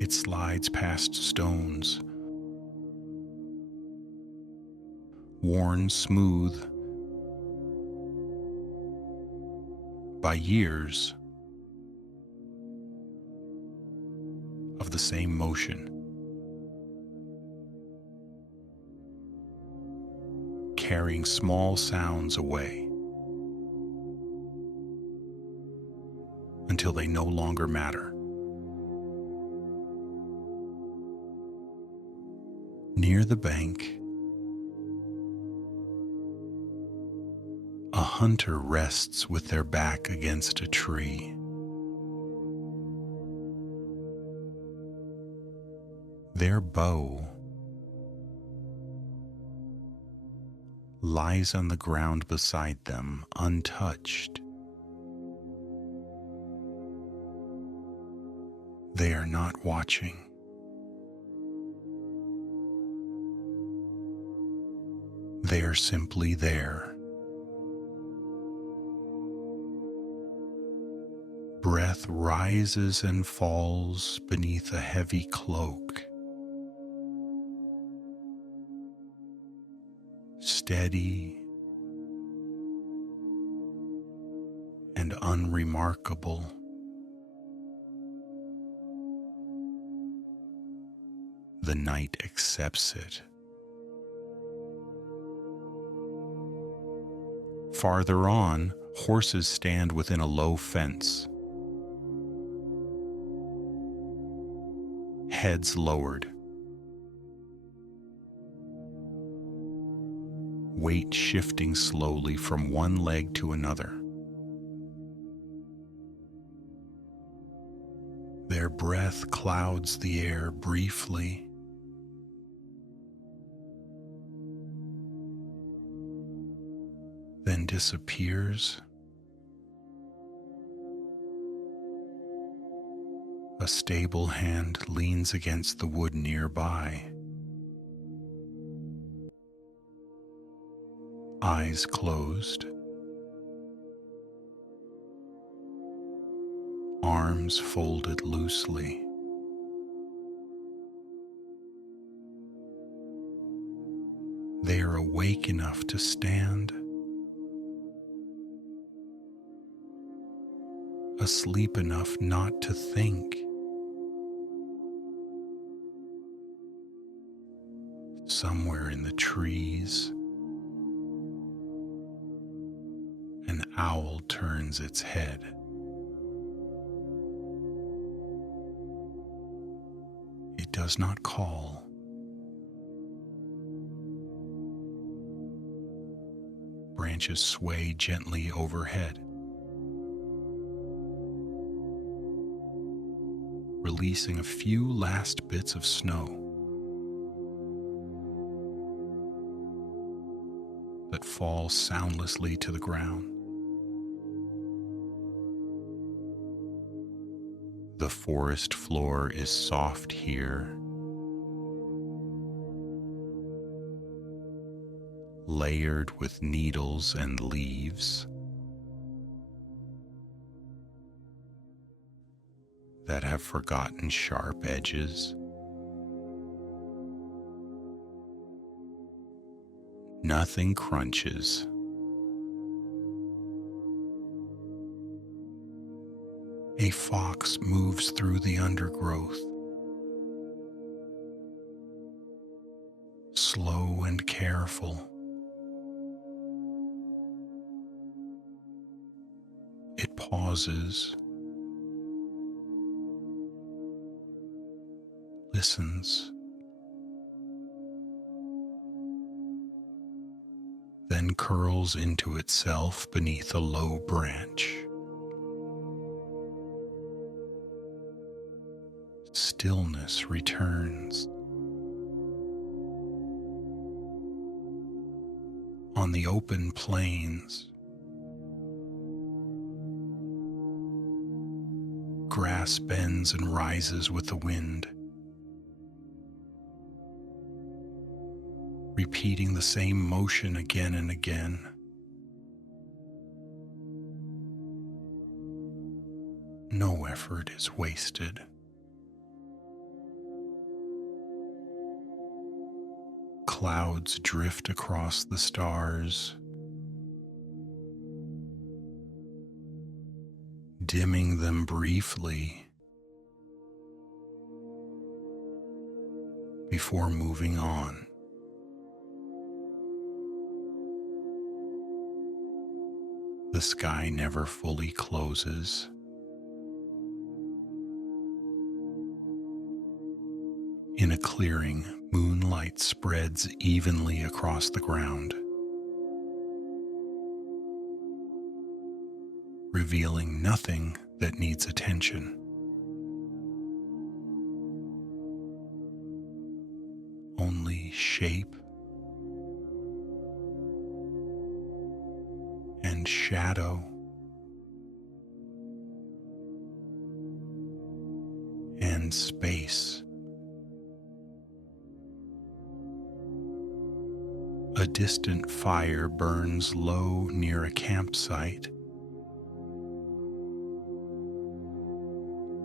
It slides past stones, worn smooth by years of the same motion, carrying small sounds away until they no longer matter. Near the bank, a hunter rests with their back against a tree. Their bow lies on the ground beside them, untouched. They are not watching. They are simply there. Breath rises and falls beneath a heavy cloak. Steady and unremarkable. The night accepts it. Farther on, horses stand within a low fence, heads lowered, weight shifting slowly from one leg to another. Their breath clouds the air briefly, then disappears. A stable hand leans against the wood nearby. Eyes closed. Arms folded loosely. They are awake enough to stand, asleep enough not to think. Somewhere in the trees, an owl turns its head. It does not call. Branches sway gently overhead, releasing a few last bits of snow that fall soundlessly to the ground. The forest floor is soft here, layered with needles and leaves that have forgotten sharp edges. Nothing crunches. A fox moves through the undergrowth, slow and careful. It pauses, listens, then curls into itself beneath a low branch. Stillness returns. On the open plains, grass bends and rises with the wind, repeating the same motion again and again. No effort is wasted. Clouds drift across the stars, dimming them briefly before moving on. The sky never fully closes. In a clearing, moonlight spreads evenly across the ground, revealing nothing that needs attention. Only shape and shadow and space. A distant fire burns low near a campsite,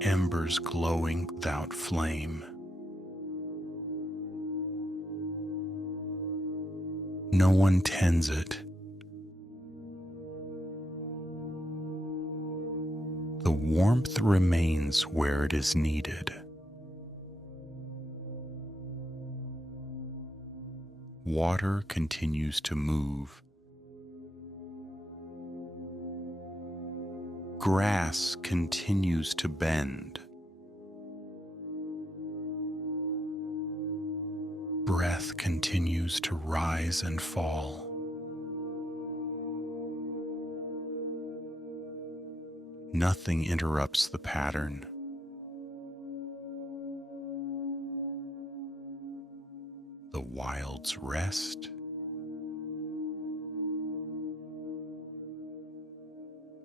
embers glowing without flame. No one tends it. The warmth remains where it is needed. Water continues to move. Grass continues to bend. Breath continues to rise and fall. Nothing interrupts the pattern. The wilds rest.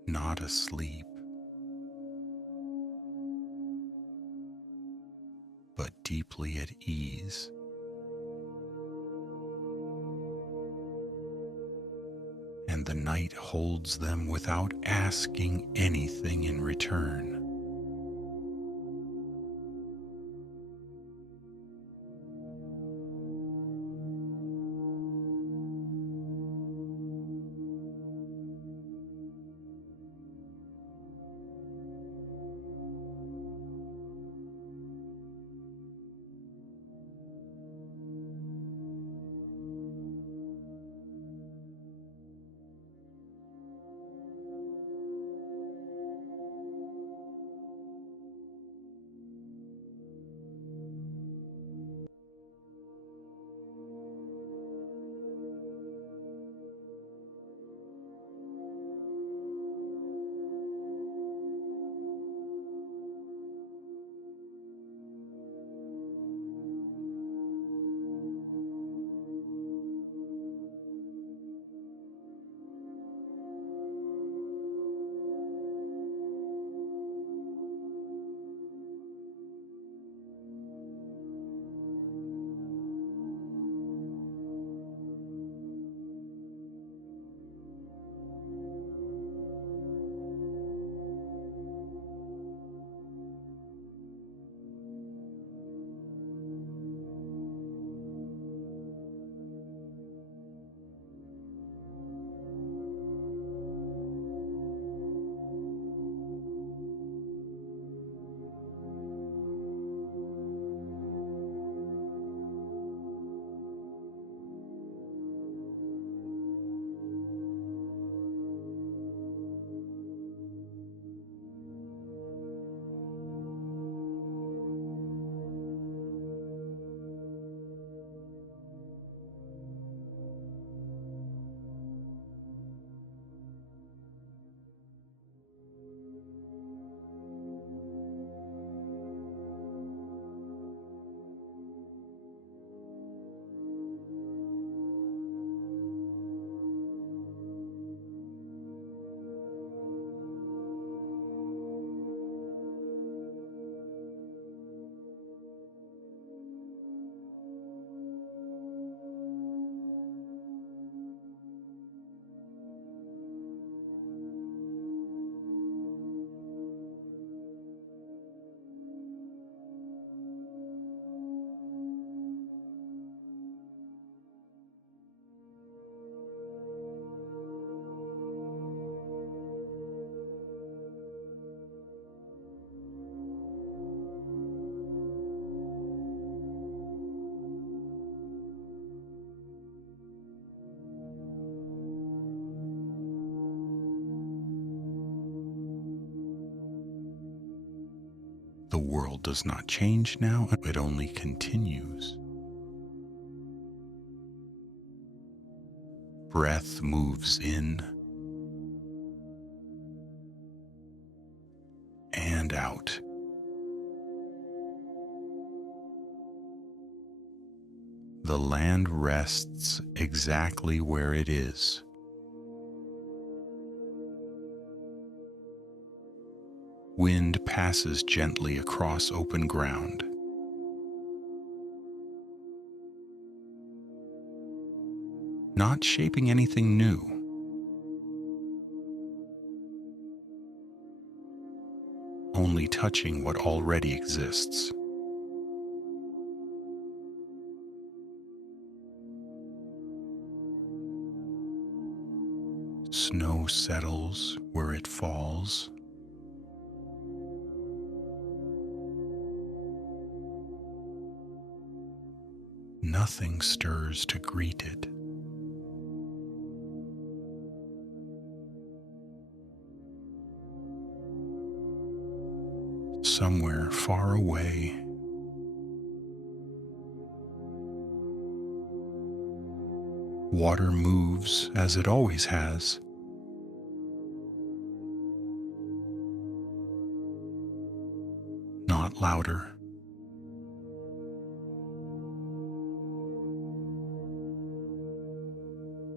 Not asleep, but deeply at ease. And the night holds them without asking anything in return. The world does not change now, it only continues. Breath moves in and out. The land rests exactly where it is. Wind passes gently across open ground. Not shaping anything new. Only touching what already exists. Snow settles where it falls. Nothing stirs to greet it. Somewhere far away, water moves as it always has. Not louder.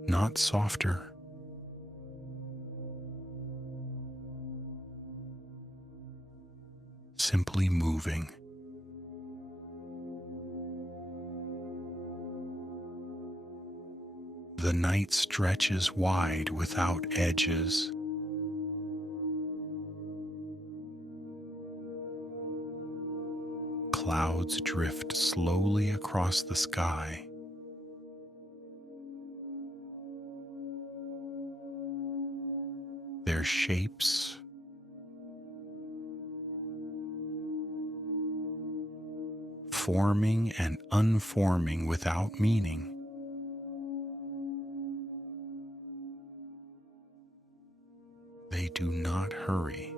Not softer. Simply moving. The night stretches wide without edges. Clouds drift slowly across the sky. Their shapes forming and unforming without meaning. They do not hurry.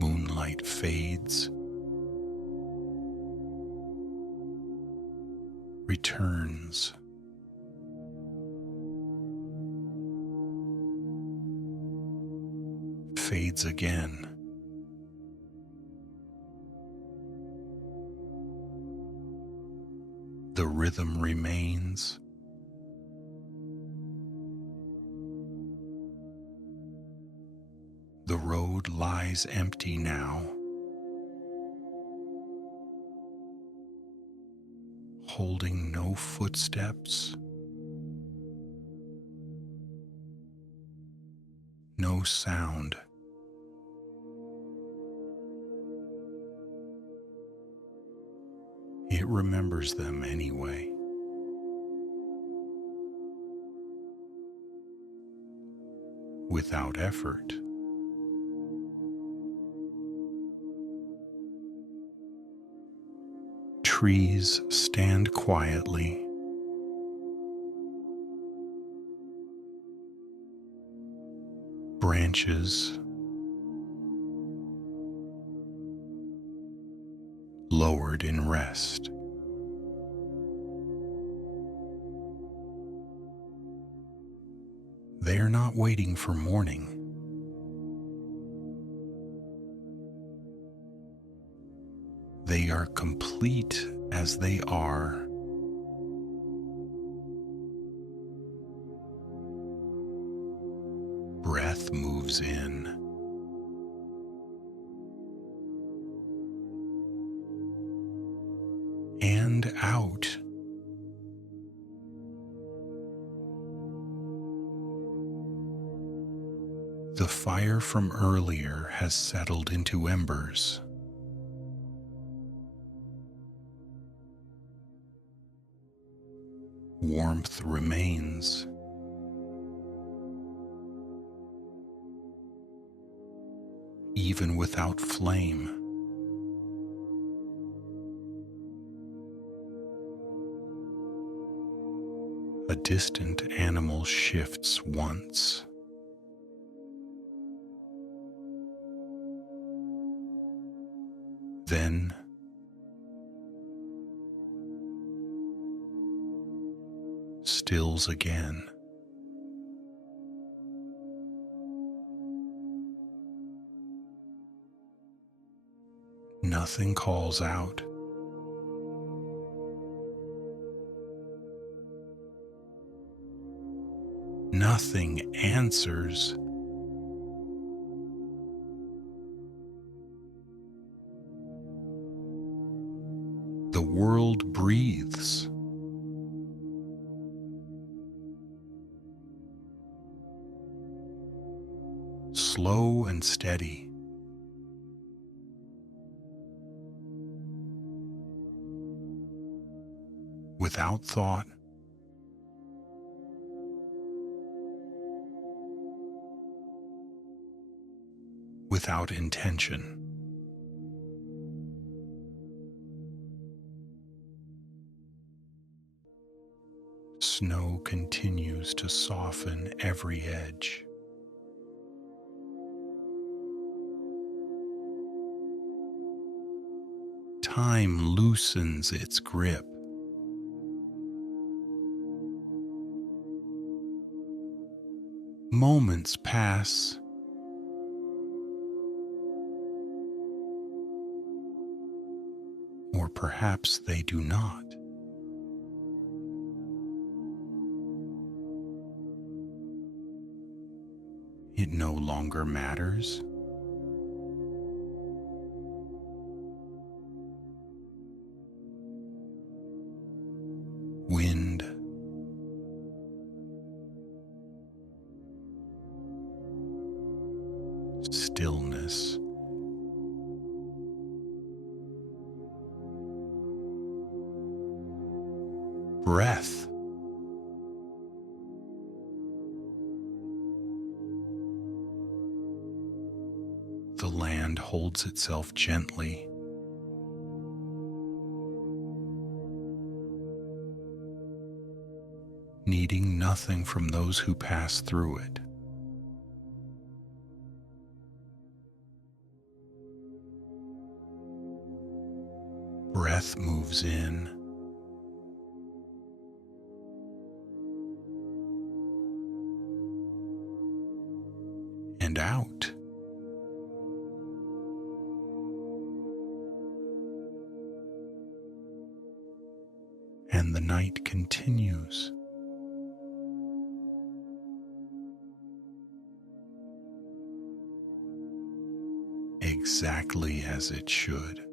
Moonlight fades, returns. Fades again. The rhythm remains. The road lies empty now, holding no footsteps, no sound. It remembers them anyway. Without effort. Trees stand quietly. Branches lowered in rest. They are not waiting for morning. They are complete as they are. Breath moves in. And out. The fire from earlier has settled into embers. Warmth remains. Even without flame. A distant animal shifts once. then stills again. Nothing calls out. Nothing answers. The world breathes. Slow and steady. Without thought. Without intention. Snow continues to soften every edge. Time loosens its grip. Moments pass. Or perhaps they do not. It no longer matters. Wind, stillness, breath. The land holds itself gently. Needing nothing from those who pass through it. Breath moves in and out. And the night continues. Exactly as it should.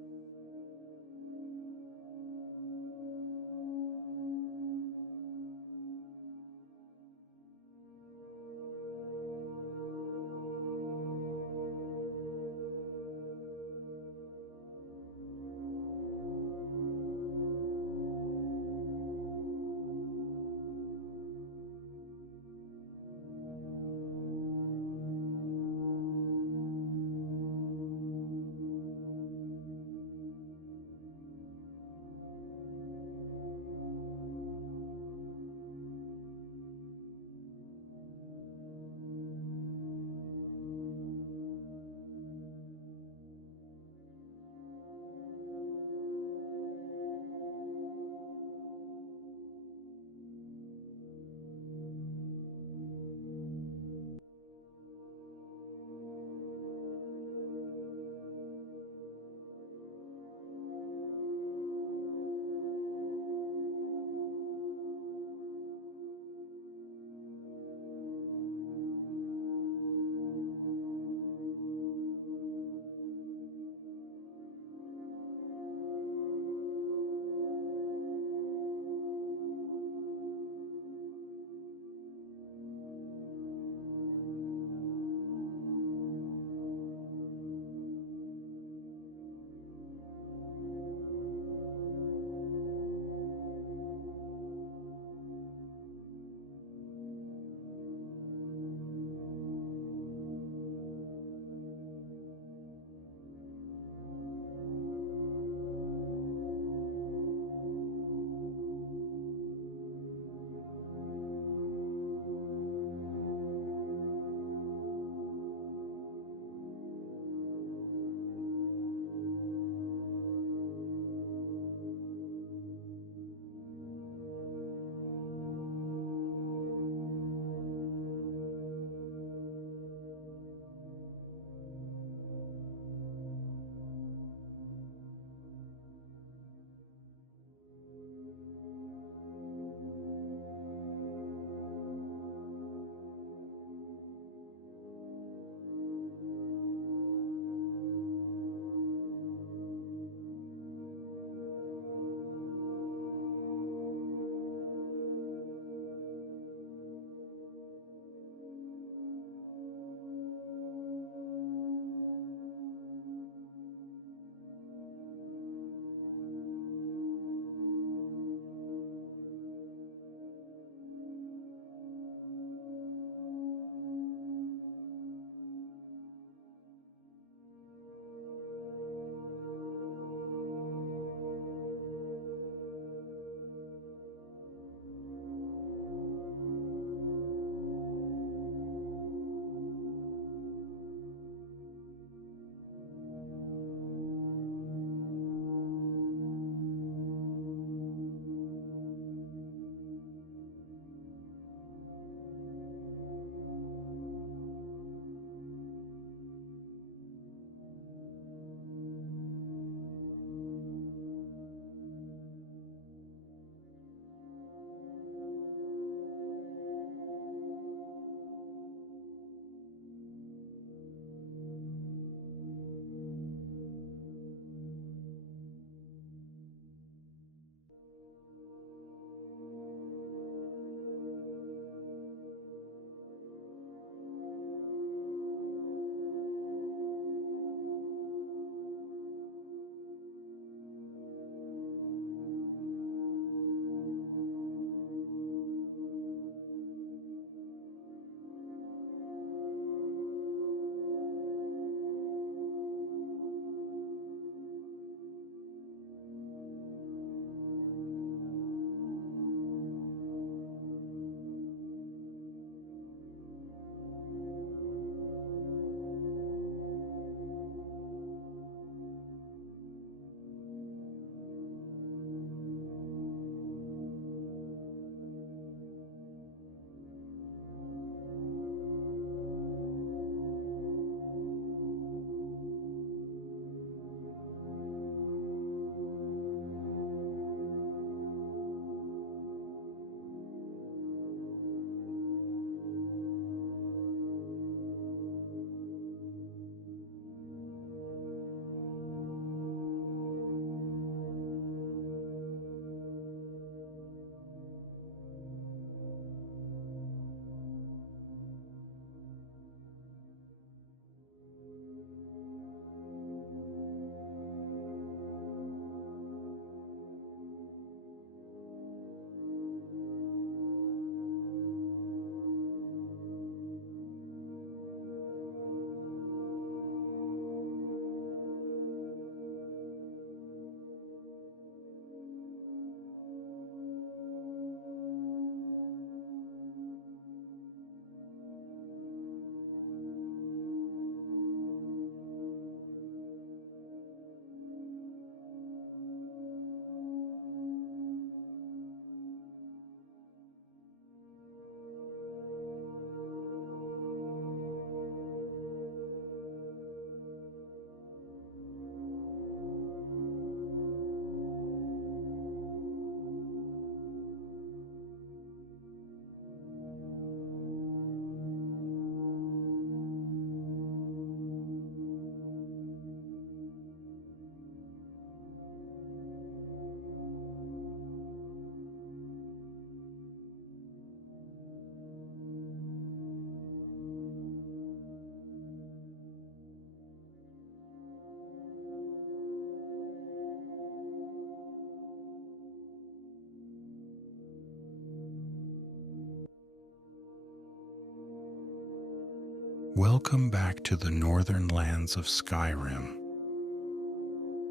Welcome back to the northern lands of Skyrim.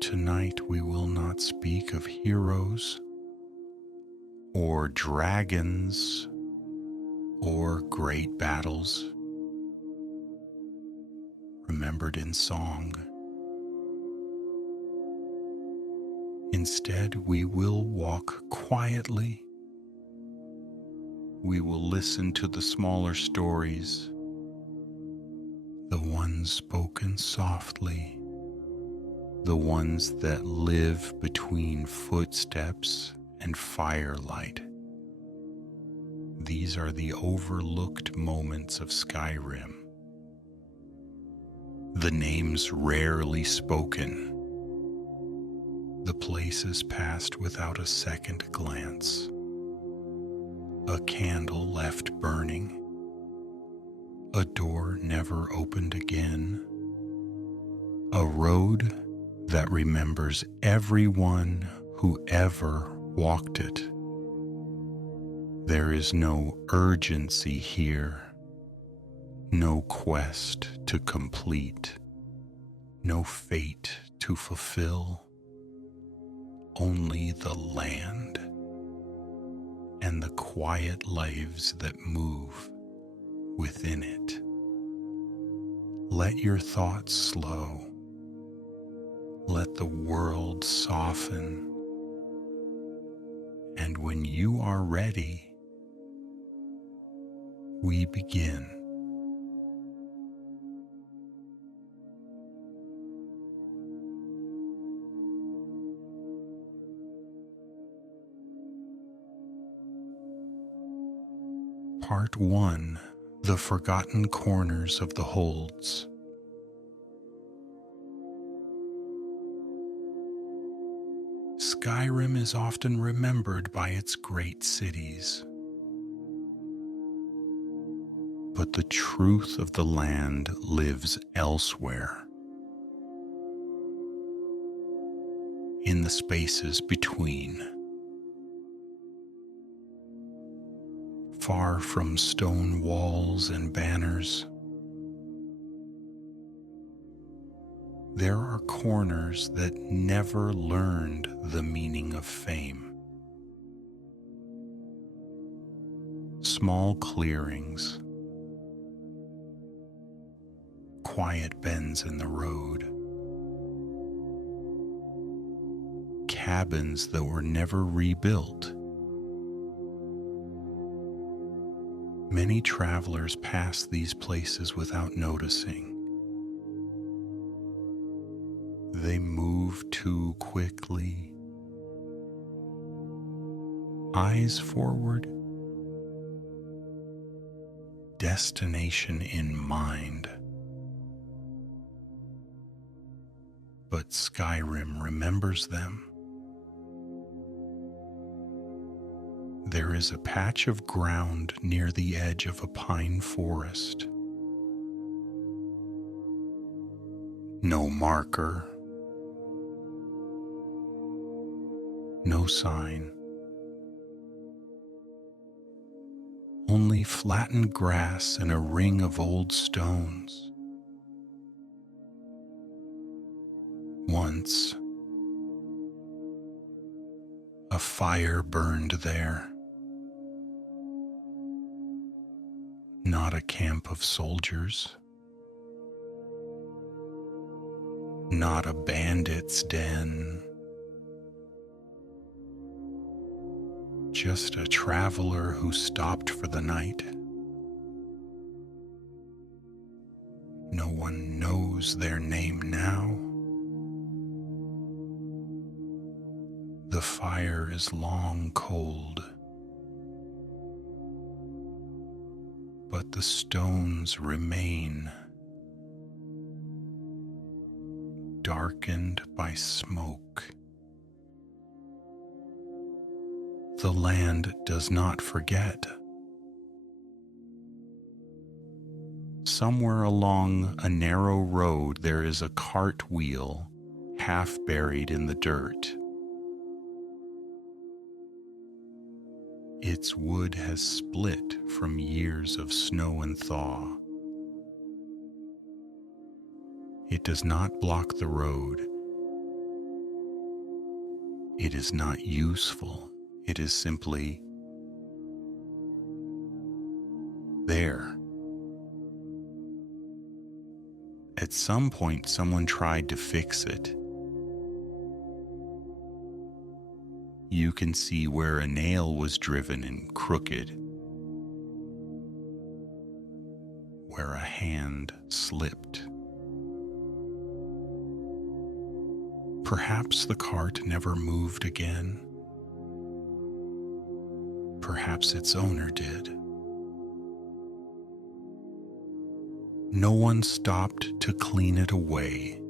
Tonight we will not speak of heroes or dragons or great battles remembered in song. Instead, we will walk quietly. We will listen to the smaller stories, the ones spoken softly, the ones that live between footsteps and firelight. These are the overlooked moments of Skyrim, the names rarely spoken, the places passed without a second glance, a candle left burning, a door never opened again, a road that remembers everyone who ever walked it. There is no urgency here, no quest to complete, no fate to fulfill, only the land and the quiet lives that move within it. Let your thoughts slow. Let the world soften. And when you are ready, we begin. Part 1. The Forgotten Corners of the Holds. Skyrim is often remembered by its great cities. But the truth of the land lives elsewhere. In the spaces between. Far from stone walls and banners, there are corners that never learned the meaning of fame. Small clearings, quiet bends in the road, cabins that were never rebuilt. Many travelers pass these places without noticing. They move too quickly. Eyes forward, destination in mind. But Skyrim remembers them. There is a patch of ground near the edge of a pine forest. No marker, no sign, only flattened grass and a ring of old stones. Once, a fire burned there. Not a camp of soldiers, not a bandit's den, just a traveler who stopped for the night. No one knows their name now. The fire is long cold, but the stones remain, darkened by smoke. The land does not forget. Somewhere along a narrow road there is a cartwheel half buried in the dirt. Its wood has split from years of snow and thaw. It does not block the road. It is not useful. It is simply there. At some point, someone tried to fix it. You can see where a nail was driven and crooked, where a hand slipped. Perhaps the cart never moved again. Perhaps its owner did. No one stopped to clean it away.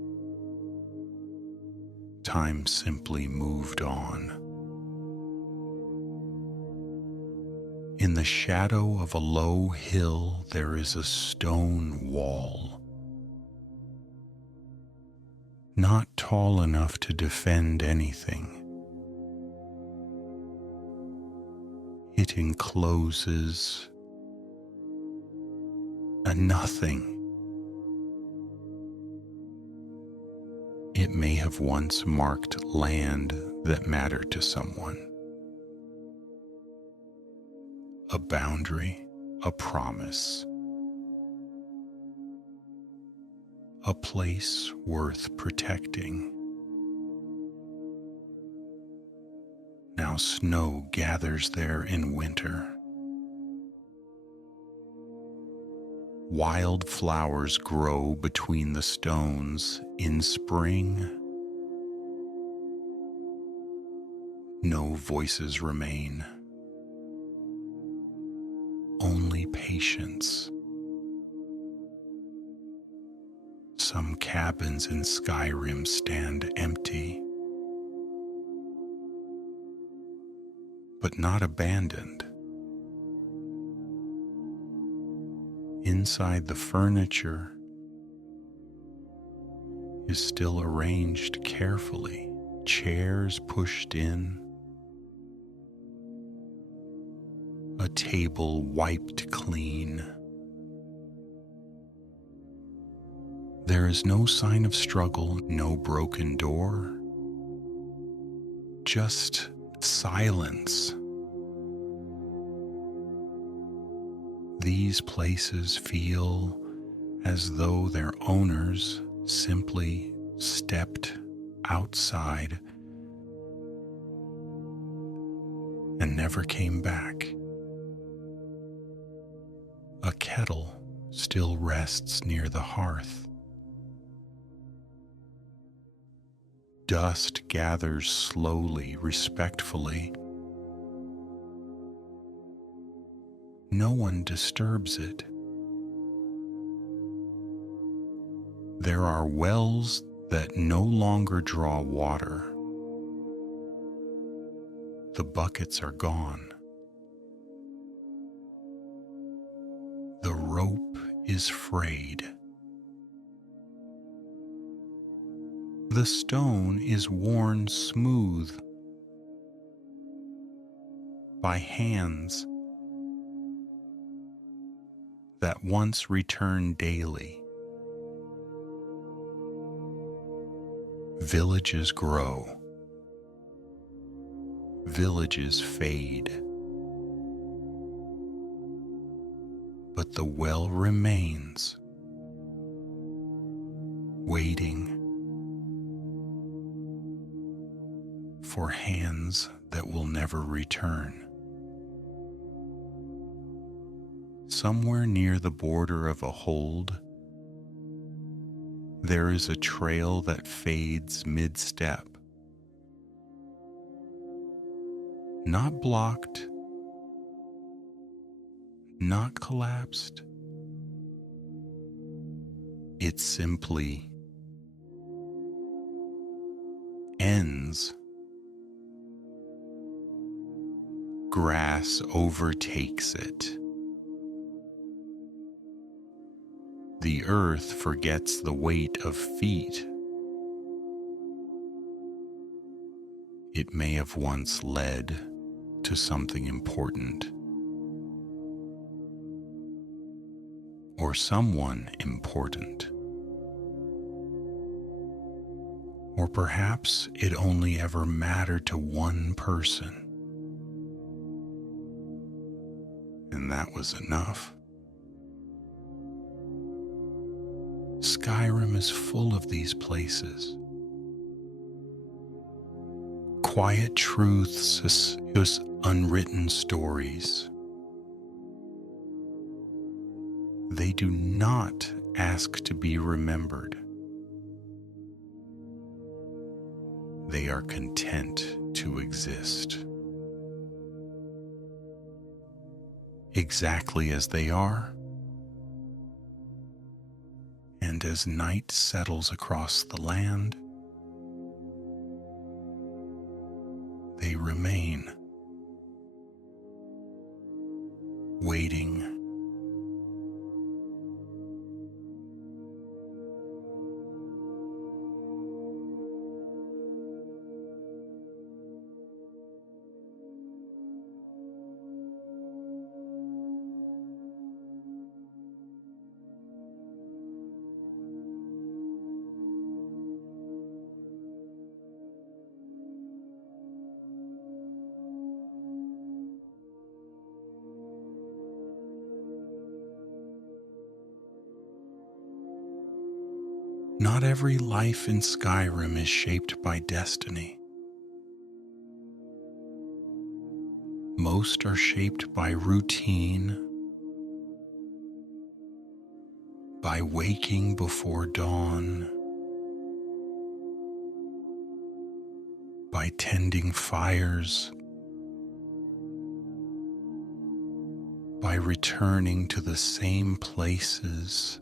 Time simply moved on. In the shadow of a low hill, there is a stone wall. Not tall enough to defend anything. It encloses a nothing. It may have once marked land that mattered to someone. A boundary, a promise. A place worth protecting. Now snow gathers there in winter. Wild flowers grow between the stones in spring. No voices remain. Only patience. Some cabins in Skyrim stand empty, but not abandoned. Inside, the furniture is still arranged carefully, chairs pushed in, a table wiped clean. There is no sign of struggle, no broken door, just silence. These places feel as though their owners simply stepped outside and never came back. A kettle still rests near the hearth. Dust gathers slowly, respectfully. No one disturbs it. There are wells that no longer draw water. The buckets are gone. The rope is frayed. The stone is worn smooth by hands that once returned daily. Villages grow. Villages fade. But the well remains, waiting for hands that will never return. Somewhere near the border of a hold, there is a trail that fades mid-step. Not blocked, not collapsed. It simply ends. Grass overtakes it. The earth forgets the weight of feet. It may have once led to something important, or someone important. Or perhaps it only ever mattered to one person, and that was enough. Skyrim is full of these places. Quiet truths as unwritten stories. They do not ask to be remembered. They are content to exist. Exactly as they are, and as night settles across the land, they remain, waiting. Not every life in Skyrim is shaped by destiny. Most are shaped by routine, by waking before dawn, by tending fires, by returning to the same places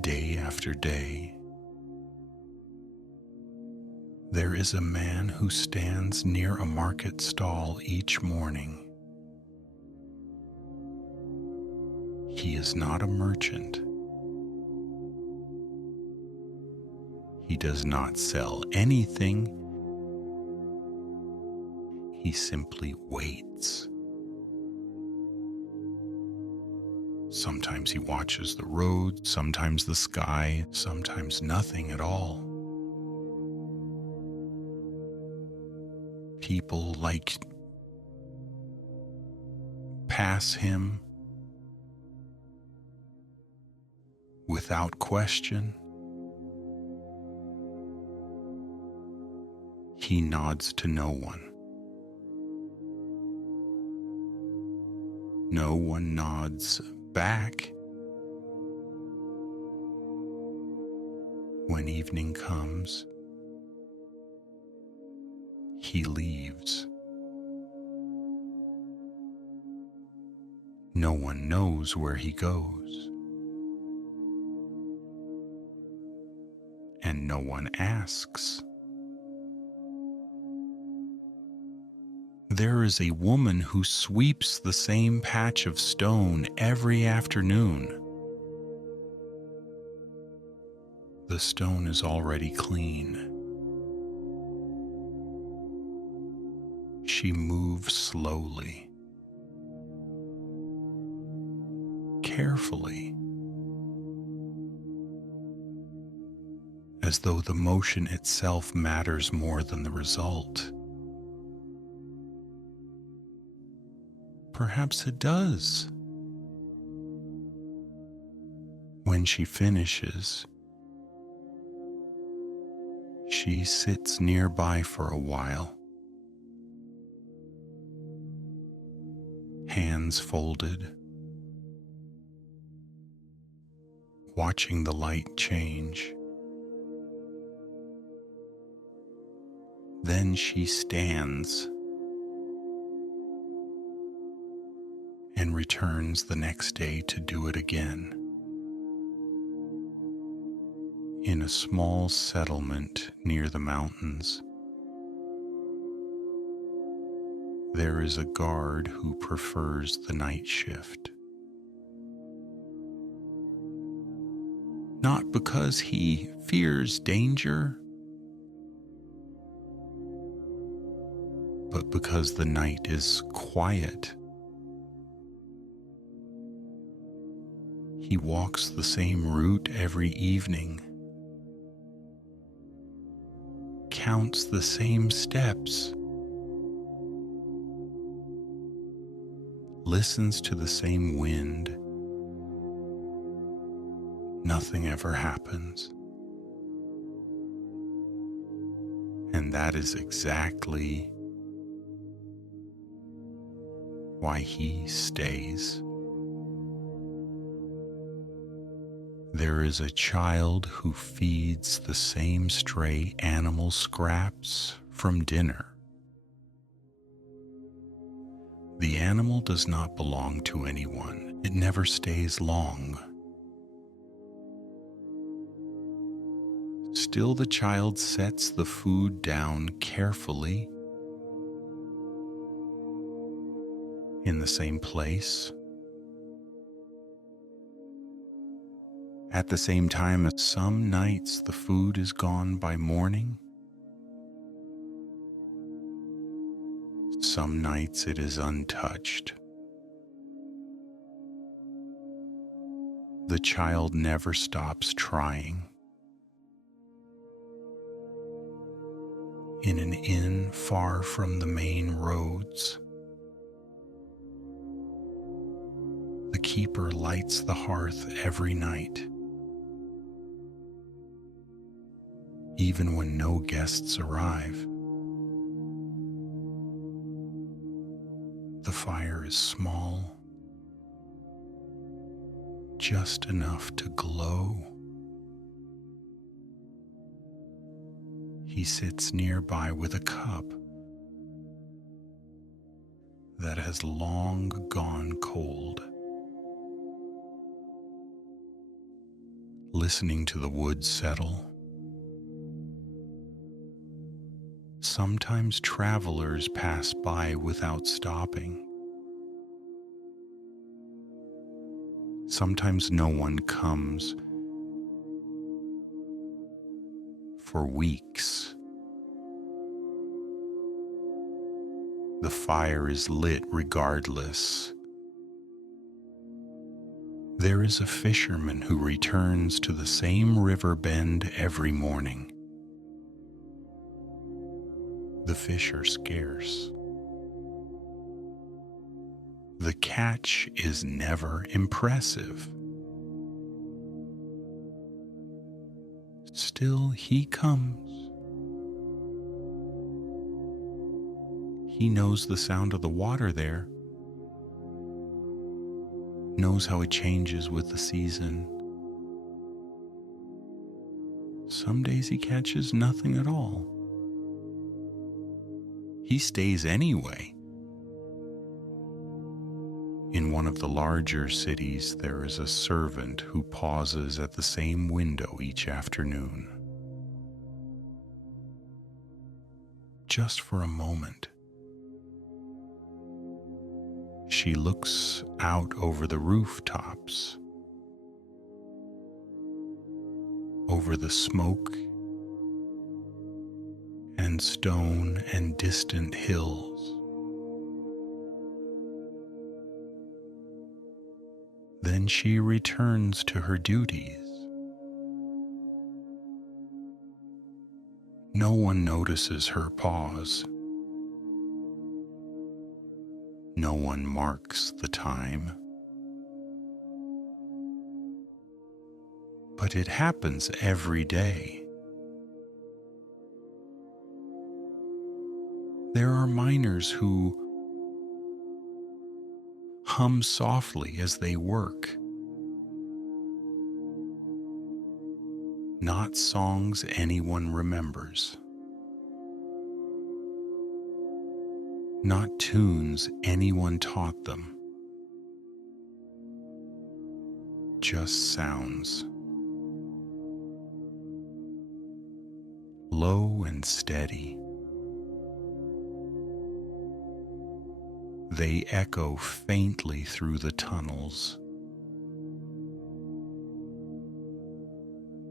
day after day. There is a man who stands near a market stall each morning. He is not a merchant. He does not sell anything. He simply waits. Sometimes he watches the road, sometimes the sky, sometimes nothing at all. People pass him without question. He nods to no one. No one nods back. When evening comes, he leaves. No one knows where he goes, and no one asks. There is a woman who sweeps the same patch of stone every afternoon. The stone is already clean. She moves slowly, carefully, as though the motion itself matters more than the result. Perhaps it does. When she finishes, she sits nearby for a while, hands folded, watching the light change. Then she stands and returns the next day to do it again. In a small settlement near the mountains, there is a guard who prefers the night shift. Not because he fears danger, but because the night is quiet. He walks the same route every evening, counts the same steps, listens to the same wind. Nothing ever happens. And that is exactly why he stays. There is a child who feeds the same stray animal scraps from dinner. The animal does not belong to anyone. It never stays long. Still, the child sets the food down carefully in the same place, at the same time. As some nights the food is gone by morning, some nights it is untouched. The child never stops trying. In an inn far from the main roads, the keeper lights the hearth every night. Even when no guests arrive, the fire is small, just enough to glow. He sits nearby with a cup that has long gone cold, listening to the wood settle. Sometimes travelers pass by without stopping. Sometimes no one comes for weeks. The fire is lit regardless. There is a fisherman who returns to the same river bend every morning. The fish are scarce. The catch is never impressive. Still, he comes. He knows the sound of the water there, knows how it changes with the season. Some days he catches nothing at all. He stays anyway. In one of the larger cities, there is a servant who pauses at the same window each afternoon. Just for a moment. She looks out over the rooftops, over the smoke and stone and distant hills. Then she returns to her duties. No one notices her pause. No one marks the time. But it happens every day. There are miners who hum softly as they work. Not songs anyone remembers. Not tunes anyone taught them. Just sounds. Low and steady. They echo faintly through the tunnels,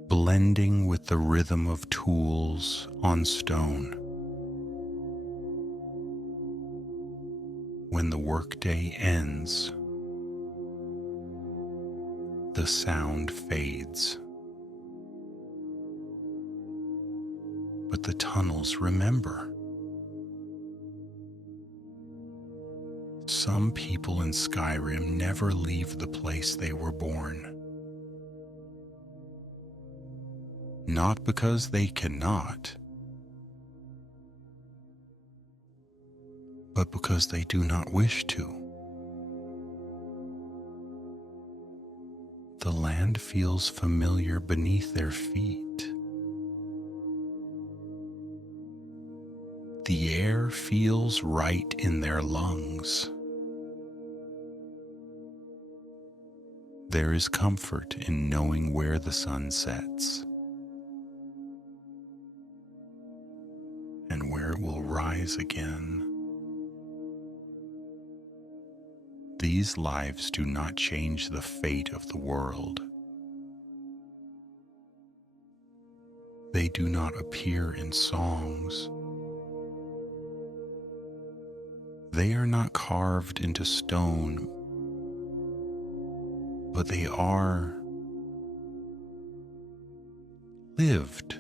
blending with the rhythm of tools on stone. When the workday ends, the sound fades, but but the tunnels remember. Some people in Skyrim never leave the place they were born. Not because they cannot, but because they do not wish to. The land feels familiar beneath their feet. The air feels right in their lungs. There is comfort in knowing where the sun sets and where it will rise again. These lives do not change the fate of the world. They do not appear in songs. They are not carved into stone, but they are lived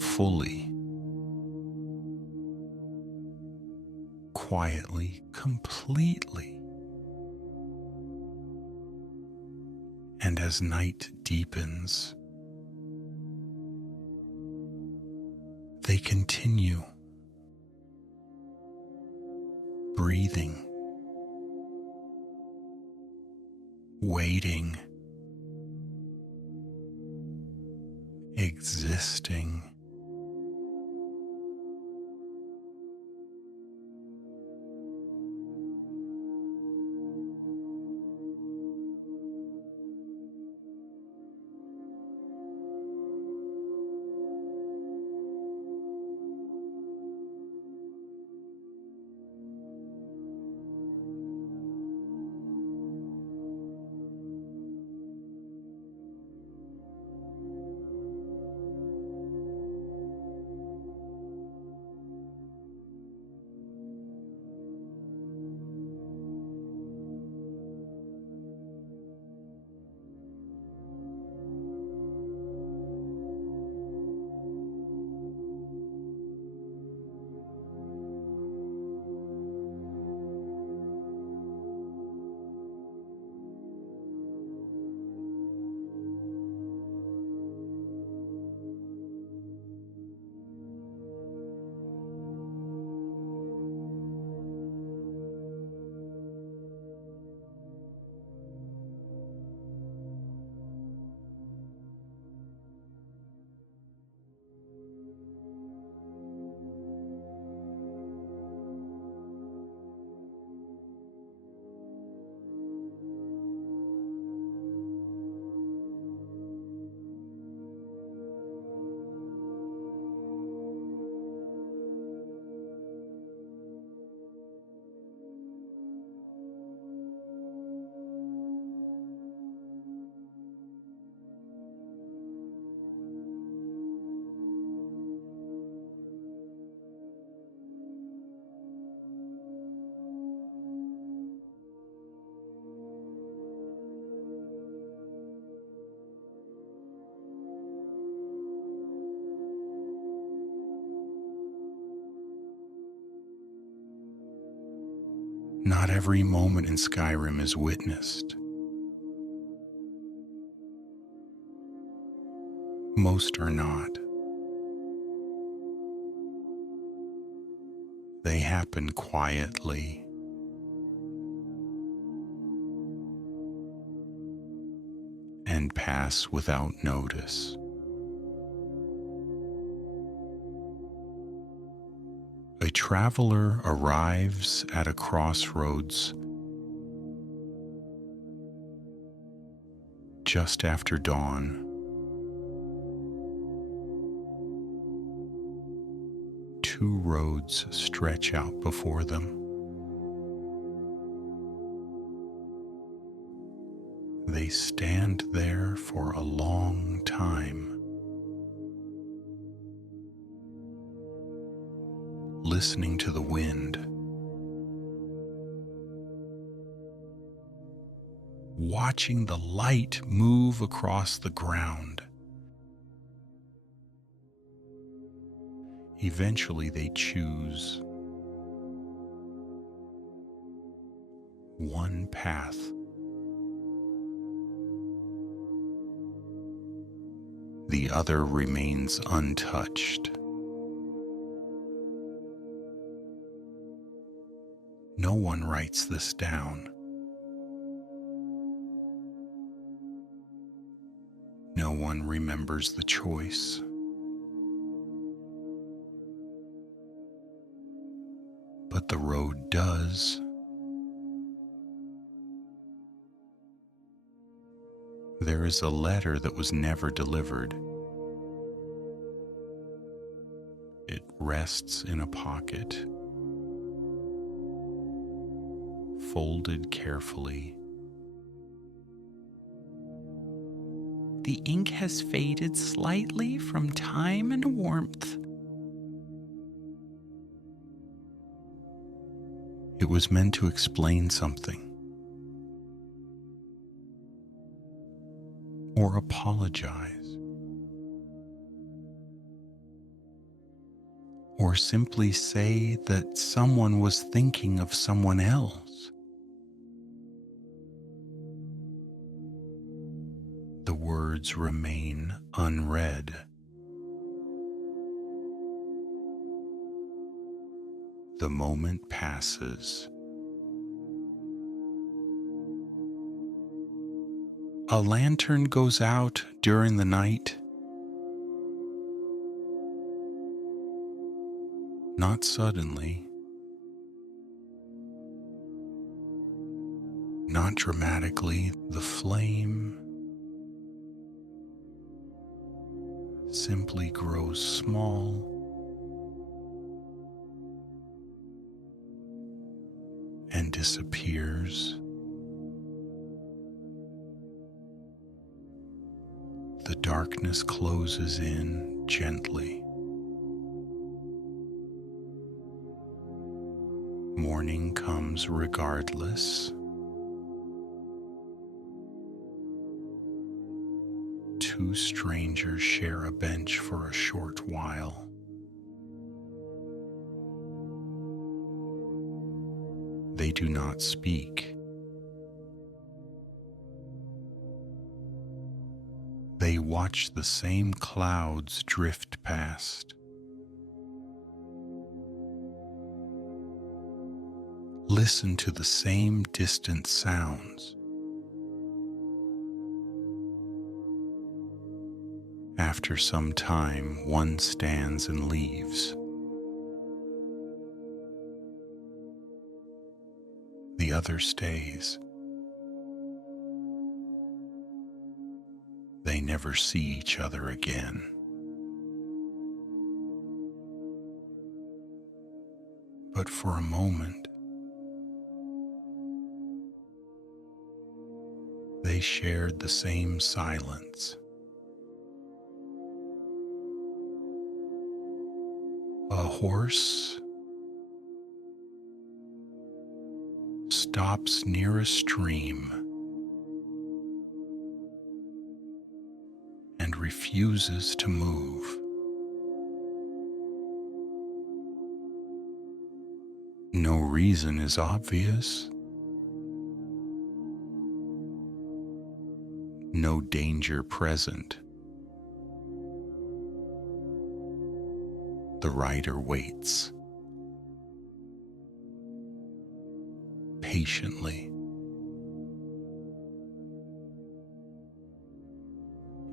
fully, quietly, completely. And as night deepens, they continue breathing, waiting, existing. Not every moment in Skyrim is witnessed. Most are not. They happen quietly, and pass without notice. A traveler arrives at a crossroads just after dawn. Two roads stretch out before them. They stand there for a long time, listening to the wind, watching the light move across the ground. Eventually, they choose one path. The other remains untouched. No one writes this down. No one remembers the choice. But the road does. There is a letter that was never delivered. It rests in a pocket, folded carefully. The ink has faded slightly from time and warmth. It was meant to explain something, or apologize, or simply say that someone was thinking of someone else. The words remain unread. The moment passes. A lantern goes out during the night. Not suddenly, not dramatically. The flame simply grows small and disappears. The darkness closes in gently. Morning comes regardless. Two strangers share a bench for a short while. They do not speak. They watch the same clouds drift past. Listen to the same distant sounds. After some time, one stands and leaves. The other stays. They never see each other again. But for a moment, they shared the same silence. A horse stops near a stream and refuses to move. No reason is obvious. No danger present. The rider waits patiently.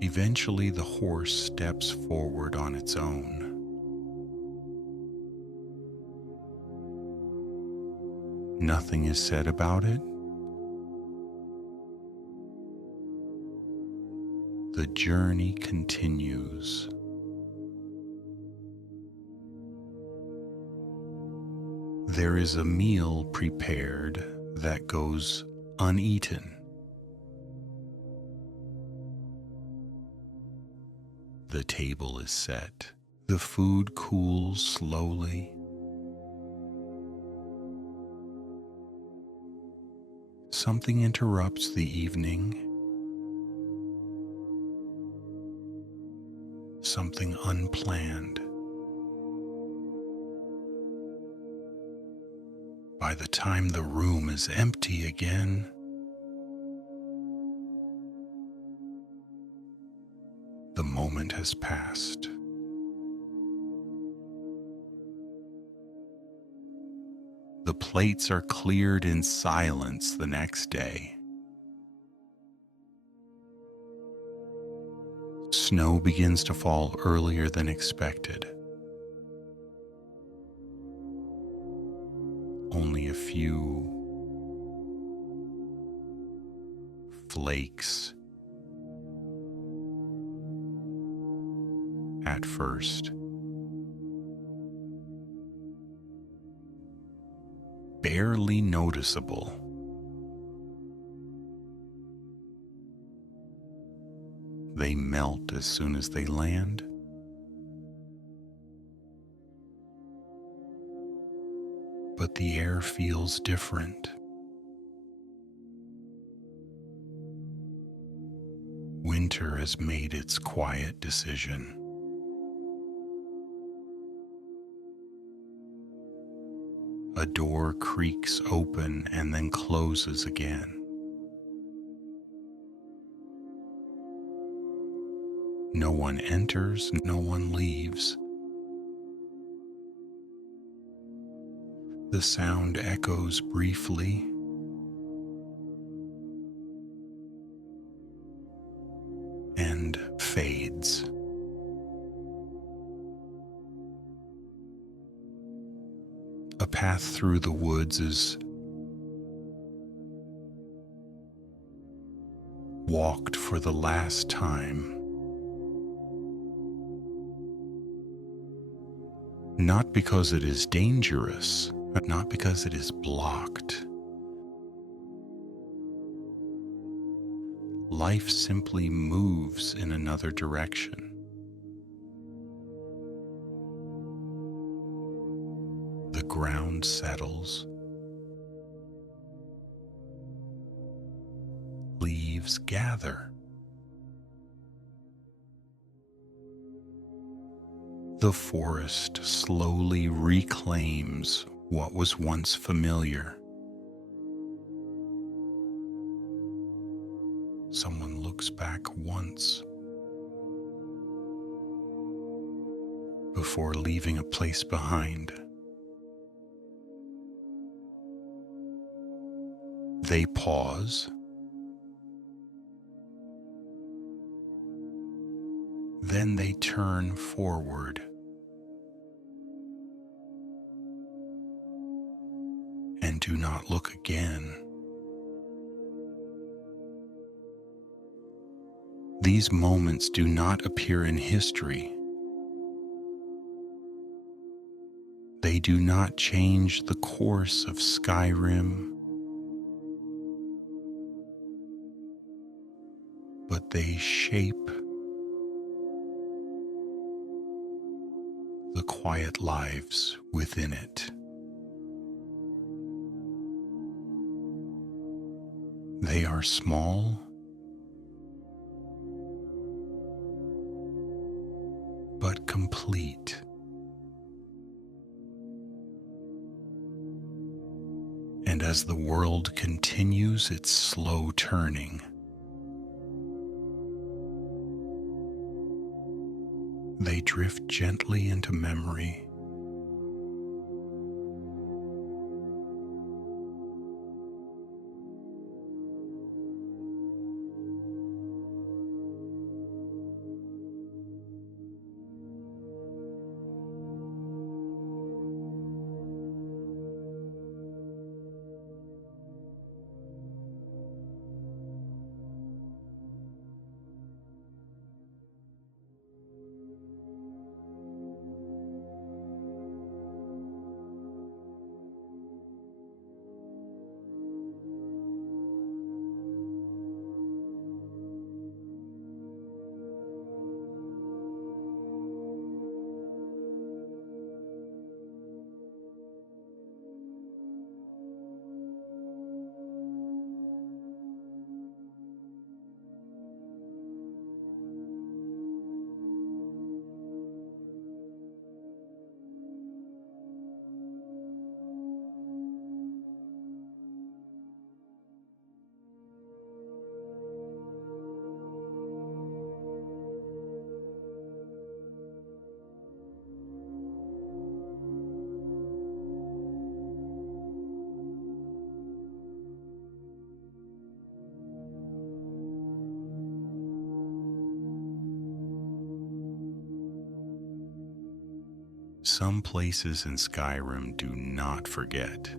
Eventually, the horse steps forward on its own. Nothing is said about it. The journey continues. There is a meal prepared that goes uneaten. The table is set. The food cools slowly. Something interrupts the evening. Something unplanned. by the time the room is empty again, the moment has passed. The plates are cleared in silence the next day. Snow begins to fall earlier than expected. Only a few flakes at first. Barely noticeable. They melt as soon as they land. But the air feels different. Winter has made its quiet decision. A door creaks open and then closes again. No one enters, no one leaves. The sound echoes briefly, and fades. A path through the woods is walked for the last time. Not because it is dangerous, but not because it is blocked. Life simply moves in another direction. The ground settles. Leaves gather. The forest slowly reclaims what was once familiar. Someone looks back once before leaving a place behind. They pause. Then they turn forward. And do not look again. These moments do not appear in history. They do not change the course of Skyrim, but they shape the quiet lives within it. They are small, but complete. And as the world continues its slow turning, they drift gently into memory. Some places in Skyrim do not forget.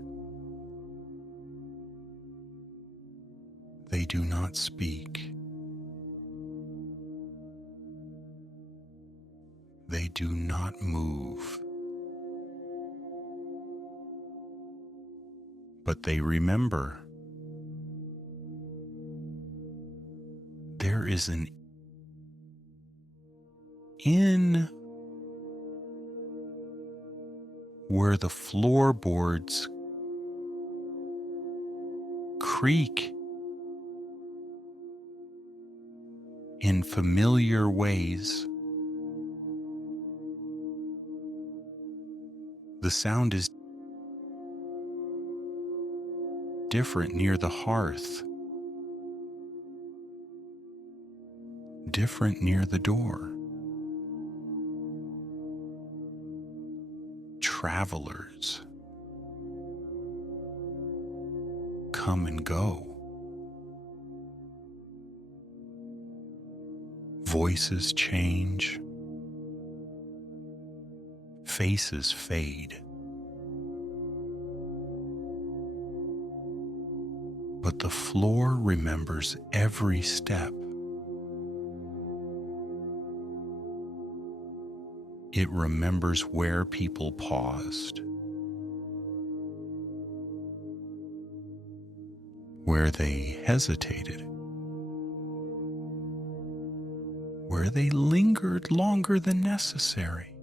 They do not speak. They do not move. But they remember. There is an inn where the floorboards creak in familiar ways. The sound is different near the hearth, different near the door. Travelers come and go. Voices change. Faces fade. But the floor remembers every step. It remembers where people paused, where they hesitated, where they lingered longer than necessary.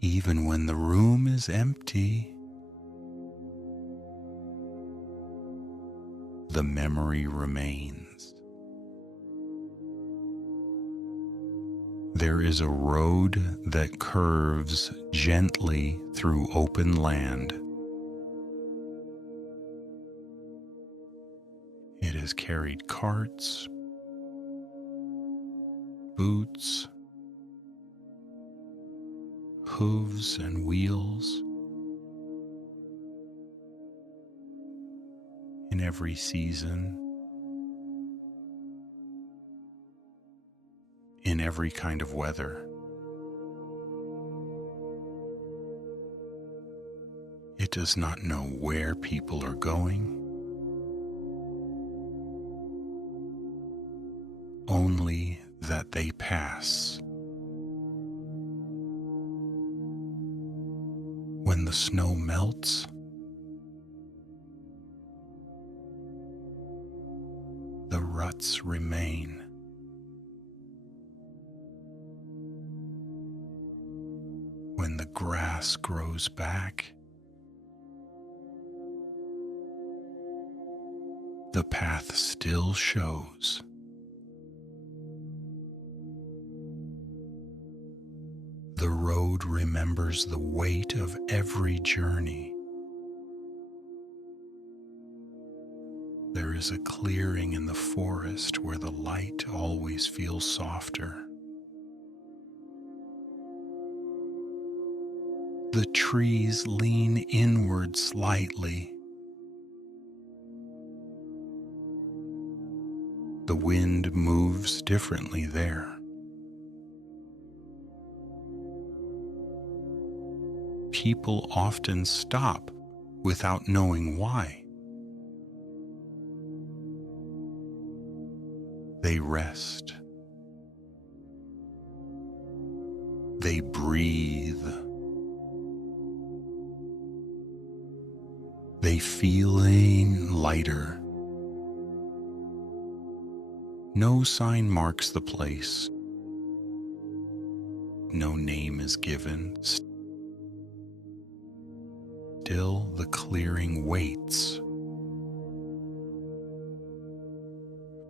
Even when the room is empty, the memory remains. There is a road that curves gently through open land. It has carried carts, boots, hooves and wheels. In every season, in every kind of weather. It does not know where people are going, only that they pass. When the snow melts, the ruts remain. When the grass grows back, the path still shows. The road remembers the weight of every journey. There is a clearing in the forest where the light always feels softer. The trees lean inward slightly. The wind moves differently there. People often stop without knowing why. They rest. They breathe. They feeling lighter. No sign marks the place. No name is given. Still the clearing waits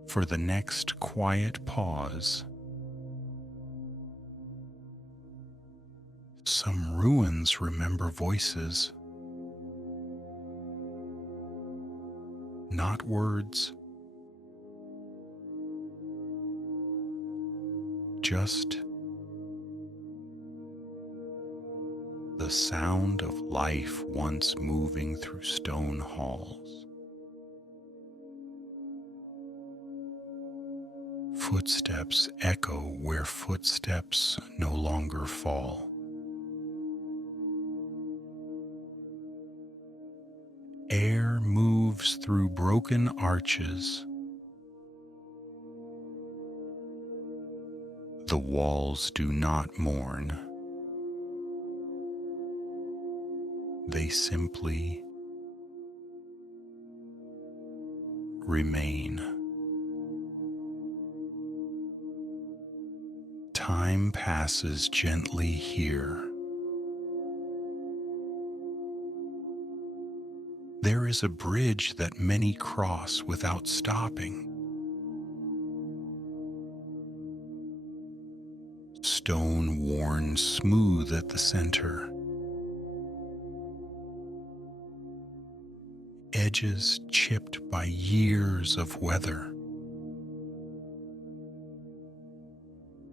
for the next quiet pause. Some ruins remember voices, not words, just the sound of life once moving through stone halls. Footsteps echo where footsteps no longer fall. Air moves through broken arches. The walls do not mourn. They simply remain. Time passes gently here. There is a bridge that many cross without stopping. Stone worn smooth at the center. Edges chipped by years of weather.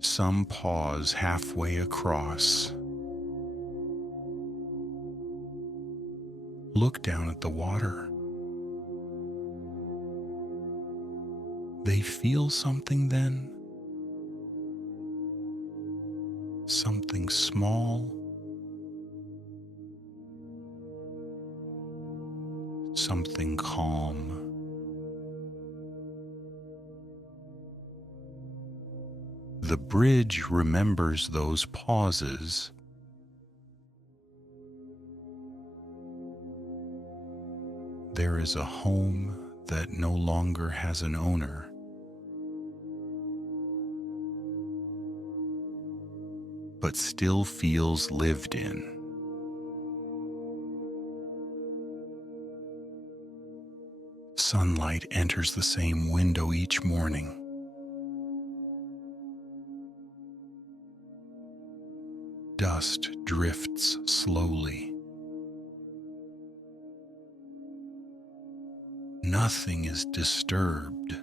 Some pause halfway across. Look down at the water. They feel something then. Something small. Something calm. The bridge remembers those pauses. There is a home that no longer has an owner. But still feels lived in. Sunlight enters the same window each morning. Dust drifts slowly. Nothing is disturbed.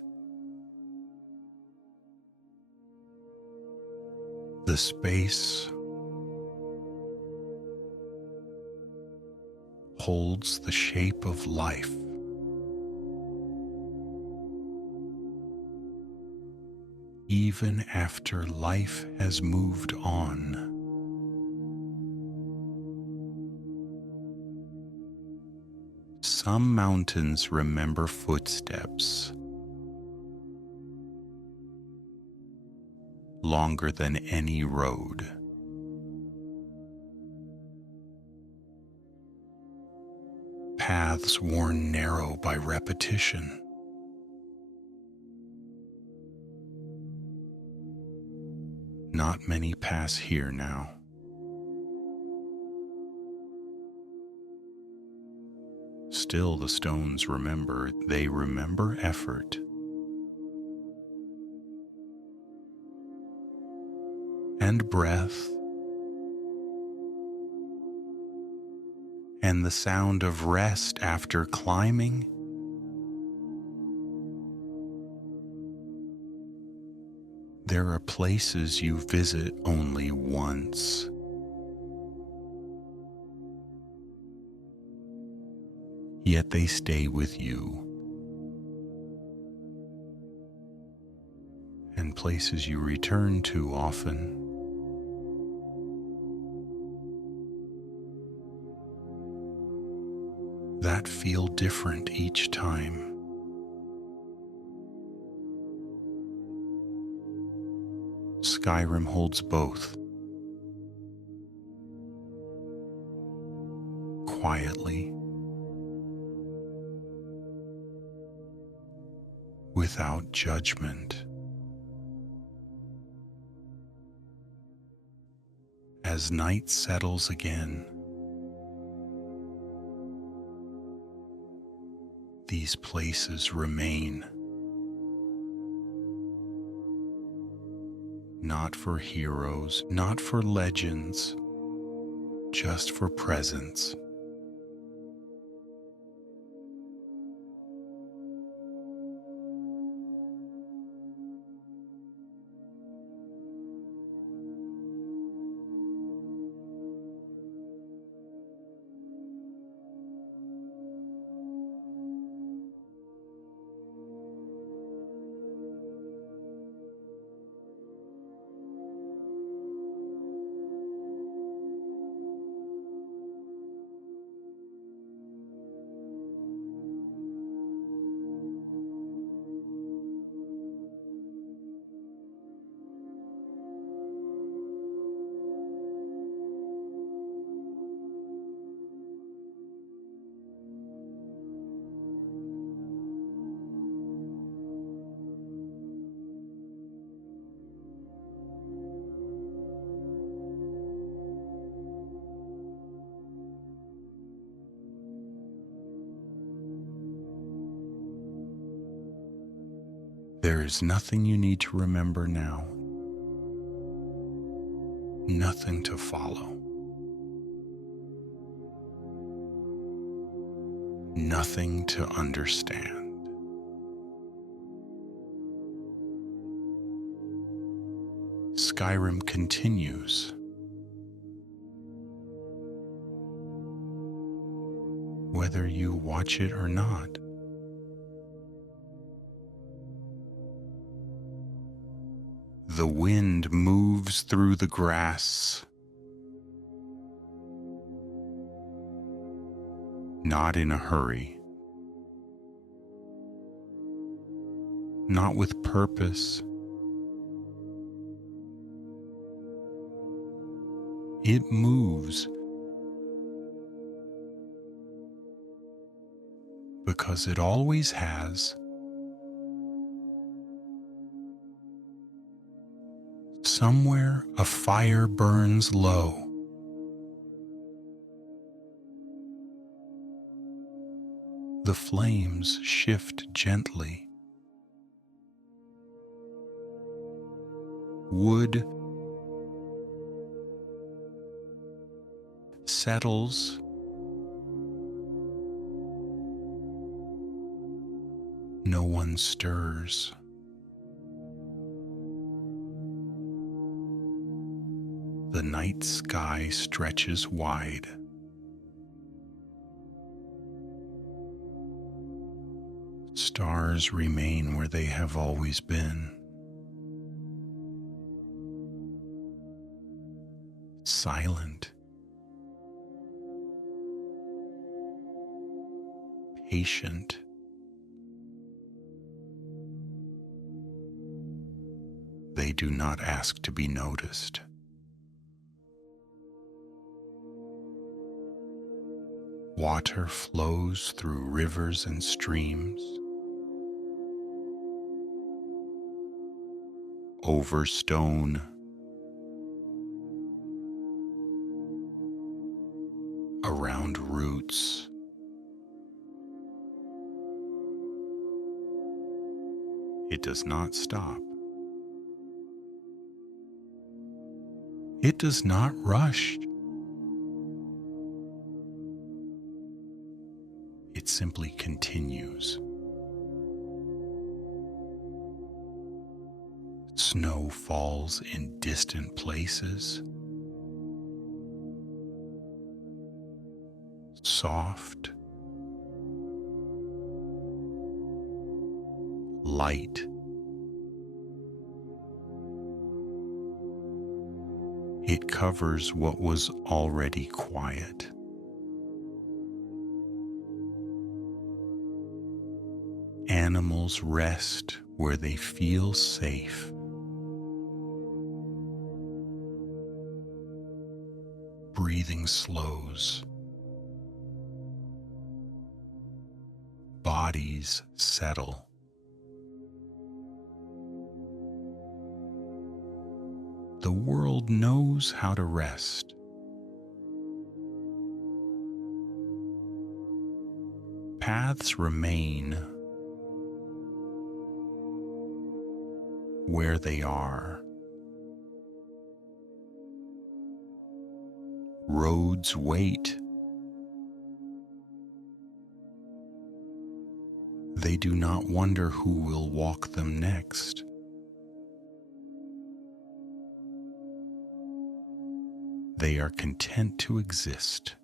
The space holds the shape of life. Even after life has moved on. Some mountains remember footsteps longer than any road. Paths worn narrow by repetition. Not many pass here now. Still the stones remember. They remember effort. And breath. And the sound of rest after climbing. There are places you visit only once. Yet they stay with you. And places you return to often. That feel different each time. Skyrim holds both. Quietly. Without judgment. As night settles again, these places remain. Not for heroes, not for legends, just for presence. There is nothing you need to remember now, nothing to follow, nothing to understand. Skyrim continues. Whether you watch it or not. The wind moves through the grass, not in a hurry, not with purpose. It moves because it always has. Somewhere a fire burns low. The flames shift gently. Wood settles. No one stirs. The night sky stretches wide. Stars remain where they have always been. Silent. Patient. They do not ask to be noticed. Water flows through rivers and streams, over stone, around roots. It does not stop. It does not rush. It simply continues. Snow falls in distant places. Soft. Light. It covers what was already quiet. Animals rest where they feel safe. Breathing slows. Bodies settle. The world knows how to rest. Paths remain where they are. Roads wait. They do not wonder who will walk them next. They are content to exist.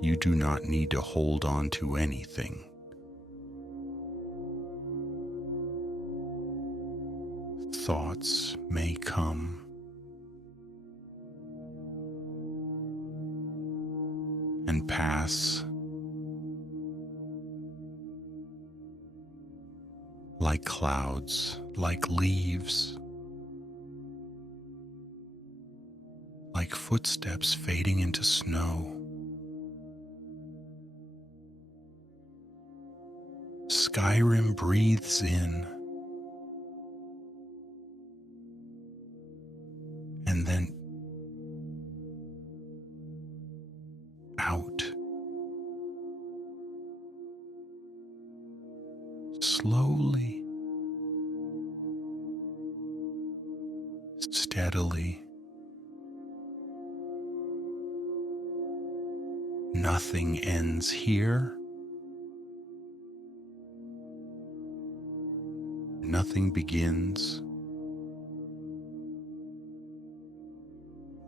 You do not need to hold on to anything. Thoughts may come and pass like clouds, like leaves, like footsteps fading into snow. Skyrim breathes in and then out. slowly, steadily. Nothing ends here. Nothing begins.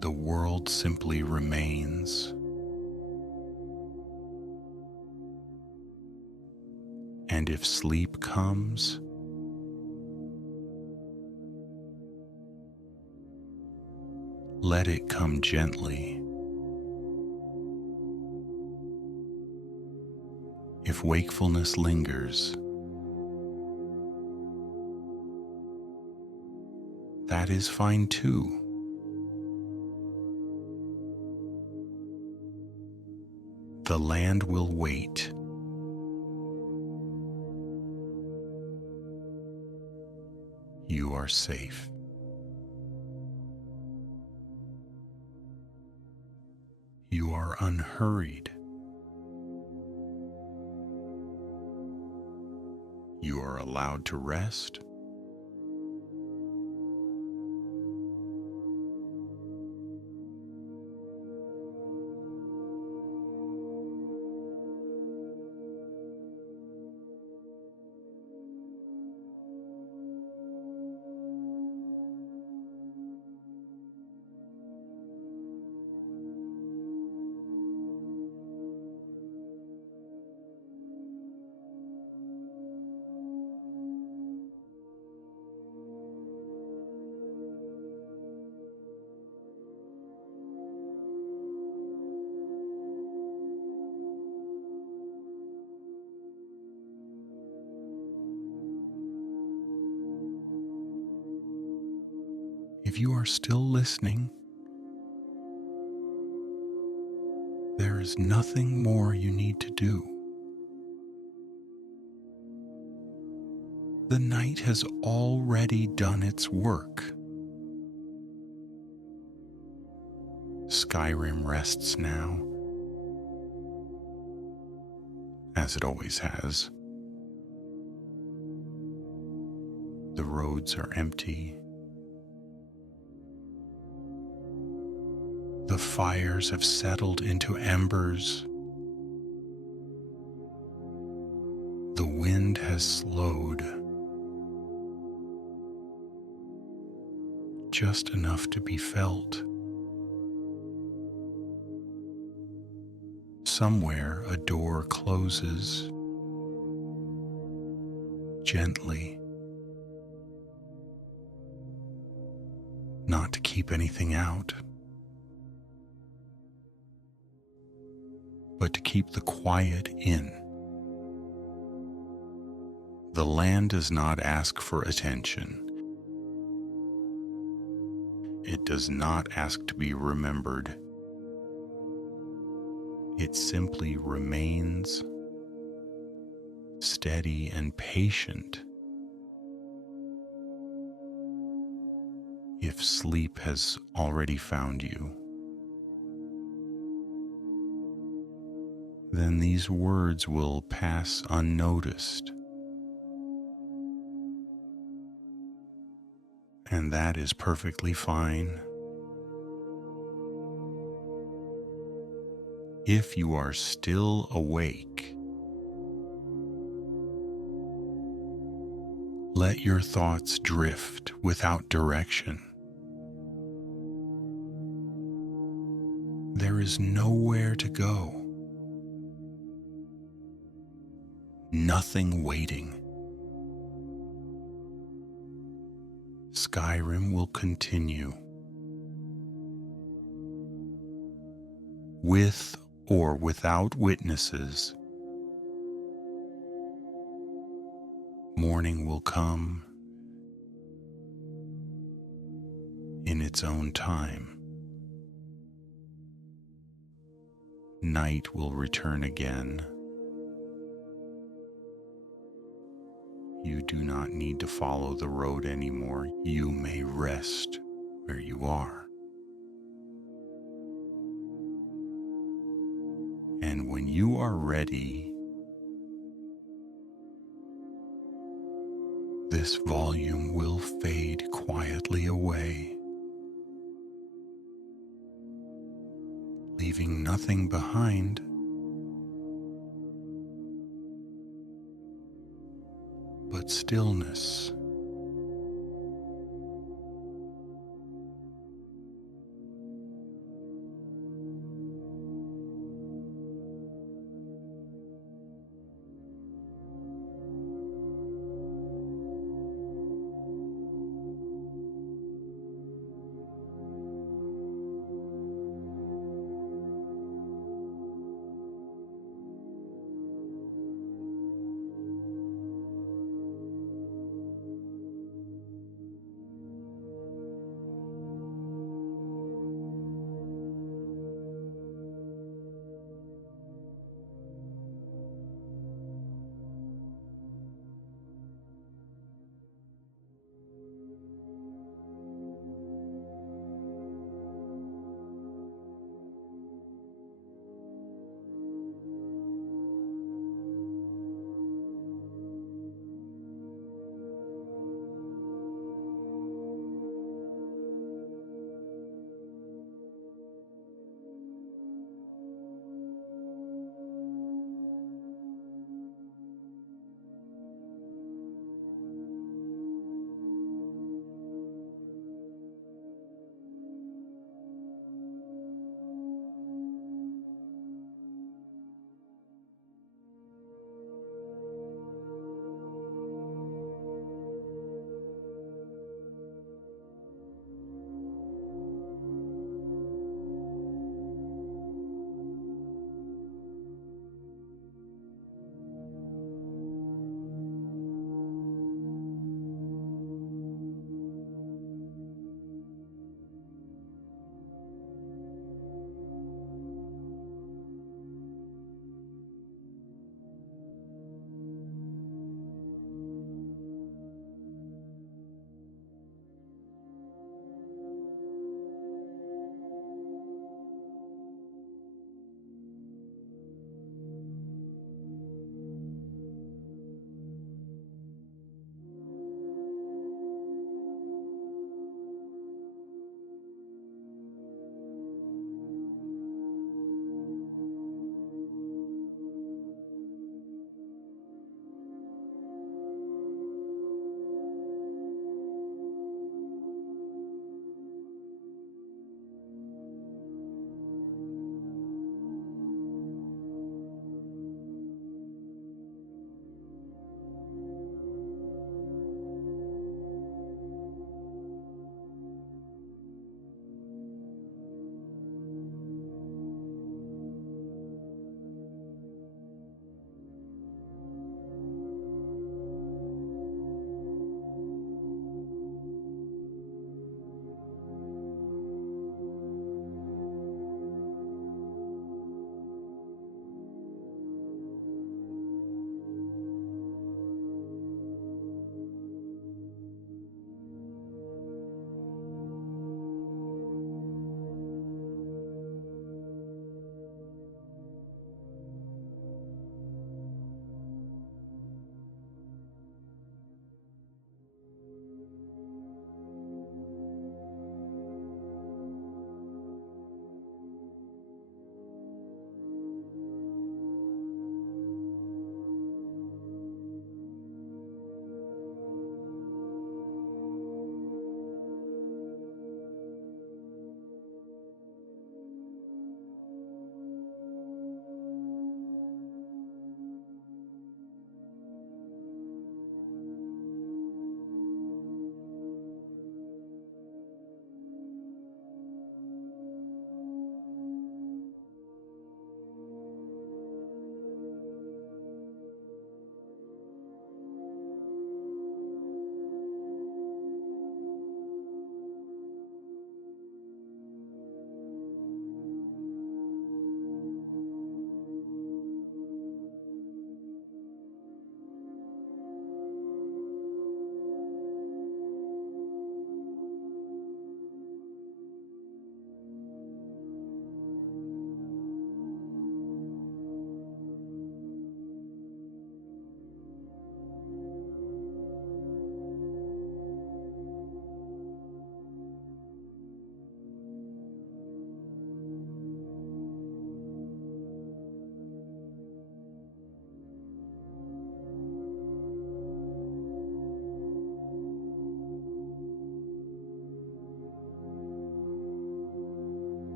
The world simply remains. And if sleep comes, let it come gently. If wakefulness lingers, that is fine too. The land will wait. You are safe. You are unhurried. You are allowed to rest. If you are still listening, there is nothing more you need to do. The night has already done its work. Skyrim rests now, as it always has. The roads are empty. The fires have settled into embers. The wind has slowed, just enough to be felt. Somewhere a door closes gently, not to keep anything out, but to keep the quiet in. The land does not ask for attention. It does not ask to be remembered. It simply remains steady and patient. If sleep has already found you, then these words will pass unnoticed. And that is perfectly fine. If you are still awake, let your thoughts drift without direction. There is nowhere to go. Nothing waiting. Skyrim will continue. With or without witnesses, morning will come in its own time. Night will return again. You do not need to follow the road anymore. You may rest where you are. And when you are ready, this volume will fade quietly away, leaving nothing behind but stillness.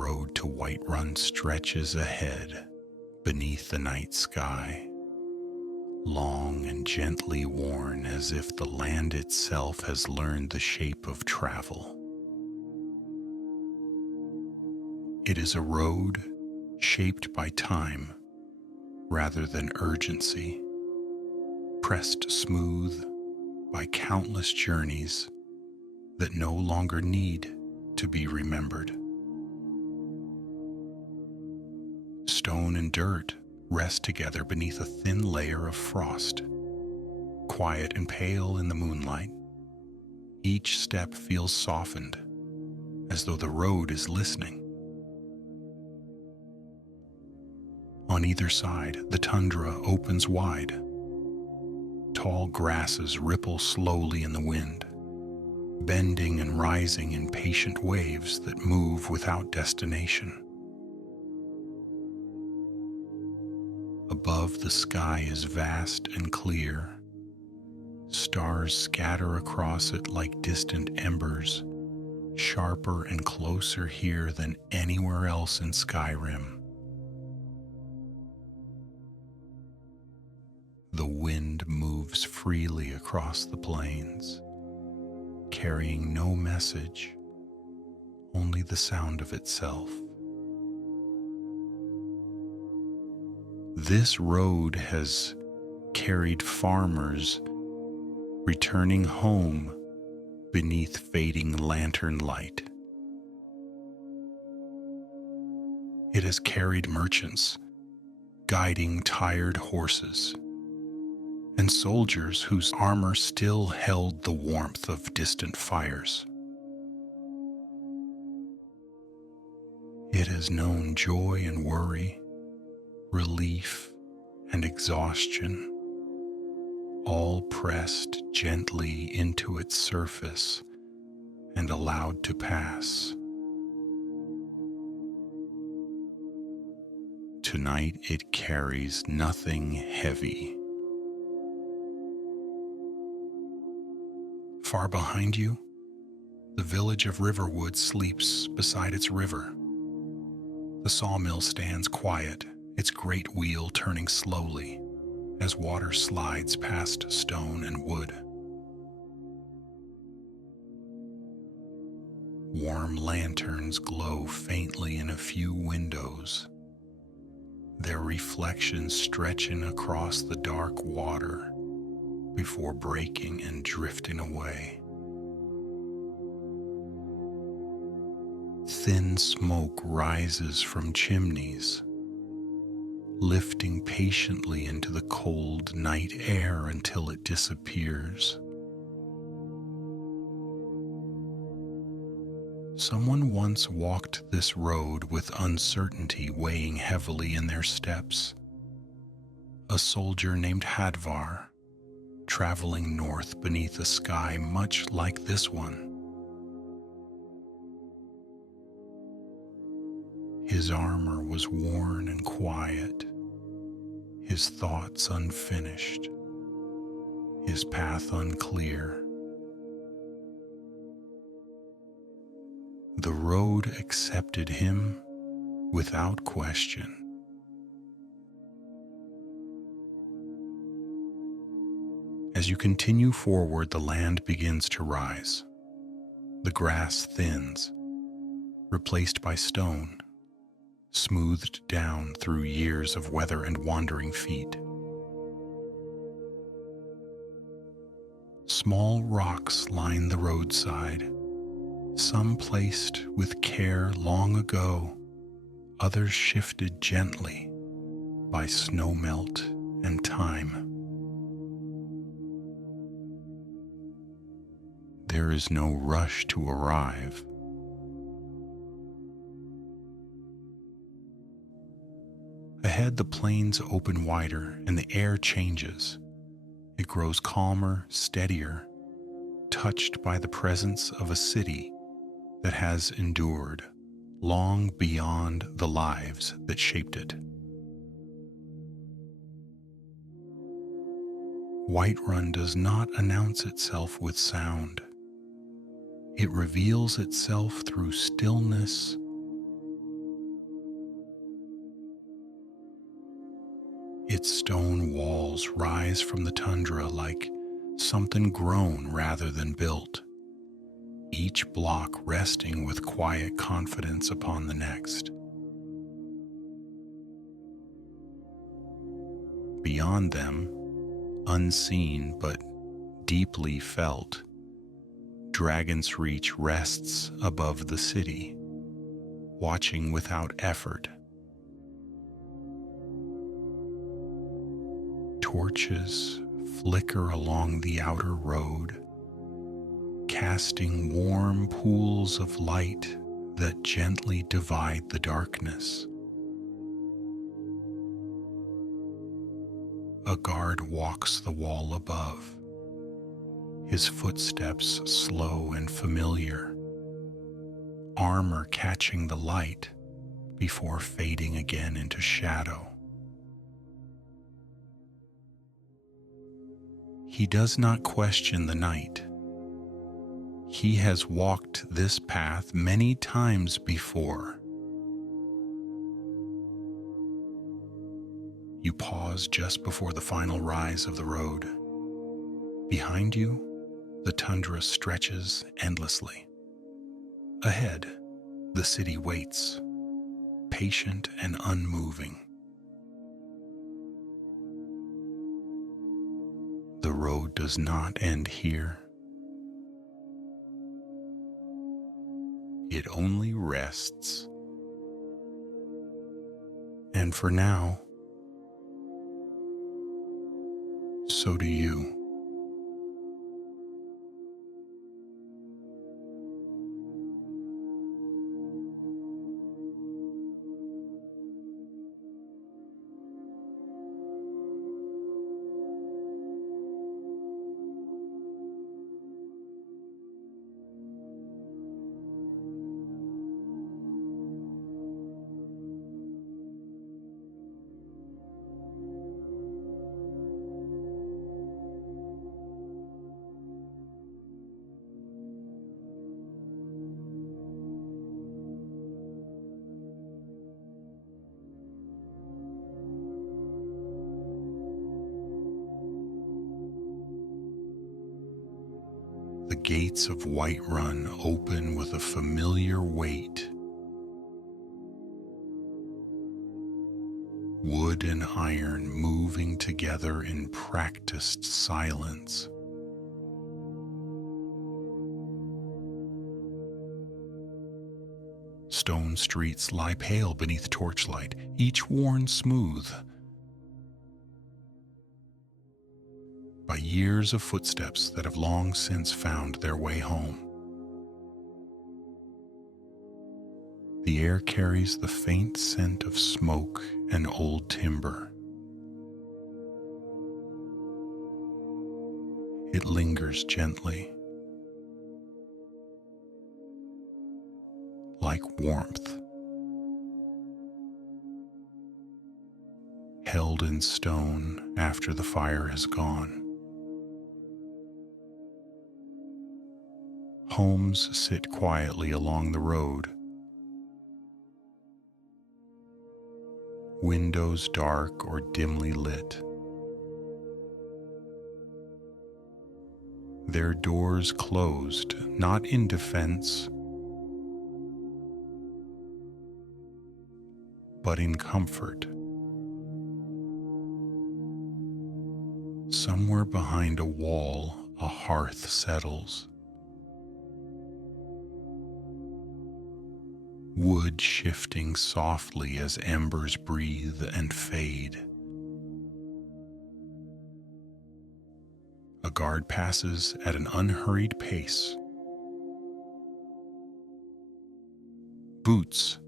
road to Whiterun stretches ahead beneath the night sky, long and gently worn as if the land itself has learned the shape of travel. It is a road shaped by time rather than urgency, pressed smooth by countless journeys that no longer need to be remembered. Stone and dirt rest together beneath a thin layer of frost. Quiet and pale in the moonlight, each step feels softened, as though the road is listening. On either side, the tundra opens wide. Tall grasses ripple slowly in the wind, bending and rising in patient waves that move without destination. Above, the sky is vast and clear. Stars scatter across it like distant embers, sharper and closer here than anywhere else in Skyrim. The wind moves freely across the plains, carrying no message, only the sound of itself. This road has carried farmers returning home beneath fading lantern light. It has carried merchants guiding tired horses, and soldiers whose armor still held the warmth of distant fires. It has known joy and worry, relief and exhaustion, all pressed gently into its surface and allowed to pass. Tonight it carries nothing heavy. Far behind you, the village of Riverwood sleeps beside its river. The sawmill stands quiet, its great wheel turning slowly as water slides past stone and wood. Warm lanterns glow faintly in a few windows, their reflections stretching across the dark water before breaking and drifting away. Thin smoke rises from chimneys, lifting patiently into the cold night air until it disappears. Someone once walked this road with uncertainty weighing heavily in their steps. A soldier named Hadvar, traveling north beneath a sky much like this one. His armor was worn and quiet, his thoughts unfinished, his path unclear. The road accepted him without question. As you continue forward, the land begins to rise. The grass thins, replaced by stone, smoothed down through years of weather and wandering feet. Small rocks line the roadside, some placed with care long ago, others shifted gently by snowmelt and time. There is no rush to arrive. Ahead, the plains open wider and the air changes. It grows calmer, steadier, touched by the presence of a city that has endured long beyond the lives that shaped it. Whiterun does not announce itself with sound. It reveals itself through stillness Its stone walls rise from the tundra like something grown rather than built, each block resting with quiet confidence upon the next. Beyond them, unseen but deeply felt, Dragon's Reach rests above the city, watching without effort. Torches flicker along the outer road, casting warm pools of light that gently divide the darkness. A guard walks the wall above, his footsteps slow and familiar, armor catching the light before fading again into shadow. He does not question the night. He has walked this path many times before. You pause just before the final rise of the road. Behind you, the tundra stretches endlessly. Ahead, the city waits, patient and unmoving. The road does not end here. It only rests. And for now, so do you. The gates of Whiterun open with a familiar weight. Wood and iron moving together in practiced silence. Stone streets lie pale beneath torchlight, each worn smooth by years of footsteps that have long since found their way home. The air carries the faint scent of smoke and old timber. It lingers gently, like warmth, held in stone after the fire has gone. Homes sit quietly along the road, windows dark or dimly lit, their doors closed, not in defense, but in comfort. Somewhere behind a wall, a hearth settles. Wood shifting softly as embers breathe and fade. A guard passes at an unhurried pace. Boots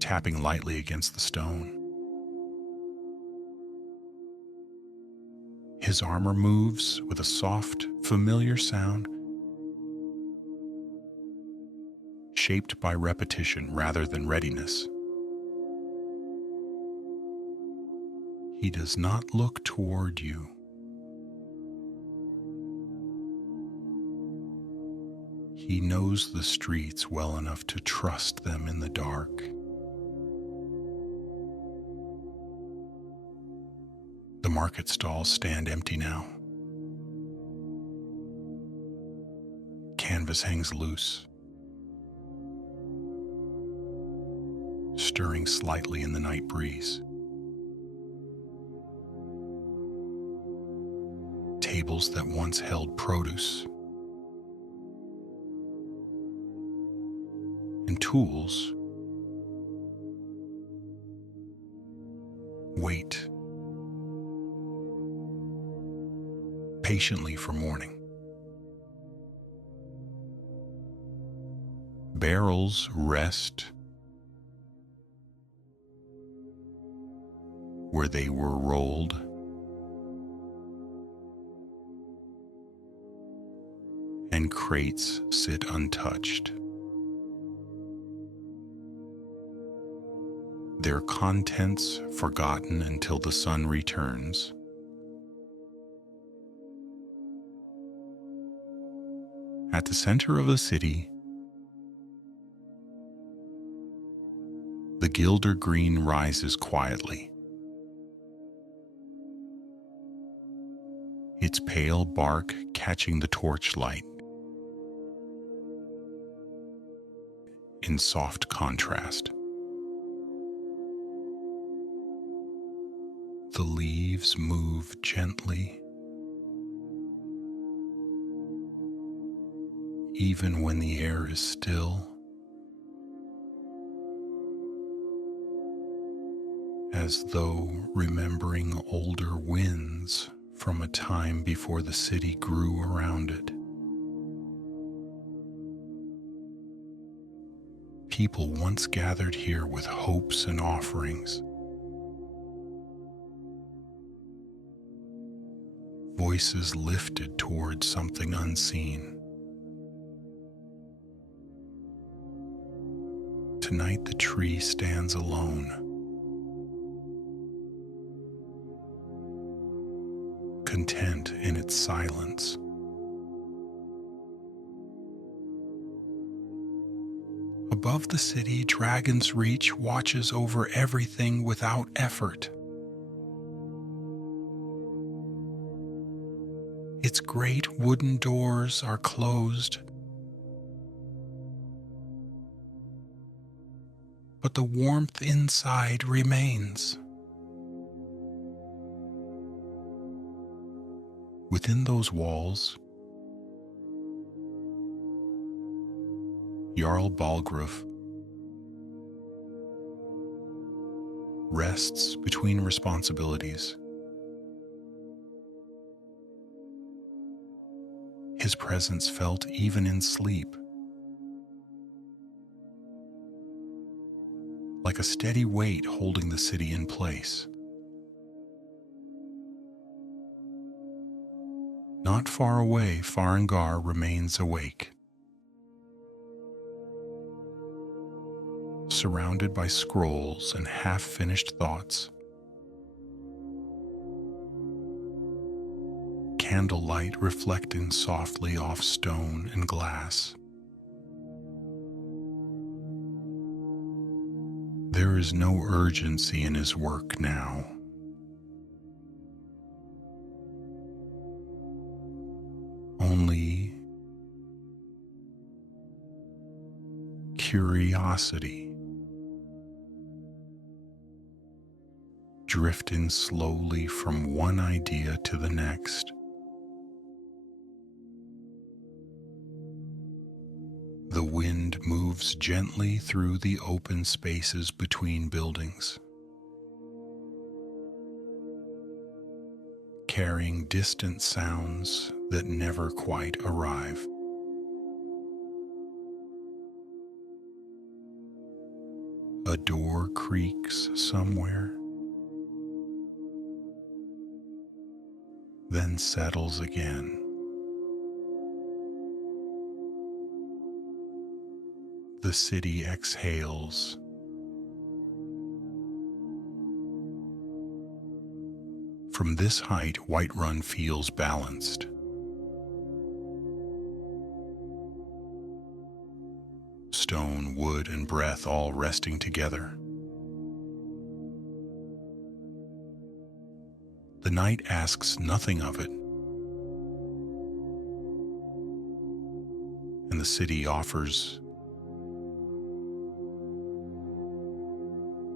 tapping lightly against the stone. His armor moves with a soft, familiar sound, shaped by repetition rather than readiness. He does not look toward you. He knows the streets well enough to trust them in the dark. market stalls stand empty now. Canvas hangs loose, stirring slightly in the night breeze. Tables that once held produce and tools wait patiently for morning. Barrels rest where they were rolled, and crates sit untouched, their contents forgotten until the sun returns. At the center of the city, the Gilder Green rises quietly, its pale bark catching the torchlight in soft contrast. The leaves move gently, even when the air is still, as though remembering older winds from a time before the city grew around it. People once gathered here with hopes and offerings. Voices lifted toward something unseen. Tonight the tree stands alone, content in its silence. Above the city, Dragon's Reach watches over everything without effort. Its great wooden doors are closed, but the warmth inside remains. Within those walls, Jarl Balgruuf rests between responsibilities. His presence felt even in sleep, like a steady weight holding the city in place. Not far away, Farengar remains awake, surrounded by scrolls and half-finished thoughts. Candlelight reflecting softly off stone and glass. There is no urgency in his work now. Only curiosity, drifting slowly from one idea to the next. The wind moves gently through the open spaces between buildings, carrying distant sounds that never quite arrive. A door creaks somewhere, then settles again. The city exhales. From this height, Whiterun feels balanced. Stone, wood, and breath all resting together. The night asks nothing of it, and the city offers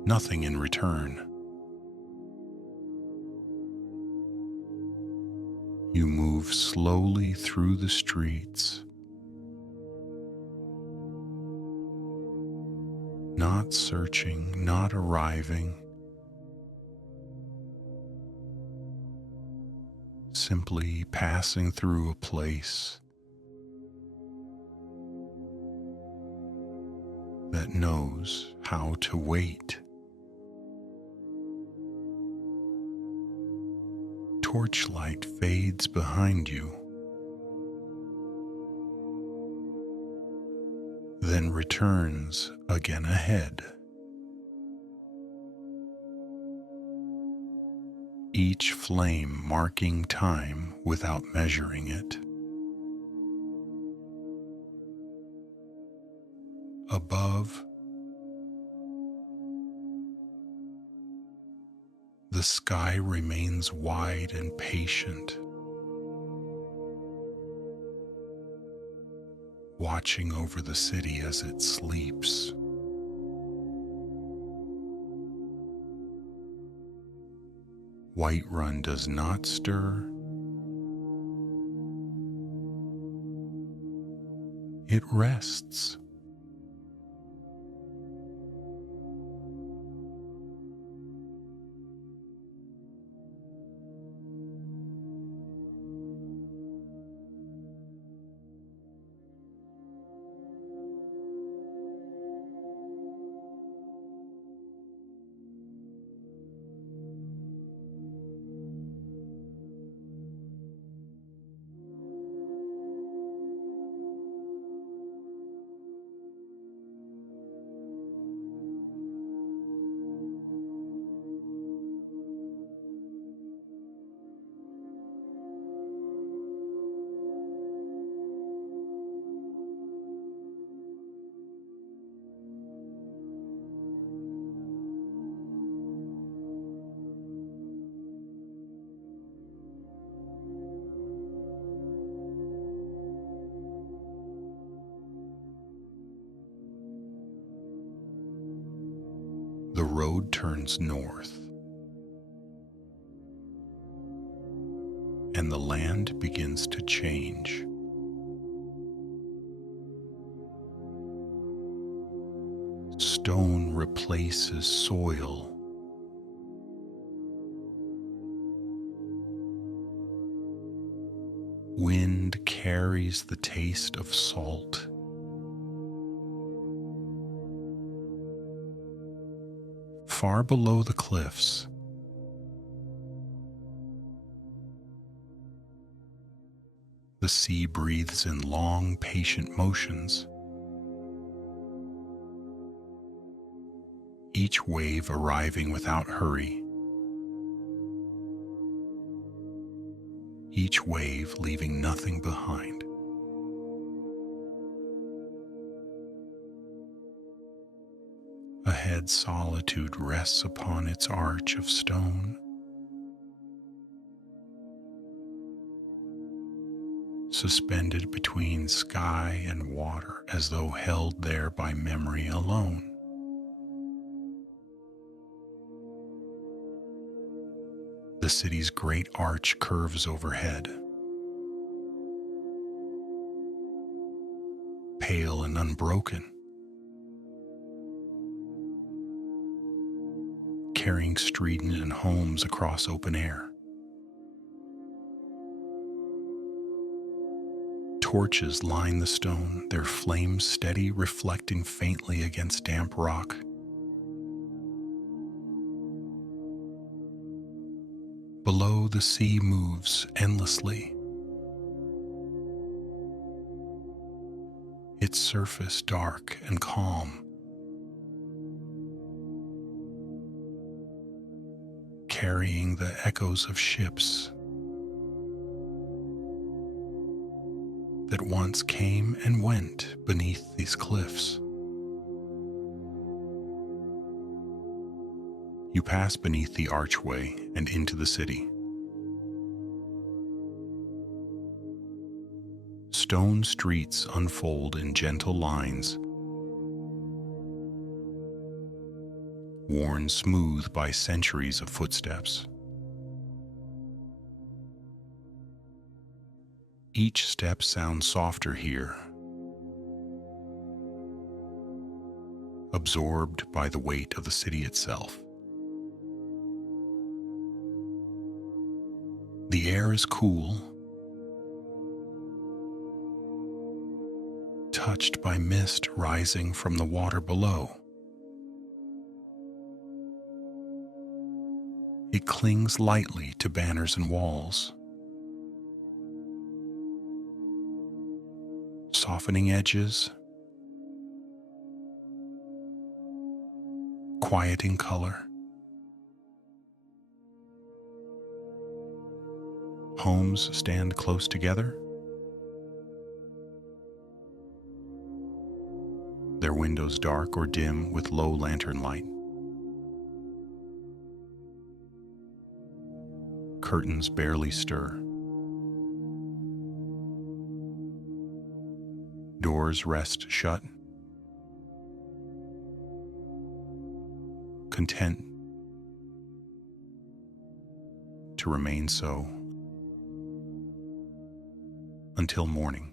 nothing in return. You move slowly through the streets, not searching, not arriving, simply passing through a place that knows how to wait. Torchlight fades behind you, then returns again ahead. Each flame marking time without measuring it. Above, the sky remains wide and patient, watching over the city as it sleeps. Whiterun does not stir. It rests. The road turns north, and the land begins to change. Stone replaces soil. Wind carries the taste of salt. Far below the cliffs, the sea breathes in long, patient motions, each wave arriving without hurry, each wave leaving nothing behind. Ahead, solitude rests upon its arch of stone. Suspended between sky and water as though held there by memory alone. The city's great arch curves overhead, pale and unbroken, carrying streets and homes across open air. Torches line the stone, their flames steady, reflecting faintly against damp rock. Below, the sea moves endlessly, its surface dark and calm, carrying the echoes of ships that once came and went beneath these cliffs. You pass beneath the archway and into the city. stone streets unfold in gentle lines, worn smooth by centuries of footsteps. Each step sounds softer here, absorbed by the weight of the city itself. The air is cool, touched by mist rising from the water below. It clings lightly to banners and walls, softening edges, quieting color. Homes stand close together, their windows dark or dim with low lantern light. Curtains barely stir. Doors rest shut, content to remain so until morning.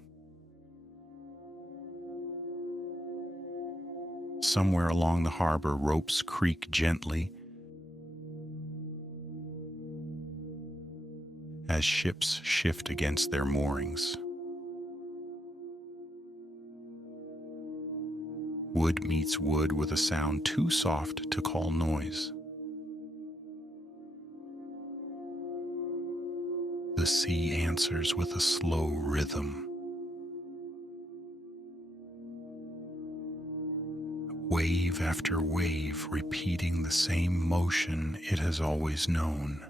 Somewhere along the harbor, ropes creak gently as ships shift against their moorings. Wood meets wood with a sound too soft to call noise. The sea answers with a slow rhythm. Wave after wave repeating the same motion it has always known.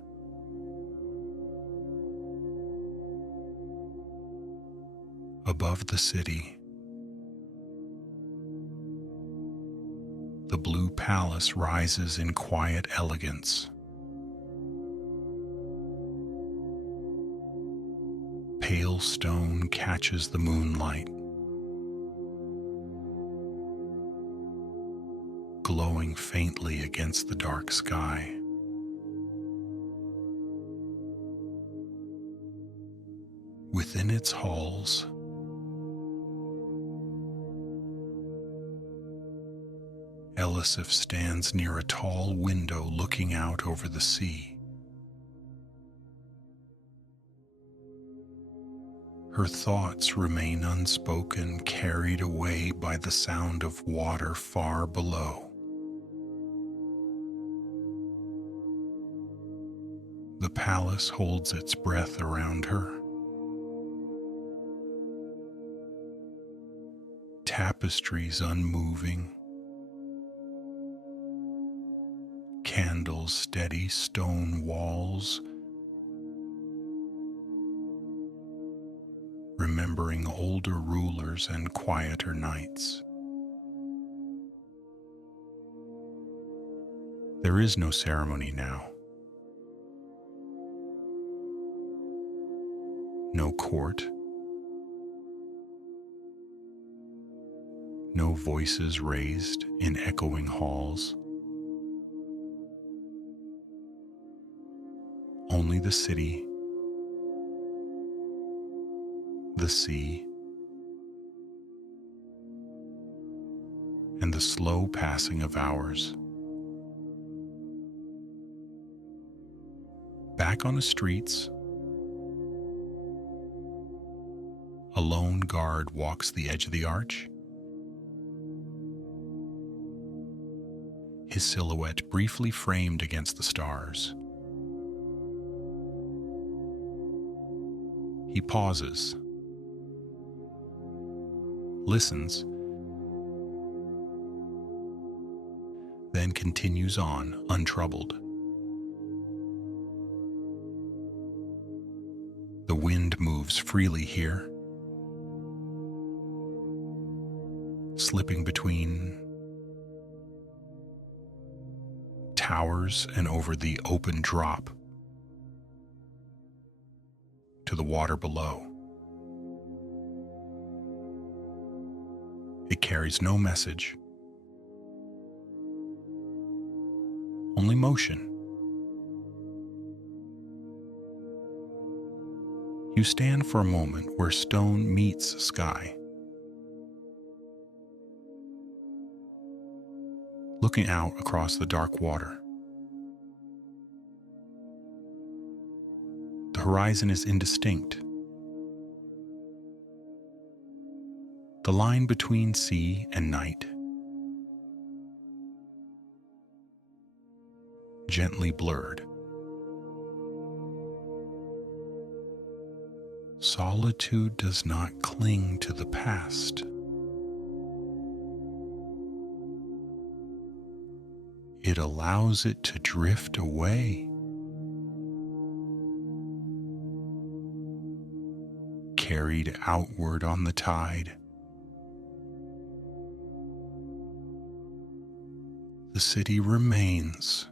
Above the city, the blue palace rises in quiet elegance. Pale stone catches the moonlight, glowing faintly against the dark sky. Within its halls, Elisif stands near a tall window looking out over the sea. Her thoughts remain unspoken, carried away by the sound of water far below. The palace holds its breath around her. Tapestries unmoving, candles steady stone walls, remembering older rulers and quieter nights. There is no ceremony now. No court. No voices raised in echoing halls. Only the city, the sea, and the slow passing of hours. Back on the streets, a lone guard walks the edge of the arch, his silhouette briefly framed against the stars. He pauses, listens, then continues on, untroubled. The wind moves freely here, slipping between towers and over the open drop to the water below. It carries no message, only motion. You stand for a moment where stone meets sky, looking out across the dark water. The horizon is indistinct. The line between sea and night, gently blurred. Solitude does not cling to the past. It allows it to drift away, carried outward on the tide. The city remains,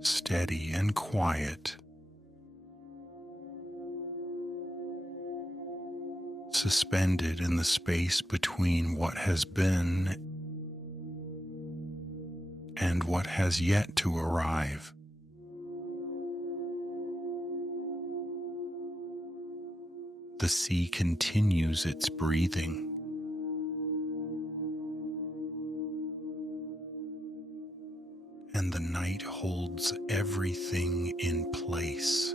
steady and quiet, suspended in the space between what has been and what has yet to arrive. The sea continues its breathing. And the night holds everything in place.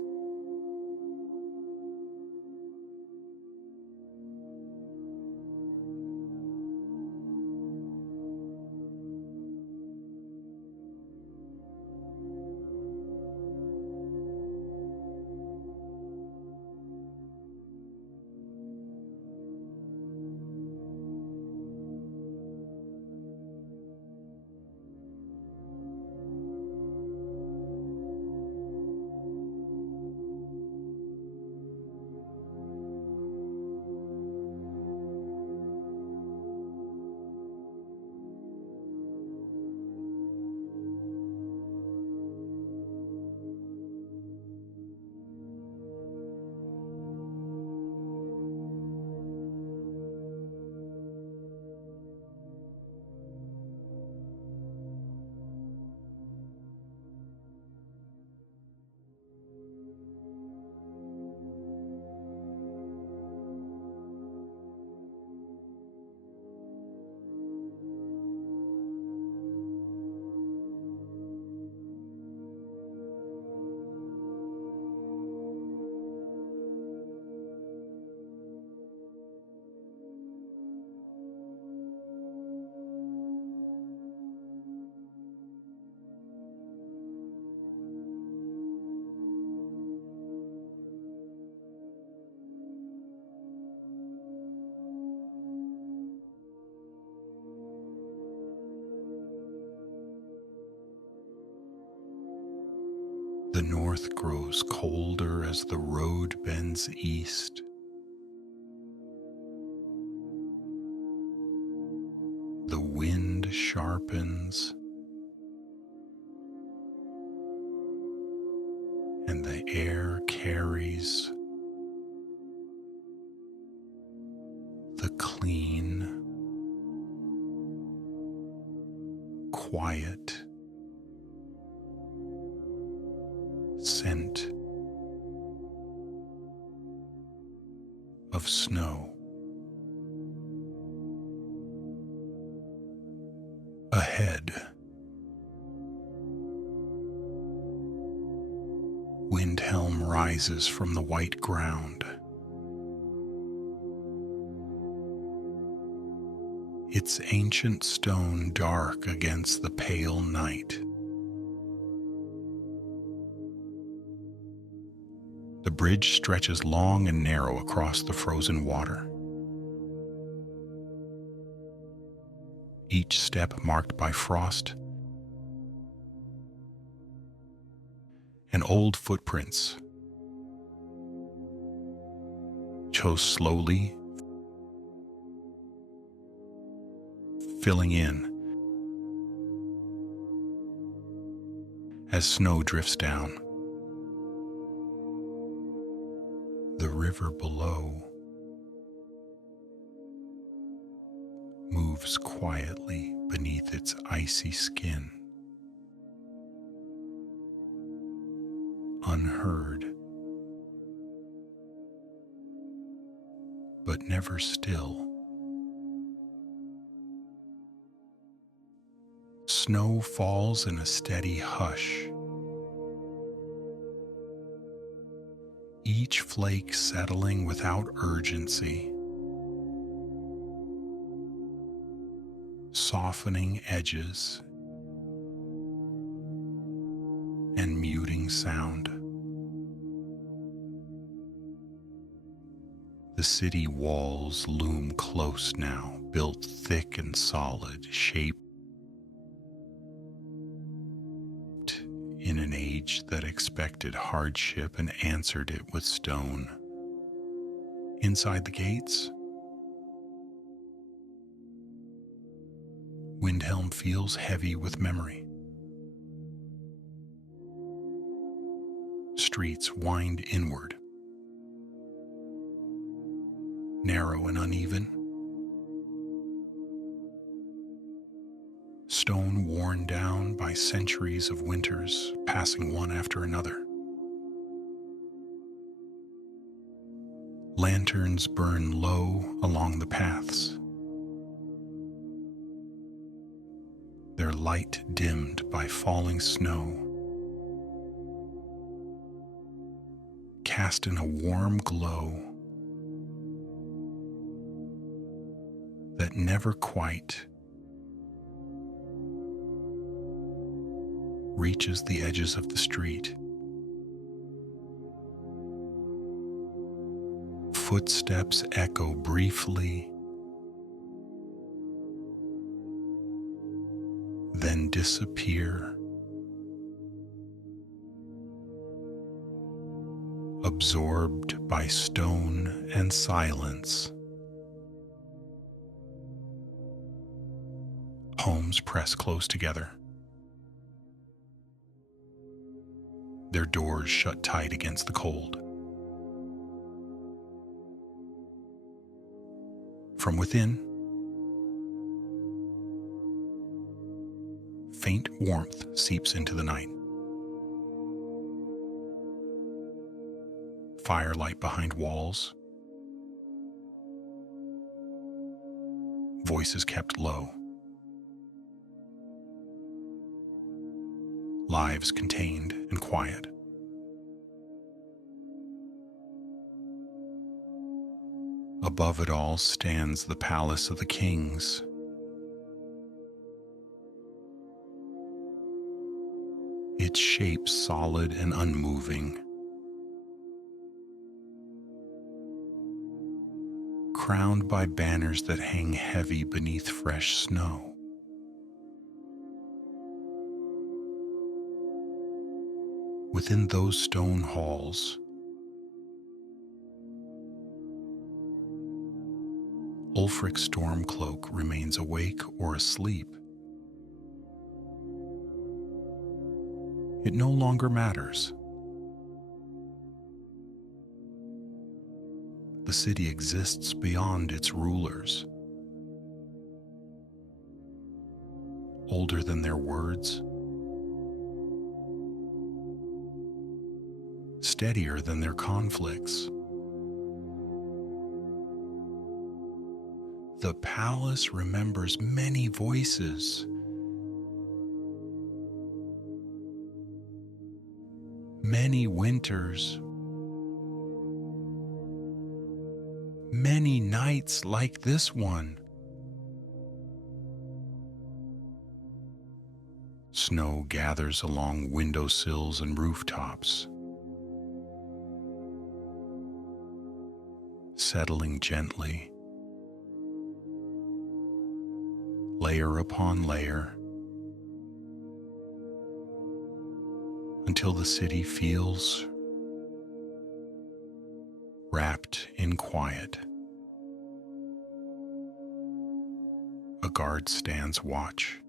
The north grows colder as the road bends east. The wind sharpens, and the air carries the clean, quiet scent of snow. Ahead, Windhelm rises from the white ground. Its ancient stone dark against the pale night. The bridge stretches long and narrow across the frozen water. Each step marked by frost and old footprints, chose slowly, filling in as snow drifts down. The river below moves quietly beneath its icy skin, unheard, but never still. Snow falls in a steady hush, each flake settling without urgency, softening edges and muting sound. The city walls loom close now, built thick and solid, shaped in an age that expected hardship and answered it with stone. Inside the gates, Windhelm feels heavy with memory. Streets wind inward, narrow and uneven, stone worn down by centuries of winters passing one after another. Lanterns burn low along the paths, their light dimmed by falling snow, cast in a warm glow that never quite reaches the edges of the street. Footsteps echo briefly, then disappear, absorbed by stone and silence. Homes press close together, their doors shut tight against the cold. From within, faint warmth seeps into the night. Firelight behind walls, voices kept low, lives contained and quiet. Above it all stands the palace of the kings. Its shape solid and unmoving, crowned by banners that hang heavy beneath fresh snow. Within those stone halls, Ulfric's Stormcloak remains awake or asleep. It no longer matters. The city exists beyond its rulers, older than their words, steadier than their conflicts. The palace remembers many voices, many winters, many nights like this one. Snow gathers along windowsills and rooftops, settling gently, layer upon layer, until the city feels wrapped in quiet. A guard stands watch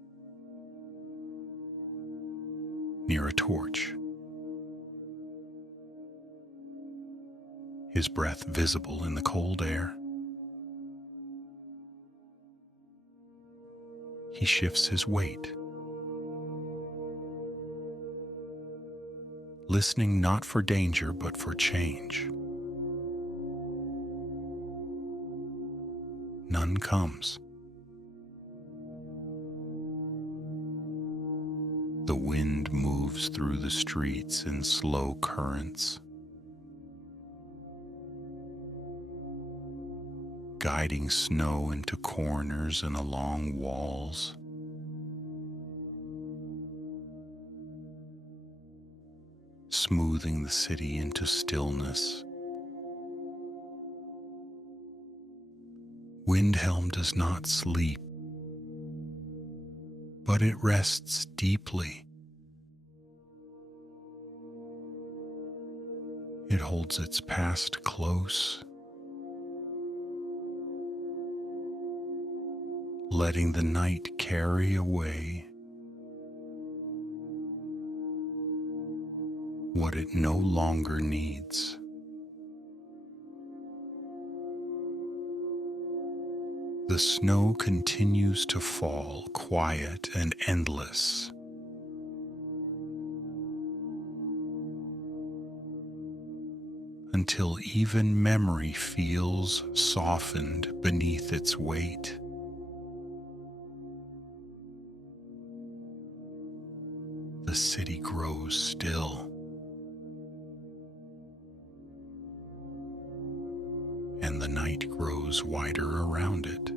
near a torch, his breath visible in the cold air. He shifts his weight, listening not for danger but for change. None comes. The wind moves through the streets in slow currents, guiding snow into corners and along walls. Smoothing the city into stillness. Windhelm does not sleep, but it rests deeply. It holds its past close, letting the night carry away what it no longer needs. The snow continues to fall, quiet and endless. Until even memory feels softened beneath its weight. The city grows still. And the night grows wider around it.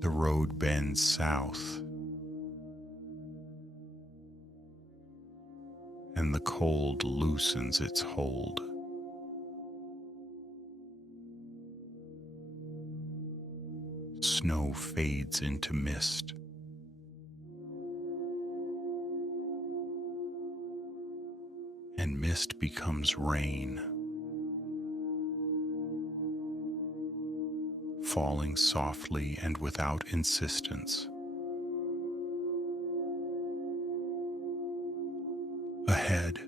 The road bends south, and the cold loosens its hold. Snow fades into mist. And mist becomes rain, falling softly and without insistence. Ahead,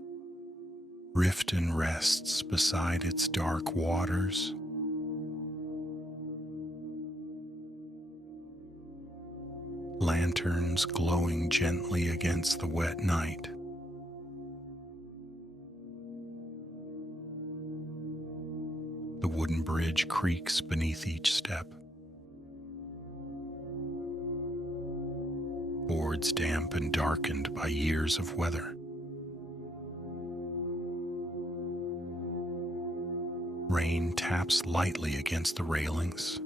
Riften rests beside its dark waters. Lanterns glowing gently against the wet night. The wooden bridge creaks beneath each step. Boards damp and darkened by years of weather. Rain taps lightly against the railings.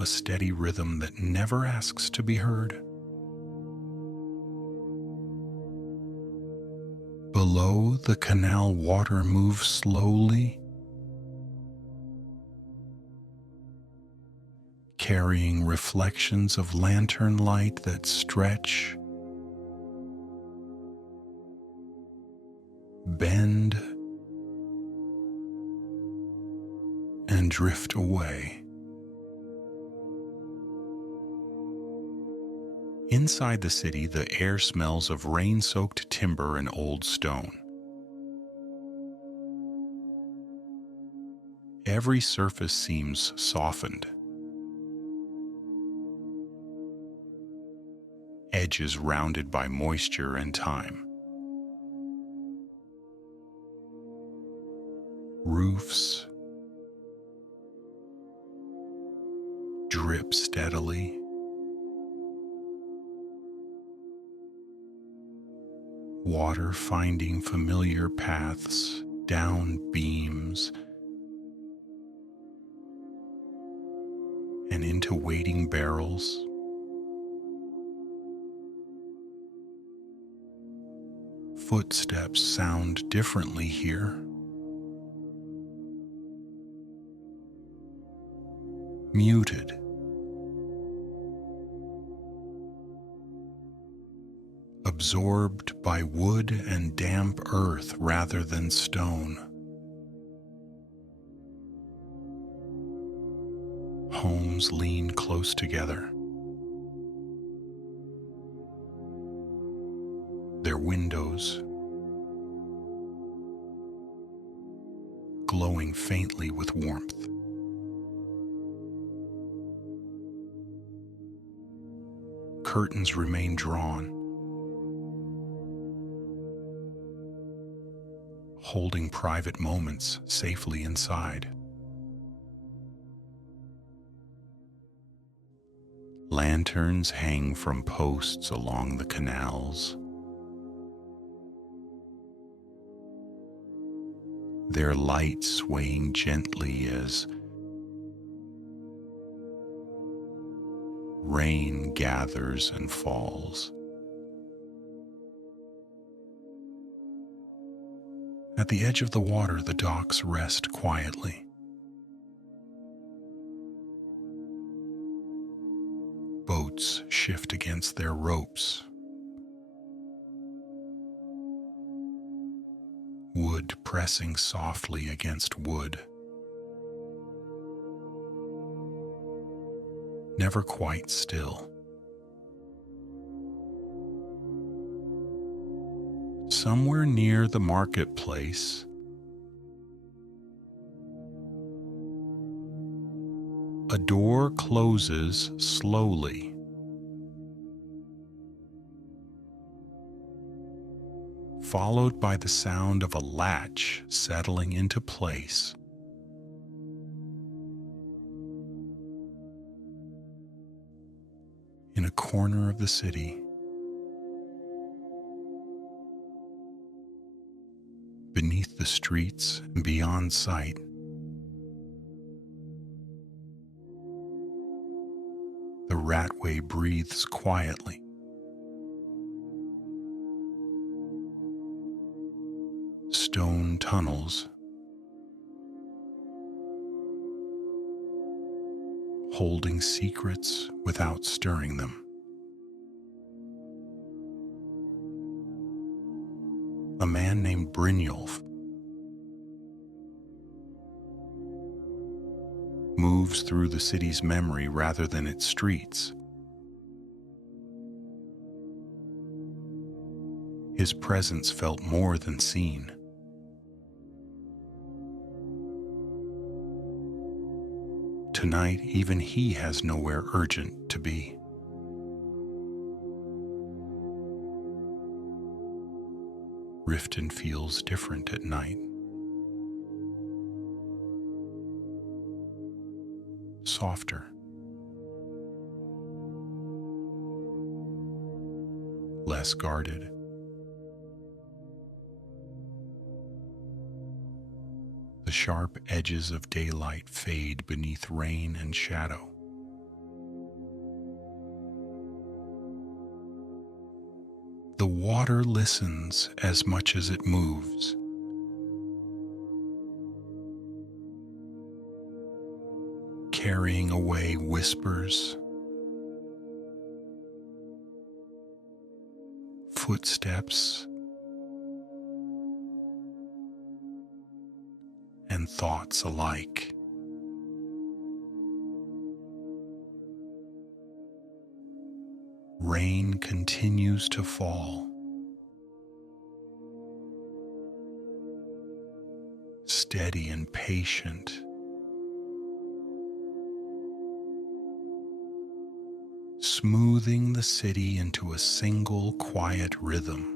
A steady rhythm that never asks to be heard. Below, the canal water moves slowly, carrying reflections of lantern light that stretch bend, and drift away. Inside the city, the air smells of rain-soaked timber and old stone. Every surface seems softened, edges rounded by moisture and time. Roofs drip steadily. Water finding familiar paths down beams and into waiting barrels. Footsteps sound differently here. Muted. Absorbed by wood and damp earth rather than stone. Homes lean close together. Their windows glowing faintly with warmth. Curtains remain drawn, holding private moments safely inside. Lanterns hang from posts along the canals. Their light swaying gently as rain gathers and falls. At the edge of the water, the docks rest quietly. Boats shift against their ropes. Wood pressing softly against wood. Never quite still. Somewhere near the marketplace, a door closes slowly. Followed by the sound of a latch settling into place. In a corner of the city, beneath the streets and beyond sight, the ratway breathes quietly. Stone tunnels, holding secrets without stirring them. A man named Brynjolf moves through the city's memory rather than its streets. His presence felt more than seen. Tonight, even he has nowhere urgent to be. Riften feels different at night. Softer. Less guarded. The sharp edges of daylight fade beneath rain and shadow. The water listens as much as it moves. Carrying away whispers, footsteps, and thoughts alike. Rain continues to fall, steady and patient, smoothing the city into a single quiet rhythm.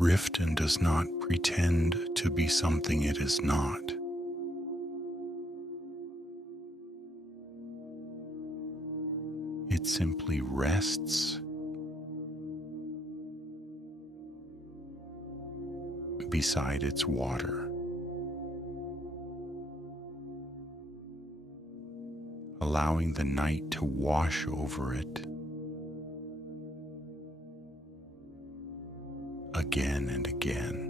Riften does not pretend to be something it is not. It simply rests beside its water, allowing the night to wash over it again and again.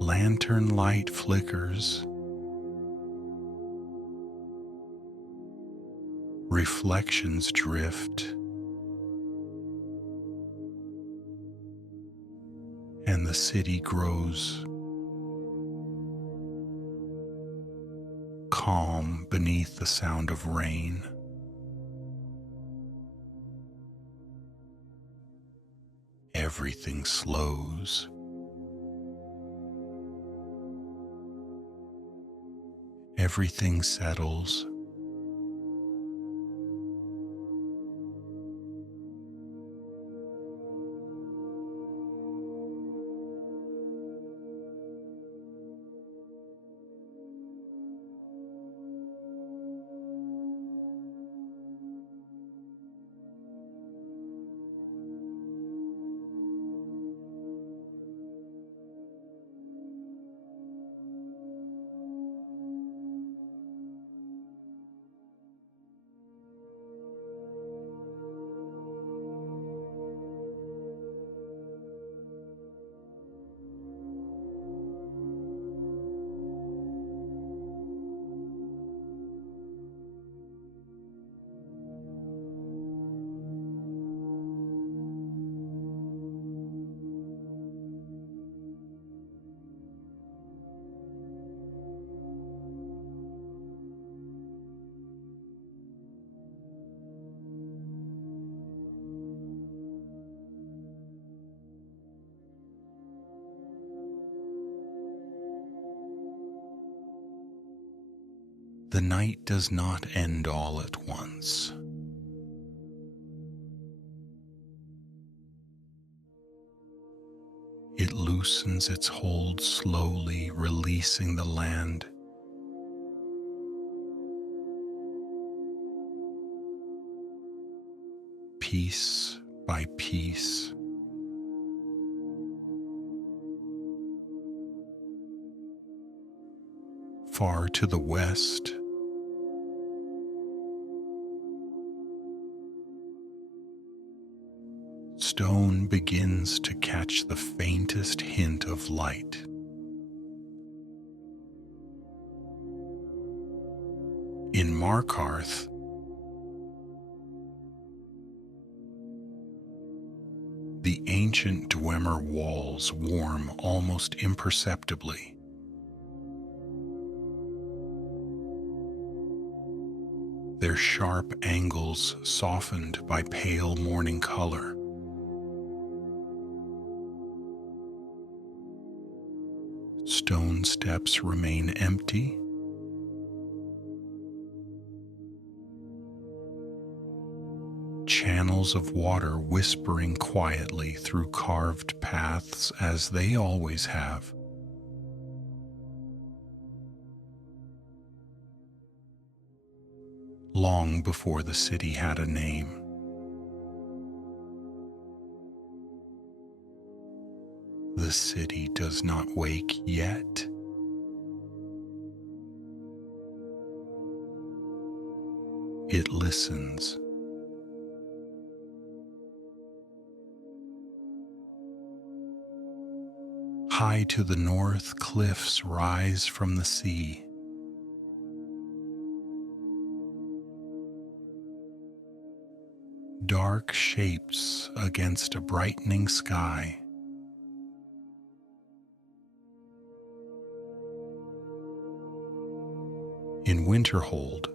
Lantern light flickers, reflections drift, and the city grows calm beneath the sound of rain. Everything slows. Everything settles. The night does not end all at once. It loosens its hold slowly, releasing the land. Piece by piece. Far to the west, stone begins to catch the faintest hint of light. In Markarth, the ancient Dwemer walls warm almost imperceptibly. Their sharp angles softened by pale morning color. Stone steps remain empty. Channels of water whispering quietly through carved paths as they always have. Long before the city had a name. The city does not wake yet. It listens. High to the north, cliffs rise from the sea. dark shapes against a brightening sky. In Winterhold,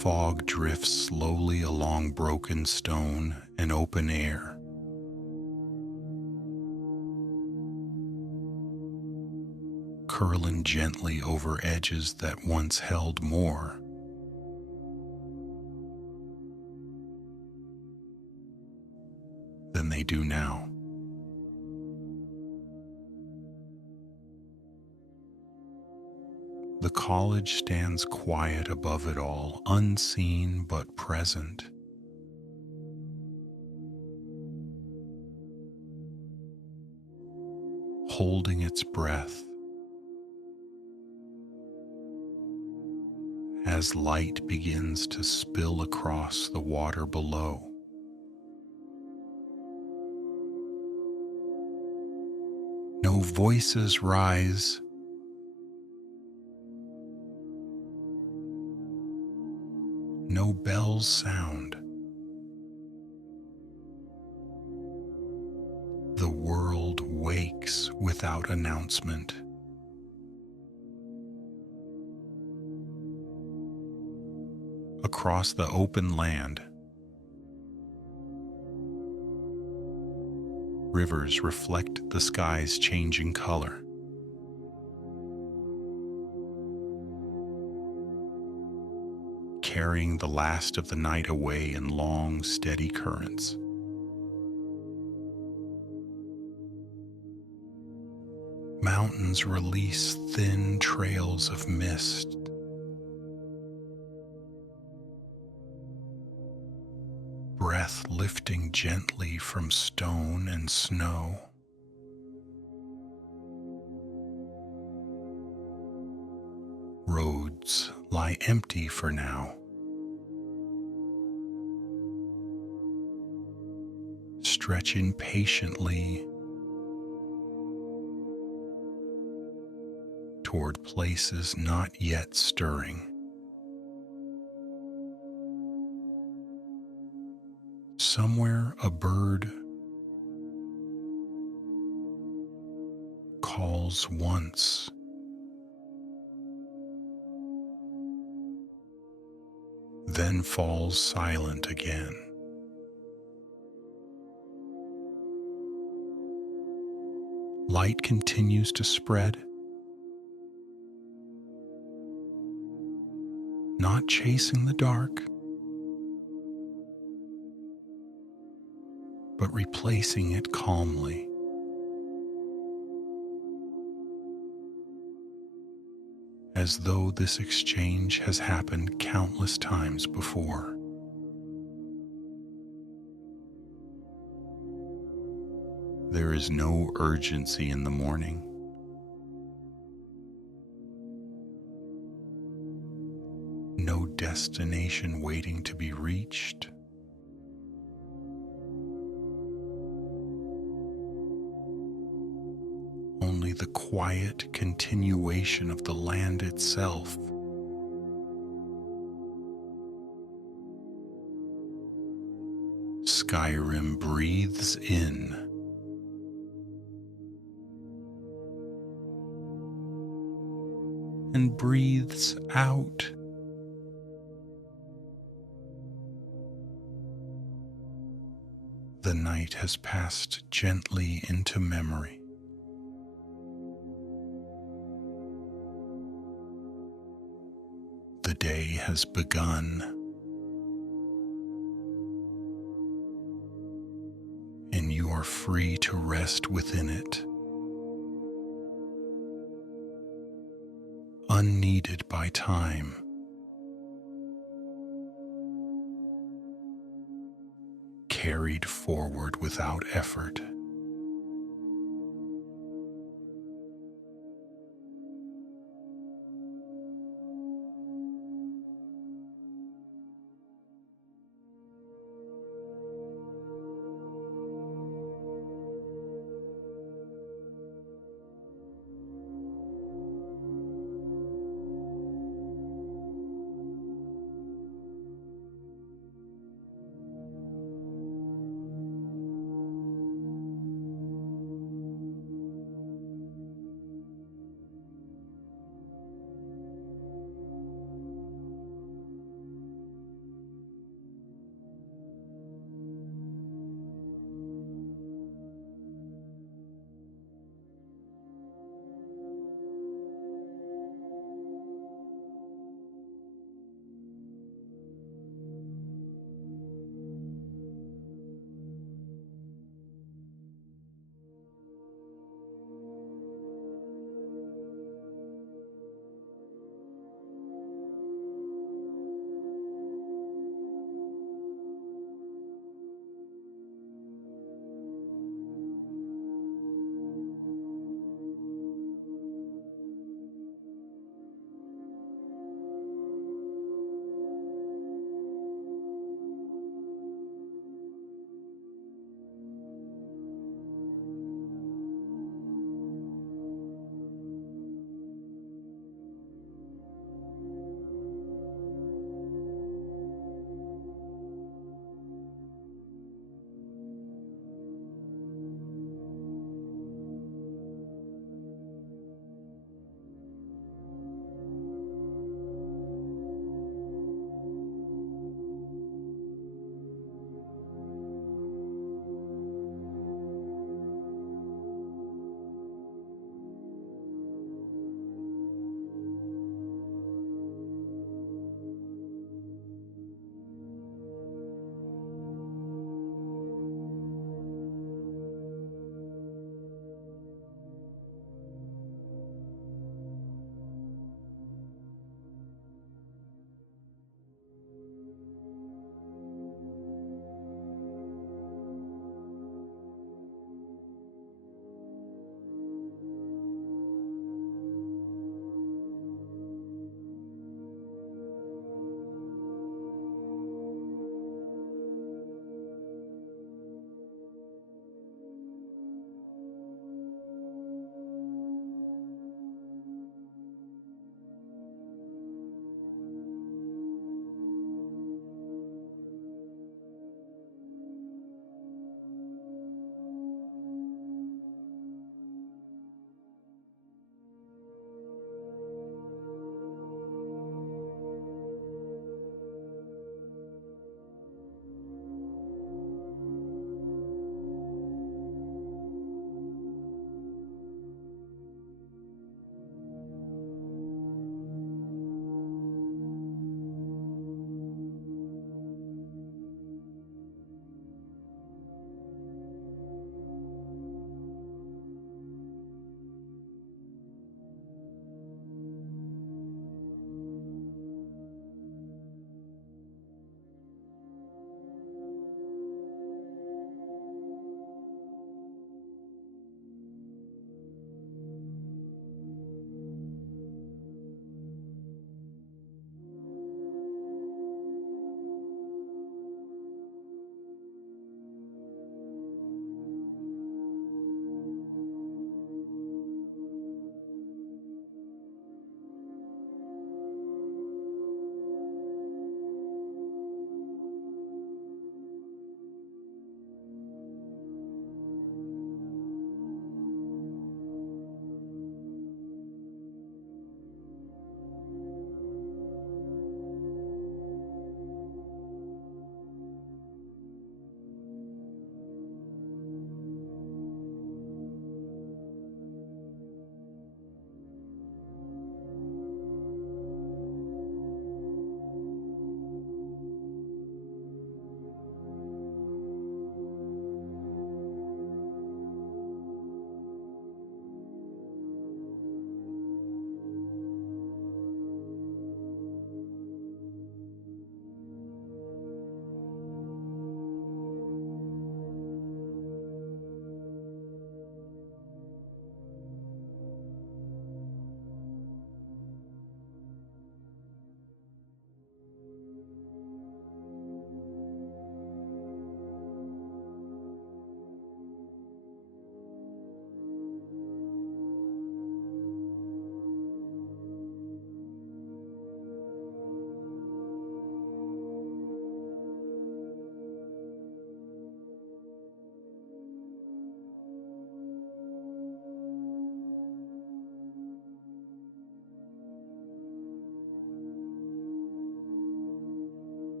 fog drifts slowly along broken stone and open air. Curling gently over edges that once held more. Than they do now. The college stands quiet above it all, unseen but present. Holding its breath as light begins to spill across the water below. No voices rise. No bells sound. The world wakes without announcement. Across the open land, rivers reflect the sky's changing color. Carrying the last of the night away in long, steady currents. Mountains release thin trails of mist. Breath lifting gently from stone and snow. Roads lie empty for now. Stretching patiently toward places not yet stirring. Somewhere a bird calls once. Then falls silent again. Light continues to spread, not chasing the dark, but replacing it calmly. As though this exchange has happened countless times before. There is no urgency in the morning. No destination waiting to be reached. Only the quiet continuation of the land itself. Skyrim breathes in. And breathes out. The night has passed gently into memory. The day has begun, and you are free to rest within it, unneeded by time. Carried forward without effort.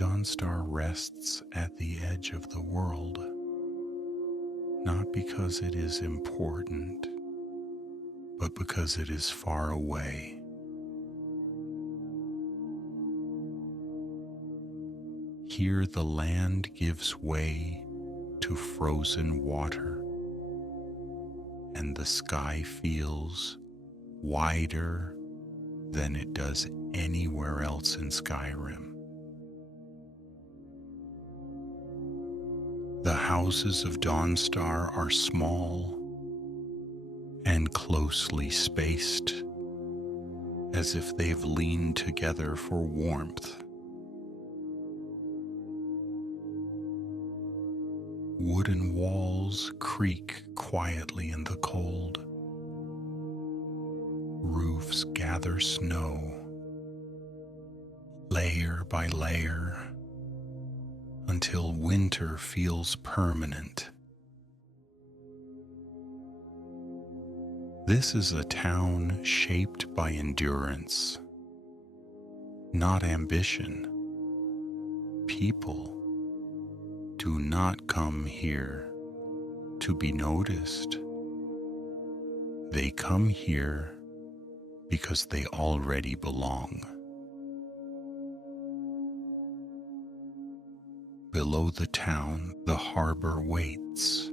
Dawnstar rests at the edge of the world, not because it is important, but because it is far away. Here the land gives way to frozen water, and the sky feels wider than it does anywhere else in Skyrim. The houses of Dawnstar are small and closely spaced, as if they've leaned together for warmth. Wooden walls creak quietly in the cold. Roofs gather snow, layer by layer, until winter feels permanent. This is a town shaped by endurance, not ambition. People do not come here to be noticed. They come here because they already belong. Below the town, the harbor waits.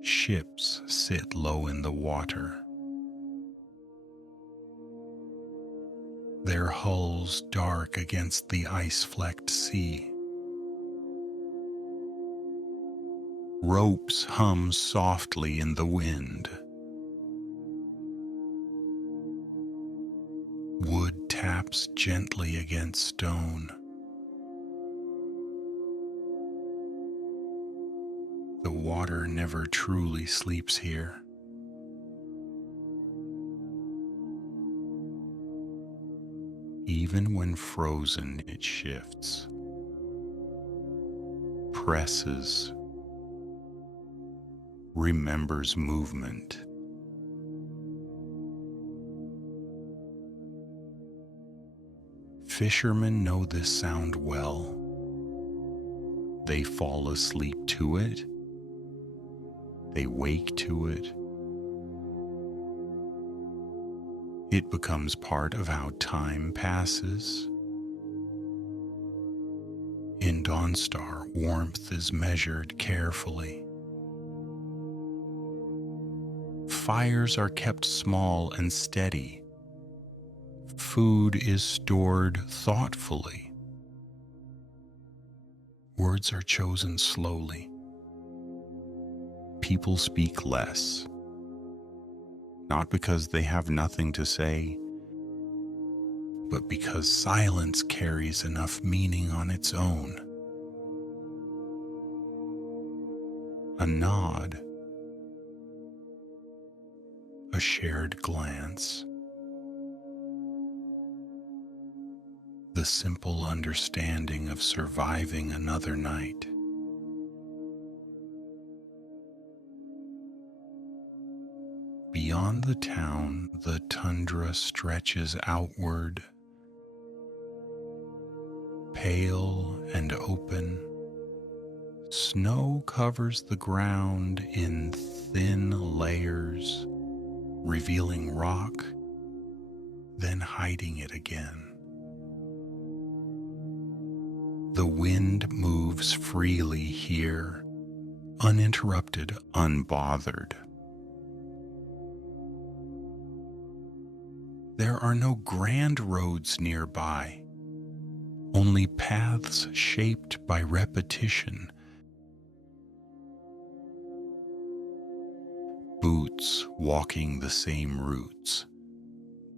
Ships sit low in the water, their hulls dark against the ice-flecked sea. Ropes hum softly in the wind. Wood taps gently against stone. The water never truly sleeps here. Even when frozen, it shifts, presses, remembers movement. Fishermen know this sound well. They fall asleep to it. They wake to it. It becomes part of how time passes. In Dawnstar, warmth is measured carefully. Fires are kept small and steady. Food is stored thoughtfully. Words are chosen slowly. People speak less, not because they have nothing to say, but because silence carries enough meaning on its own. A nod, a shared glance, the simple understanding of surviving another night. Beyond the town, the tundra stretches outward, pale and open. Snow covers the ground in thin layers, revealing rock, then hiding it again. The wind moves freely here, uninterrupted, unbothered. There are no grand roads nearby, only paths shaped by repetition. Boots walking the same routes,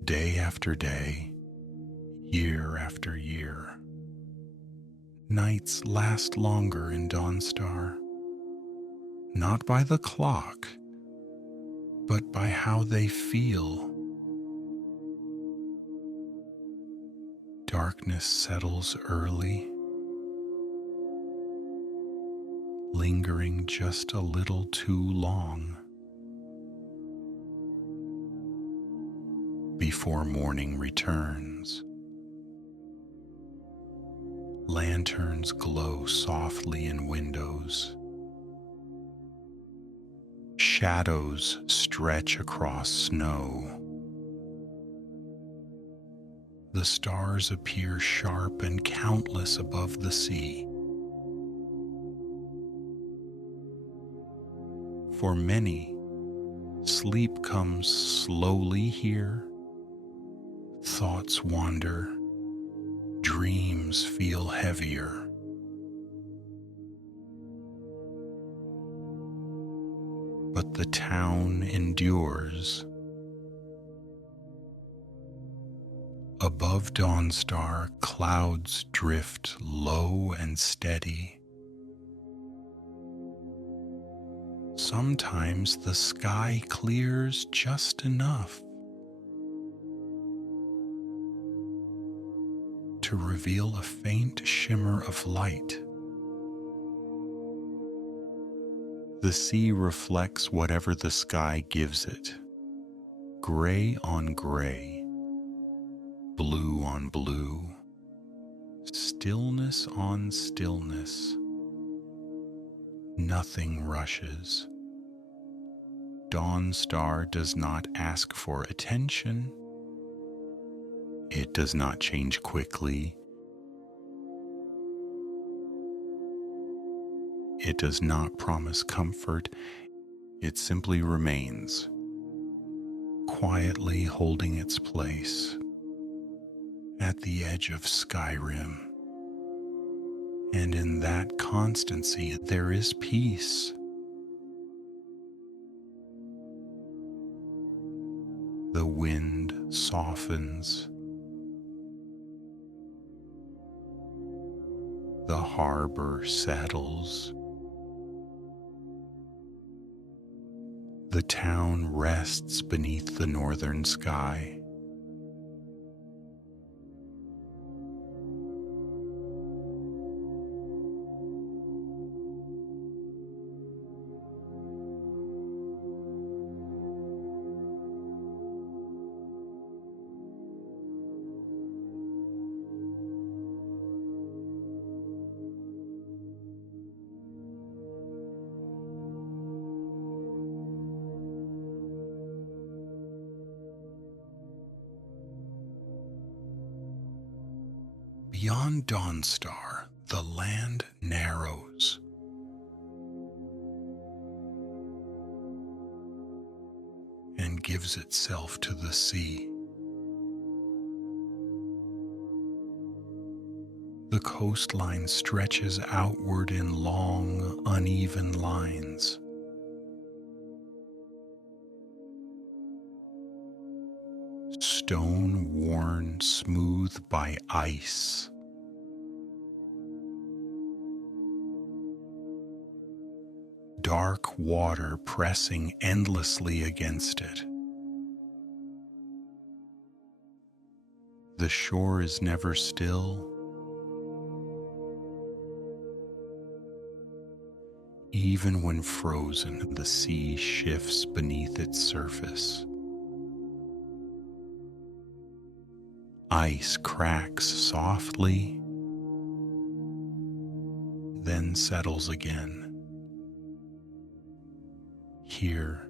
day after day, year after year. Nights last longer in Dawnstar, not by the clock, but by how they feel. Darkness settles early, lingering just a little too long before morning returns. Lanterns glow softly in windows. Shadows stretch across snow. The stars appear sharp and countless above the sea. For many, sleep comes slowly here. Thoughts wander. Dreams feel heavier. But the town endures. Above Dawnstar, clouds drift low and steady. Sometimes the sky clears just enough to reveal a faint shimmer of light. The sea reflects whatever the sky gives it, gray on gray, blue on blue, stillness on stillness. Nothing rushes. Dawnstar does not ask for attention. It does not change quickly. It does not promise comfort. It simply remains, quietly holding its place at the edge of Skyrim. And in that constancy, there is peace. The wind softens. The harbor settles. The town rests beneath the northern sky. Beyond Dawnstar, the land narrows. And gives itself to the sea. The coastline stretches outward in long, uneven lines. Stone worn smooth by ice. Dark water pressing endlessly against it. The shore is never still. Even when frozen, the sea shifts beneath its surface. Ice cracks softly, then settles again. Here,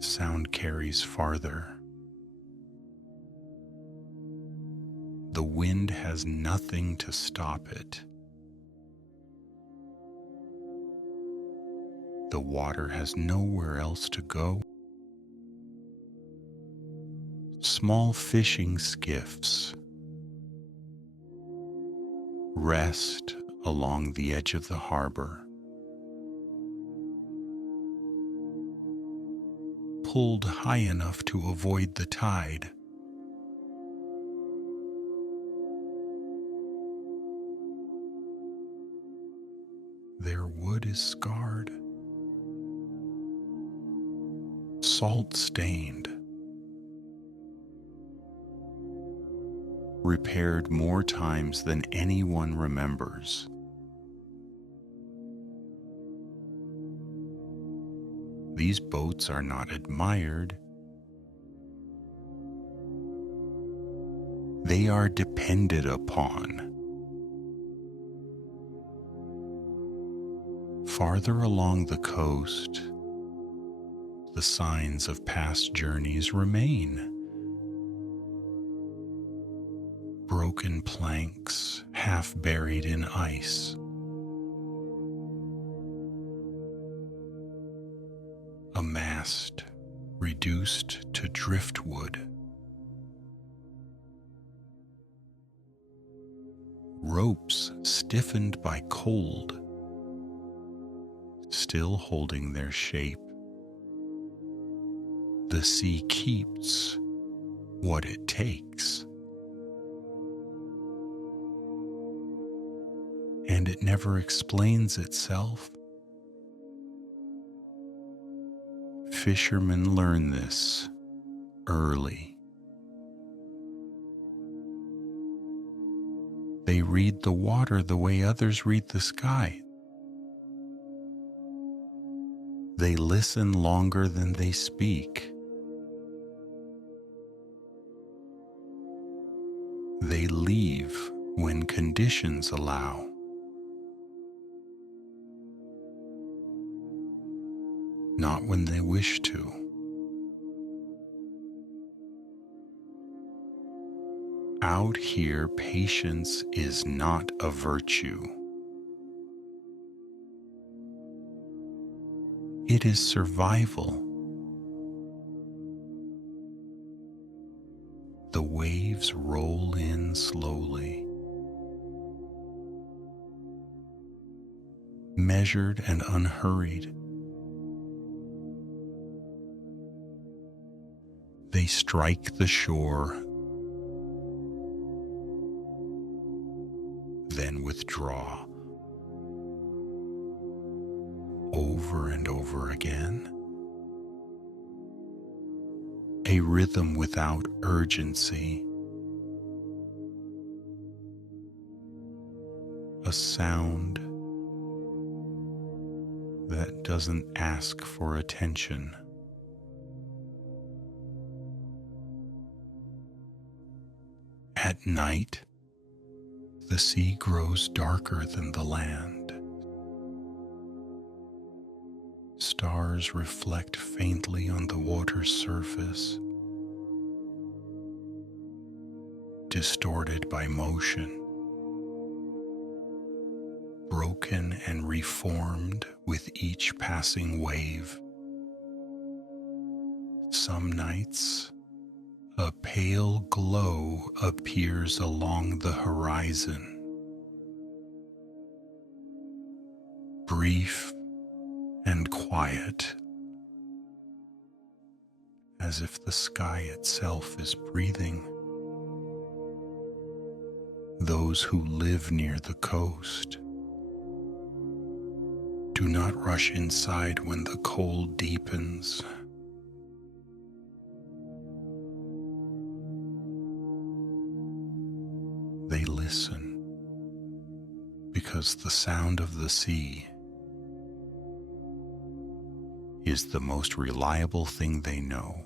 sound carries farther. The wind has nothing to stop it. The water has nowhere else to go. Small fishing skiffs rest along the edge of the harbor, pulled high enough to avoid the tide. Their wood is scarred, salt-stained, repaired more times than anyone remembers. These boats are not admired. They are depended upon. Farther along the coast, the signs of past journeys remain. Broken planks half buried in ice. A mast reduced to driftwood. Ropes stiffened by cold, still holding their shape. The sea keeps what it takes. And it never explains itself. Fishermen learn this early. They read the water the way others read the sky. They listen longer than they speak. They leave when conditions allow. Not when they wish to. Out here, patience is not a virtue. It is survival. The waves roll in slowly, measured and unhurried. They strike the shore, then withdraw. Over and over again. A rhythm without urgency. A sound that doesn't ask for attention. At night, the sea grows darker than the land. Stars reflect faintly on the water's surface, distorted by motion, broken and reformed with each passing wave. Some nights, a pale glow appears along the horizon. Brief and quiet, as if the sky itself is breathing. Those who live near the coast do not rush inside when the cold deepens. They listen, because the sound of the sea is the most reliable thing they know.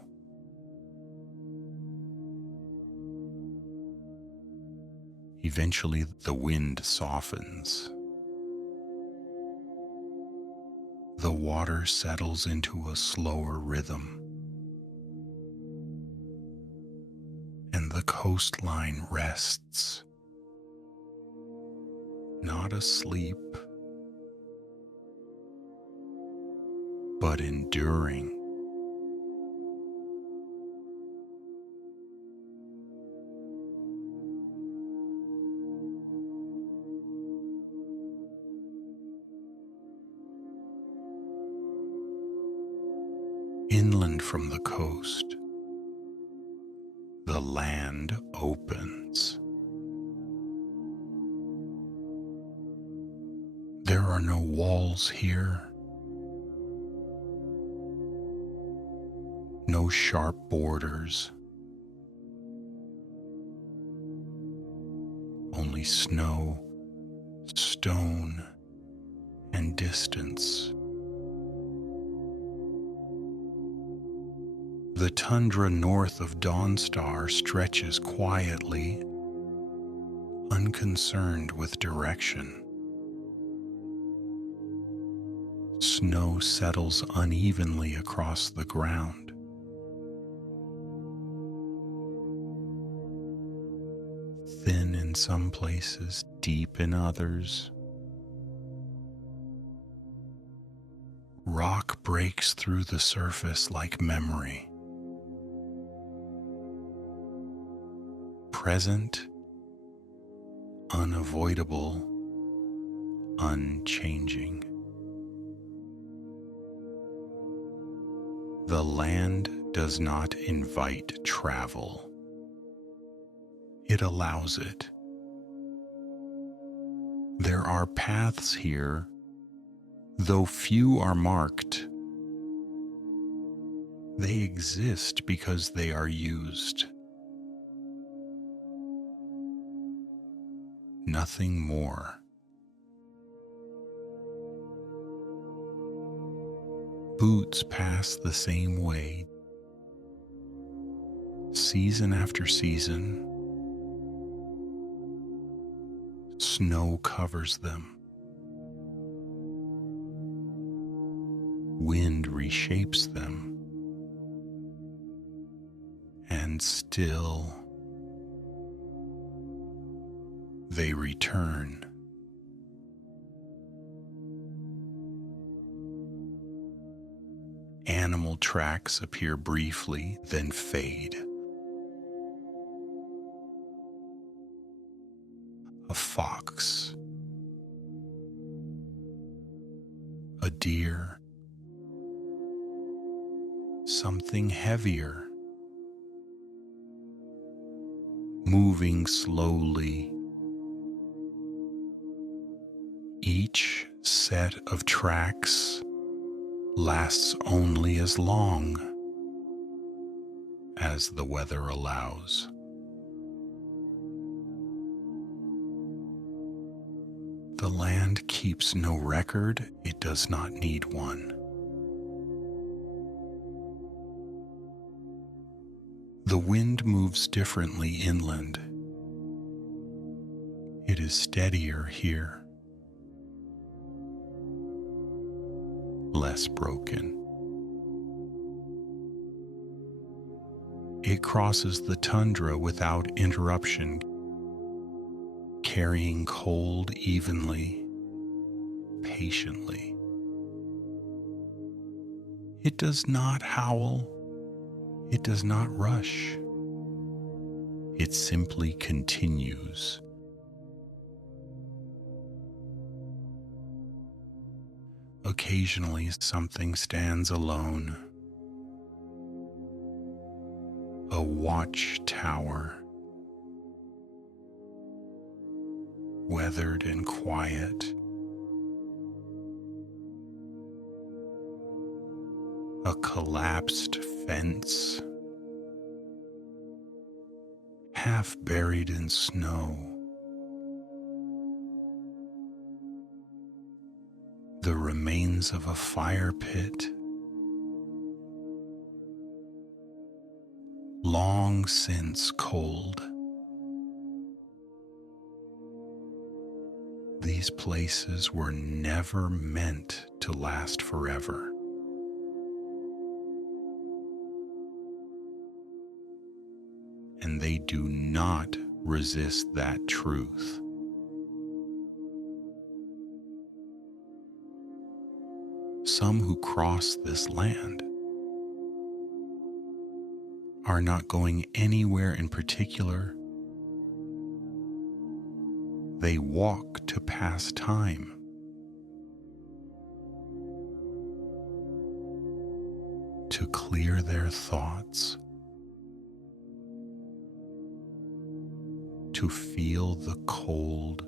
Eventually, the wind softens. The water settles into a slower rhythm, and the coastline rests, not asleep, but enduring. Inland from the coast, the land opens. There are no walls here, no sharp borders, only snow, stone, and distance. The tundra north of Dawnstar stretches quietly unconcerned with direction. Snow settles unevenly across the ground. Thin in some places, deep in others. Rock breaks through the surface like memory. Present, unavoidable, unchanging. The land does not invite travel. It allows it. There are paths here, though few are marked. They exist because they are used. Nothing more. Boots pass the same way, season after season. Snow covers them. Wind reshapes them. And still they return. Animal tracks appear briefly, then fade. A fox, a deer, something heavier, moving slowly. Each set of tracks lasts only as long as the weather allows. The land keeps no record, it does not need one. The wind moves differently inland. It is steadier here, less broken. It crosses the tundra without interruption, carrying cold evenly, patiently. It does not howl, it does not rush. It simply continues. Occasionally, something stands alone. A watchtower, weathered and quiet. A collapsed fence, half buried in snow. The remains of a fire pit, long since cold. These places were never meant to last forever. And they do not resist that truth. Some who cross this land are not going anywhere in particular. They walk to pass time. To clear their thoughts. To feel the cold.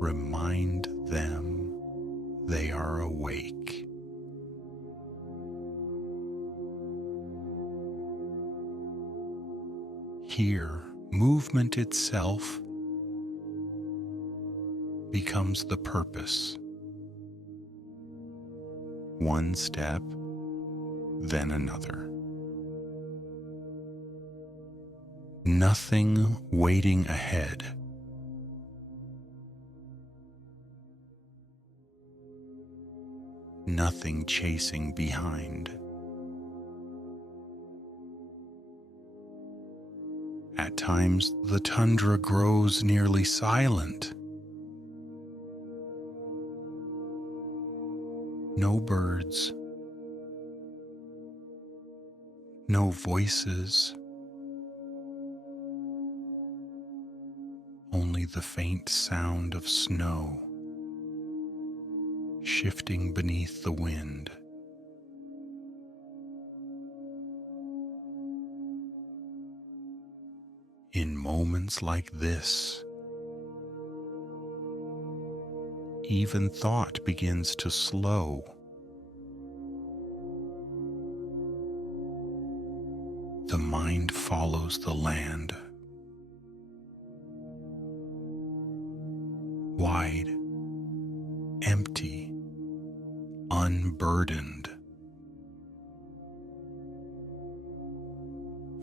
Remind them they are awake. Here, movement itself becomes the purpose. One step, then another. nothing waiting ahead. Nothing chasing behind. At times, the tundra grows nearly silent. No birds, no voices, only the faint sound of snow shifting beneath the wind. In moments like this, even thought begins to slow. The mind follows the land, wide, empty, unburdened.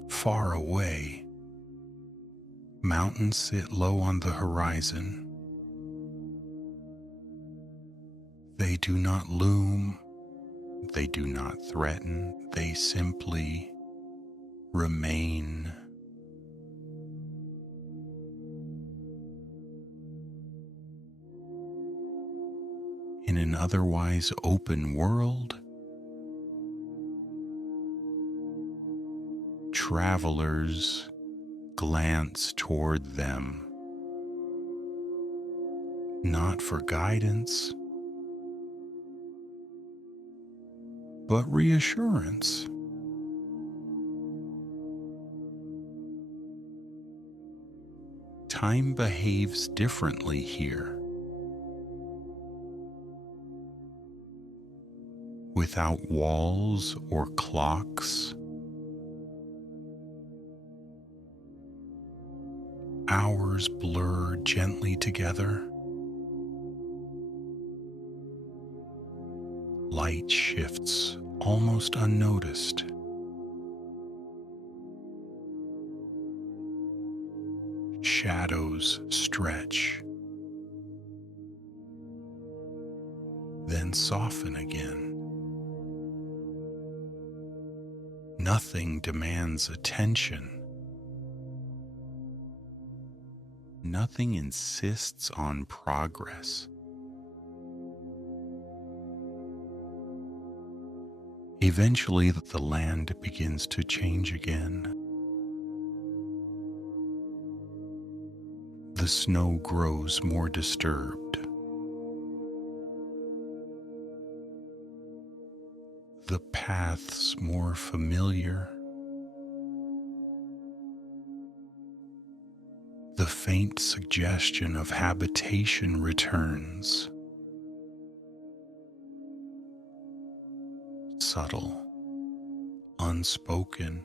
Far away, mountains sit low on the horizon. They do not loom, they do not threaten, they simply remain. In an otherwise open world, travelers glance toward them, not for guidance, but reassurance. Time behaves differently here. Without walls or clocks, hours blur gently together. Light shifts almost unnoticed. Shadows stretch, then soften again. Nothing demands attention. Nothing insists on progress. Eventually, the land begins to change again. The snow grows more disturbed. The paths more familiar. The faint suggestion of habitation returns. Subtle, unspoken.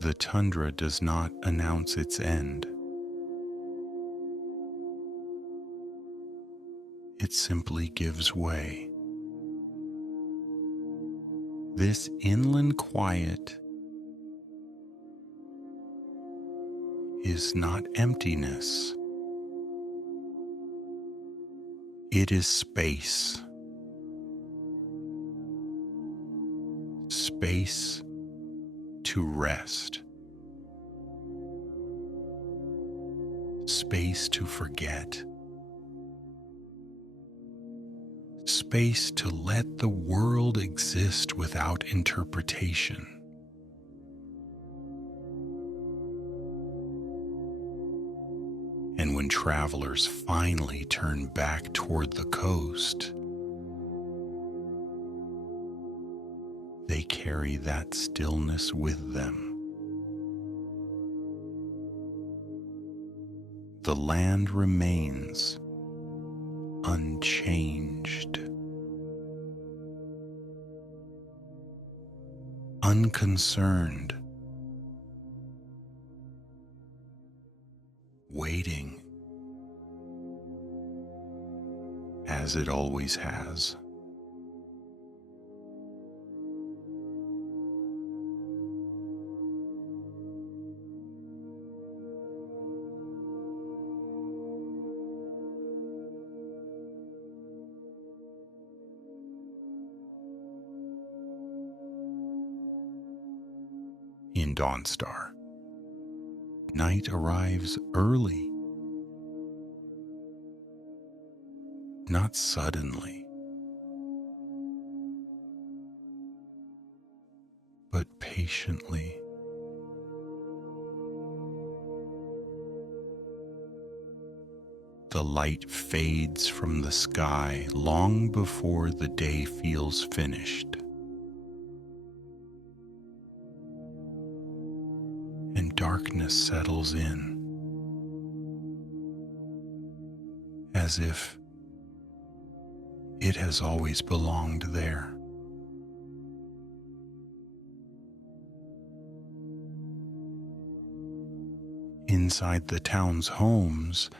The tundra does not announce its end. It simply gives way. This inland quiet is not emptiness. It is space. Space to rest. Space to forget. Space to let the world exist without interpretation. And when travelers finally turn back toward the coast, they carry that stillness with them. The land remains unchanged, unconcerned, waiting as it always has. Dawnstar. Night arrives early, not suddenly, but patiently. The light fades from the sky long before the day feels finished. And darkness settles in, as if it has always belonged there. Inside the town's homes,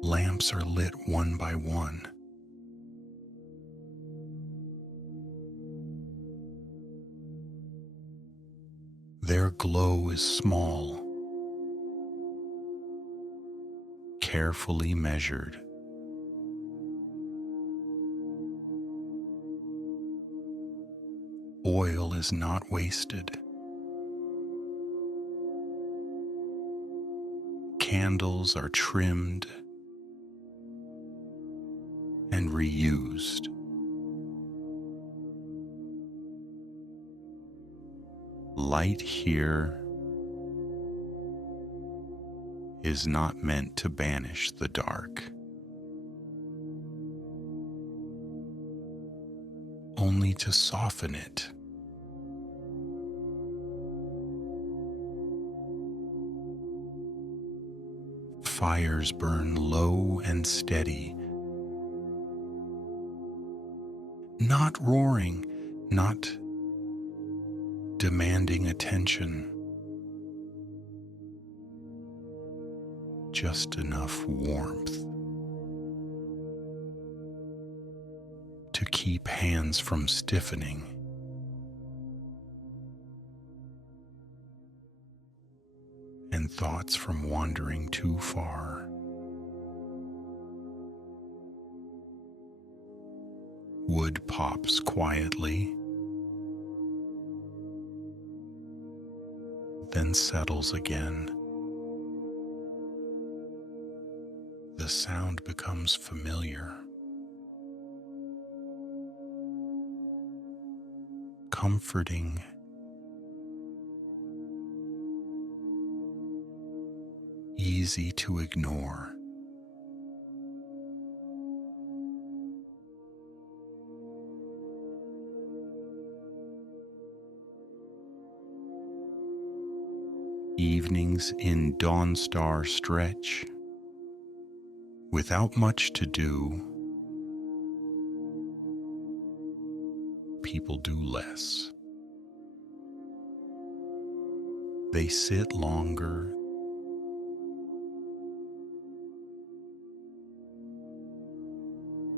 lamps are lit one by one. Their glow is small, carefully measured. Oil is not wasted. Candles are trimmed and reused. Light here is not meant to banish the dark, only to soften it. Fires burn low and steady, not roaring, not demanding attention, just enough warmth to keep hands from stiffening and thoughts from wandering too far. Wood pops quietly, then settles again. The sound becomes familiar, comforting, easy to ignore. Evenings in Dawnstar stretch without much to do. People do less. They sit longer.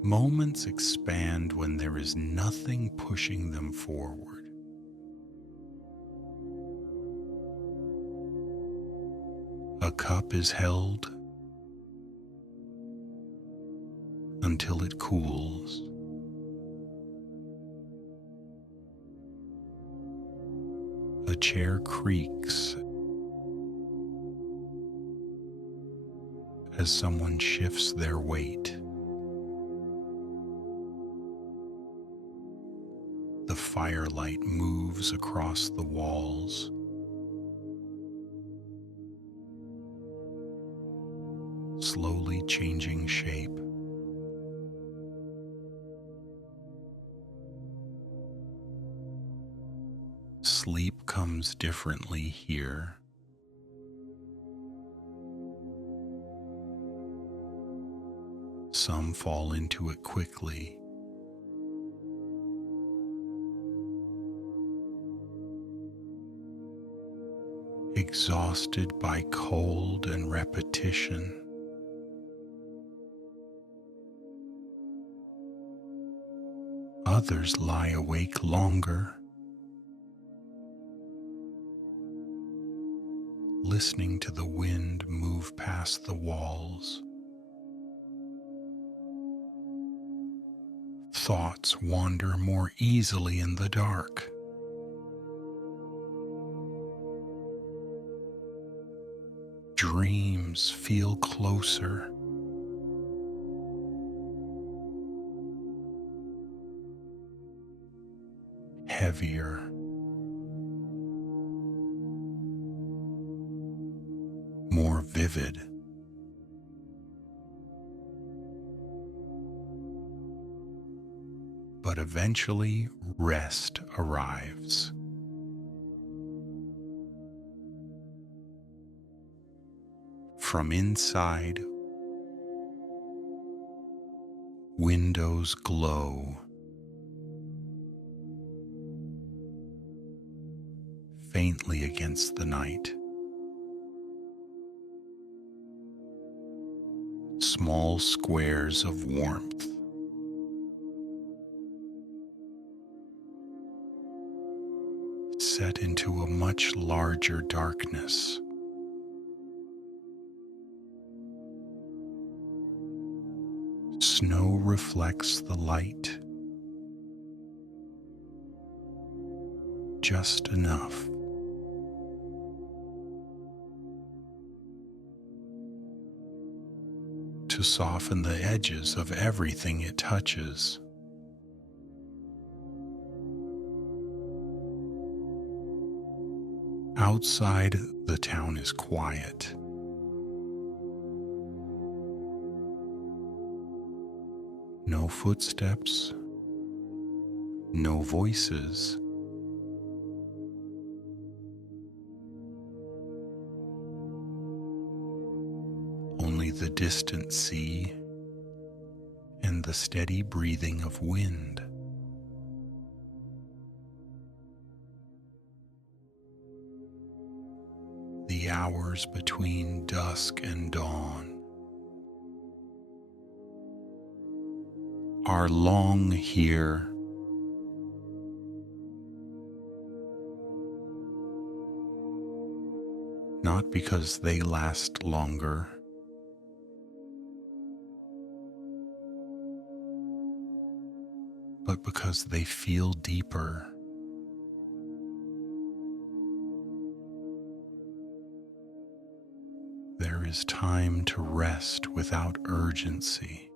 Moments expand when there is nothing pushing them forward. A cup is held until it cools. A chair creaks as someone shifts their weight. The firelight moves across the walls. Slowly changing shape. Sleep comes differently here. Some fall into it quickly. Exhausted by cold and repetition. Others lie awake longer, listening to the wind move past the walls. Thoughts wander more easily in the dark. Dreams feel closer. Heavier. More vivid. But eventually, rest arrives. From inside, windows glow. Faintly against the night. Small squares of warmth. Set into a much larger darkness. Snow reflects the light. Just enough. To soften the edges of everything it touches. Outside, the town is quiet. No footsteps, no voices. Only the distant sea and the steady breathing of wind. The hours between dusk and dawn are long here. Not because they last longer, but because they feel deeper. There is time to rest without urgency.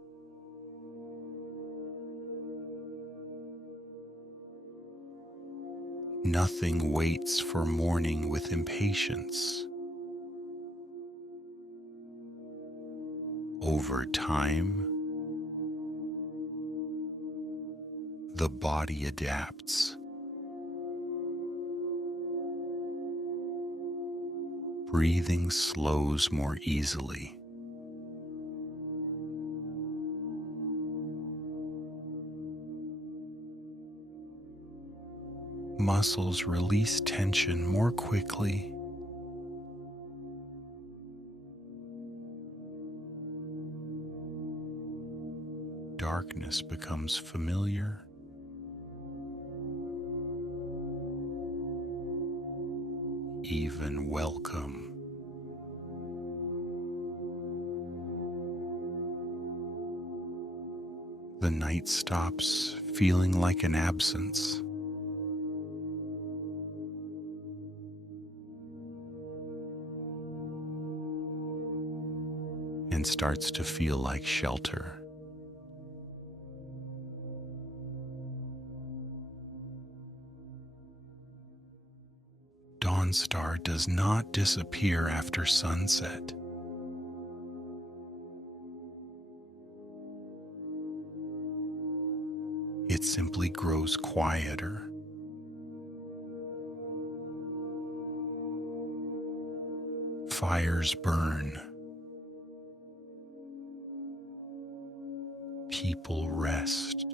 Nothing waits for morning with impatience. Over time, the body adapts. Breathing slows more easily. Muscles release tension more quickly. Darkness becomes familiar. Even welcome. The night stops feeling like an absence. And starts to feel like shelter. Dawnstar does not disappear after sunset. It simply grows quieter. Fires burn. People rest.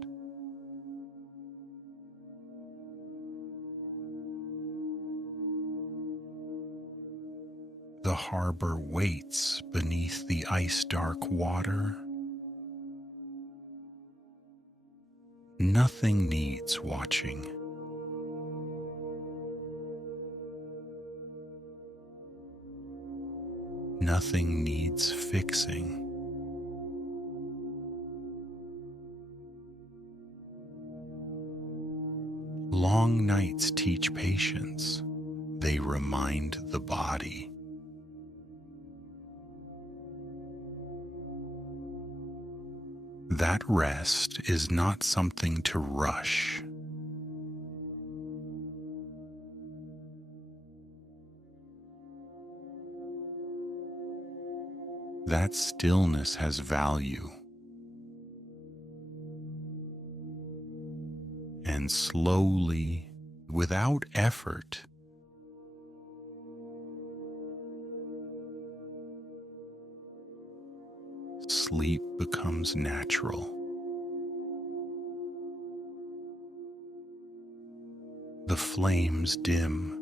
The harbor waits beneath the ice-dark water. Nothing needs watching. Nothing needs fixing. Long nights teach patience. They remind the body. That rest is not something to rush. That stillness has value. And slowly, without effort, sleep becomes natural. The flames dim.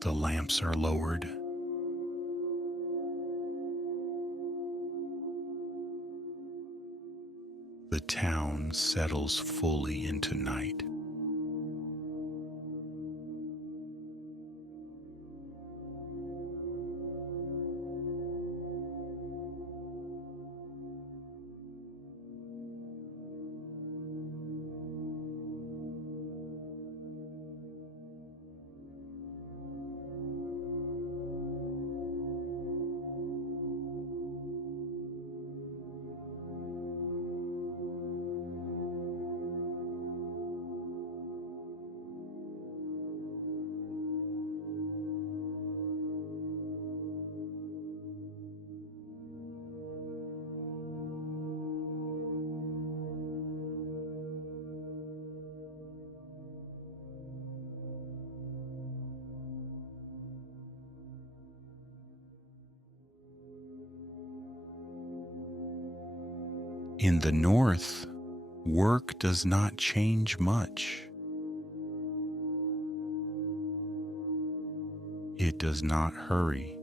The lamps are lowered. The town settles fully into night. In the north, work does not change much. It does not hurry.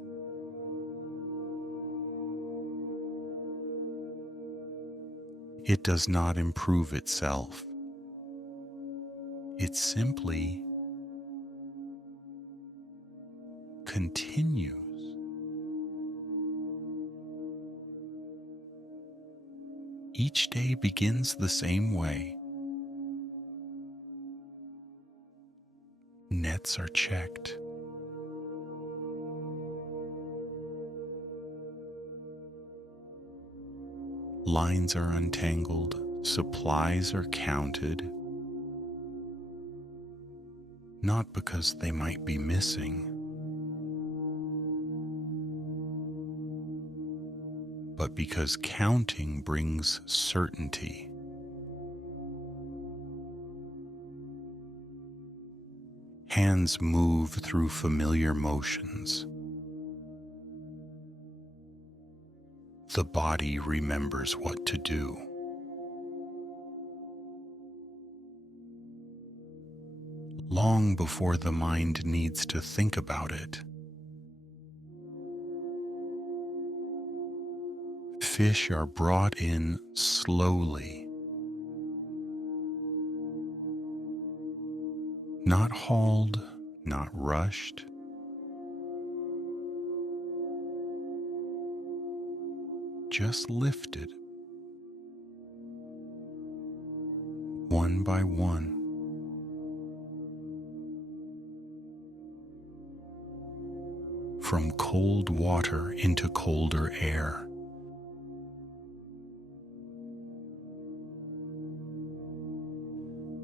It does not improve itself. It simply continues. Each day begins the same way. Nets are checked. Lines are untangled. Supplies are counted. Not because they might be missing, but because counting brings certainty. Hands move through familiar motions. The body remembers what to do. Long before the mind needs to think about it. Fish are brought in slowly, not hauled, not rushed. Just lifted, one by one. From cold water into colder air.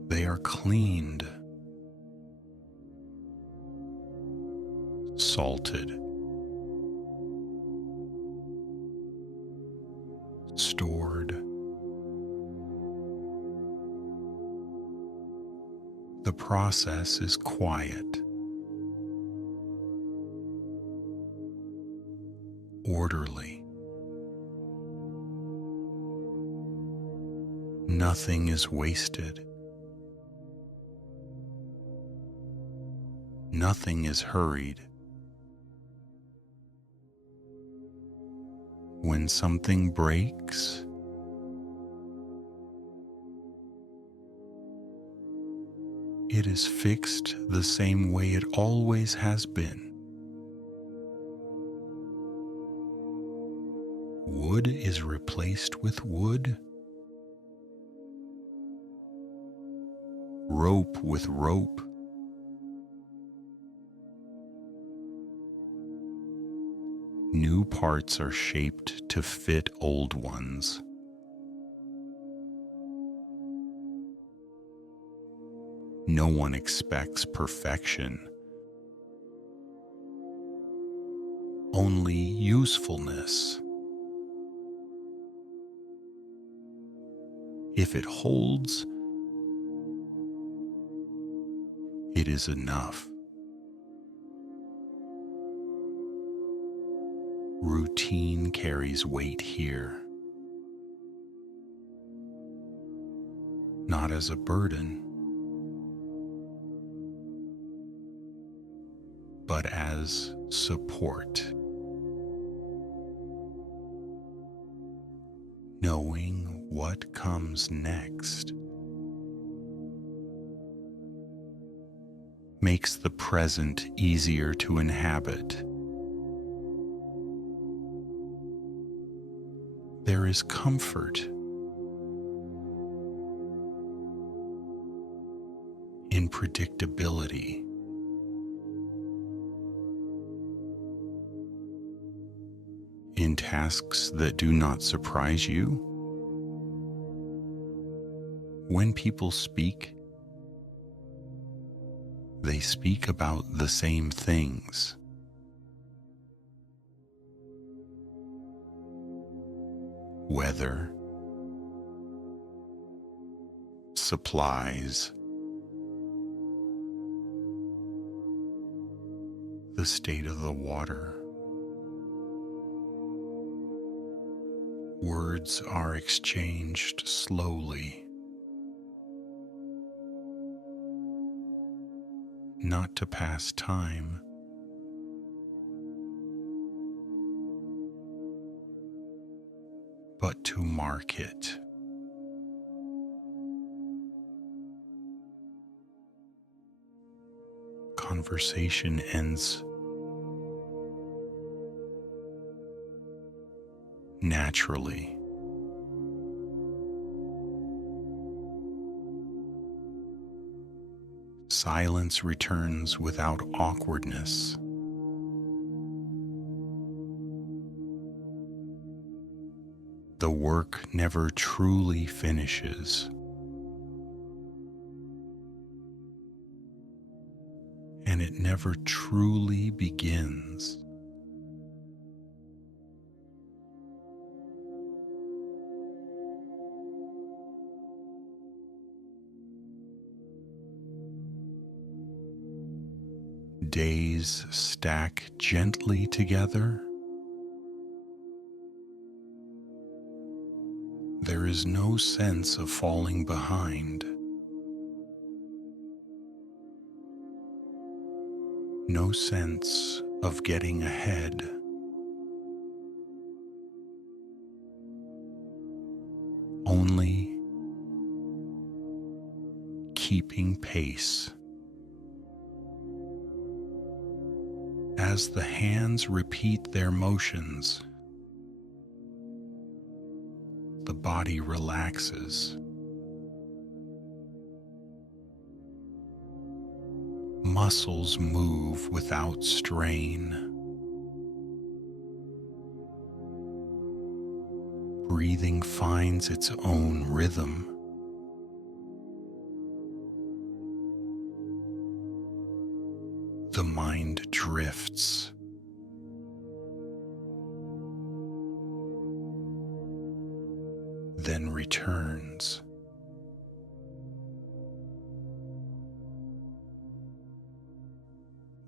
They are cleaned, salted, stored. The process is quiet, orderly. Nothing is wasted. Nothing is hurried. When something breaks, it is fixed the same way it always has been. Wood is replaced with wood. rope with rope. New parts are shaped to fit old ones. No one expects perfection, only usefulness. If it holds, it is enough. Routine carries weight here, not as a burden, but as support. Knowing what comes next makes the present easier to inhabit. There is comfort in predictability. In tasks that do not surprise you. When people speak, they speak about the same things. Weather, supplies, the state of the water. Words are exchanged slowly, not to pass time, but to mark it. Conversation ends naturally. Silence returns without awkwardness. The work never truly finishes. And it never truly begins. Days stack gently together. There is no sense of falling behind. No sense of getting ahead. Only keeping pace. As the hands repeat their motions, the body relaxes. Muscles move without strain. Breathing finds its own rhythm. The mind drifts. Then returns.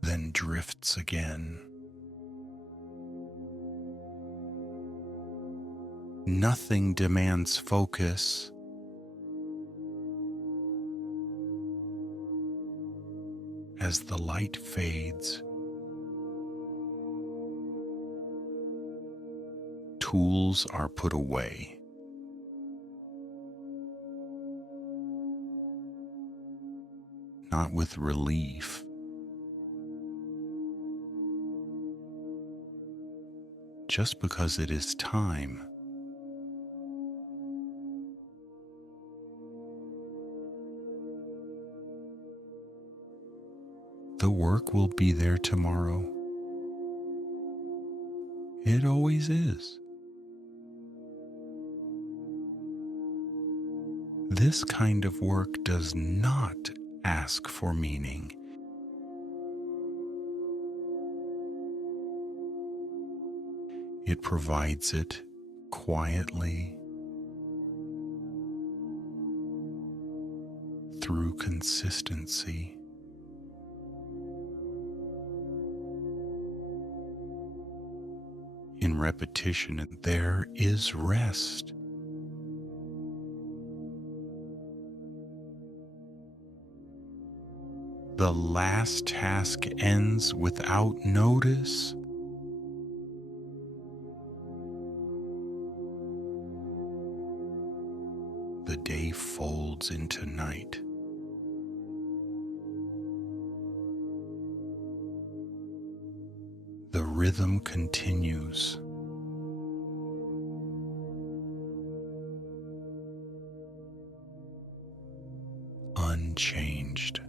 Then drifts again. Nothing demands focus. As the light fades, tools are put away. Not with relief, just because it is time. The work will be there tomorrow. It always is. This kind of work does not ask for meaning. It provides it quietly through consistency. In repetition, there is rest. The last task ends without notice. The day folds into night. The rhythm continues. Unchanged.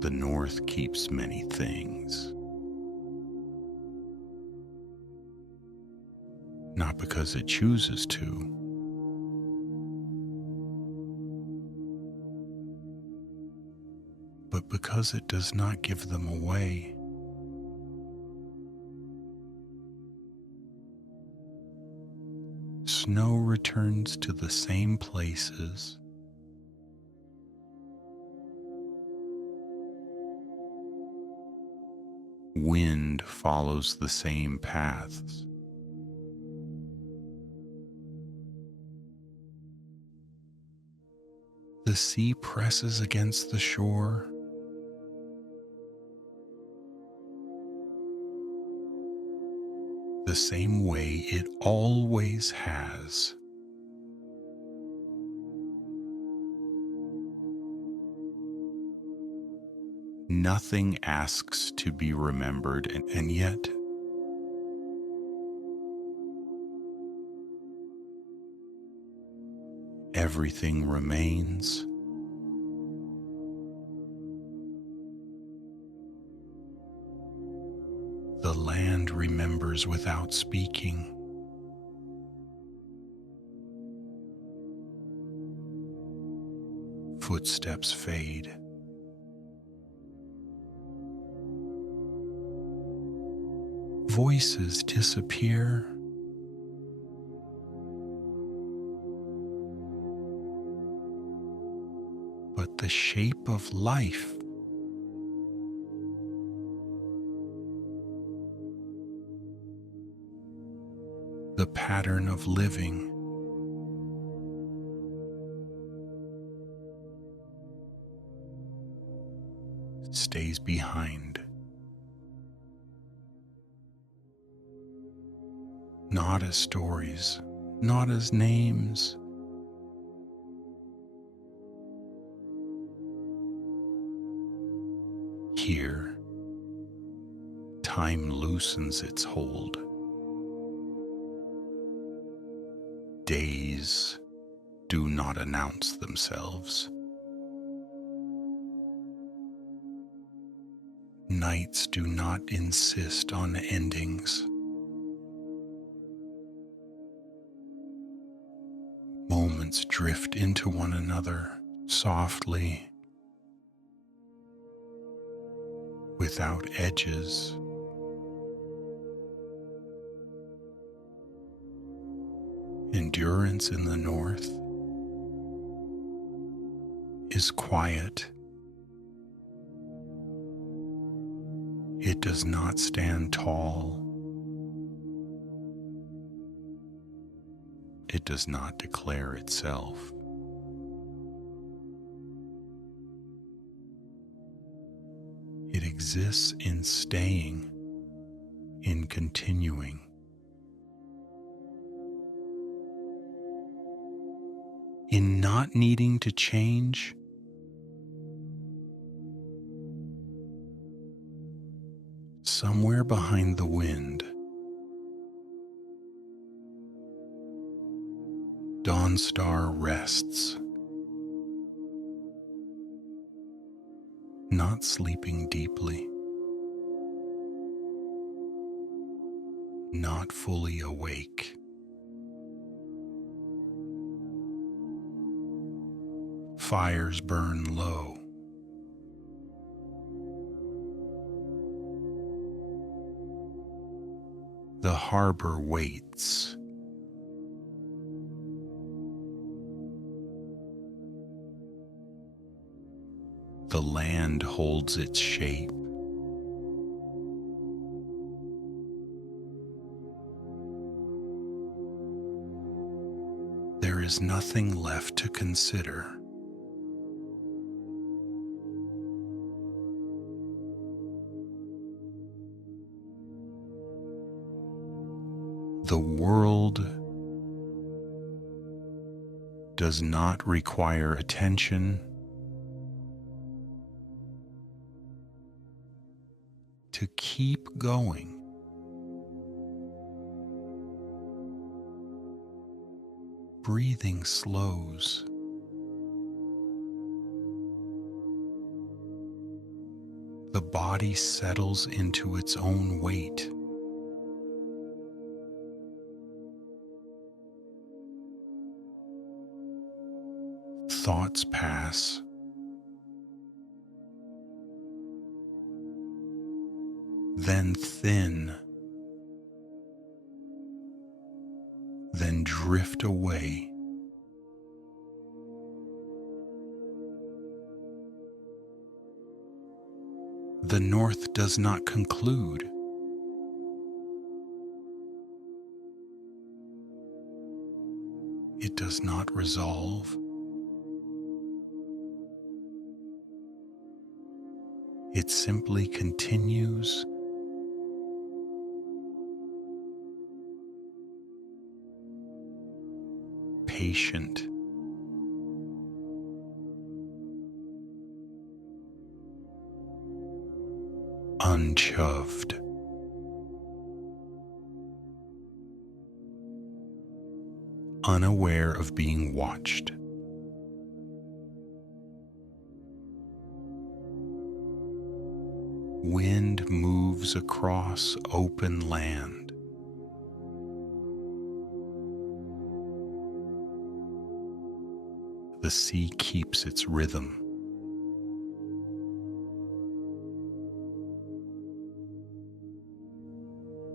The north keeps many things, not because it chooses to, but because it does not give them away. Snow returns to the same places. Wind follows the same paths. The sea presses against the shore. The same way it always has. Nothing asks to be remembered, and yet everything remains. The land remembers without speaking. Footsteps fade. Voices disappear. But the shape of life the pattern of living stays behind. Not as stories, not as names. Here, time loosens its hold. Days do not announce themselves. Nights do not insist on endings. Moments drift into one another softly, without edges. And endurance in the north is quiet. It does not stand tall. It does not declare itself. It exists in staying, in continuing. In not needing to change. Somewhere behind the wind, Dawnstar rests, not sleeping deeply, not fully awake. Fires burn low. The harbor waits. The land holds its shape. There is nothing left to consider. The world does not require attention to keep going. Breathing slows. The body settles into its own weight. Thoughts pass. Then thin. Then drift away. The north does not conclude. It does not resolve. It simply continues. Patient. Unchoved. Unaware of being watched. Wind moves across open land. The sea keeps its rhythm.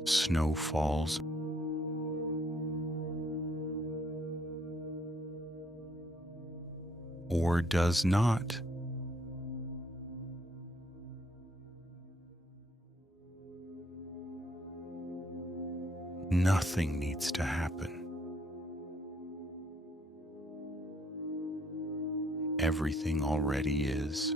Snow falls. Or does not. Nothing needs to happen. Everything already is.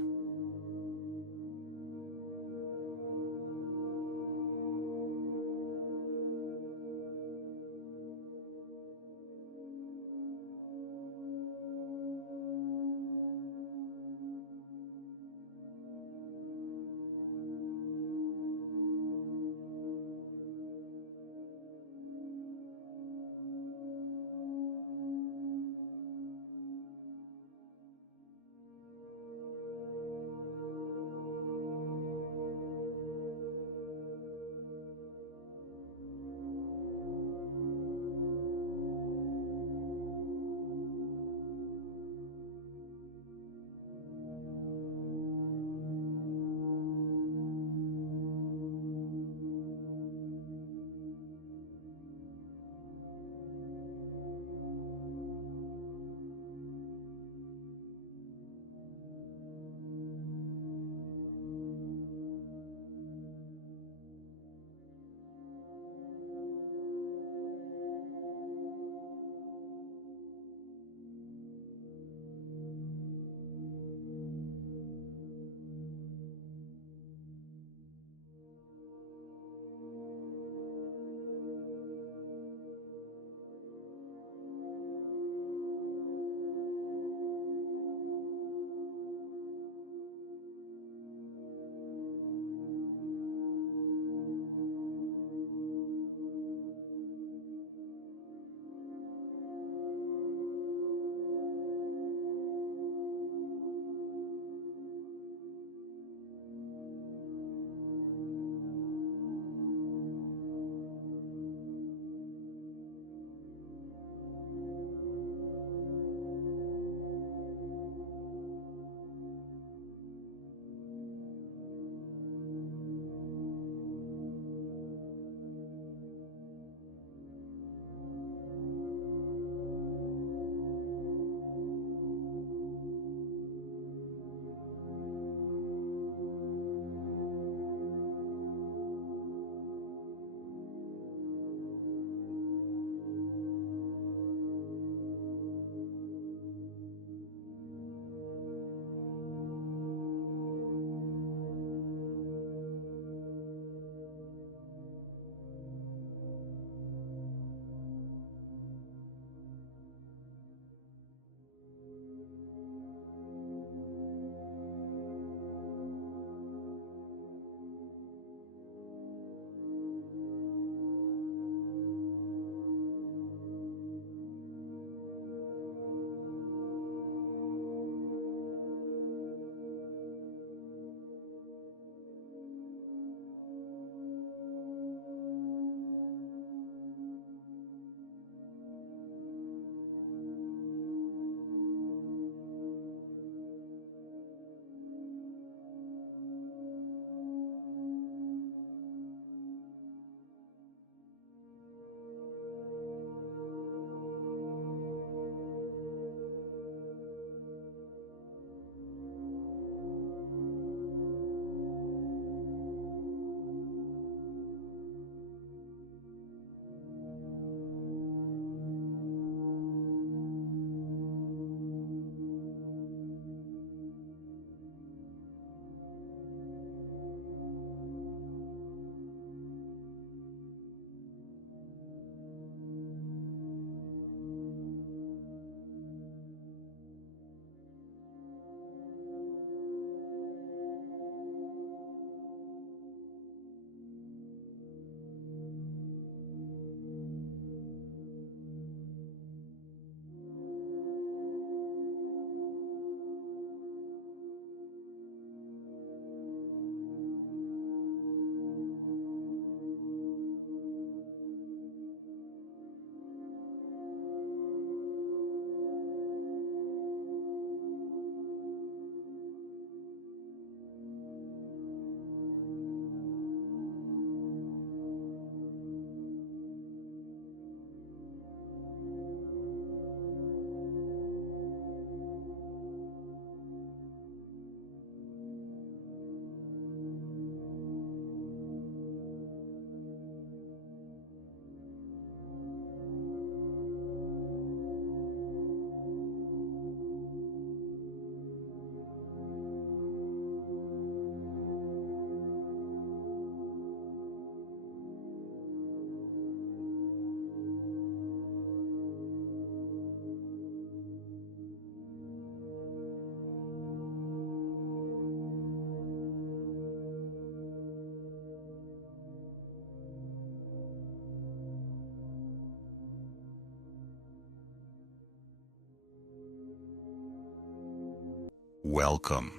welcome.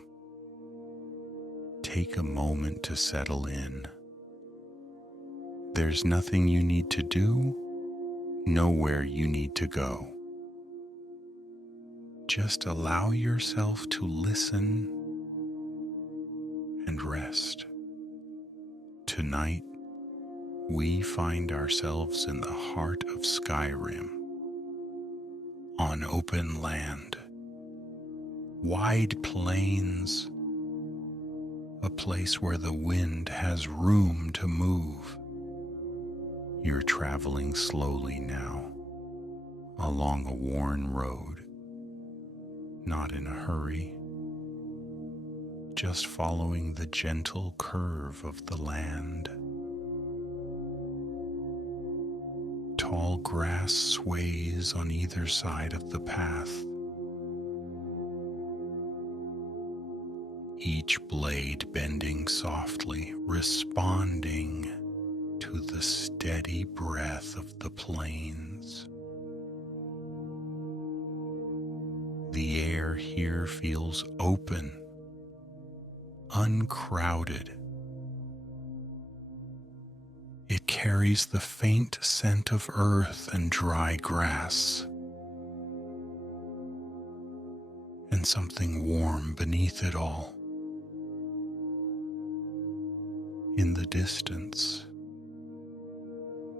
Take a moment to settle in. There's nothing you need to do, nowhere you need to go. Just allow yourself to listen and rest. Tonight, we find ourselves in the heart of Skyrim, on open land, wide plains, a place where the wind has room to move. You're traveling slowly now, along a worn road, not in a hurry, just following the gentle curve of the land. Tall grass sways on either side of the path. Each blade bending softly, responding to the steady breath of the plains. The air here feels open, uncrowded. It carries the faint scent of earth and dry grass, and something warm beneath it all. In the distance,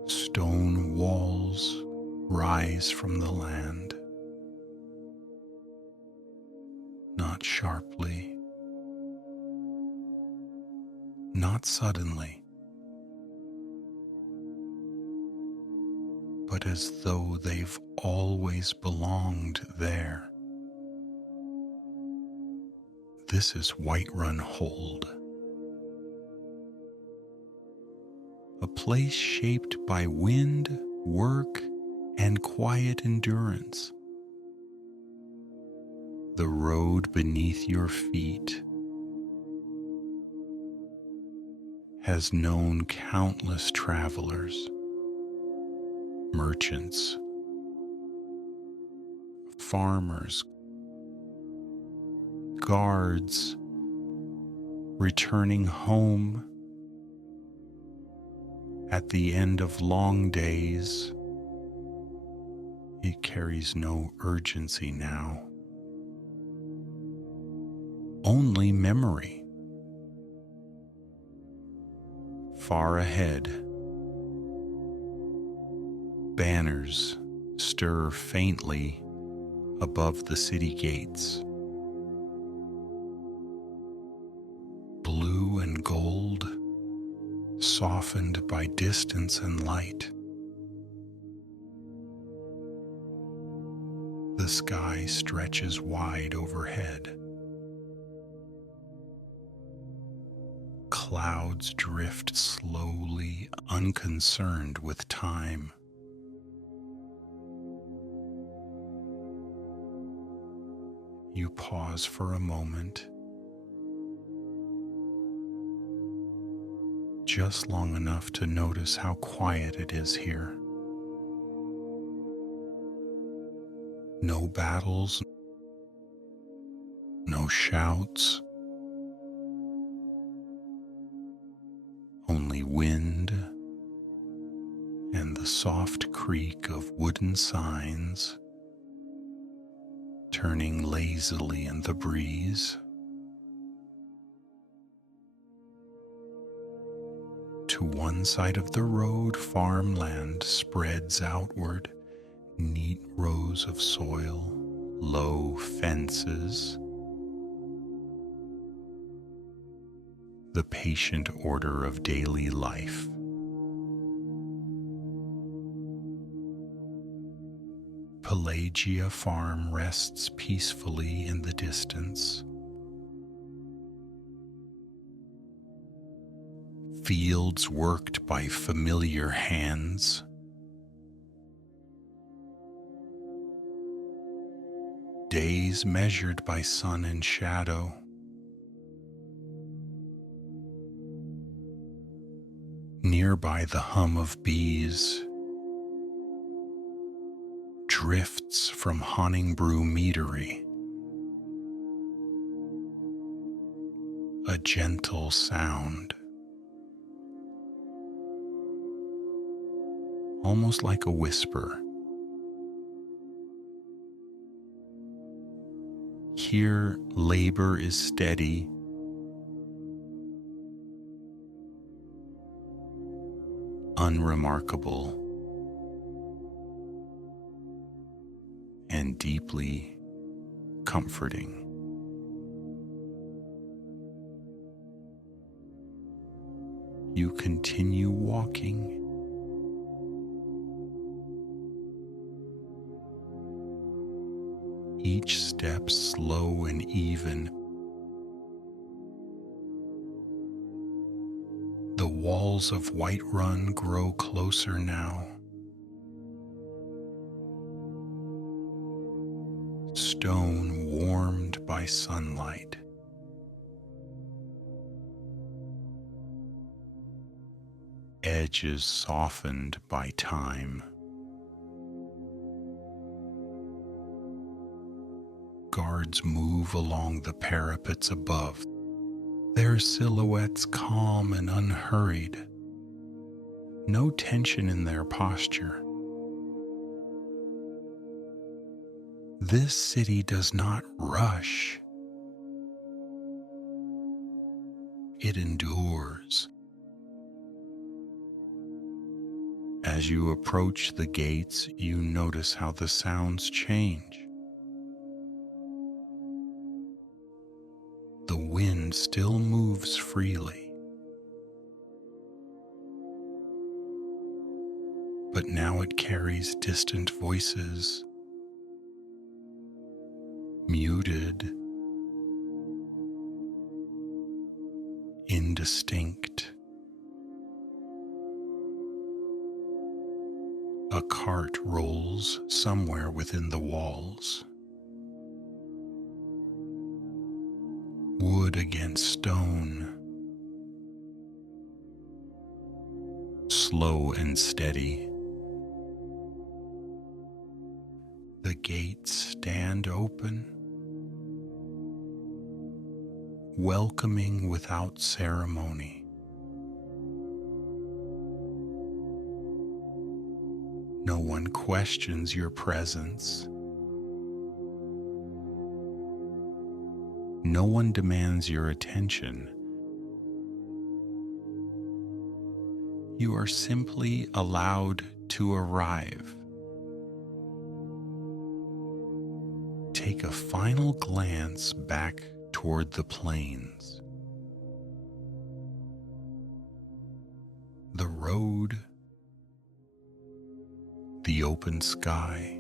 stone walls rise from the land, not sharply, not suddenly, but as though they've always belonged there. This is Whiterun Hold, a place shaped by wind, work, and quiet endurance. The road beneath your feet has known countless travelers, merchants, farmers, guards, returning home at the end of long days. It carries no urgency now, only memory. Far ahead, banners stir faintly above the city gates. Blue and gold, softened by distance and light. The sky stretches wide overhead. Clouds drift slowly, unconcerned with time. You pause for a moment, just long enough to notice how quiet it is here. No battles, no shouts, only wind and the soft creak of wooden signs turning lazily in the breeze. To one side of the road, farmland spreads outward, neat rows of soil, low fences. The patient order of daily life. Pelagia Farm rests peacefully in the distance. Fields worked by familiar hands. Days measured by sun and shadow. Nearby, the hum of bees. Drifts from Honningbrew Meadery. a gentle sound, almost like a whisper. Here, labor is steady, unremarkable, and deeply comforting. You continue walking, each step slow and even. The walls of Whiterun grow closer now. Stone warmed by sunlight. Edges softened by time. Guards move along the parapets above, their silhouettes calm and unhurried. No tension in their posture. This city does not rush. It endures. As you approach the gates, you notice how the sounds change. The wind still moves freely, but now it carries distant voices, muted, indistinct. A cart rolls somewhere within the walls. Wood against stone, slow and steady. The gates stand open, welcoming without ceremony. No one questions your presence. No one demands your attention. You are simply allowed to arrive. Take a final glance back toward the plains. The road, the open sky.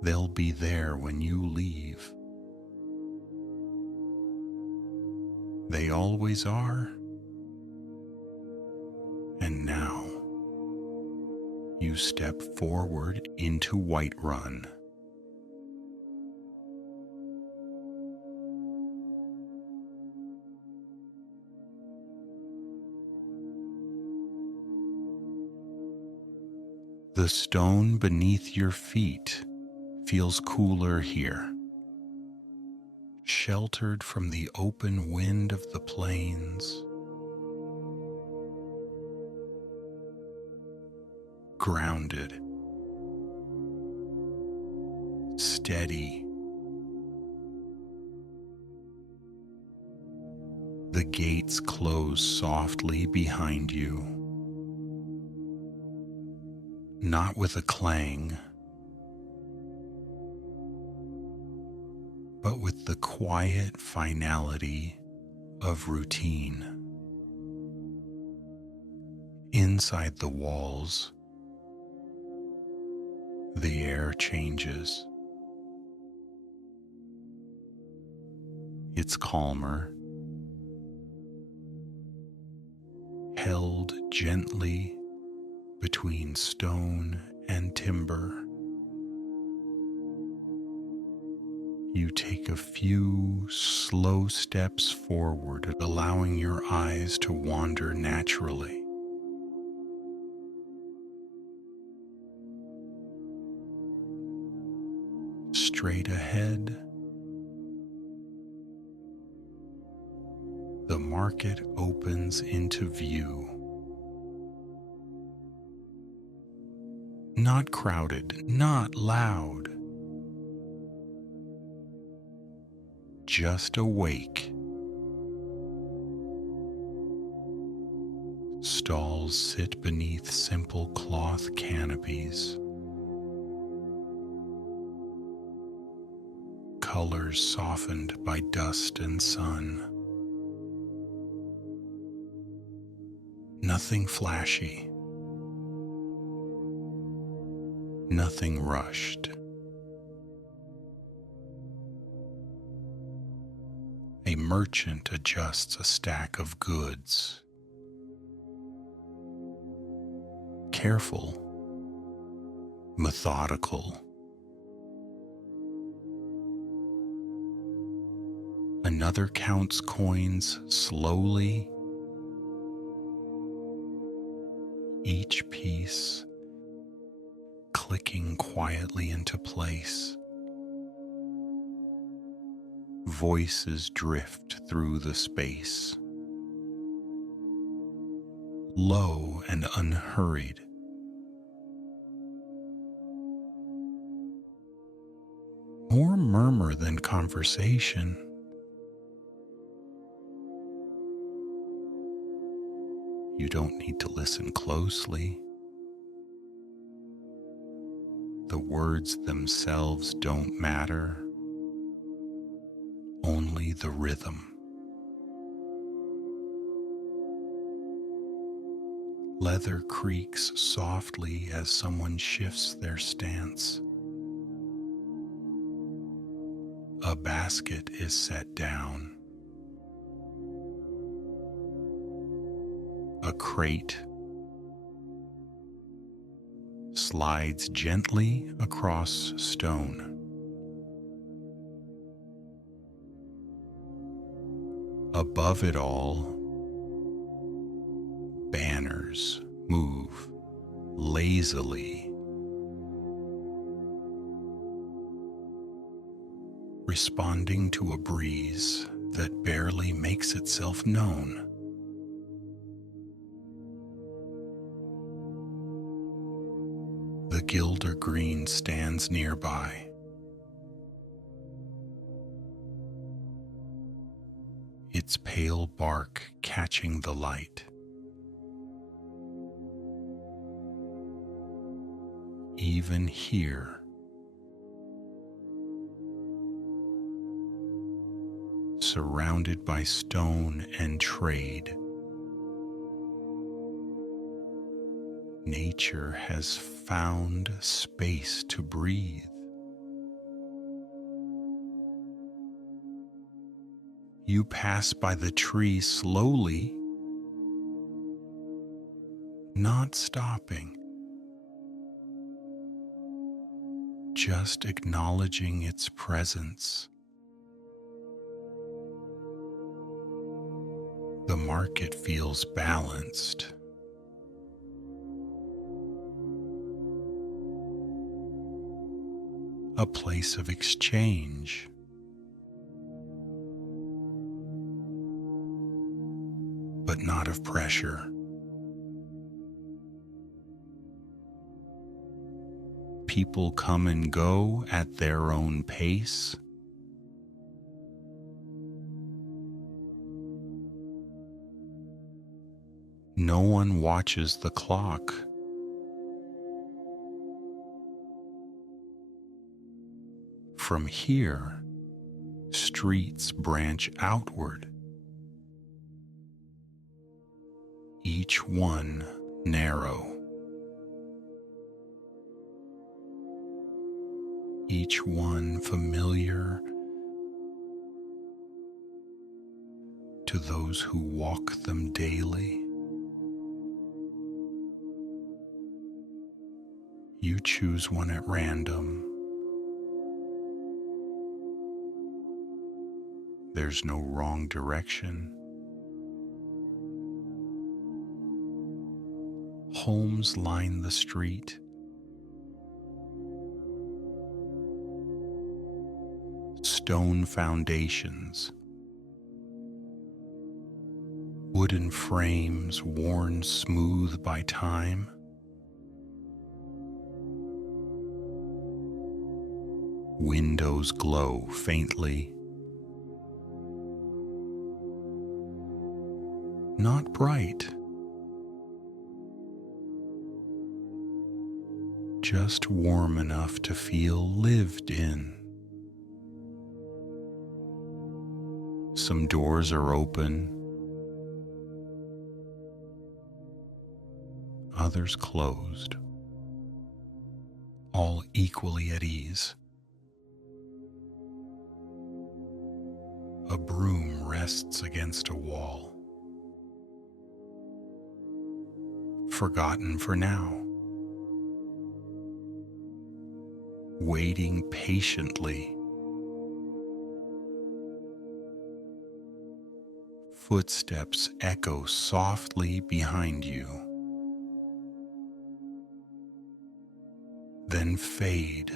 They'll be there when you leave. They always are. And now, you step forward into Whiterun. The stone beneath your feet feels cooler here, sheltered from the open wind of the plains. Grounded, steady. The gates close softly behind you, not with a clang, but with the quiet finality of routine. Inside the walls, the air changes. It's calmer, held gently between stone and timber. You take a few slow steps forward, allowing your eyes to wander naturally. Straight ahead, The market opens into view. Not crowded, not loud, just awake. Stalls sit beneath simple cloth canopies. Colors softened by dust and sun. Nothing flashy. Nothing rushed. A merchant adjusts a stack of goods. Careful, methodical. Another counts coins slowly, each piece clicking quietly into place. Voices drift through the space, low and unhurried. More murmur than conversation. You don't need to listen closely. The words themselves don't matter, only the rhythm. Leather creaks softly as someone shifts their stance. A basket is set down. A crate slides gently across stone. Above it all, banners move lazily, responding to a breeze that barely makes itself known. The Gilder Green stands nearby. Its pale bark catching the light. Even here, surrounded by stone and trade, nature has found space to breathe. You pass by the tree slowly, not stopping, just acknowledging its presence. The market feels balanced. A place of exchange. But not of pressure. People come and go at their own pace. No one watches the clock. From here, streets branch outward, each one narrow, each one familiar to those who walk them daily. You choose one at random. There's no wrong direction. Homes line the street. Stone foundations. wooden frames worn smooth by time. Windows glow faintly, not bright, just warm enough to feel lived in. Some doors are open, others closed, all equally at ease. A broom rests against a wall, forgotten for now, waiting patiently. Footsteps echo softly behind you, then fade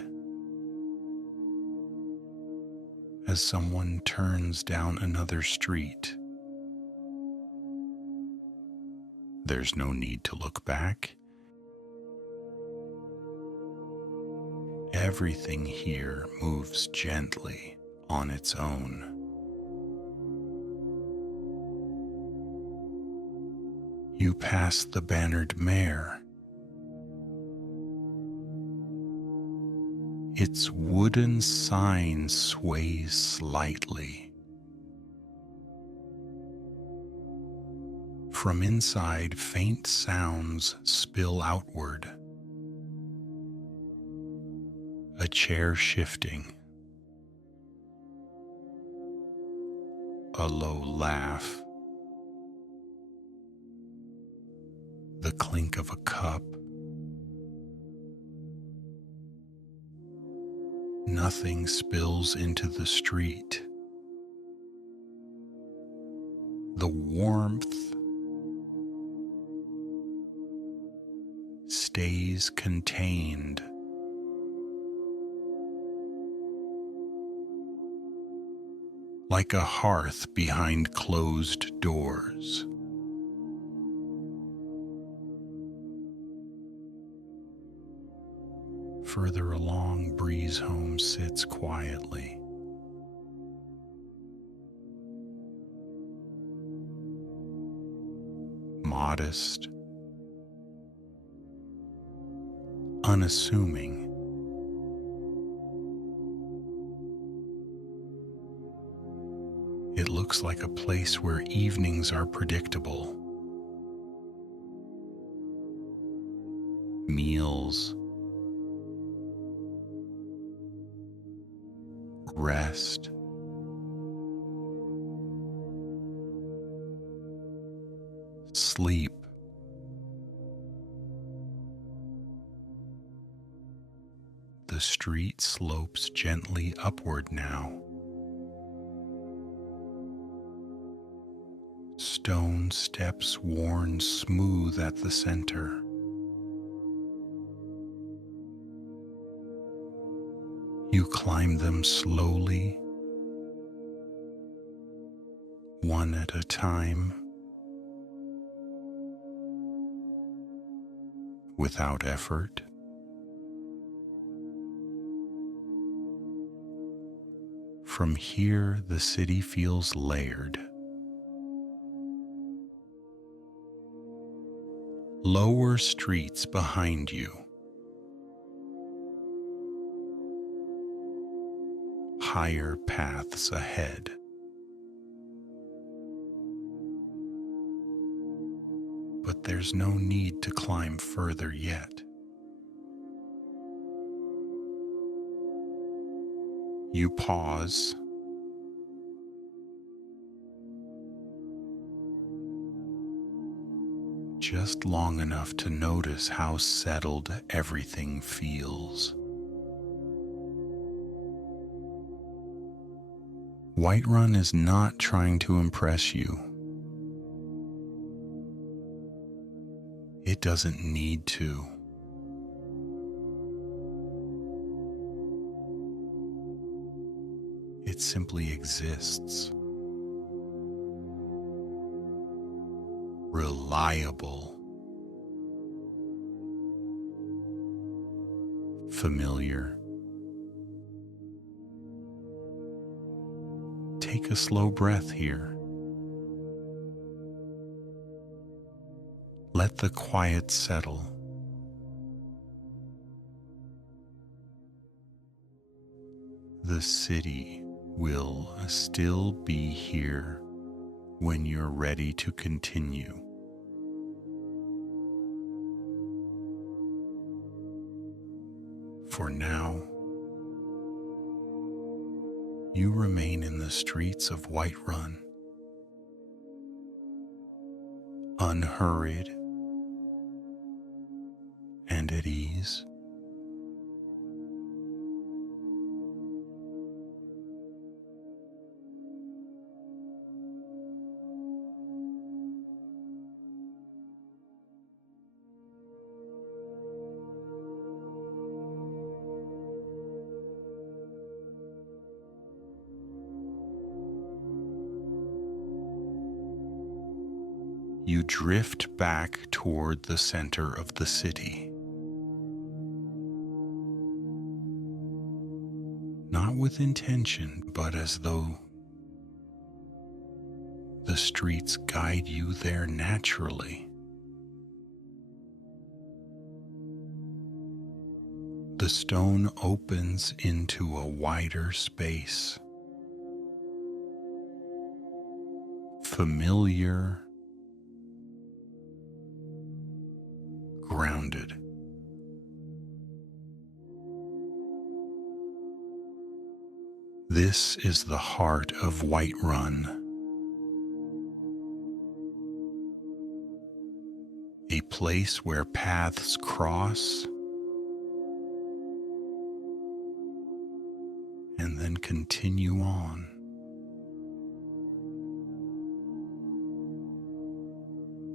as someone turns down another street. There's no need to look back. Everything here moves gently on its own. You pass the bannered mare. Its wooden sign sways slightly. From inside, faint sounds spill outward. A chair shifting. A low laugh. The clink of a cup. Nothing spills into the street. The warmth stays contained. Like a hearth behind closed doors. Further along, Breeze Home sits quietly. Modest, unassuming. It looks like a place where evenings are predictable. Meals, rest, sleep. The street slopes gently upward now. Stone steps worn smooth at the center. You climb them slowly, one at a time, without effort. From here, the city feels layered. Lower streets behind you. Higher paths ahead. But there's no need to climb further yet. You pause. Just long enough to notice how settled everything feels. Whiterun is not trying to impress you. It doesn't need to. It simply exists. reliable, familiar. Take a slow breath here. Let the quiet settle. The city will still be here when you're ready to continue. For now, you remain in the streets of Whiterun, unhurried and at ease. You drift back toward the center of the city. Not with intention, but as though the streets guide you there naturally. The stone opens into a wider space, familiar, grounded. This is the heart of Whiterun, a place where paths cross and then continue on.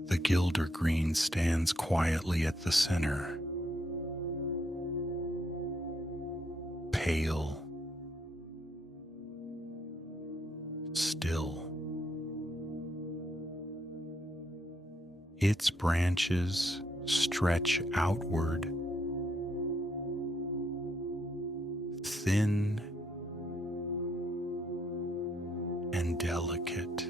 The Gilder Green stands quietly at the center, pale, still. Its branches stretch outward, thin and delicate,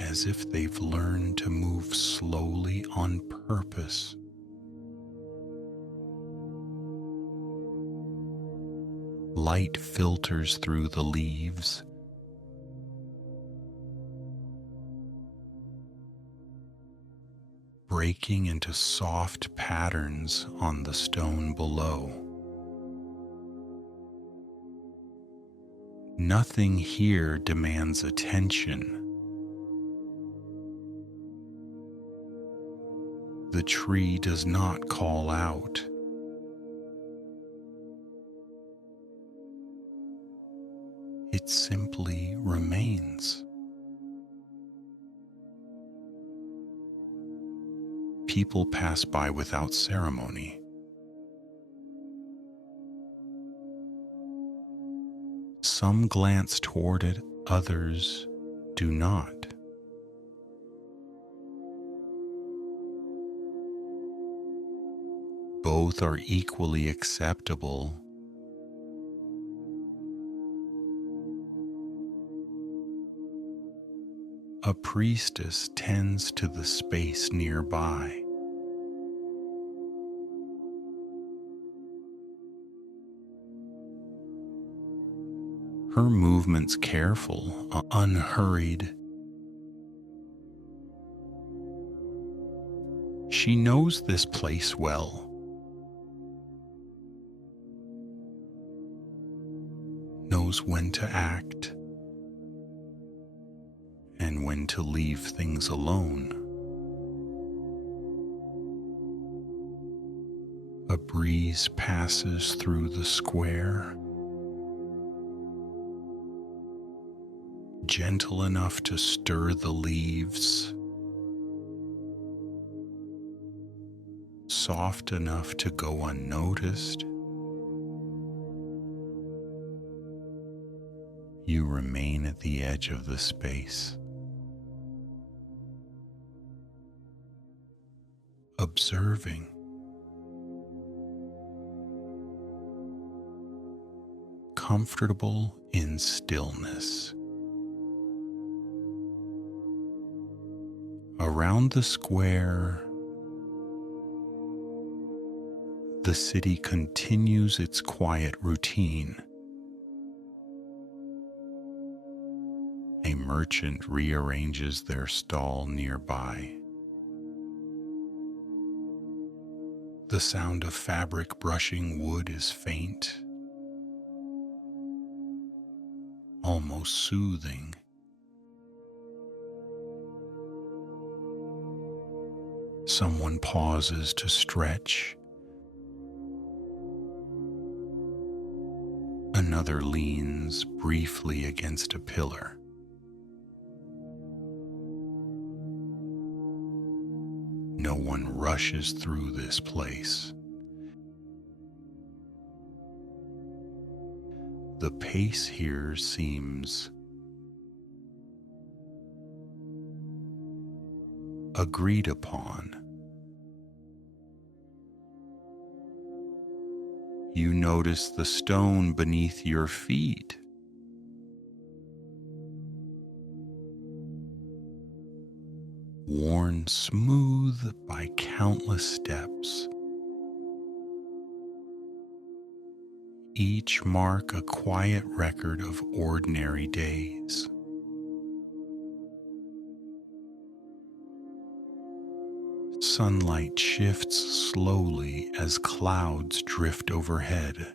as if they've learned to move slowly on purpose. Light filters through the leaves, breaking into soft patterns on the stone below. Nothing here demands attention. The tree does not call out. It simply remains. People pass by without ceremony. Some glance toward it, others do not. Both are equally acceptable. A priestess tends to the space nearby. Her movements careful, unhurried. She knows this place well. Knows when to act and when to leave things alone. A breeze passes through the square, gentle enough to stir the leaves, soft enough to go You remain at the edge of the space, observing, comfortable in stillness. Around the square, the city continues its quiet routine. A merchant rearranges their stall nearby. The sound of fabric brushing wood is faint, almost soothing. Someone pauses to stretch. Another leans briefly against a pillar. No one rushes through this place. The pace here seems agreed upon. You notice the stone beneath your feet. Worn smooth by countless steps. Each mark a quiet record of ordinary days. Sunlight shifts slowly as clouds drift overhead.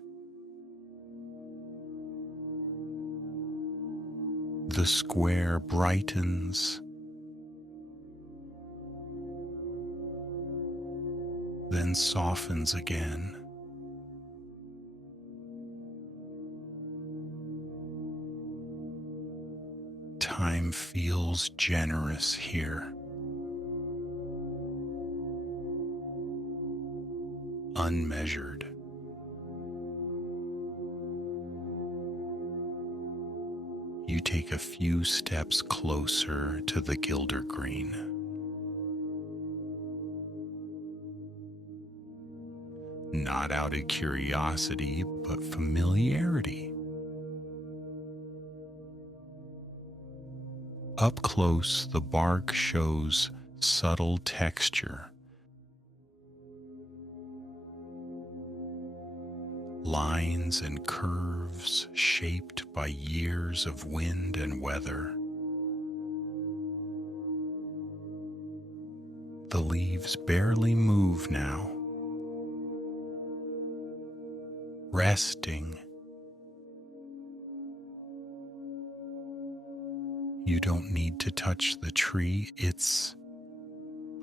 The square brightens, then softens again. Time feels generous here. Unmeasured. You take a few steps closer to the Gilder Green. Not out of curiosity, but familiarity. Up close, the bark shows subtle texture. Lines and curves shaped by years of wind and weather. The leaves barely move now, resting. You don't need to touch the tree, its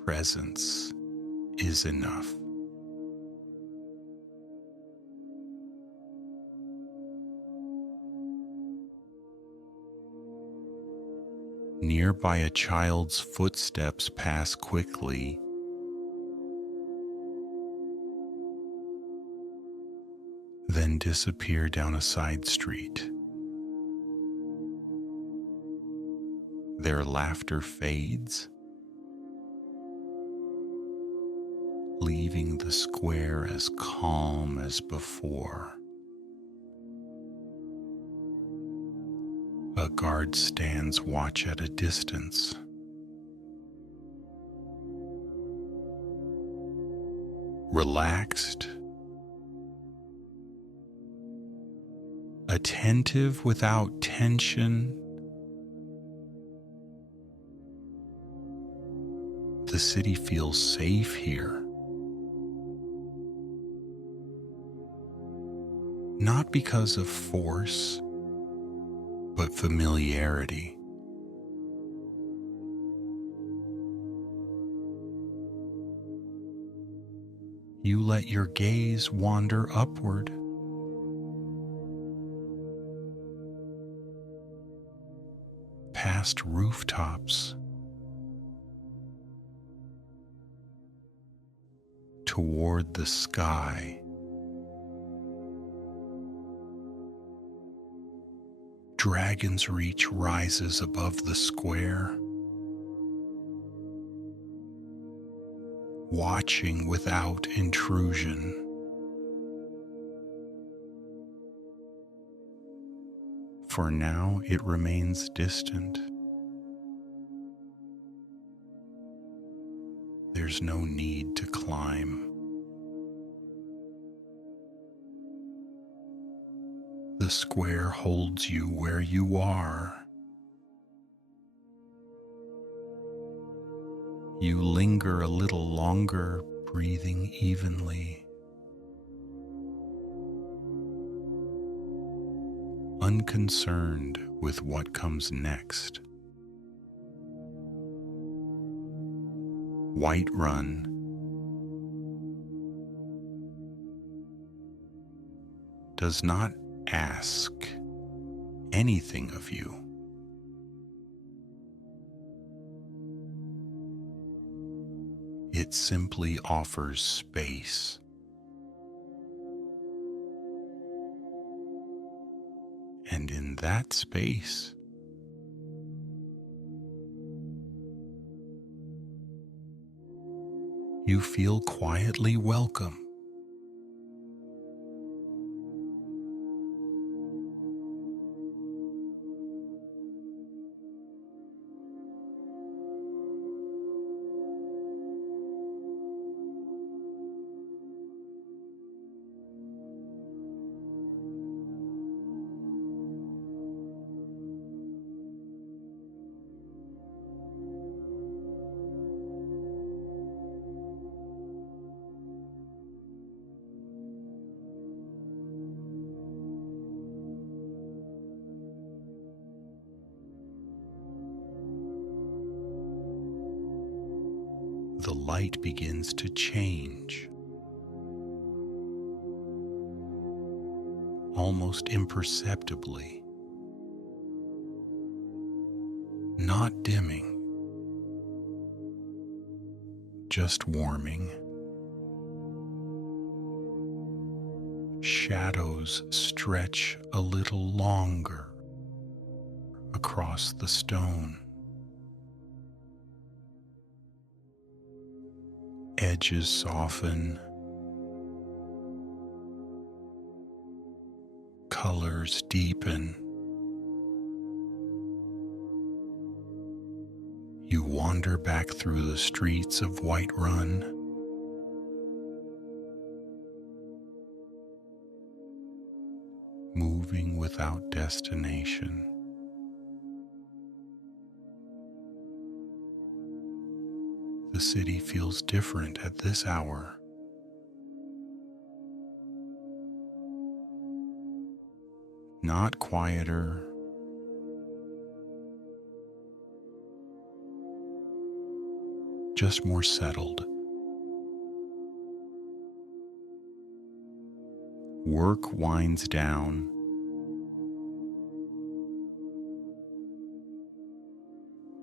presence is enough. Nearby, a child's footsteps pass quickly. Then disappear down a side street. Their laughter fades, leaving the square as calm as before. A guard stands watch at a distance. Relaxed, attentive without tension. The city feels safe here. Not because of force, but familiarity. You let your gaze wander upward. Past rooftops, toward the sky. Dragon's Reach rises above the square, watching without intrusion. For now, it remains distant. There's no need to climb. The square holds you where you are. You linger a little longer, breathing evenly, unconcerned with what comes next. Whiterun does not ask anything of you. It simply offers space. And in that space, you feel quietly welcome. The light begins to change, almost imperceptibly, not dimming, just warming. Shadows stretch a little longer across the stone. Edges soften, colors deepen. You wander back through the streets of Whiterun, moving without destination. The city feels different at this hour. Not quieter, just more settled. Work winds down.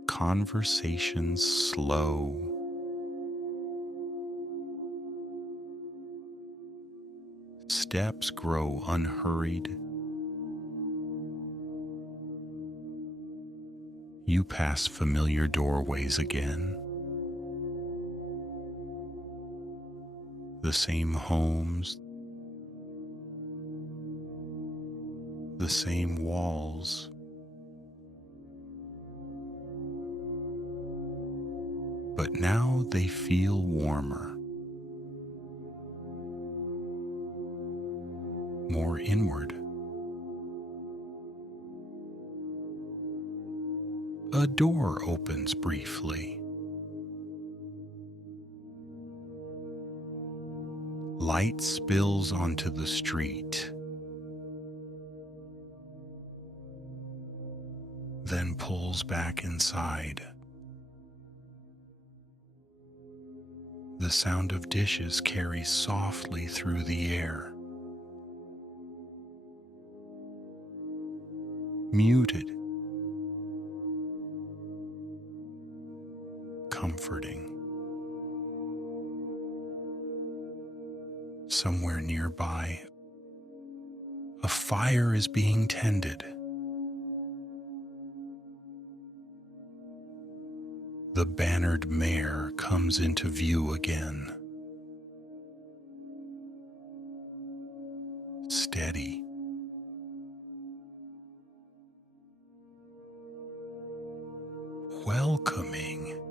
Conversations slow. Steps grow unhurried. You pass familiar doorways again. The same homes, the same walls. But now they feel warmer, more inward. A door opens briefly. Light spills onto the street, then pulls back inside. The sound of dishes carries softly through the air. Muted, comforting. Somewhere nearby, a fire is being tended. The bannered mare comes into view again. Steady. Welcoming.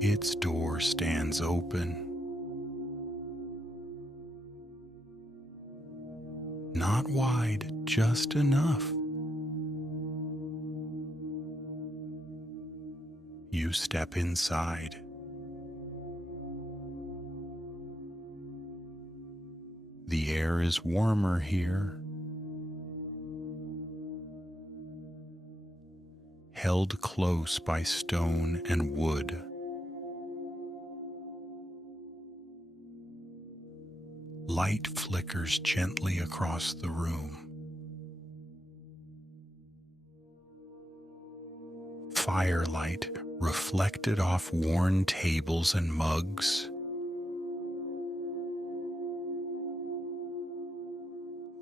Its door stands open. Not wide, just enough. You step inside. The air is warmer here. Held close by stone and wood. Light flickers gently across the room. Firelight reflected off worn tables and mugs.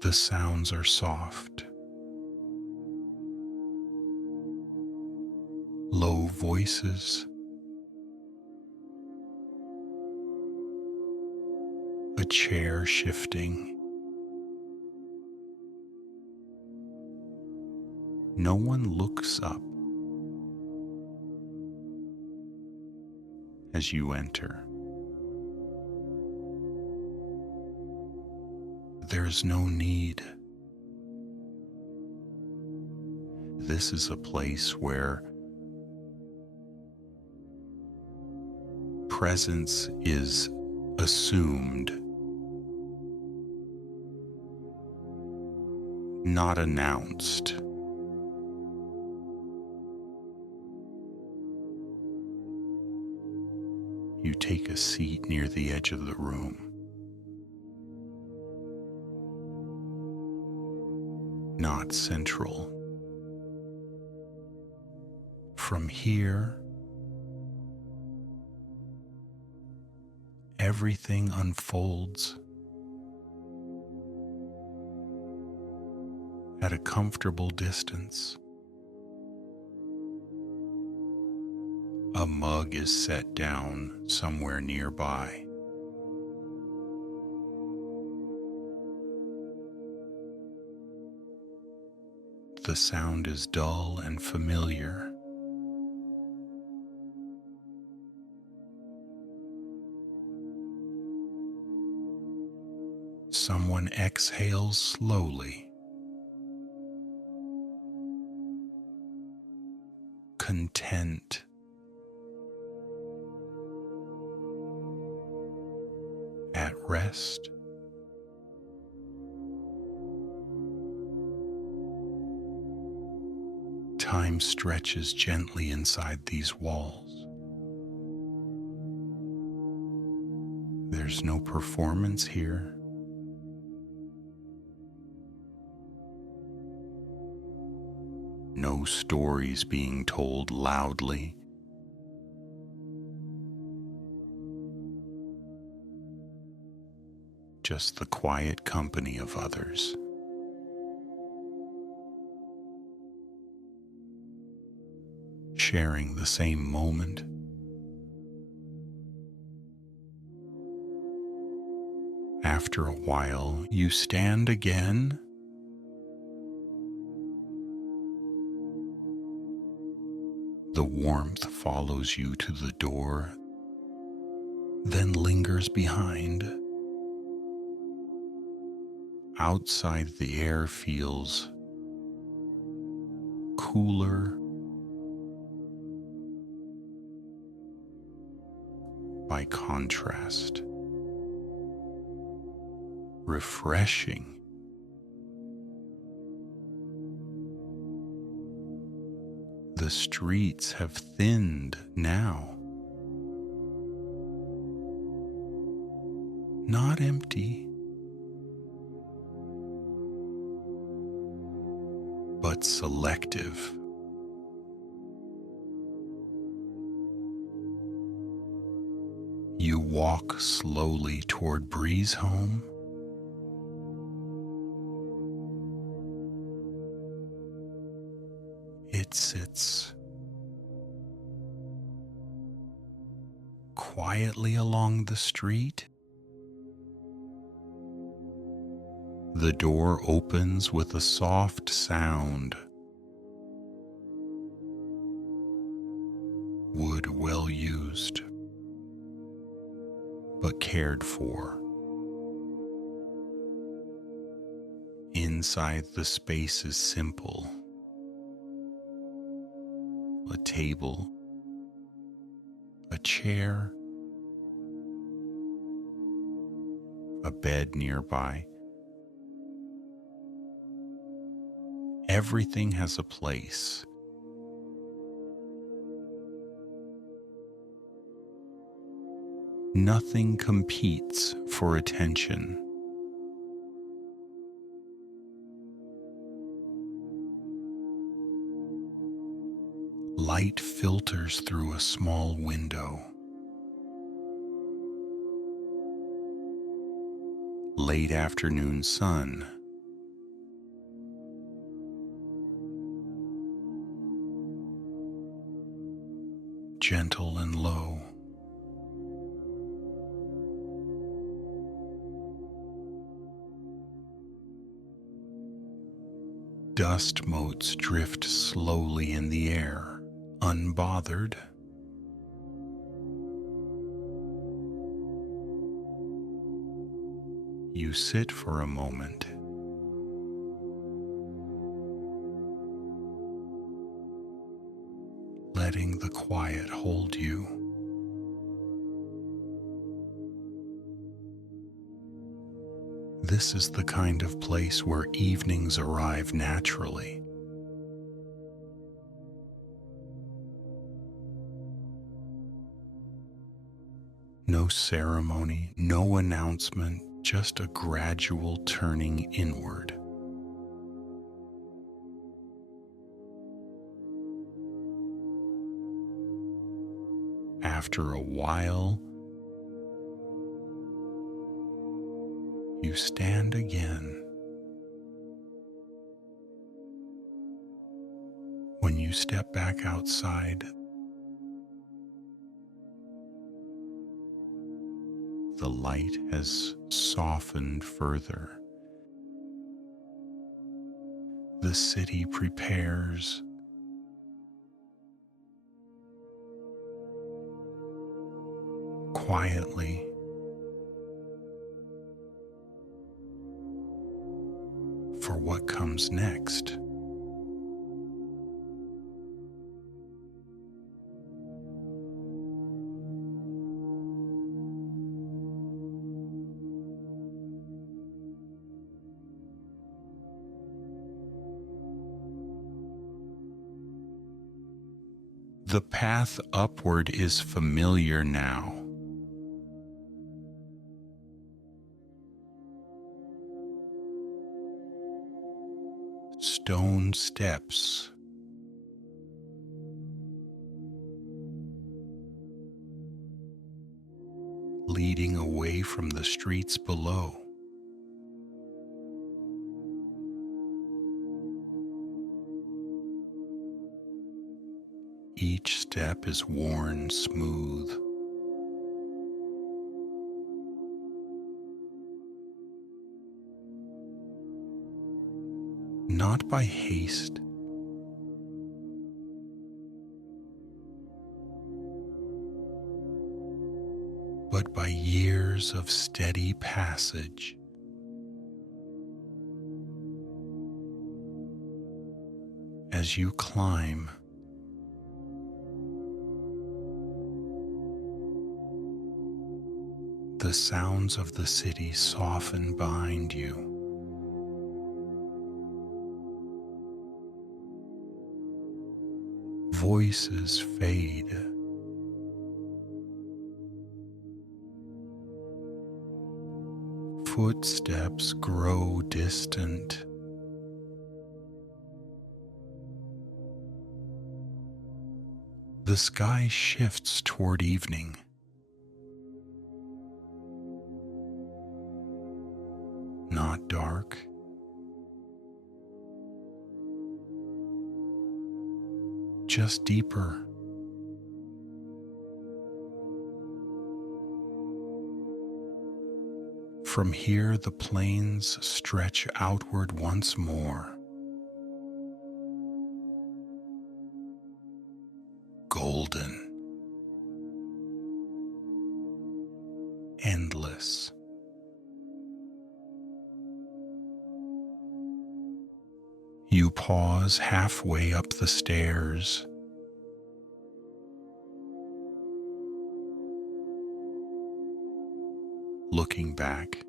The sounds are soft. Low voices. A chair shifting. No one looks up as you enter. There's no need. This is a place where presence is assumed, not announced. You take a seat near the edge of the room. Not central. From here, everything unfolds at a comfortable distance. A mug is set down somewhere nearby. The sound is dull and familiar. Someone exhales slowly. Content. At rest. Time stretches gently inside these walls. There's no performance here. No stories being told loudly. Just the quiet company of others. Sharing the same moment. After a while, you stand again. The warmth follows you to the door, then lingers behind. Outside, the air feels cooler, by contrast, refreshing. The streets have thinned now. Not empty, but selective. You walk slowly toward Bree's home. It sits quietly along the street. The door opens with a soft sound. Wood well used, but cared for. Inside, the space is simple. A table, a chair, a bed nearby. Everything has a place. Nothing competes for attention. Light filters through a small window. Late afternoon sun. Gentle and low. Dust motes drift slowly in the air, unbothered. You sit for a moment. Letting the quiet hold you. This is the kind of place where evenings arrive naturally. No ceremony, no announcement, just a gradual turning inward. After a while, you stand again. When you step back outside, the light has softened further. The city prepares. Quietly. For what comes next. The path upward is familiar now. Stone steps. Leading away from the streets below. Each step is worn smooth. Not by haste, but by years of steady passage. As you climb, the sounds of the city soften behind you. Voices fade. Footsteps grow distant. The sky shifts toward evening. Not dark, just deeper. From here, the plains stretch outward once more. Golden. Endless. You pause halfway up the stairs. Looking back.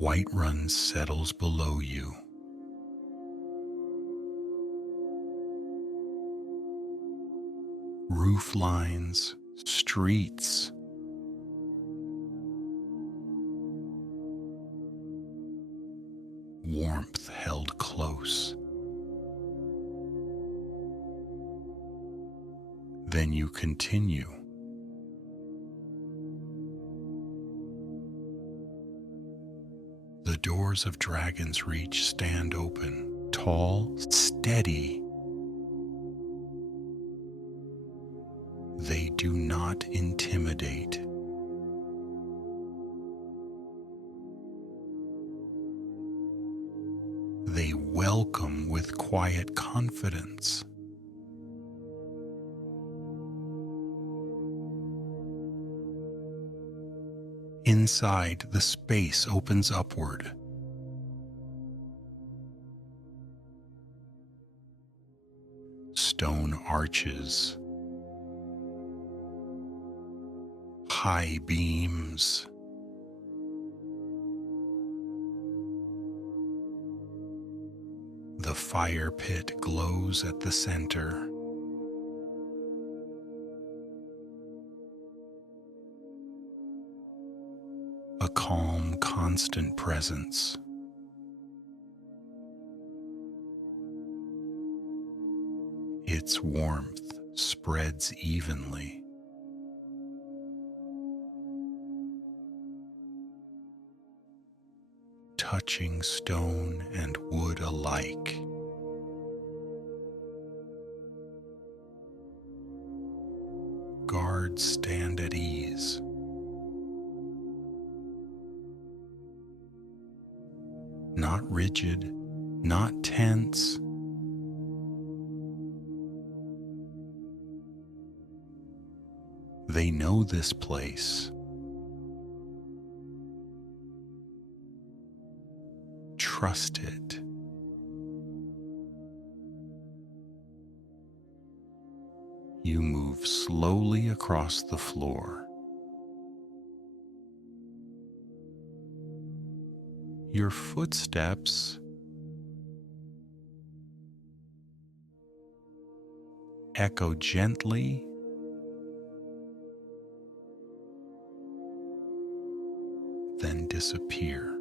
Whiterun settles below you. Roof lines, streets. Warmth held close. Then you continue. The doors of Dragon's Reach stand open, tall, steady. They do not intimidate. They welcome with quiet confidence. Inside, the space opens upward. Stone arches, high beams, the fire pit glows at the center. A calm, constant presence. Its warmth spreads evenly. Touching stone and wood alike. Guards stand at ease. Not rigid, not tense. They know this place. Trust it. You move slowly across the floor. Your footsteps echo gently then disappear.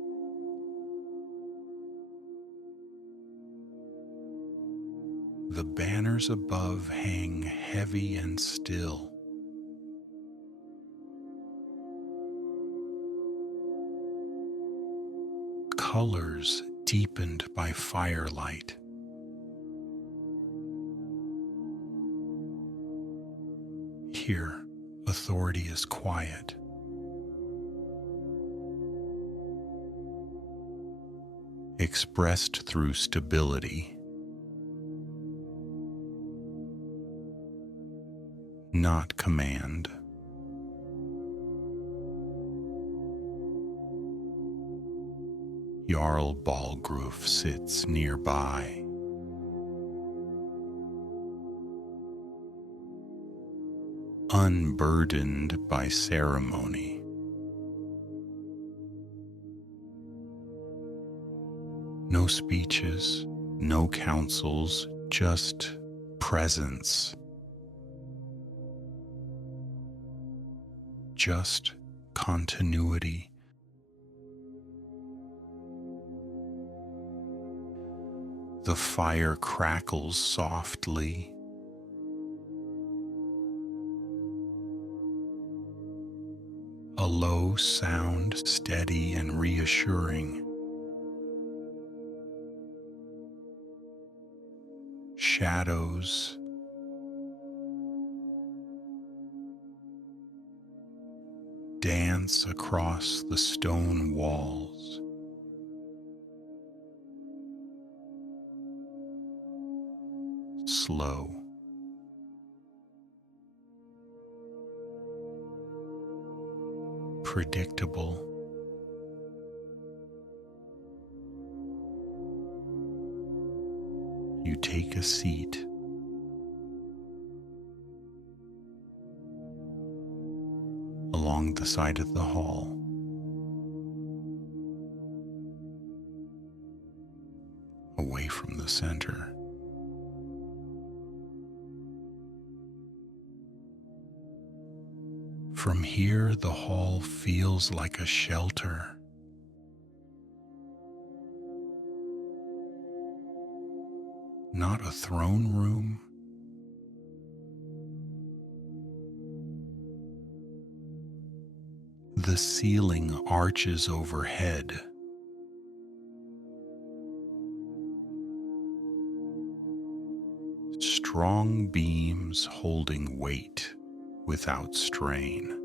The banners above hang heavy and still. Colors deepened by firelight. Here, authority is quiet. Expressed through stability. Not command. Jarl Balgruf sits nearby. Unburdened by ceremony. No speeches, no counsels, just presence. Just continuity. The fire crackles softly. A low sound, steady and reassuring. shadows dance across the stone walls. Slow, predictable, you take a seat along the side of the hall. Away from the center. From here, the hall feels like a shelter. Not a throne room. The ceiling arches overhead. Strong beams holding weight without strain.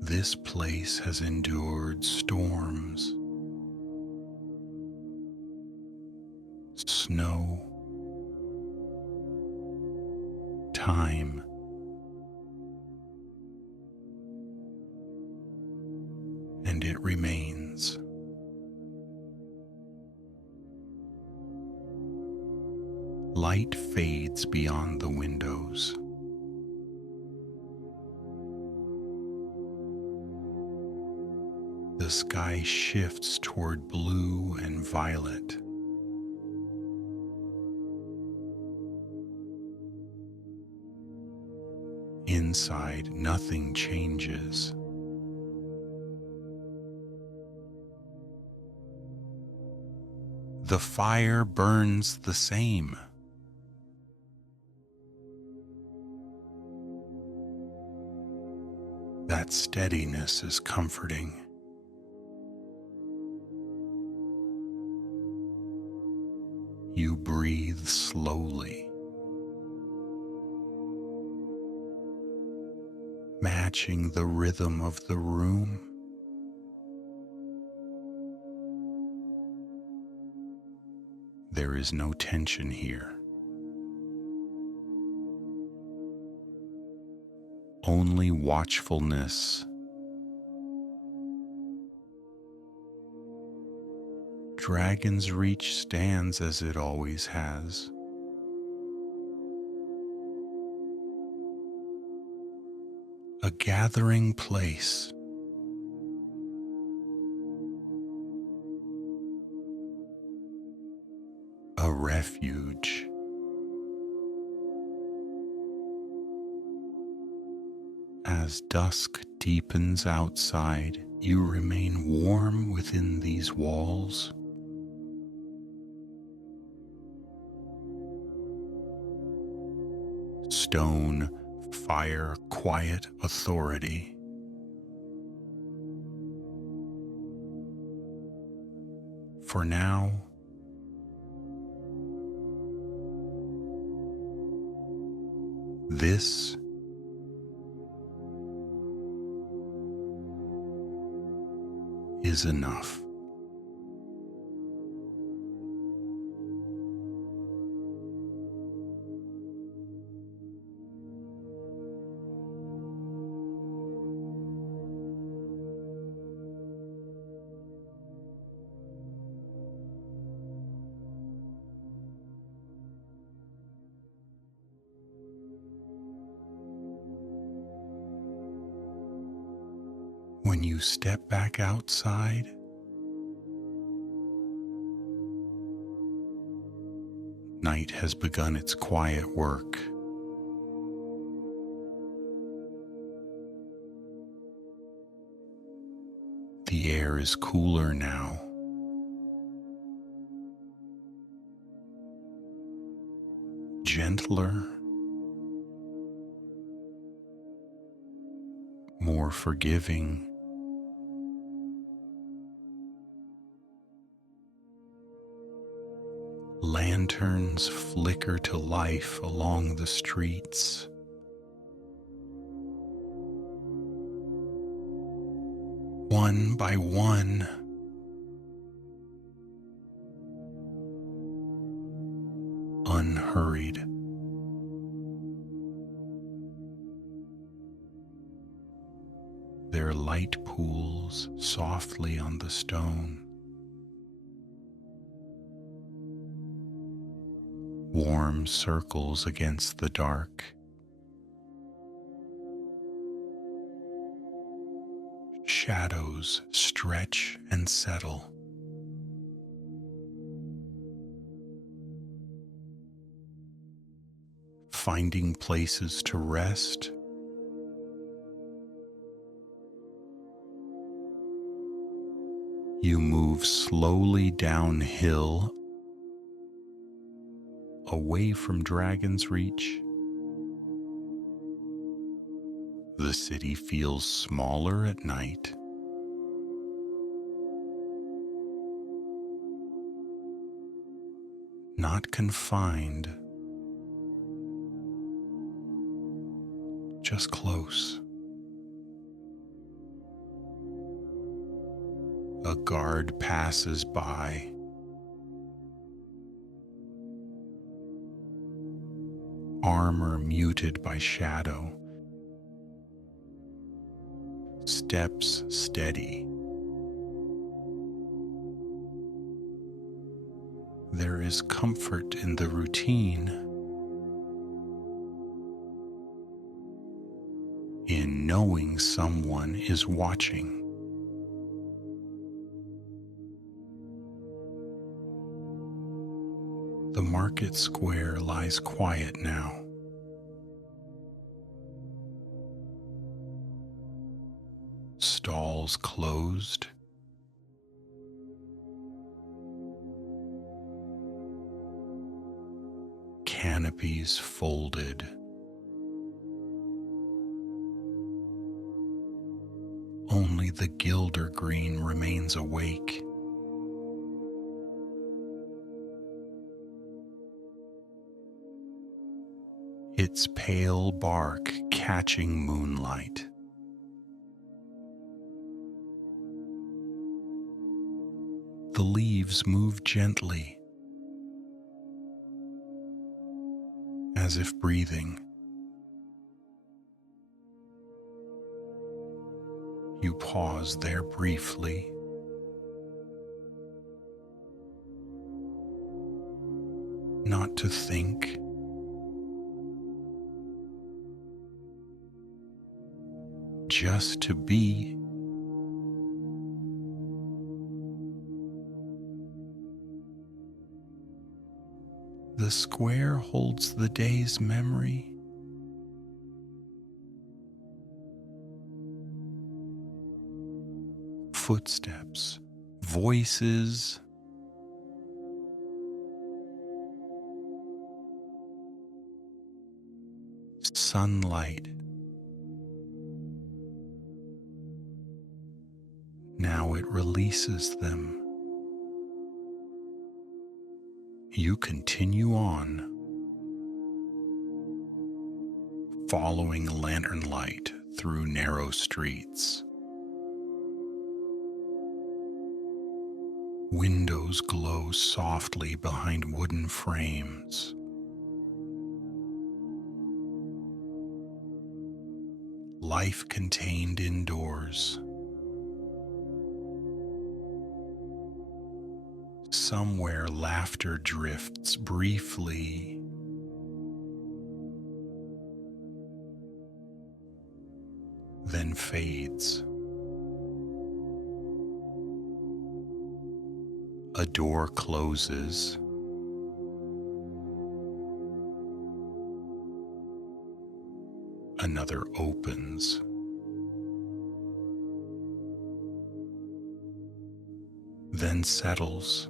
This place has endured storms, snow, time, and it remains. Light fades beyond the windows. The sky shifts toward blue and violet. Inside, nothing changes. The fire burns the same. That steadiness is comforting. You breathe slowly, matching the rhythm of the room. There is no tension here. Only watchfulness. Dragon's Reach stands as it always has. A gathering place. A refuge. As dusk deepens outside, you remain warm within these walls. Stone, fire, quiet authority. For now, this is enough. When you step back outside, night has begun its quiet work. The air is cooler now. Gentler, more forgiving. lanterns flicker to life along the streets. One by one, unhurried. Their light pools softly on the stone. Warm circles against the dark. Shadows stretch and settle. Finding places to rest. You move slowly downhill, away from Dragon's Reach. The city feels smaller at night. Not confined, just close. A guard passes by. Armor muted by shadow. Steps steady. There is comfort in the routine, in knowing someone is watching. The market square lies quiet now. Stalls closed. Canopies folded. Only the gilder green remains awake. Its pale bark catching moonlight. The leaves move gently, as if breathing. You pause there briefly. Not to think, just to be. The square holds the day's memory. Footsteps, voices, sunlight. Now it releases them. You continue on, following lantern light through narrow streets. Windows glow softly behind wooden frames. Life contained indoors. Somewhere laughter drifts briefly. Then fades. A door closes. Another opens. Then settles.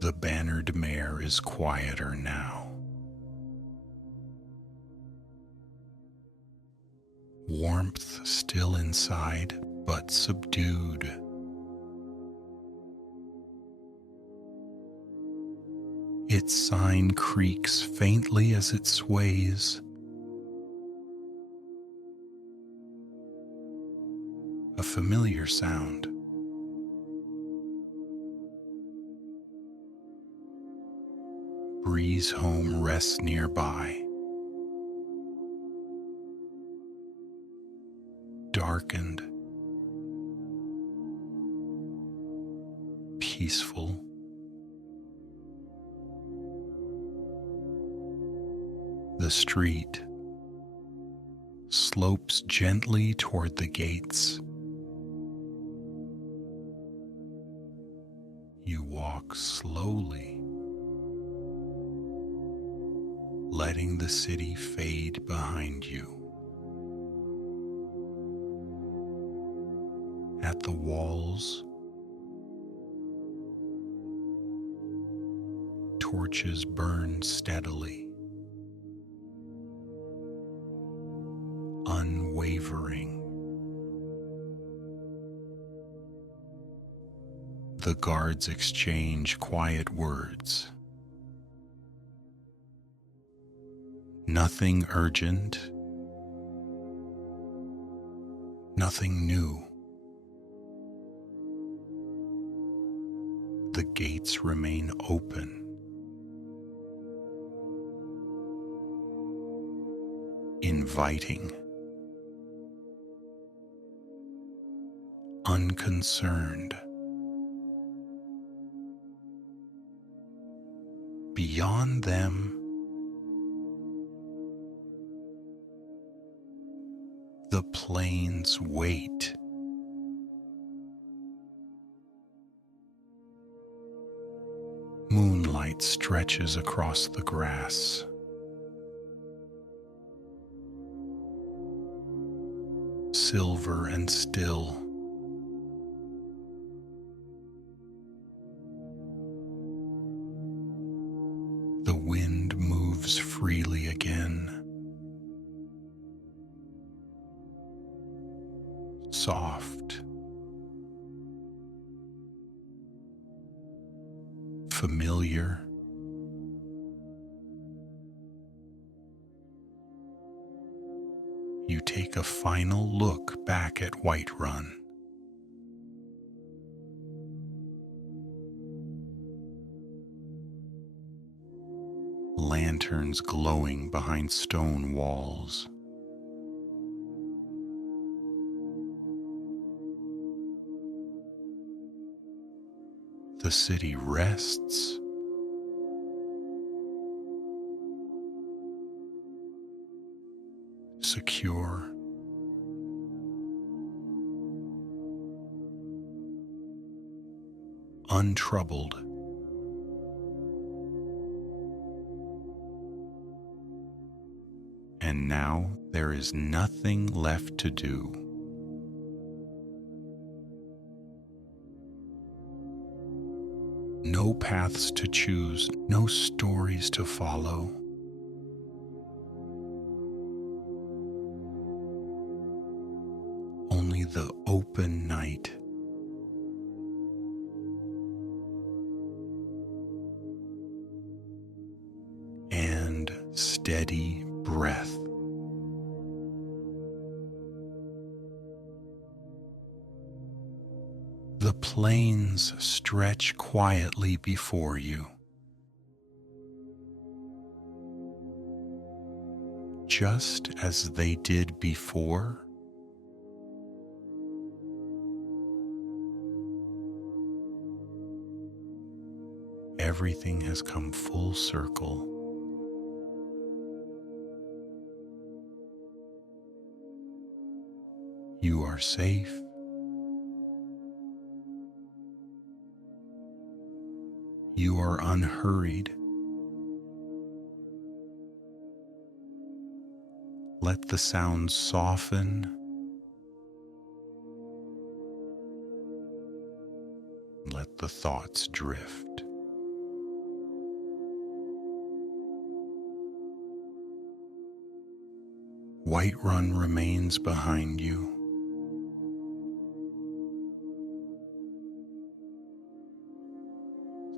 The bannered mare is quieter now. Warmth still inside, but subdued. Its sign creaks faintly as it sways. A familiar sound. Breeze home rests nearby. Darkened. Peaceful. The street slopes gently toward the gates. You walk slowly, letting the city fade behind you. At the walls, torches burn steadily, unwavering. The guards exchange quiet words. Nothing urgent, nothing new. The gates remain open. Inviting. Unconcerned. Beyond them, the plains wait. Moonlight stretches across the grass. Silver and still. The wind moves freely again. Soft. Familiar. You take a final look back at Whiterun. Lanterns glowing behind stone walls. The city rests. Secure. Untroubled. And now there is nothing left to do. No paths to choose, no stories to follow. Only the open night. And steady breath. The plains stretch quietly before you. Just as they did before. Everything has come full circle. You are safe. You are unhurried. Let the sounds soften. Let the thoughts drift. Whiterun remains behind you.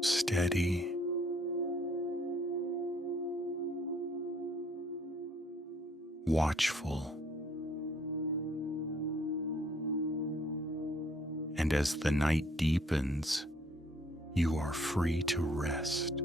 Steady, watchful. And as the night deepens, you are free to rest.